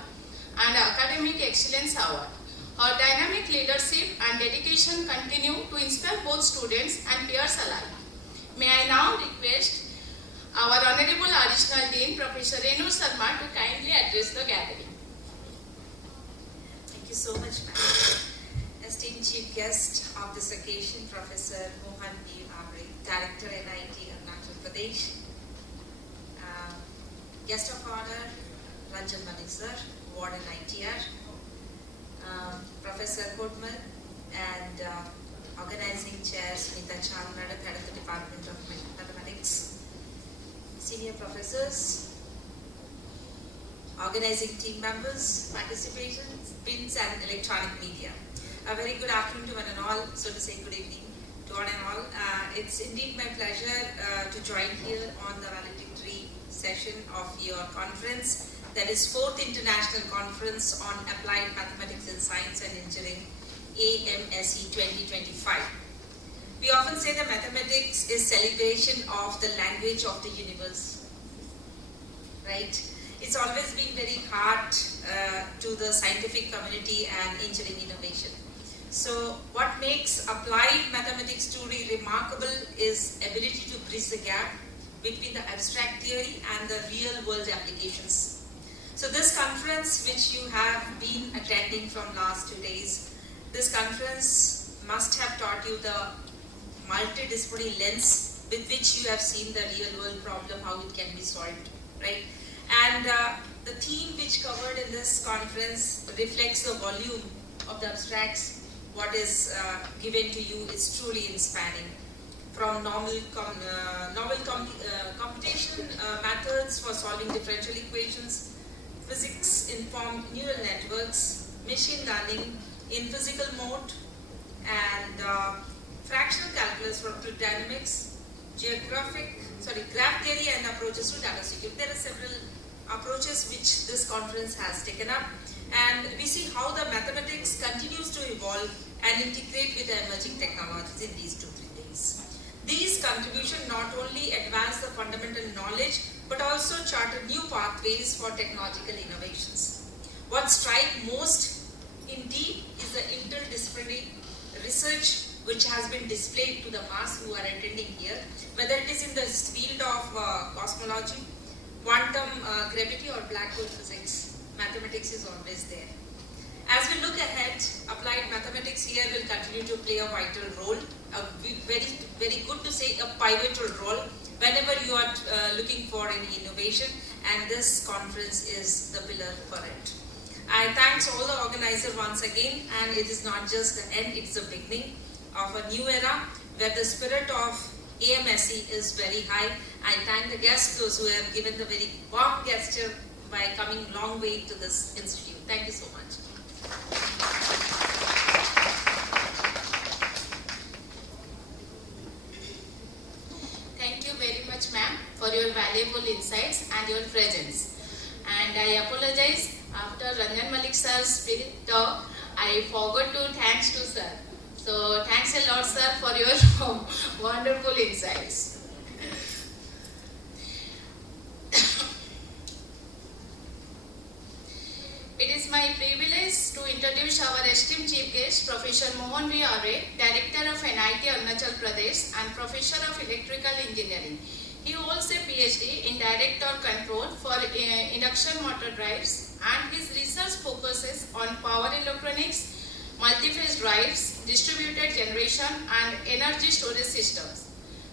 and Academic Excellence Award. Her dynamic leadership and dedication continue to inspire both students and peers alike. May I now request our Honorable Additional Dean, Professor Renu Sharma, to kindly address the gathering. Thank you so much, ma'am. Esteemed Chief Guest of this occasion, Professor Mohan B. Abri, Director NIT Arunachal Pradesh. Guest of Honor, Ranjan Malik Sir, Warden ITR. Professor Kudman and Organizing Chair Smita Chand, Madam Head of the Department of Mathematics. Senior Professors, Organizing Team Members, participants, pins and electronic media. A very good afternoon to one and all, so to say good evening to one and all. It's indeed my pleasure to join here on the valedictory session of your conference. that is 4th International Conference on Applied Mathematics in Science and Engineering, AMSE-2025. We often say that mathematics is celebration of the language of the universe, right? It's always been very hard to the scientific community and engineering innovation. So what makes applied mathematics truly remarkable is ability to bridge the gap between the abstract theory and the real world applications. So this conference, which you have been attending from last 2 days, this conference must have taught you the multidisciplinary lens with which you have seen the real world problem, how it can be solved, right? And the theme which covered in this conference reflects the volume of the abstracts. What is given to you is truly inspiring. From novel computation methods for solving differential equations, physics-informed neural networks, machine learning in physical mode, and fractional calculus for fluid dynamics, graph theory and approaches to data security. There are several approaches which this conference has taken up, and we see how the mathematics continues to evolve and integrate with the emerging technologies in these 2-3 days. These contributions not only advance the fundamental knowledge but also charter new pathways for technological innovations. What strikes most indeed is the interdisciplinary research which has been displayed to the mass who are attending here, whether it is in the field of cosmology, quantum gravity or black hole physics. Mathematics is always there. As we look ahead, applied mathematics here will continue to play a vital role, very good to say a pivotal role whenever you are looking for any innovation, and this conference is the pillar for it. I thank all the organizers once again, and it is not just the end, it's the beginning of a new era where the spirit of AMSE is very high. I thank the guests, those who have given the very warm gesture by coming long way to this institute. Thank you so much. Thank you very much, ma'am, for your valuable insights and your presence. And I apologize, after Ranjan Malik sir's spirit talk, I forgot to thanks to sir. So thanks a lot, sir, for your wonderful insights. It is my privilege to introduce our esteemed chief guest, Professor Mohan V. Arre, Director of NIT Arunachal Pradesh and Professor of Electrical Engineering. He holds a PhD in Director Control for Induction Motor Drives, and his research focuses on power electronics, multi-phase drives, distributed generation, and energy storage systems.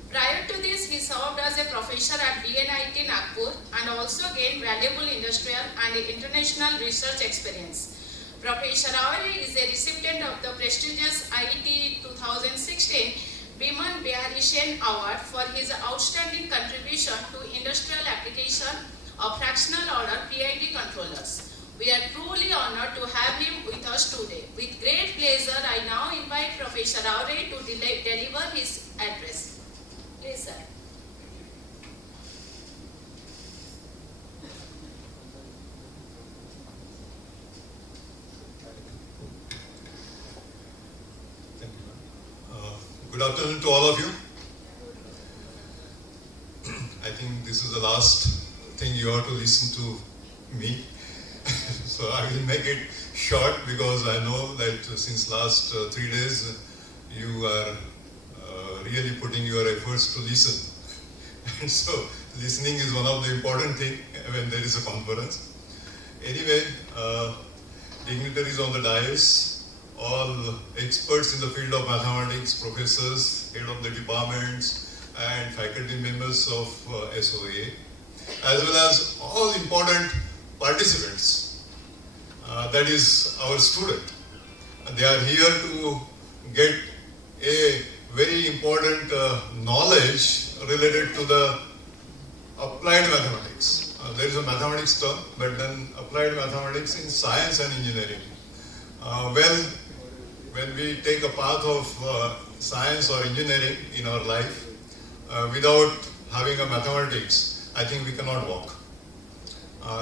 Prior to this, he served as a professor at BNIT Nagpur and also gained valuable industrial and international research experience. Professor Arre is a recipient of the prestigious IIT 2016 Biman Bihari Sen Award for his outstanding contribution to industrial application of fractional order PID controllers. We are truly honored to have him with us today. With great pleasure, I now invite Professor Arre to deliver his address. Please, sir. Good afternoon to all of you. I think this is the last thing you have to listen to me. So I will make it short because I know that since last 3 days you are really putting your efforts to listen. And so listening is one of the important things when there is a conference. Anyway, dignitaries on the dais, all experts in the field of mathematics, professors, head of the departments, and faculty members of SOA, as well as all important participants, that is our student. They are here to get a very important knowledge related to the applied mathematics. There is a mathematics term, but then applied mathematics in science and engineering. Well, when we take a path of science or engineering in our life, without having a mathematics, I think we cannot walk.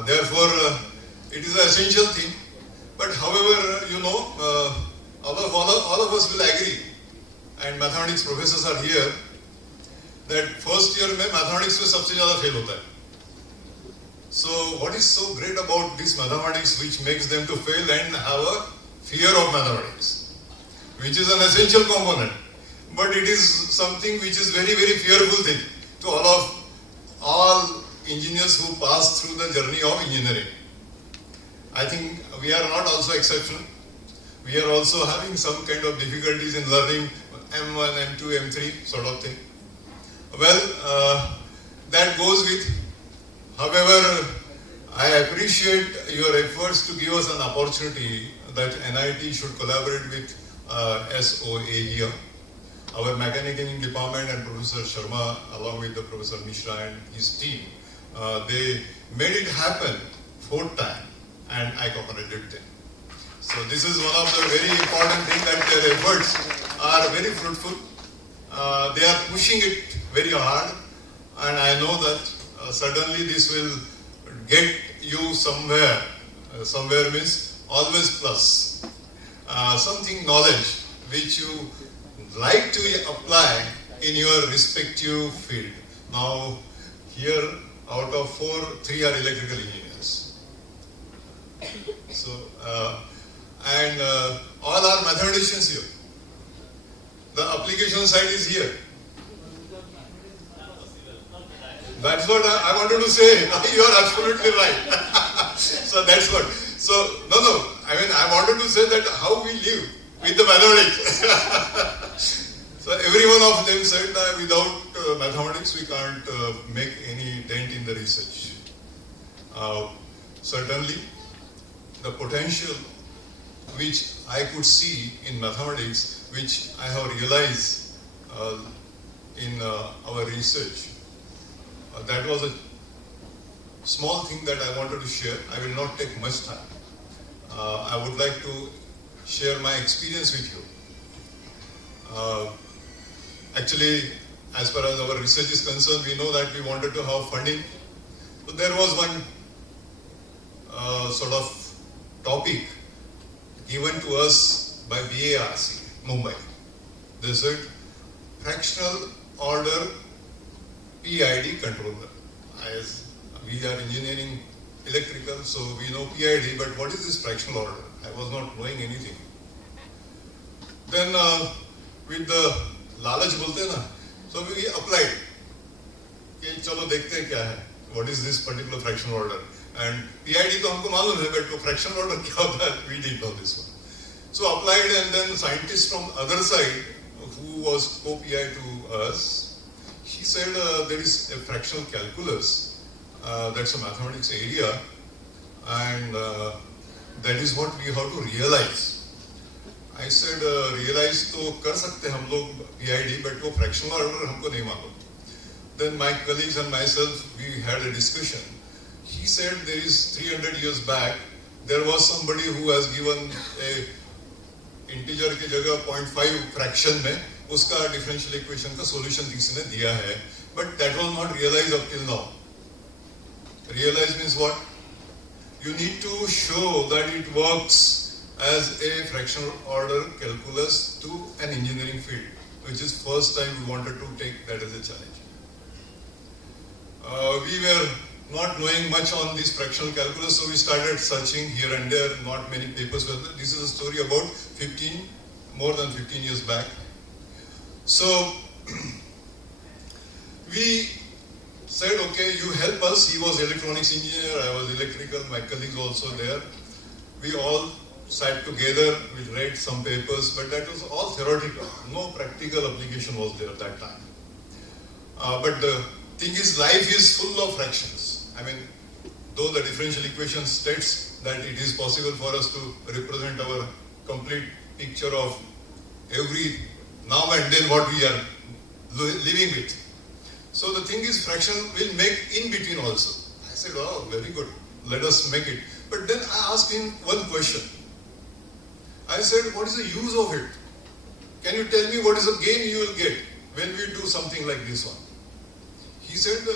Therefore, it is an essential thing. But however, all of us will agree, and mathematics professors are here, that first year में mathematics में सबसे ज़्यादा fail होता है. So what is so great about this mathematics which makes them to fail and have a fear of mathematics, which is an essential component, but it is something which is very, very fearful thing to all engineers who pass through the journey of engineering. I think we are not also exceptional. We are also having some kind of difficulties in learning M1, M2, M3 sort of thing. Well, that goes with. However, I appreciate your efforts to give us an opportunity that NIT should collaborate with SOA here. Our mechanical engineering department and Professor Sharma, along with the Professor Mishra and his team, they made it happen 4th time, and I congratulate them. So this is one of the very important things, that their efforts are very fruitful. They are pushing it very hard, and I know that certainly this will get you somewhere. Somewhere means always plus. Something knowledge which you like to apply in your respective field. Now, here out of 4, 3 are electrical engineers. So, and all are mathematicians here. The application side is here. That's what I wanted to say. You are absolutely right. So that's what. So, no. I mean, I wanted to say that how we live with the mathematics. So every one of them said that without mathematics we can't make any dent in the research. Certainly, the potential which I could see in mathematics, which I have realized in our research, that was a small thing that I wanted to share. I will not take much time. I would like to share my experience with you. Actually, as far as our research is concerned, we know that we wanted to have funding. So there was one sort of topic given to us by BARC, Mumbai. They said, fractional order PID controller. As we are engineering electrical, so we know PID, but what is this fractional order? I was not knowing anything. Then with the lalach bolte na, so we applied. कि चलो देखते हैं क्या है, what is this particular fractional order? And PID तो हमको मालूम है, but fractional order क्या होता है? We didn't know this one. So applied, and then scientist from other side, who was co-PI to us, he said there is a fractional calculus, that's a mathematics area, and that is what we have to realize. I said realize तो कर सकते हम लोग PID, but वो fractional order हमको नहीं मालूम. Then my colleagues and myself, we had a discussion. He said there is 300 years back, there was somebody who has given a integer की जगह 0.5 fraction में उसका differential equation का solution किसी ने दिया है, but that was not realized up till now. Realize means what? You need to show that it works as a fractional order calculus to an engineering field, which is first time we wanted to take that as a challenge. We were not knowing much on this fractional calculus, so we started searching here and there. Not many papers were there. This is a story about more than 15 years back. So we said, okay, you help us. He was electronics engineer, I was electrical, my colleagues also there. We all sat together, we read some papers, but that was all theoretical. No practical application was there at that time. But the thing is, life is full of fractions. I mean, though the differential equation states that it is possible for us to represent our complete picture of every now and then what we are living with. So the thing is, fraction will make in between also. I said, oh, very good, let us make it. But then I asked him one question. I said, what is the use of it? Can you tell me what is the gain you will get when we do something like this one? He said,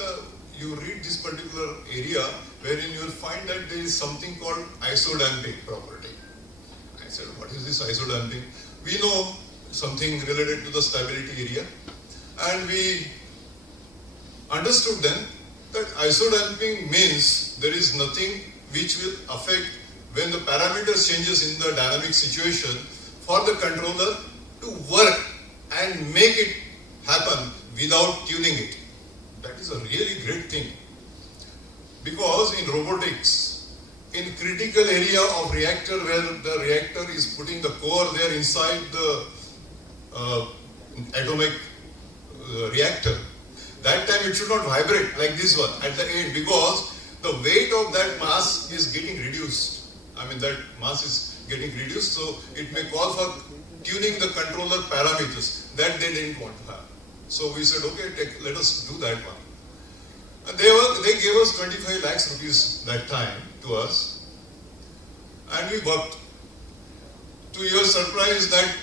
you read this particular area wherein you will find that there is something called isodamping property. I said, what is this isodamping? We know something related to the stability area, and we understood then that isodamping means there is nothing which will affect when the parameters changes in the dynamic situation for the controller to work and make it happen without tuning it. That is a really great thing. Because in robotics, in critical area of reactor where the reactor is putting the core there inside the atomic reactor, that time it should not vibrate like this one at the end, because the weight of that mass is getting reduced. I mean, that mass is getting reduced, so it may call for tuning the controller parameters that they didn't want to have. So we said, okay, let us do that one. And they gave us 25 lakhs rupees that time to us, and we worked. To your surprise, that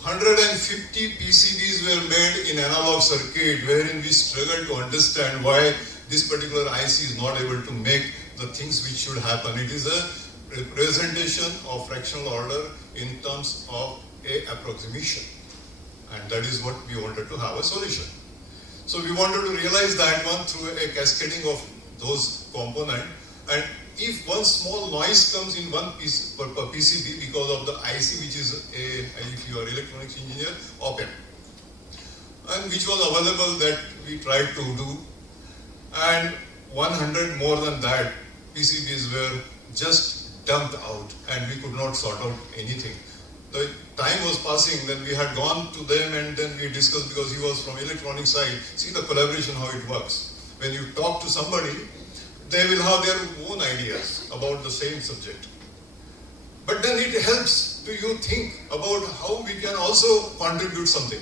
150 PCBs were made in analog circuit, wherein we struggled to understand why this particular IC is not able to make the things which should happen. It is a representation of fractional order in terms of a approximation, and that is what we wanted to have a solution. So we wanted to realize that one through a cascading of those components, and if one small noise comes in one piece per PCB because of the IC, which is if you are electronics engineer, op-amp, and which was available, that we tried to do, and 100 more than that PCBs were just dumped out, and we could not sort out anything. The time was passing, then we had gone to them, and then we discussed, because he was from electronic side, see the collaboration, how it works. When you talk to somebody, they will have their own ideas about the same subject. But then it helps to you think about how we can also contribute something.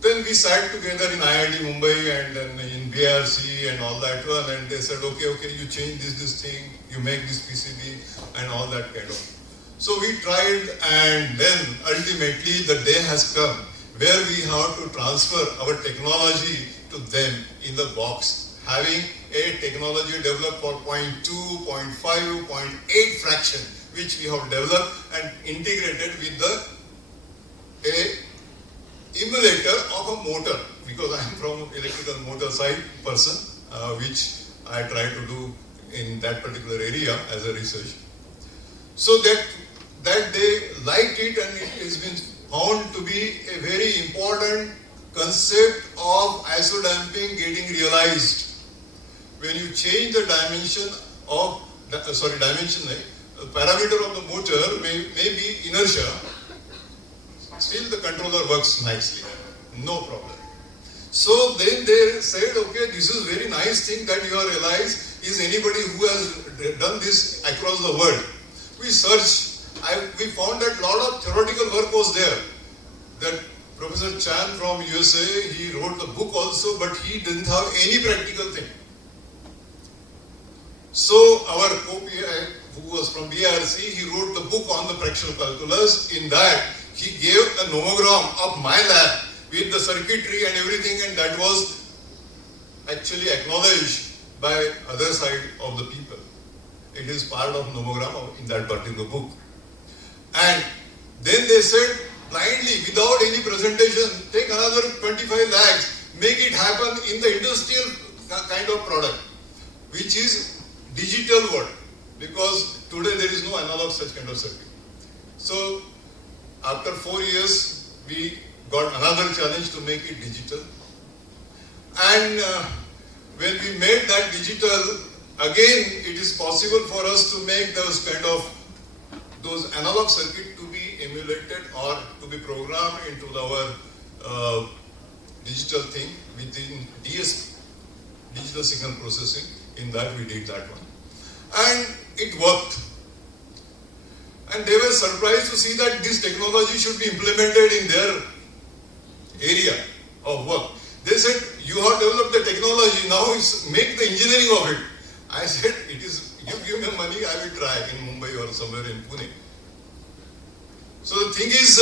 Then we sat together in IIT Mumbai and then in BRC and all that one, and they said, okay, you change this thing, you make this PCB and all that kind of. So we tried, and then ultimately the day has come where we have to transfer our technology to them in the box, having a technology developed for 0.2, 0.5, 0.8 fraction, which we have developed and integrated with a emulator of a motor, because I am from electrical motor side person, which I try to do in that particular area as a research. So that they liked it, and it has been found to be a very important concept of isodamping getting realized. When you change the dimension of, parameter of the motor may be inertia, still the controller works nicely, no problem. So then they said, okay, this is very nice thing that you have realized. Is anybody who has done this across the world? We searched. We found that a lot of theoretical work was there. That Professor Chan from USA, he wrote the book also, but he didn't have any practical thing. So our co-PI, who was from BRC, he wrote the book on the fractional calculus. In that, he gave a nomogram of my lab with the circuitry and everything, and that was actually acknowledged by other side of the people. It is part of nomogram in that particular book. And then they said, blindly, without any presentation, take another 25 lakhs, make it happen in the industrial kind of product, which is digital world, because today there is no analog such kind of circuit. So after 4 years, we got another challenge to make it digital. And when we made that digital, again, it is possible for us to make those analog circuit to be emulated or to be programmed into our digital thing within DSP, digital signal processing. In that we did that one. And it worked. And they were surprised to see that this technology should be implemented in their area of work. They said, you have developed the technology, now make the engineering of it. I said, it is, you give me money, I will try in Mumbai or somewhere in Pune. So the thing is,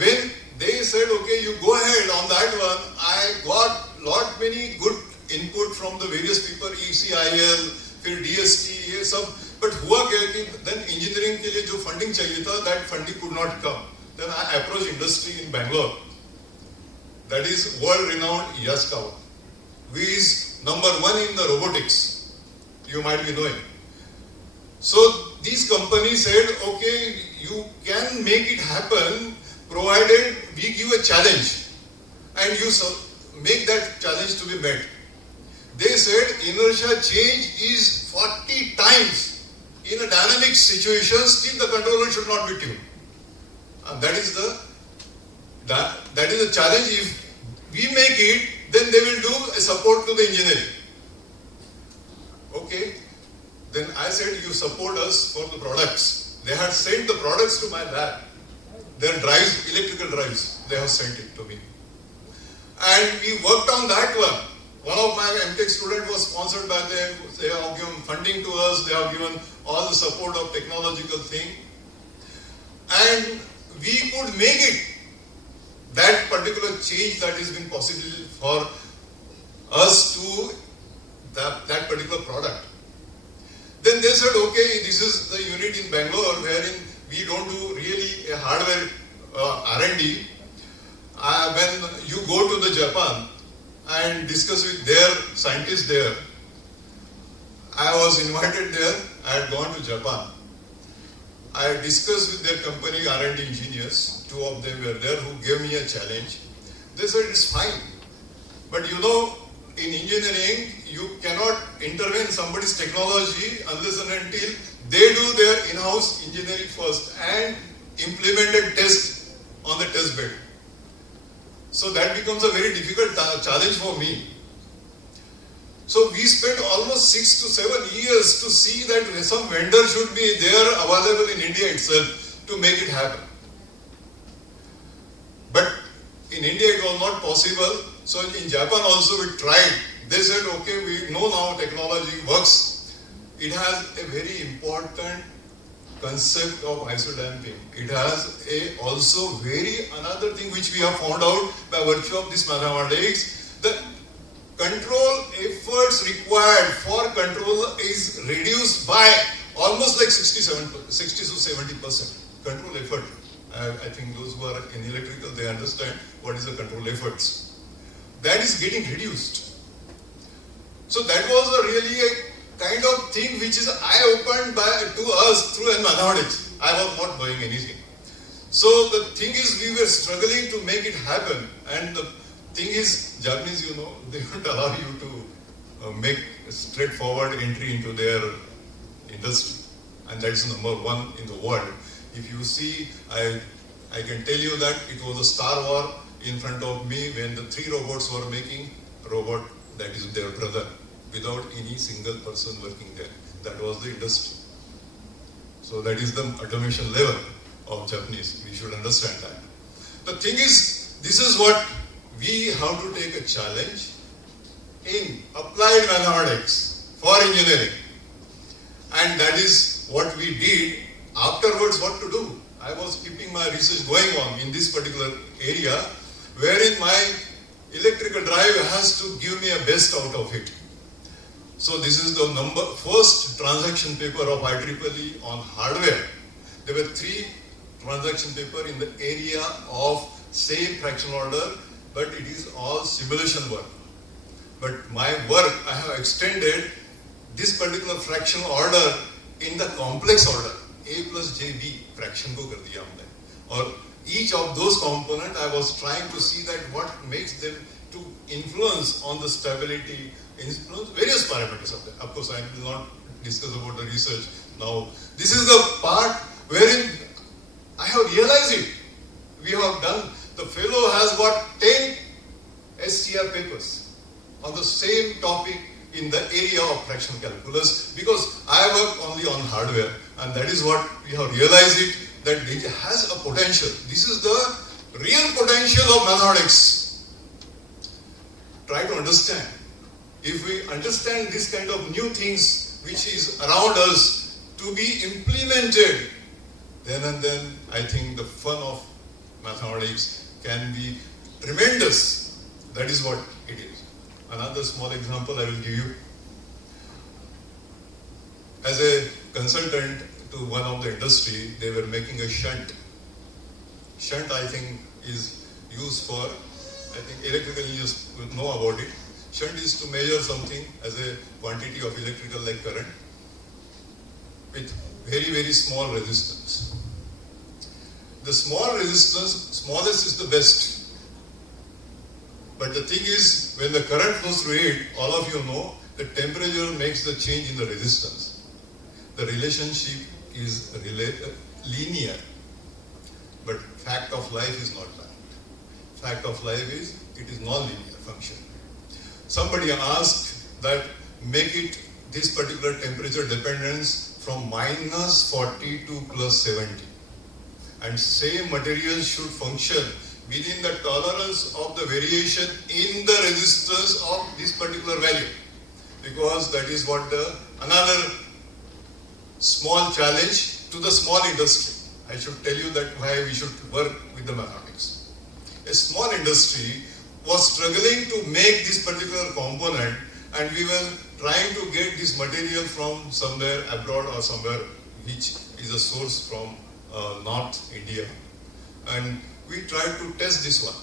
when they said, okay, you go ahead on that one, I got many good input from the various people, ECIL, फिर DST, ये सब, but हुआ क्या कि then engineering के लिए जो funding चाहिए था, that funding could not come. Then I approached industry in Bangalore, that is world-renowned Yaskawa, who is #1 in the robotics. You might be knowing. So these companies said, okay, you can make it happen provided we give a challenge and you make that challenge to be met. They said inertia change is 40 times in a dynamic situation, still the controller should not be tuned. And that is the challenge. If we make it, then they will do a support to the engineering. Okay. Then I said, you support us for the products. They had sent the products to my lab. Their drives, electrical drives, they have sent it to me. And we worked on that one. One of my MTech students was sponsored by them. They have given funding to us. They have given all the support of technological thing. And we could make it. That particular change that has been possible for us to that particular product. Then they said, okay, this is the unit in Bangalore wherein we don't do really a hardware R&D. When you go to the Japan and discuss with their scientists there, I was invited there. I had gone to Japan. I discussed with their company R&D engineers. 2 of them were there who gave me a challenge. They said, it's fine. But you know, in engineering, you cannot intervene in somebody's technology unless and until they do their in-house engineering first and implement a test on the test bed. So that becomes a very difficult challenge for me. So we spent almost 6 to 7 years to see that some vendor should be there available in India itself to make it happen. But in India it was not possible. So in Japan also we tried. They said, okay, we know now technology works. It has a very important concept of isodamping. It has also another thing which we have found out by virtue of this mathematics. The control efforts required for control is reduced by almost like 60 to 70% control effort. I think those who are in electrical, they understand what is the control efforts. That is getting reduced. So that was really a kind of thing which is eye-opened to us through mathematics. I was not doing anything. So the thing is, we were struggling to make it happen. And the thing is, Japanese, you know, they don't allow you to make a straightforward entry into their industry. And that is #1 in the world. If you see, I can tell you that it was a Star War in front of me when the 3 robots were making a robot that is their brother without any single person working there. That was the industry. So that is the automation level of Japanese. We should understand that. The thing is, this is what we have to take a challenge in applied mathematics for engineering. And that is what we did. Afterwards, what to do? I was keeping my research going on in this particular area, wherein my electrical drive has to give me a best out of it. So this is the first transaction paper of IEEE on hardware. There were 3 transaction paper in the area of same fractional order, but it is all simulation work. But my work, I have extended this particular fractional order in the complex order. A plus JB fraction को कर दिया हमने. और each of those components, I was trying to see that what makes them to influence on the stability, influence various parameters of that. Of course, I will not discuss about the research now. This is the part wherein I have realized it. We have done, the fellow has got 10 SCR papers on the same topic in the area of fractional calculus, because I work only on hardware, and that is what we have realized it, that it has a potential. This is the real potential of mathematics. Try to understand. If we understand this kind of new things which is around us to be implemented, then and then I think the fun of mathematics can be tremendous. That is what it is. Another small example I will give you. As a consultant to one of the industry, they were making a shunt. Shunt, I think, is used for, I think electrical engineers will know about it. Shunt is to measure something as a quantity of electrical like current with very, very small resistance. The small resistance, smallest is the best. But the thing is, when the current flows through it, all of you know, the temperature makes the change in the resistance. The relationship is linear. But fact of life is not that. Fact of life is, it is non-linear function. Somebody asked that make it this particular temperature dependence from minus 40 to plus 70. And same material should function within the tolerance of the variation in the resistance of this particular value. Because that is what another small challenge to the small industry. I should tell you that why we should work with the mathematics. A small industry was struggling to make this particular component, and we were trying to get this material from somewhere abroad or somewhere which is a source from North India. And we tried to test this one.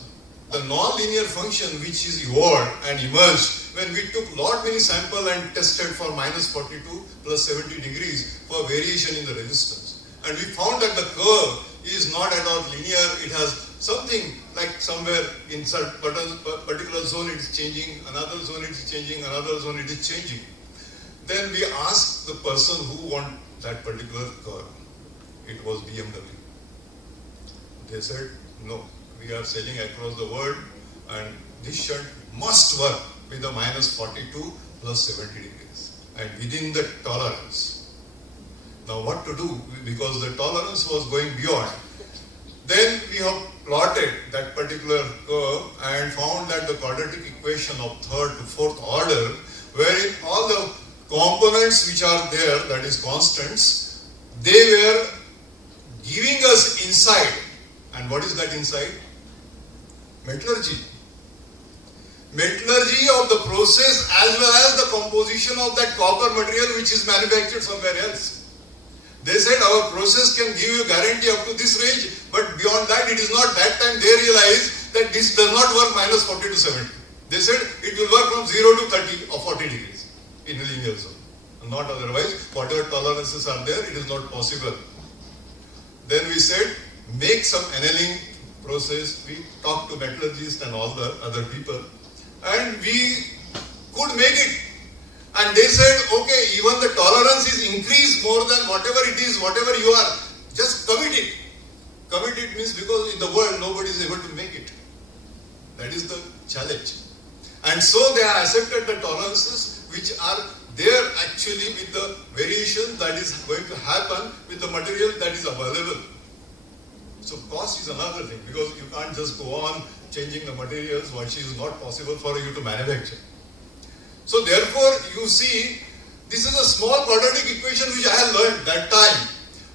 The non-linear function which is evolved and emerged when we took lot many sample and tested for minus 42 plus 70 degrees for variation in the resistance. And we found that the curve is not at all linear. It has something like somewhere in certain particular zone it is changing, another zone it is changing, another zone it is changing. Then we asked the person who want that particular curve. It was BMW. They said, no, we are selling across the world and this shunt must work with a minus 42 plus 70 degrees and within the tolerance. Now what to do, because the tolerance was going beyond. Then we have plotted that particular curve and found that the quadratic equation of third to fourth order, wherein all the components which are there, that is constants, they were giving us insight. And what is that insight? Metallurgy. Metallurgy of the process as well as the composition of that copper material which is manufactured somewhere else. They said our process can give you guarantee up to this range, but beyond that it is not. That time they realized that this does not work minus 40 to 70. They said it will work from 0 to 30 or 40 degrees in a linear zone. Not otherwise, whatever tolerances are there, it is not possible. Then we said, make some annealing process. We talked to metallurgists and all the other people, and we could make it. And they said, okay, even the tolerance is increased more than whatever it is, whatever you are, just commit it. Commit it means because in the world nobody is able to make it. That is the challenge. And so they have accepted the tolerances which are there actually with the variation that is going to happen with the material that is available. So cost is another thing, because you can't just go on changing the materials which is not possible for you to manufacture. So therefore, you see, this is a small quadratic equation which I have learned that time.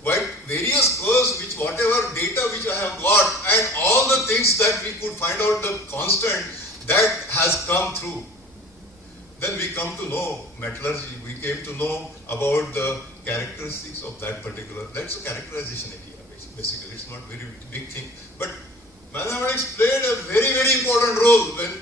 But various curves, which whatever data which I have got, and all the things that we could find out the constant that has come through. Then we come to know metallurgy. We came to know about the characteristics of that particular. That's a characterization idea, basically. It's not very big thing, but mathematics played a very, very important role when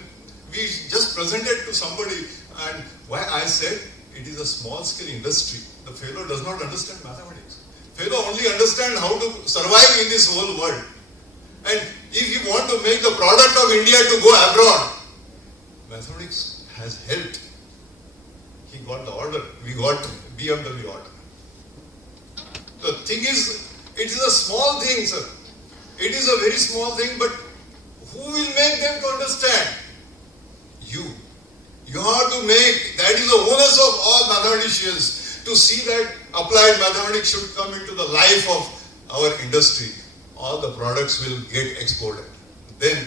we just presented to somebody. And why I said it is a small scale industry. The fellow does not understand mathematics. Fellow only understand how to survive in this whole world. And if you want to make the product of India to go abroad, mathematics has helped. He got the order. We got BMW order. The thing is, it is a small thing, sir. It is a very small thing, but who will make them to understand? You. You have to make, that is the onus of all mathematicians, to see that applied mathematics should come into the life of our industry. All the products will get exported. Then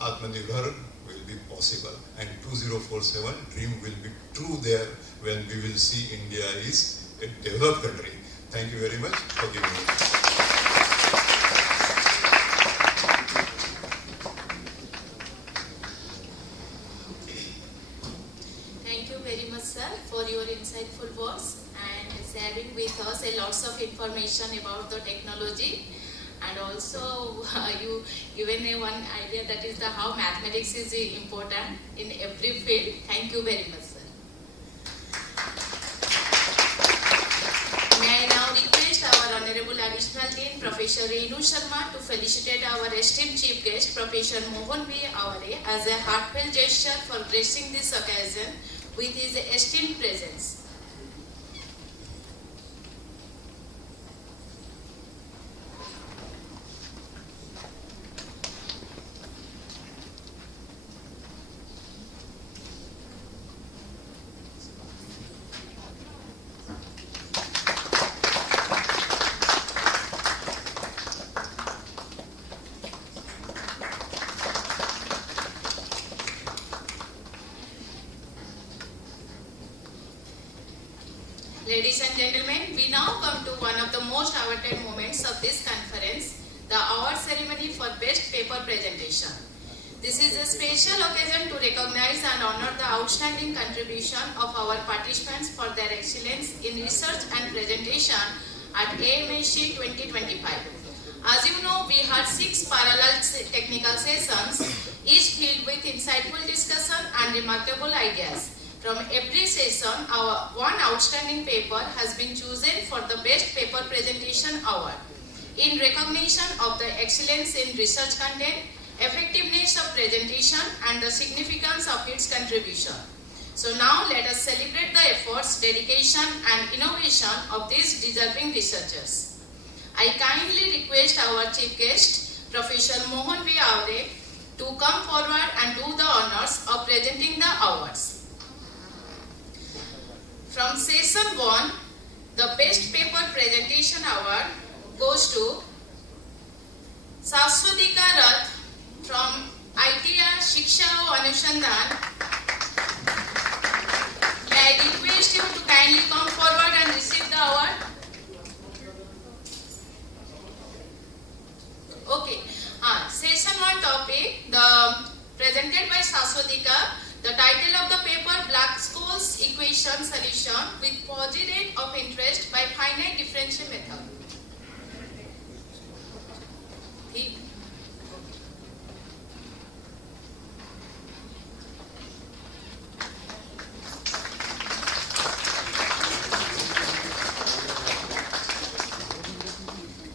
Atmanirbhar will be possible, and 2047 dream will be true there when we will see India is a developed country. Thank you very much for giving me. sir, for your insightful words and sharing with us a lots of information about the technology, and also you given a one idea, that is the how mathematics is important in every field. Thank you very much, sir. May I now request our Honorable Additional Dean, Professor Renu Sharma, to felicitate our esteemed Chief Guest, Professor Mohan V. Avare, as a heartfelt gesture for gracing this occasion with his esteemed presence. Ladies and gentlemen, we now come to one of the most awaited moments of this conference, the award ceremony for Best Paper Presentation. This is a special occasion to recognize and honor the outstanding contribution of our participants for their excellence in research and presentation at AMSE-2025. As you know, we had 6 parallel technical sessions, each filled with insightful discussion and remarkable ideas. From every session, our one outstanding paper has been chosen for the Best Paper Presentation Award in recognition of the excellence in research content, effectiveness of presentation, and the significance of its contribution. So now let us celebrate the efforts, dedication, and innovation of these deserving researchers. I kindly request our Chief Guest, Professor Mohan V. Avare, to come forward and do the honors of presenting the awards. From Session 1, the Best Paper Presentation Award goes to Saswadika Rath from ITR Shiksha Anushandhan. May I request you to kindly come forward and receive the award? Okay. Session 1 topic, presented by Saswadika. The title of the paper, Black-Scholes Equation Solution with Posi Rate of Interest by Finite Differential Method.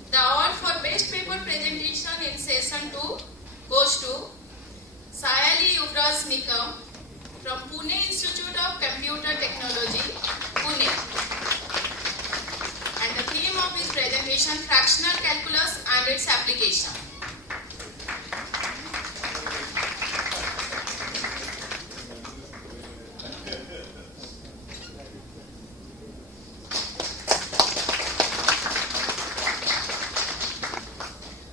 The award for Best Paper Presentation in Session 2 goes to Sayali Yuvraj Nikam from Pune Institute of Computer Technology, Pune. And the theme of his presentation, Fractional Calculus and its Application.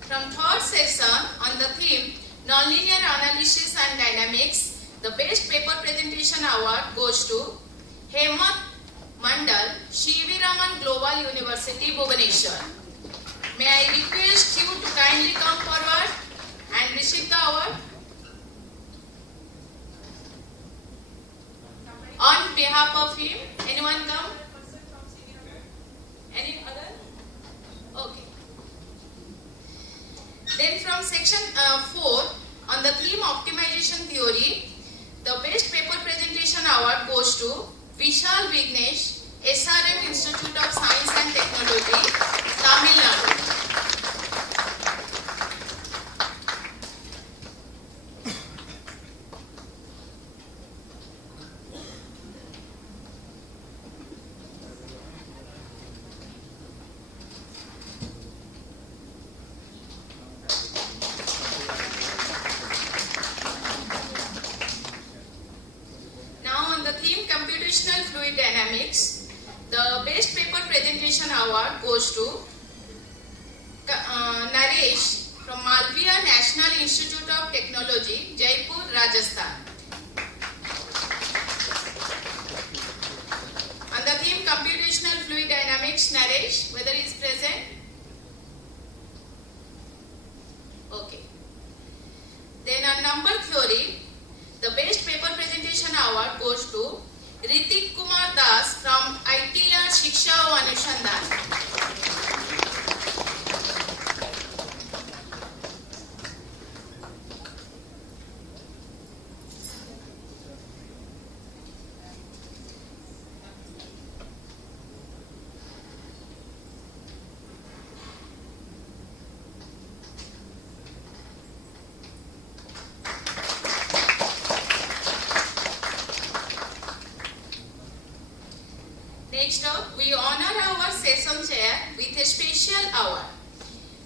From third session on the theme, Nonlinear Analysis and Dynamics, the Best Paper Presentation Award goes to Hemant Mandal, Shivi Raman Global University, Bhubaneswar. May I request you to kindly come forward and receive the award? On behalf of him, anyone come? Any other? Okay. Then from section 4, on the theme Optimization Theory, the Best Paper Presentation Award goes to Vishal Vignesh, SRM Institute of Science and Technology, Tamil Nadu. Fluid Dynamics, the Best Paper Presentation Award goes to Naresh from Malviya National Institute of Technology, Jaipur, Rajasthan. On the theme Computational Fluid Dynamics, Naresh, whether he is present? Okay. Then on number theory, the Best Paper Presentation Award goes to Ritik special award.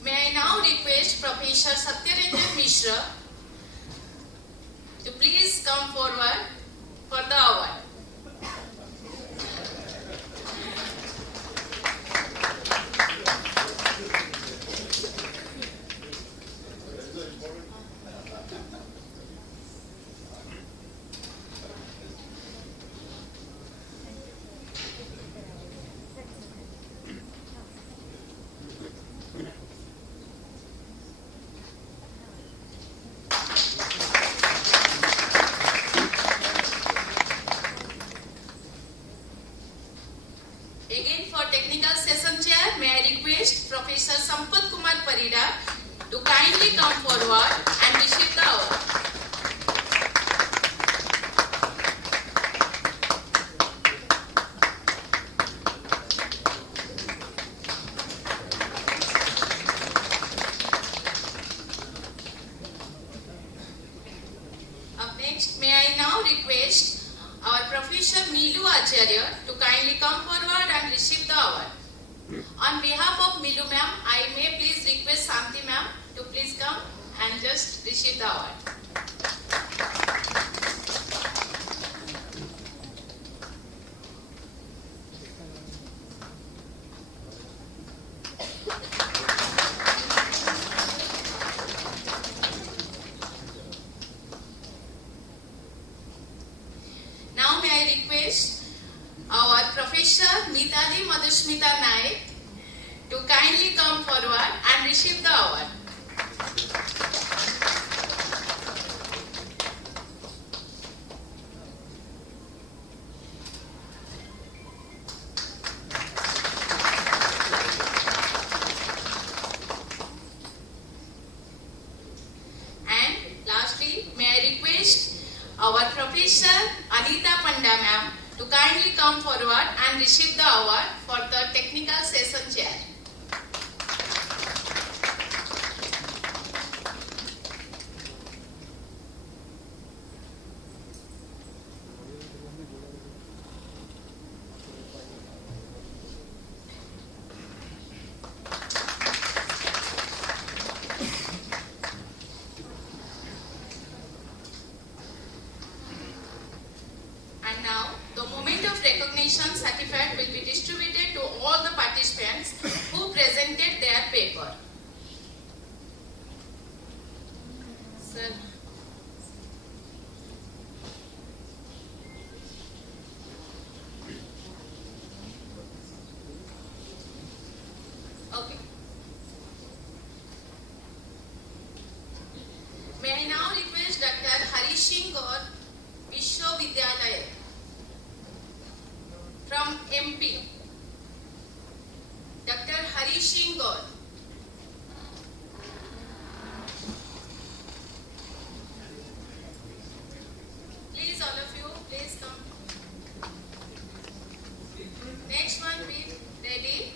May I now request Professor Satyaranjan Mishra to please come forward for the award. Again for technical session chair, may I request Professor Sampath Kumar Parida to kindly come forward and receive the award. Up next, may I now request our Professor Milu Acharya to kindly come forward and receive the award. On behalf of Milu ma'am, I may please request Santi ma'am to please come and just receive the award. Now may I request our Professor Mitali Madhusmita Naik to kindly come forward and receive the award. And lastly, may I request our Professor Anita Panda ma'am to kindly come forward and receive the award for the technical session chair. And now, the moment of recognition certificate will be distributed to all the participants who presented their paper. Sir. Okay. May I now request Dr. Harish Singh Gaur, Vishwavidyalaya from MP. Dr. Harish Singh Gaur. Please, all of you, please come. Next one, be ready.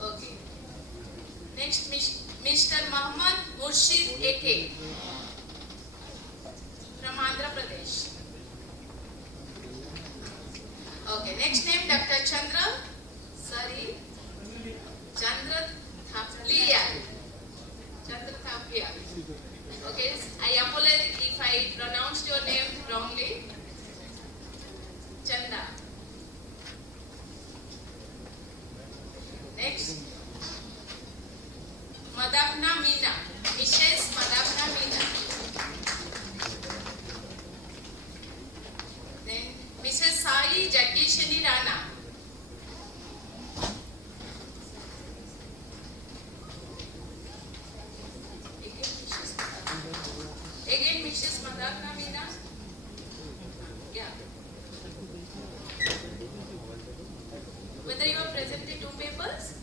Okay. Next, Mr. Muhammad Murshid AK from Andhra Pradesh. Okay, next name Dr. Chandra Thaplia. Okay, I apologize if I pronounced your name wrongly. Chanda. Next, Madapna Meena, Mrs. Madapna Meena. Then Mrs. Sai Jagdishani Rana. Again Mrs. Madapna Meena. Yeah. Whether you have presented two papers?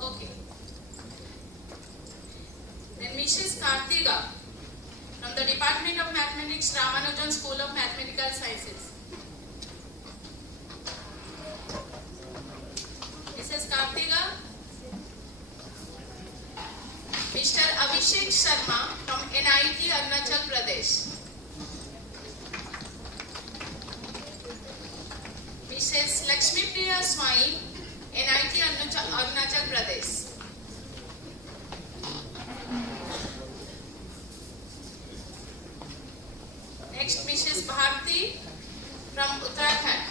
Okay. Then Mrs. Kartiga from the Department of Mathematics, Ramanujan School of Mathematical Sciences. Mrs. Kartiga. Mr. Abhishek Sharma from NIT Arunachal Pradesh. Mrs. Lakshmi Priya Swai, NIT Arunachal Pradesh. Next, Mrs. Bharti from Uttarakhand.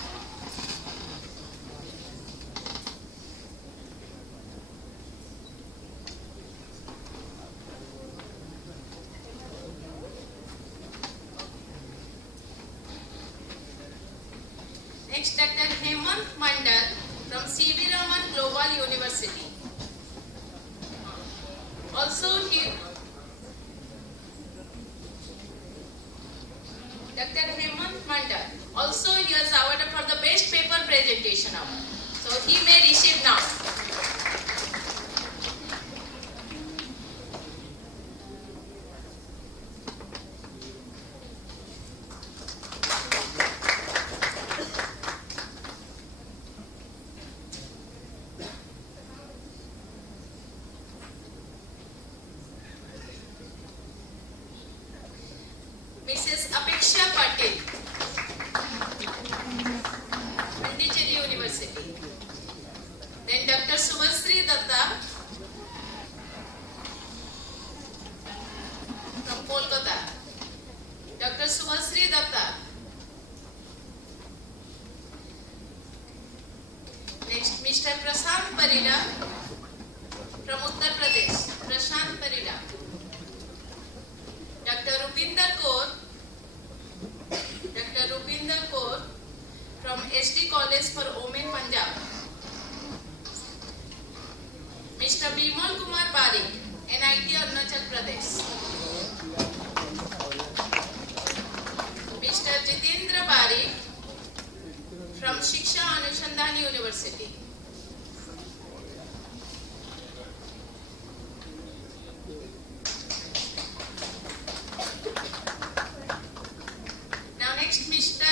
Next, Dr. Hemant Mandal from C.V. Raman Global University. Also, Dr. Hemant Mandal. Also, he was awarded for the best paper presentation award. So, he may receive now. Mrs. Apeksha Patil, Pondicherry University. Then Dr. Subhasri Datta from Kolkata. Dr. Subhasri Datta. Next, Mr. Prashant Parida from Uttar Pradesh. Prashant Parida. Dr. Rupinder Kaur. Dr. Rupinder Kaur from SD College for Women, Punjab. Mr. Bimal Kumar Parik, NIT Arunachal Pradesh. Mr. Jitendra Parik from Shiksha Anushandhan University. Now next, Mr.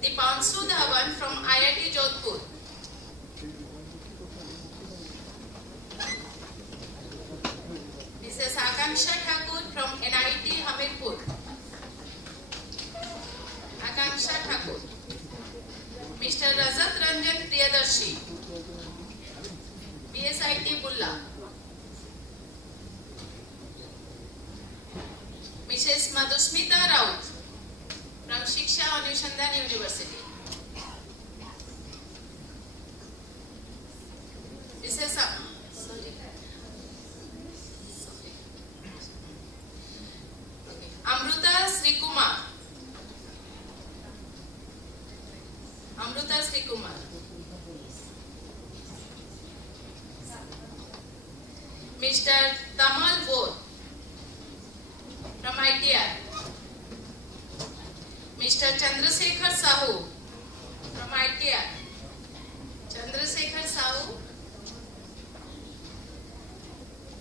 Dipanshu Dhawan from IIT Jodhpur. Mrs. Akanksha Thakur from NIT Hamirpur. Akanksha Thakur. Mr. Rajat Ranjan Priyadarshi, BSIT Bulla. Mrs. Madhusmita Raut from Shiksha Anushandhan University. Mrs. Amruta Srikumar. Amruta Srikumar. Mr. Tamal Vor from ITR. Mr. Chandrasekhar Sahu from ITR. Chandrasekhar Sahu.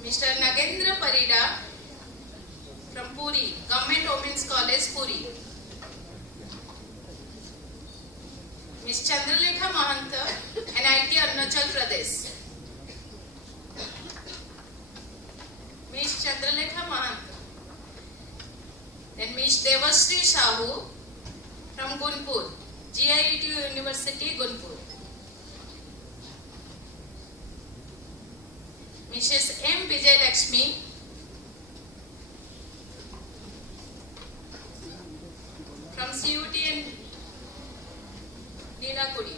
Mr. Nagendra Parida from Puri, Government Women's College, Puri. Ms. Chandralekha Mahanta, NIT Arunachal Pradesh. Ms. Chandralekha Mahanta. Then Ms. Devasri Sahu from Gunpur, GIET University, Gunpur. Mrs. M. Vijay Lakshmi from CUT in Nilakudi.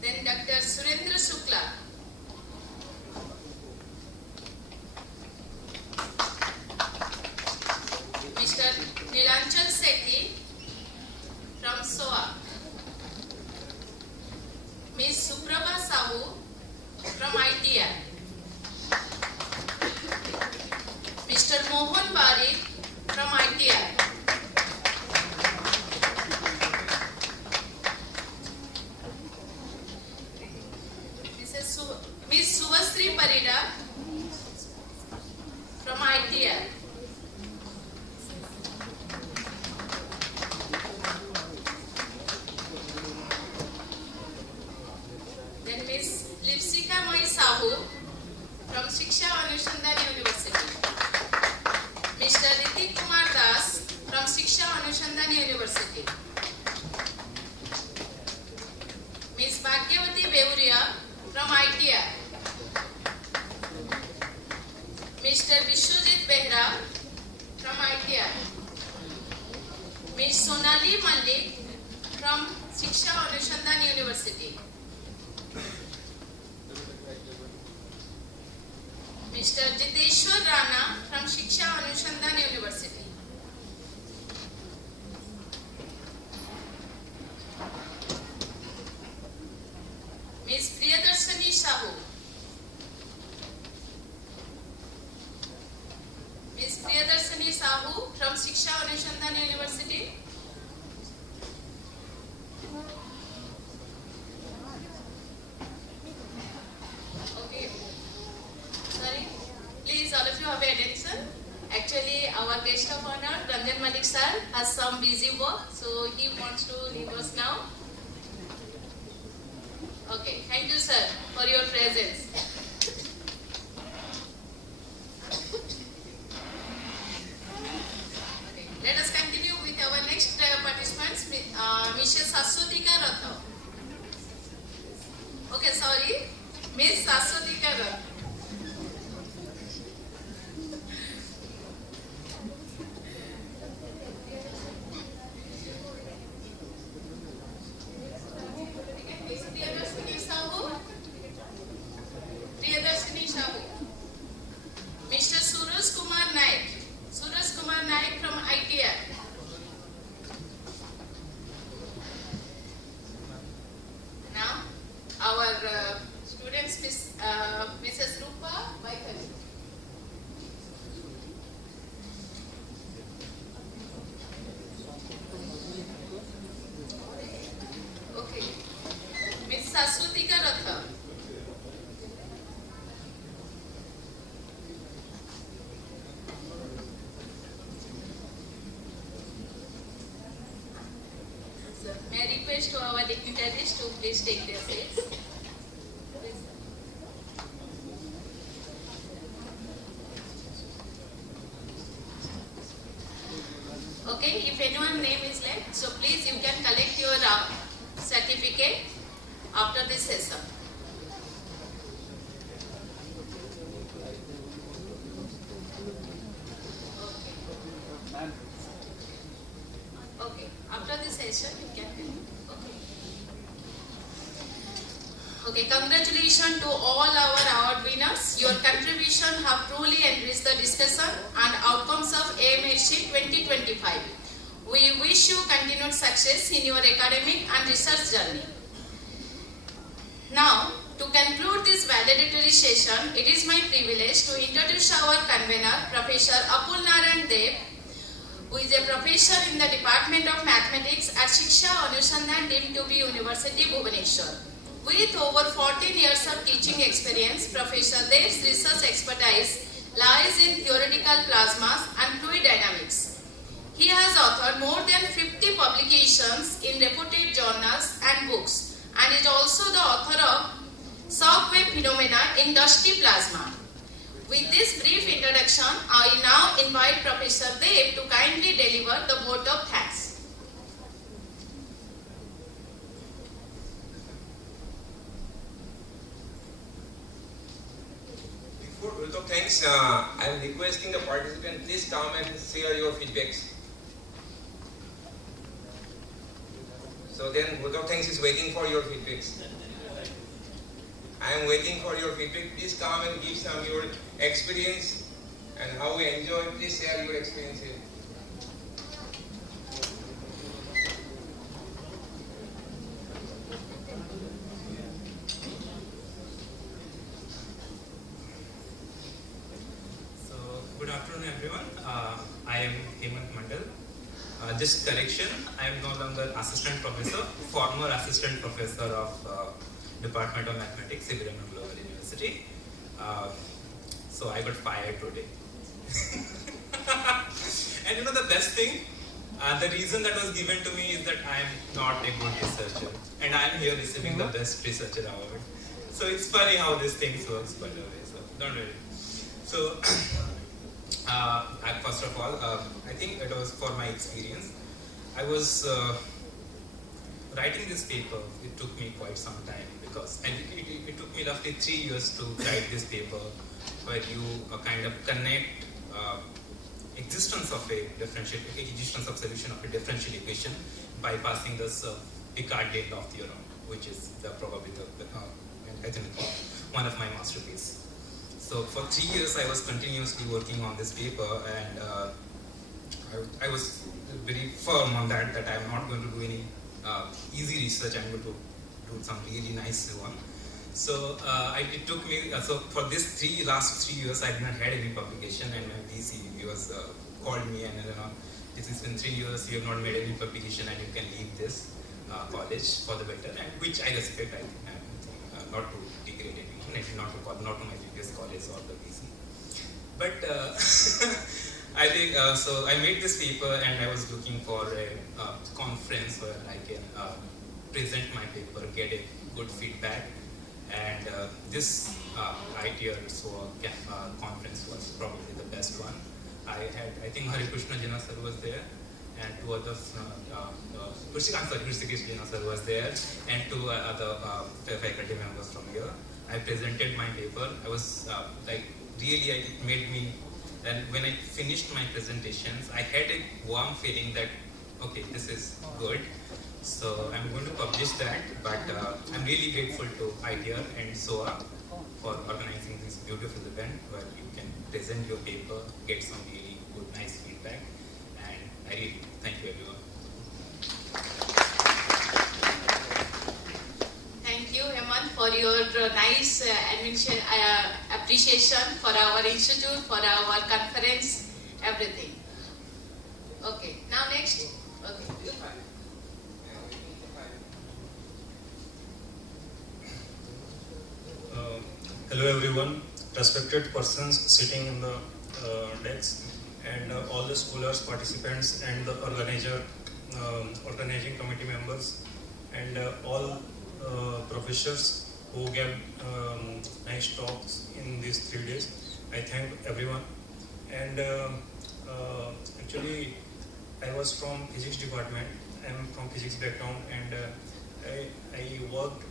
Then Dr. Surendra Shukla. Mr. Nilanchal Sethi from SOA. Ms. Suprabha Sahu from ITR. Mr. Mohan Bari from ITR. Ms. Subhasri Parida from ITR. Mr. Ritik Kumar Das from Shiksha Anushandan University. Ms. Bhagyavati Beuria from ITR. Mr. Vishwajit Behra from ITR. Ms. Sonali Malik from Shiksha Anushandan University. Mr. Jiteshwar Rana from Shiksha Anushandan University. Ms. Priyadarshini Sahu. Ms. Priyadarshini Sahu from Shiksha Anushandan University. Okay. Sorry. Please, all of you have attention. Actually, our guest of honor, Ranjan Malik sir, has some busy work, so he wants to leave us now. Okay. Thank you, sir, for your presence. Okay. Let us continue with our next participants, Mrs. Saswatika Ratha. Okay, sorry, Miss Saswatika Ratha. Priyadarshini Sahu. Mr. Suraj Kumar Naik. Suraj Kumar Naik from ITR. Now, our students, Mrs. Rupa Baikali. Okay. Ms. Saswatika Ratha. May I request to our dignitaries to please take their seats. Okay, if anyone's name is left, so please you can collect your certificate after this session. Okay, after this session you can okay. Okay, congratulations to all our award winners. Your contribution have truly enriched the discussion and outcomes of AMSE-2025. We wish you continued success in your academic and research journey. Now, to conclude this valedictory session, it is my privilege to introduce our convener, Professor Apul Narayan Dev, who is a professor in the Department of Mathematics at Shiksha Anushandan deemed to be University Bhubaneswar. With over 14 years of teaching experience, Professor Dev's research expertise lies in theoretical plasmas and fluid dynamics. He has authored more than 50 publications in reputed journals and books and is also the author of Shockwave Phenomena in Dusty Plasma. With this brief introduction, I now invite Professor Dev to kindly deliver the vote of thanks. Before vote of thanks, I am requesting the participant please come and share your feedbacks. So then vote of thanks is waiting for your feedbacks. I am waiting for your feedback. Please come and give some your experience and how we enjoy. Please share your experience here. So good afternoon everyone. I am Hemant Mandal. Just correction, I am no longer assistant professor, former assistant professor of Department of Mathematics, Civilian Global University. So I got fired today. And you know the best thing? The reason that was given to me is that I am not a good researcher. And I am here receiving the best researcher award. So it's funny how these things work, by the way. So don't worry. So First of all, I think it was for my experience. I was writing this paper. It took me quite some time because it took me roughly 3 years to write this paper, where you kind of connect existence of a existence of solution of a differential equation by passing this Picard-Laidlaw theorem, which is probably I think one of my masterpieces. So for 3 years, I was continuously working on this paper, and I was very firm on that I'm not going to do any easy research. I'm going to do some really nice one. So it took me. So for this last 3 years, I did not had any publication, and my VC was called me and this has been 3 years. You have not made any publication, and you can leave this college for the better, and which I respect. I think not to degrade anyone, not to my previous college or the VC, but I think so. I made this paper, and I was looking for a conference where I can present my paper, get a good feedback. And this ITR conference was probably the best one. I think Hari Krishna Jina sir was there, and two others, Hrishikesh Jina sir was there, and two other faculty members from here. I presented my paper. I was it made me, and when I finished my presentations, I had a warm feeling that, okay, this is good. So I'm going to publish that, but I'm really grateful to ITR and SOA for organizing this beautiful event where you can present your paper, get some really good, nice feedback, and I really thank you everyone. Thank you, Hemant, for your nice appreciation for our institute, for our conference, everything. Okay, now next. Okay. Hello everyone, respected persons sitting in the decks, and all the scholars, participants, and the organizing committee members, and all professors who gave nice talks in these 3 days. I thank everyone. And actually, I was from physics department. I am from physics background, and I worked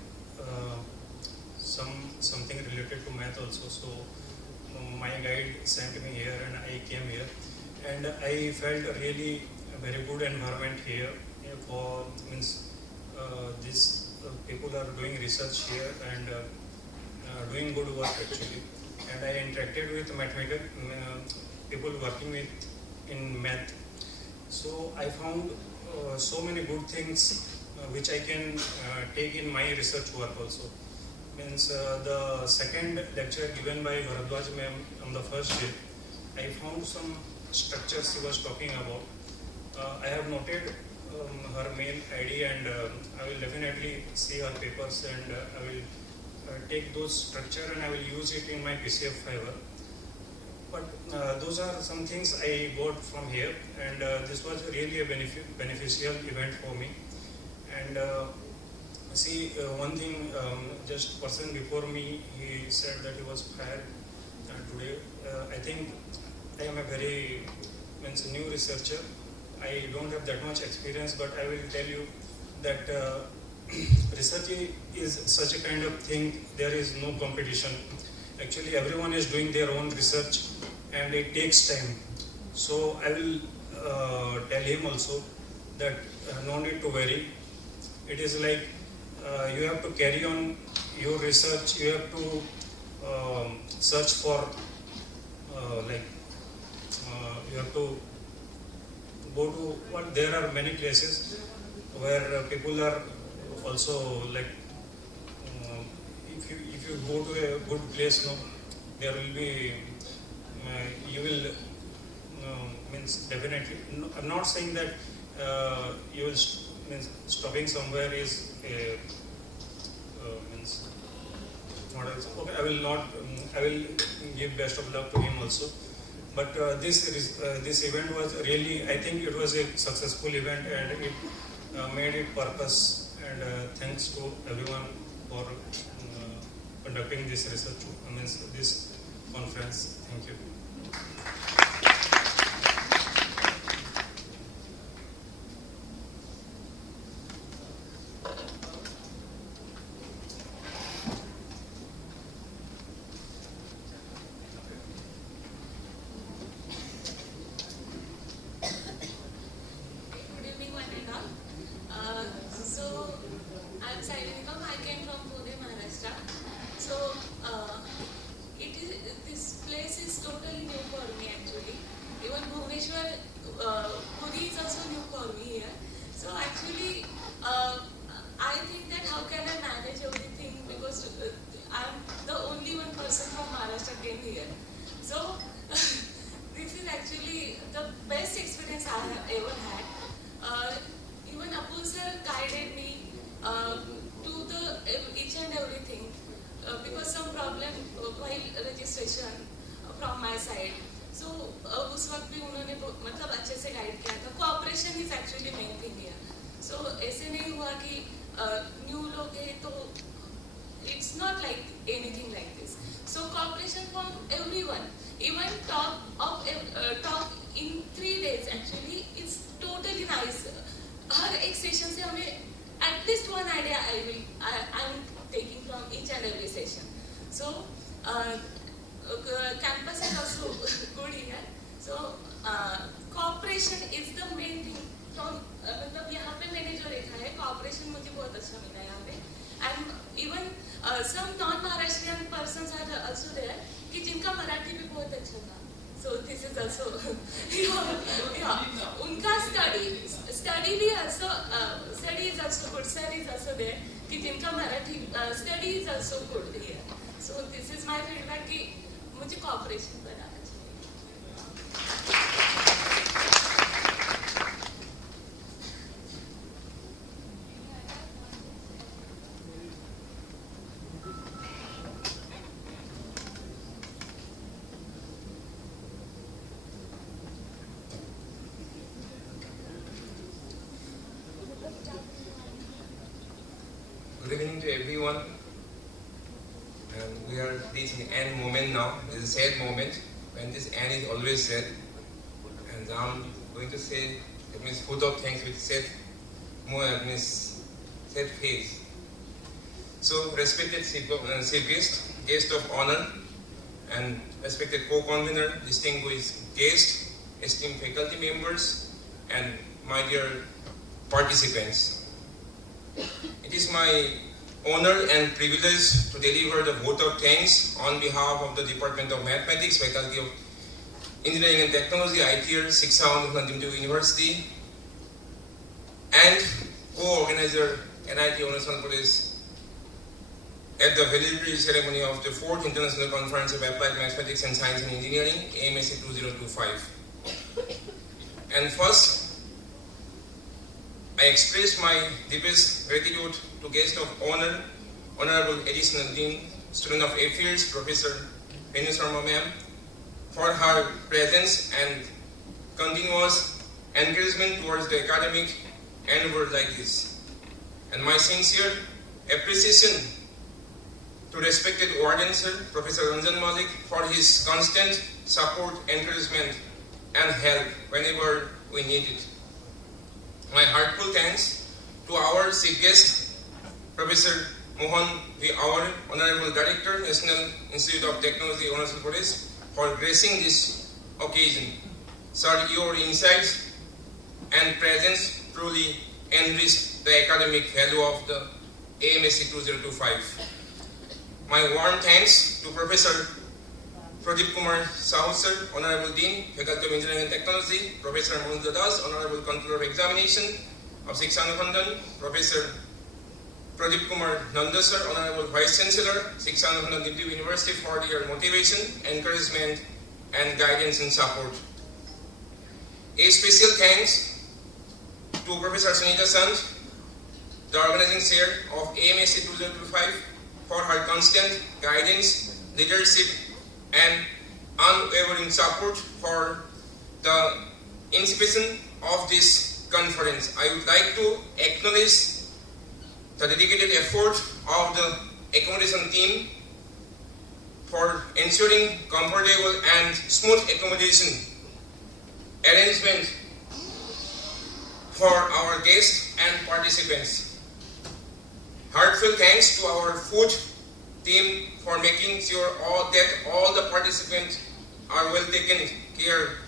something related to math also. So my guide sent me here, and I came here, and I felt a really very good environment here. For these people are doing research here and doing good work actually. And I interacted with mathematical people working with in math. So I found so many good things which I can take in my research work also. The second lecture given by Bharadwaj ma'am on the first day, I found some structures he was talking about. I have noted her mail ID, and I will definitely see her papers, and I will take those structure and I will use it in my PCF fiber. But those are some things I got from here, and this was really a beneficial event for me. And one thing, just person before me, he said that he was fired today. I think I am a very new researcher. I don't have that much experience, but I will tell you that research is such a kind of thing. There is no competition. Actually, everyone is doing their own research, and it takes time. So I will tell him also that no need to worry. It is like you have to carry on your research. You have to search for you have to go to there are many places where people are also if you go to a good place, there will be you will definitely. I'm not saying that you will stopping somewhere is not okay. I will not. I will give best of luck to him also. But this event was really, I think it was a successful event, and it made it purpose. And thanks to everyone for conducting this research, this conference. Thank you. So actually, I think that how can I manage everything, because I'm the only one person from Maharashtra came here. So this is actually the best experience I have ever had. Even Apul sir guided me to the each and everything, because some problem while registration from my side. So उस वक्त भी उन्होंने मतलब अच्छे से guide किया था. Cooperation is actually main thing here. So ऐसे नहीं हुआ कि न्यू लोग हैं तो it's not like anything like this. So cooperation from everyone, even talk in 3 days actually is totally nice. हर एक सेशन से हमें at least one idea I'm taking from each and every session. So campus is also good here. So cooperation is the main thing. From मतलब यहाँ पे मैंने जो देखा है cooperation मुझे बहुत अच्छा मिला यहाँ पे. And even some non-Maharashtrian persons are also there कि जिनका मराठी भी बहुत अच्छा था. So this is also yeah, उनका study भी also study is also good. Sir is also there कि जिनका Marathi study is also good here. So this is my feedback कि मुझे cooperation बनाना चाहिए. Good evening to everyone. And we are reaching the end moment now. It is a sad moment when this end is always sad. And I'm going to say, it means put up things with sad, more it means sad face. So, respected chief guest of honor, and respected co-convener, distinguished guests, esteemed faculty members, and my dear participants. It is my honor and privilege to deliver the vote of thanks on behalf of the Department of Mathematics, Faculty of Engineering and Technology, ITR, Shiksha Anusandhan University, and co-organizer NIT Arunachal Pradesh at the valedictory ceremony of the 4th International Conference of Applied Mathematics and Science and Engineering, AMSE-2025. And first, I express my deepest gratitude to guest of honor, Honorable Additional Dean, Student of Affairs, Professor Renu Sharma ma'am, for her presence and continuous encouragement towards the academic endeavor like this. And my sincere appreciation to respected Warden Sir, Professor Ranjan Malik, for his constant support, encouragement, and help whenever we need it. My heartful thanks to our chief guest, Professor Mohan V. Awar, Honorable Director, National Institute of Technology, Arunachal Pradesh, for gracing this occasion. Sir, your insights and presence truly enrich the academic value of the AMSE-2025. My warm thanks to Professor Pradeep Kumar Sahu sir, Honorable Dean, Faculty of Engineering and Technology, Professor Mohan Das, Honorable Controller of Examination of Shiksha Anusandhan, Professor Pradeep Kumar Nanda sir, Honorable Vice Chancellor, Shiksha Anusandhan University, for your motivation, encouragement, and guidance and support. A special thanks to Professor Sunita Sant, the organizing chair of AMSE-2025, for her constant guidance, leadership, and unwavering support for the inception of this conference. I would like to acknowledge the dedicated effort of the accommodation team for ensuring comfortable and smooth accommodation arrangement for our guests and participants. Heartfelt thanks to our food team for making sure that all the participants are well taken care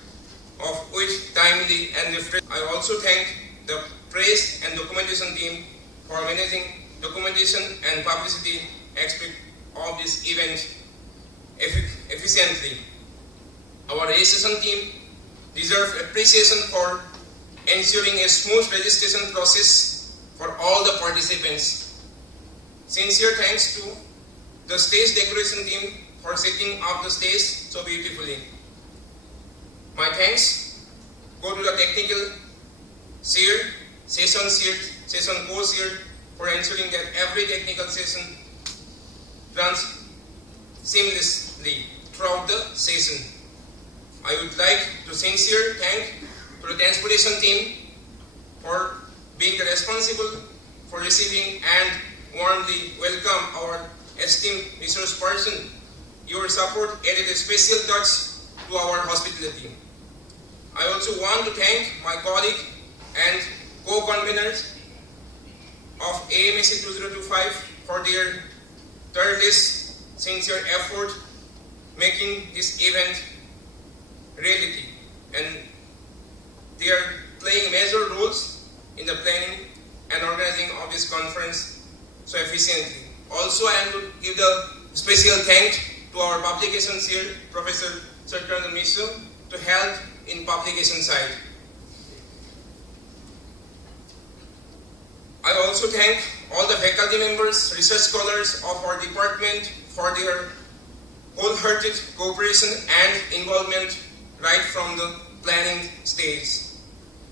of with timely and refreshed. I also thank the press and documentation team for managing documentation and publicity aspect of this event efficiently. Our registration team deserves appreciation for ensuring a smooth registration process for all the participants. Sincere thanks to the stage decoration team for setting up the stage so beautifully. My thanks go to the technical chair, session co-chair for ensuring that every technical session runs seamlessly throughout the session. I would like to sincere thank to the transportation team for being the responsible for receiving and warmly welcome our esteemed resource person. Your support added a special touch to our hospitality. I also want to thank my colleague and co-conveners of AMSE-2025 for their tireless, sincere effort making this event reality, and they are playing major roles in the planning and organizing of this conference so efficiently. Also, I am to give the special thanks to our publication chair, Professor Sarkran Mishra, to help in publication side. I also thank all the faculty members, research scholars of our department for their wholehearted cooperation and involvement right from the planning stage.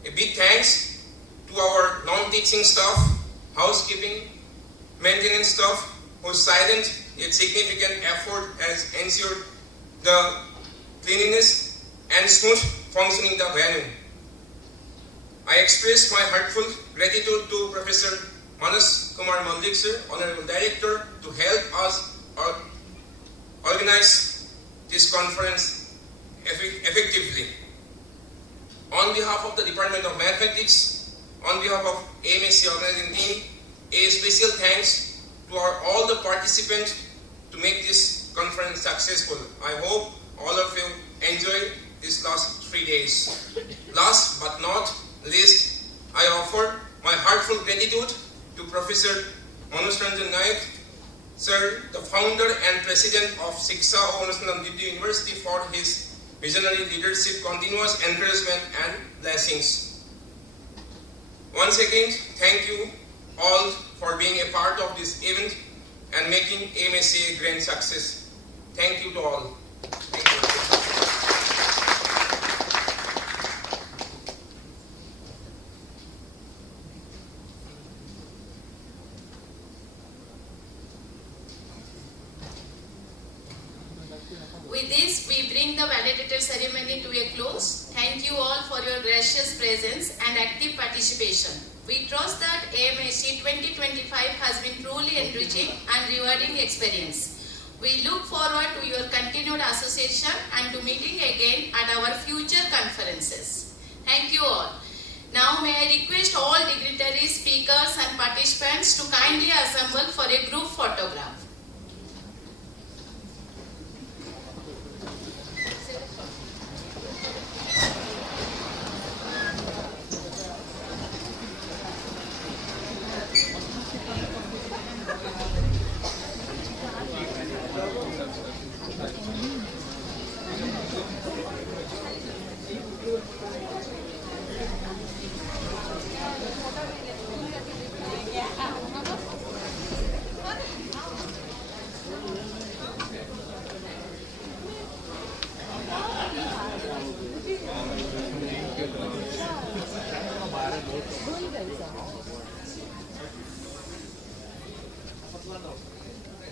A big thanks to our non-teaching staff, housekeeping, maintenance staff, whose silent yet significant effort has ensured the cleanliness and smooth functioning the venue. I express my heartfelt gratitude to Professor Manas Kumar Mallik sir, Honorable Director, to help us organize this conference effectively. On behalf of the Department of Mathematics, on behalf of AMSC organizing team, a special thanks to all the participants to make this conference successful. I hope all of you enjoy these last 3 days. Last but not least, I offer my heartfelt gratitude to Professor Manoj Ranjan Naik, sir, the founder and president of Shiksha Anusandhan University, for his visionary leadership, continuous encouragement and blessings. Once again, thank you all for being a part of this event and making AMSC a grand success. Thank you to all. Thank you. With this, we bring the validator ceremony to a close. Thank you all for your gracious presence and active participation. We trust that AMSE 2025 has been truly enriching and rewarding experience. We look forward to your continued association and to meeting again at our future conferences. Thank you all. Now may I request all dignitaries, speakers and participants to kindly assemble for a group photograph.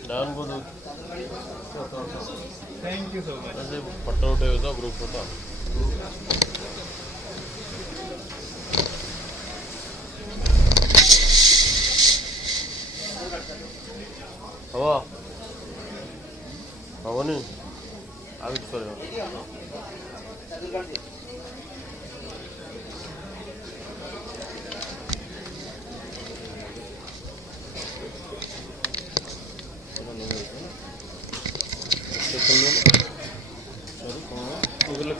Down go do. Thank you so much. Photo utage group photo. Hava. Hava nahi. Aaj karo.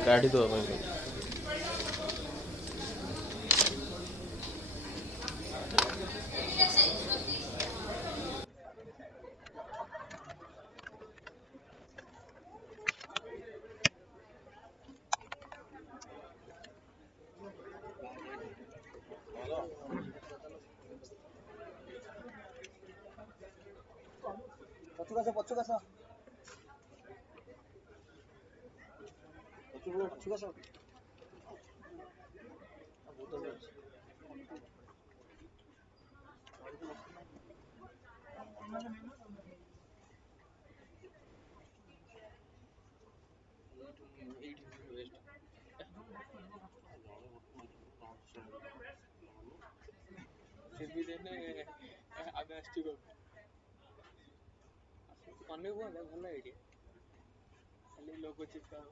काटी दो ପଛକୁ ଆସ ଆମେ ଆସିଛୁ ଅନେକ ଭଲ ଭଲ idea ଖାଲି ଲୋକ ଚିପକା ହବ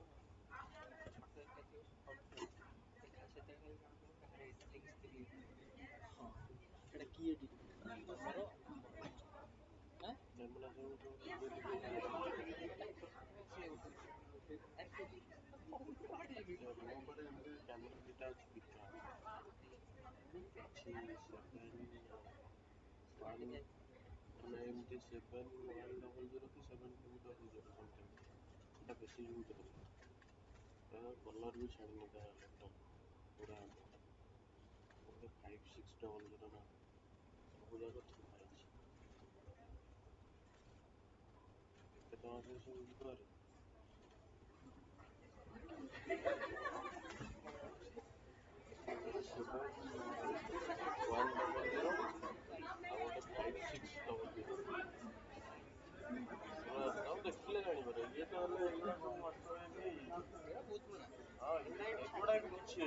ସେଟା କିଏ ତମର କ୍ୟାମେରା ଦୁଇଟା ଅଛି ପିକ୍ଚର ଅଛି ମାନେ ଏମିତି 710 କି 720 ସମଥିଙ୍ଗ ସେଟା ବେଶୀ ୟୁଜ୍ ହଉଛି କଲର୍ ବି ଛାଡ଼ିନି ତା ଲ୍ୟାପଟପ୍ ପୁରା 5600 ନା ସବୁ ଯାକ ଥୁଆ ହେଇଛି କେତେ ଟଙ୍କା ସେ ସବୁ ଯିବରେ ଦେଖିଲେ ଜାଣିପାରେ ଇଏ ତ ହେଲେ ଏଗୁଡ଼ା ସବୁ ଏଗୁଡ଼ା କିଛି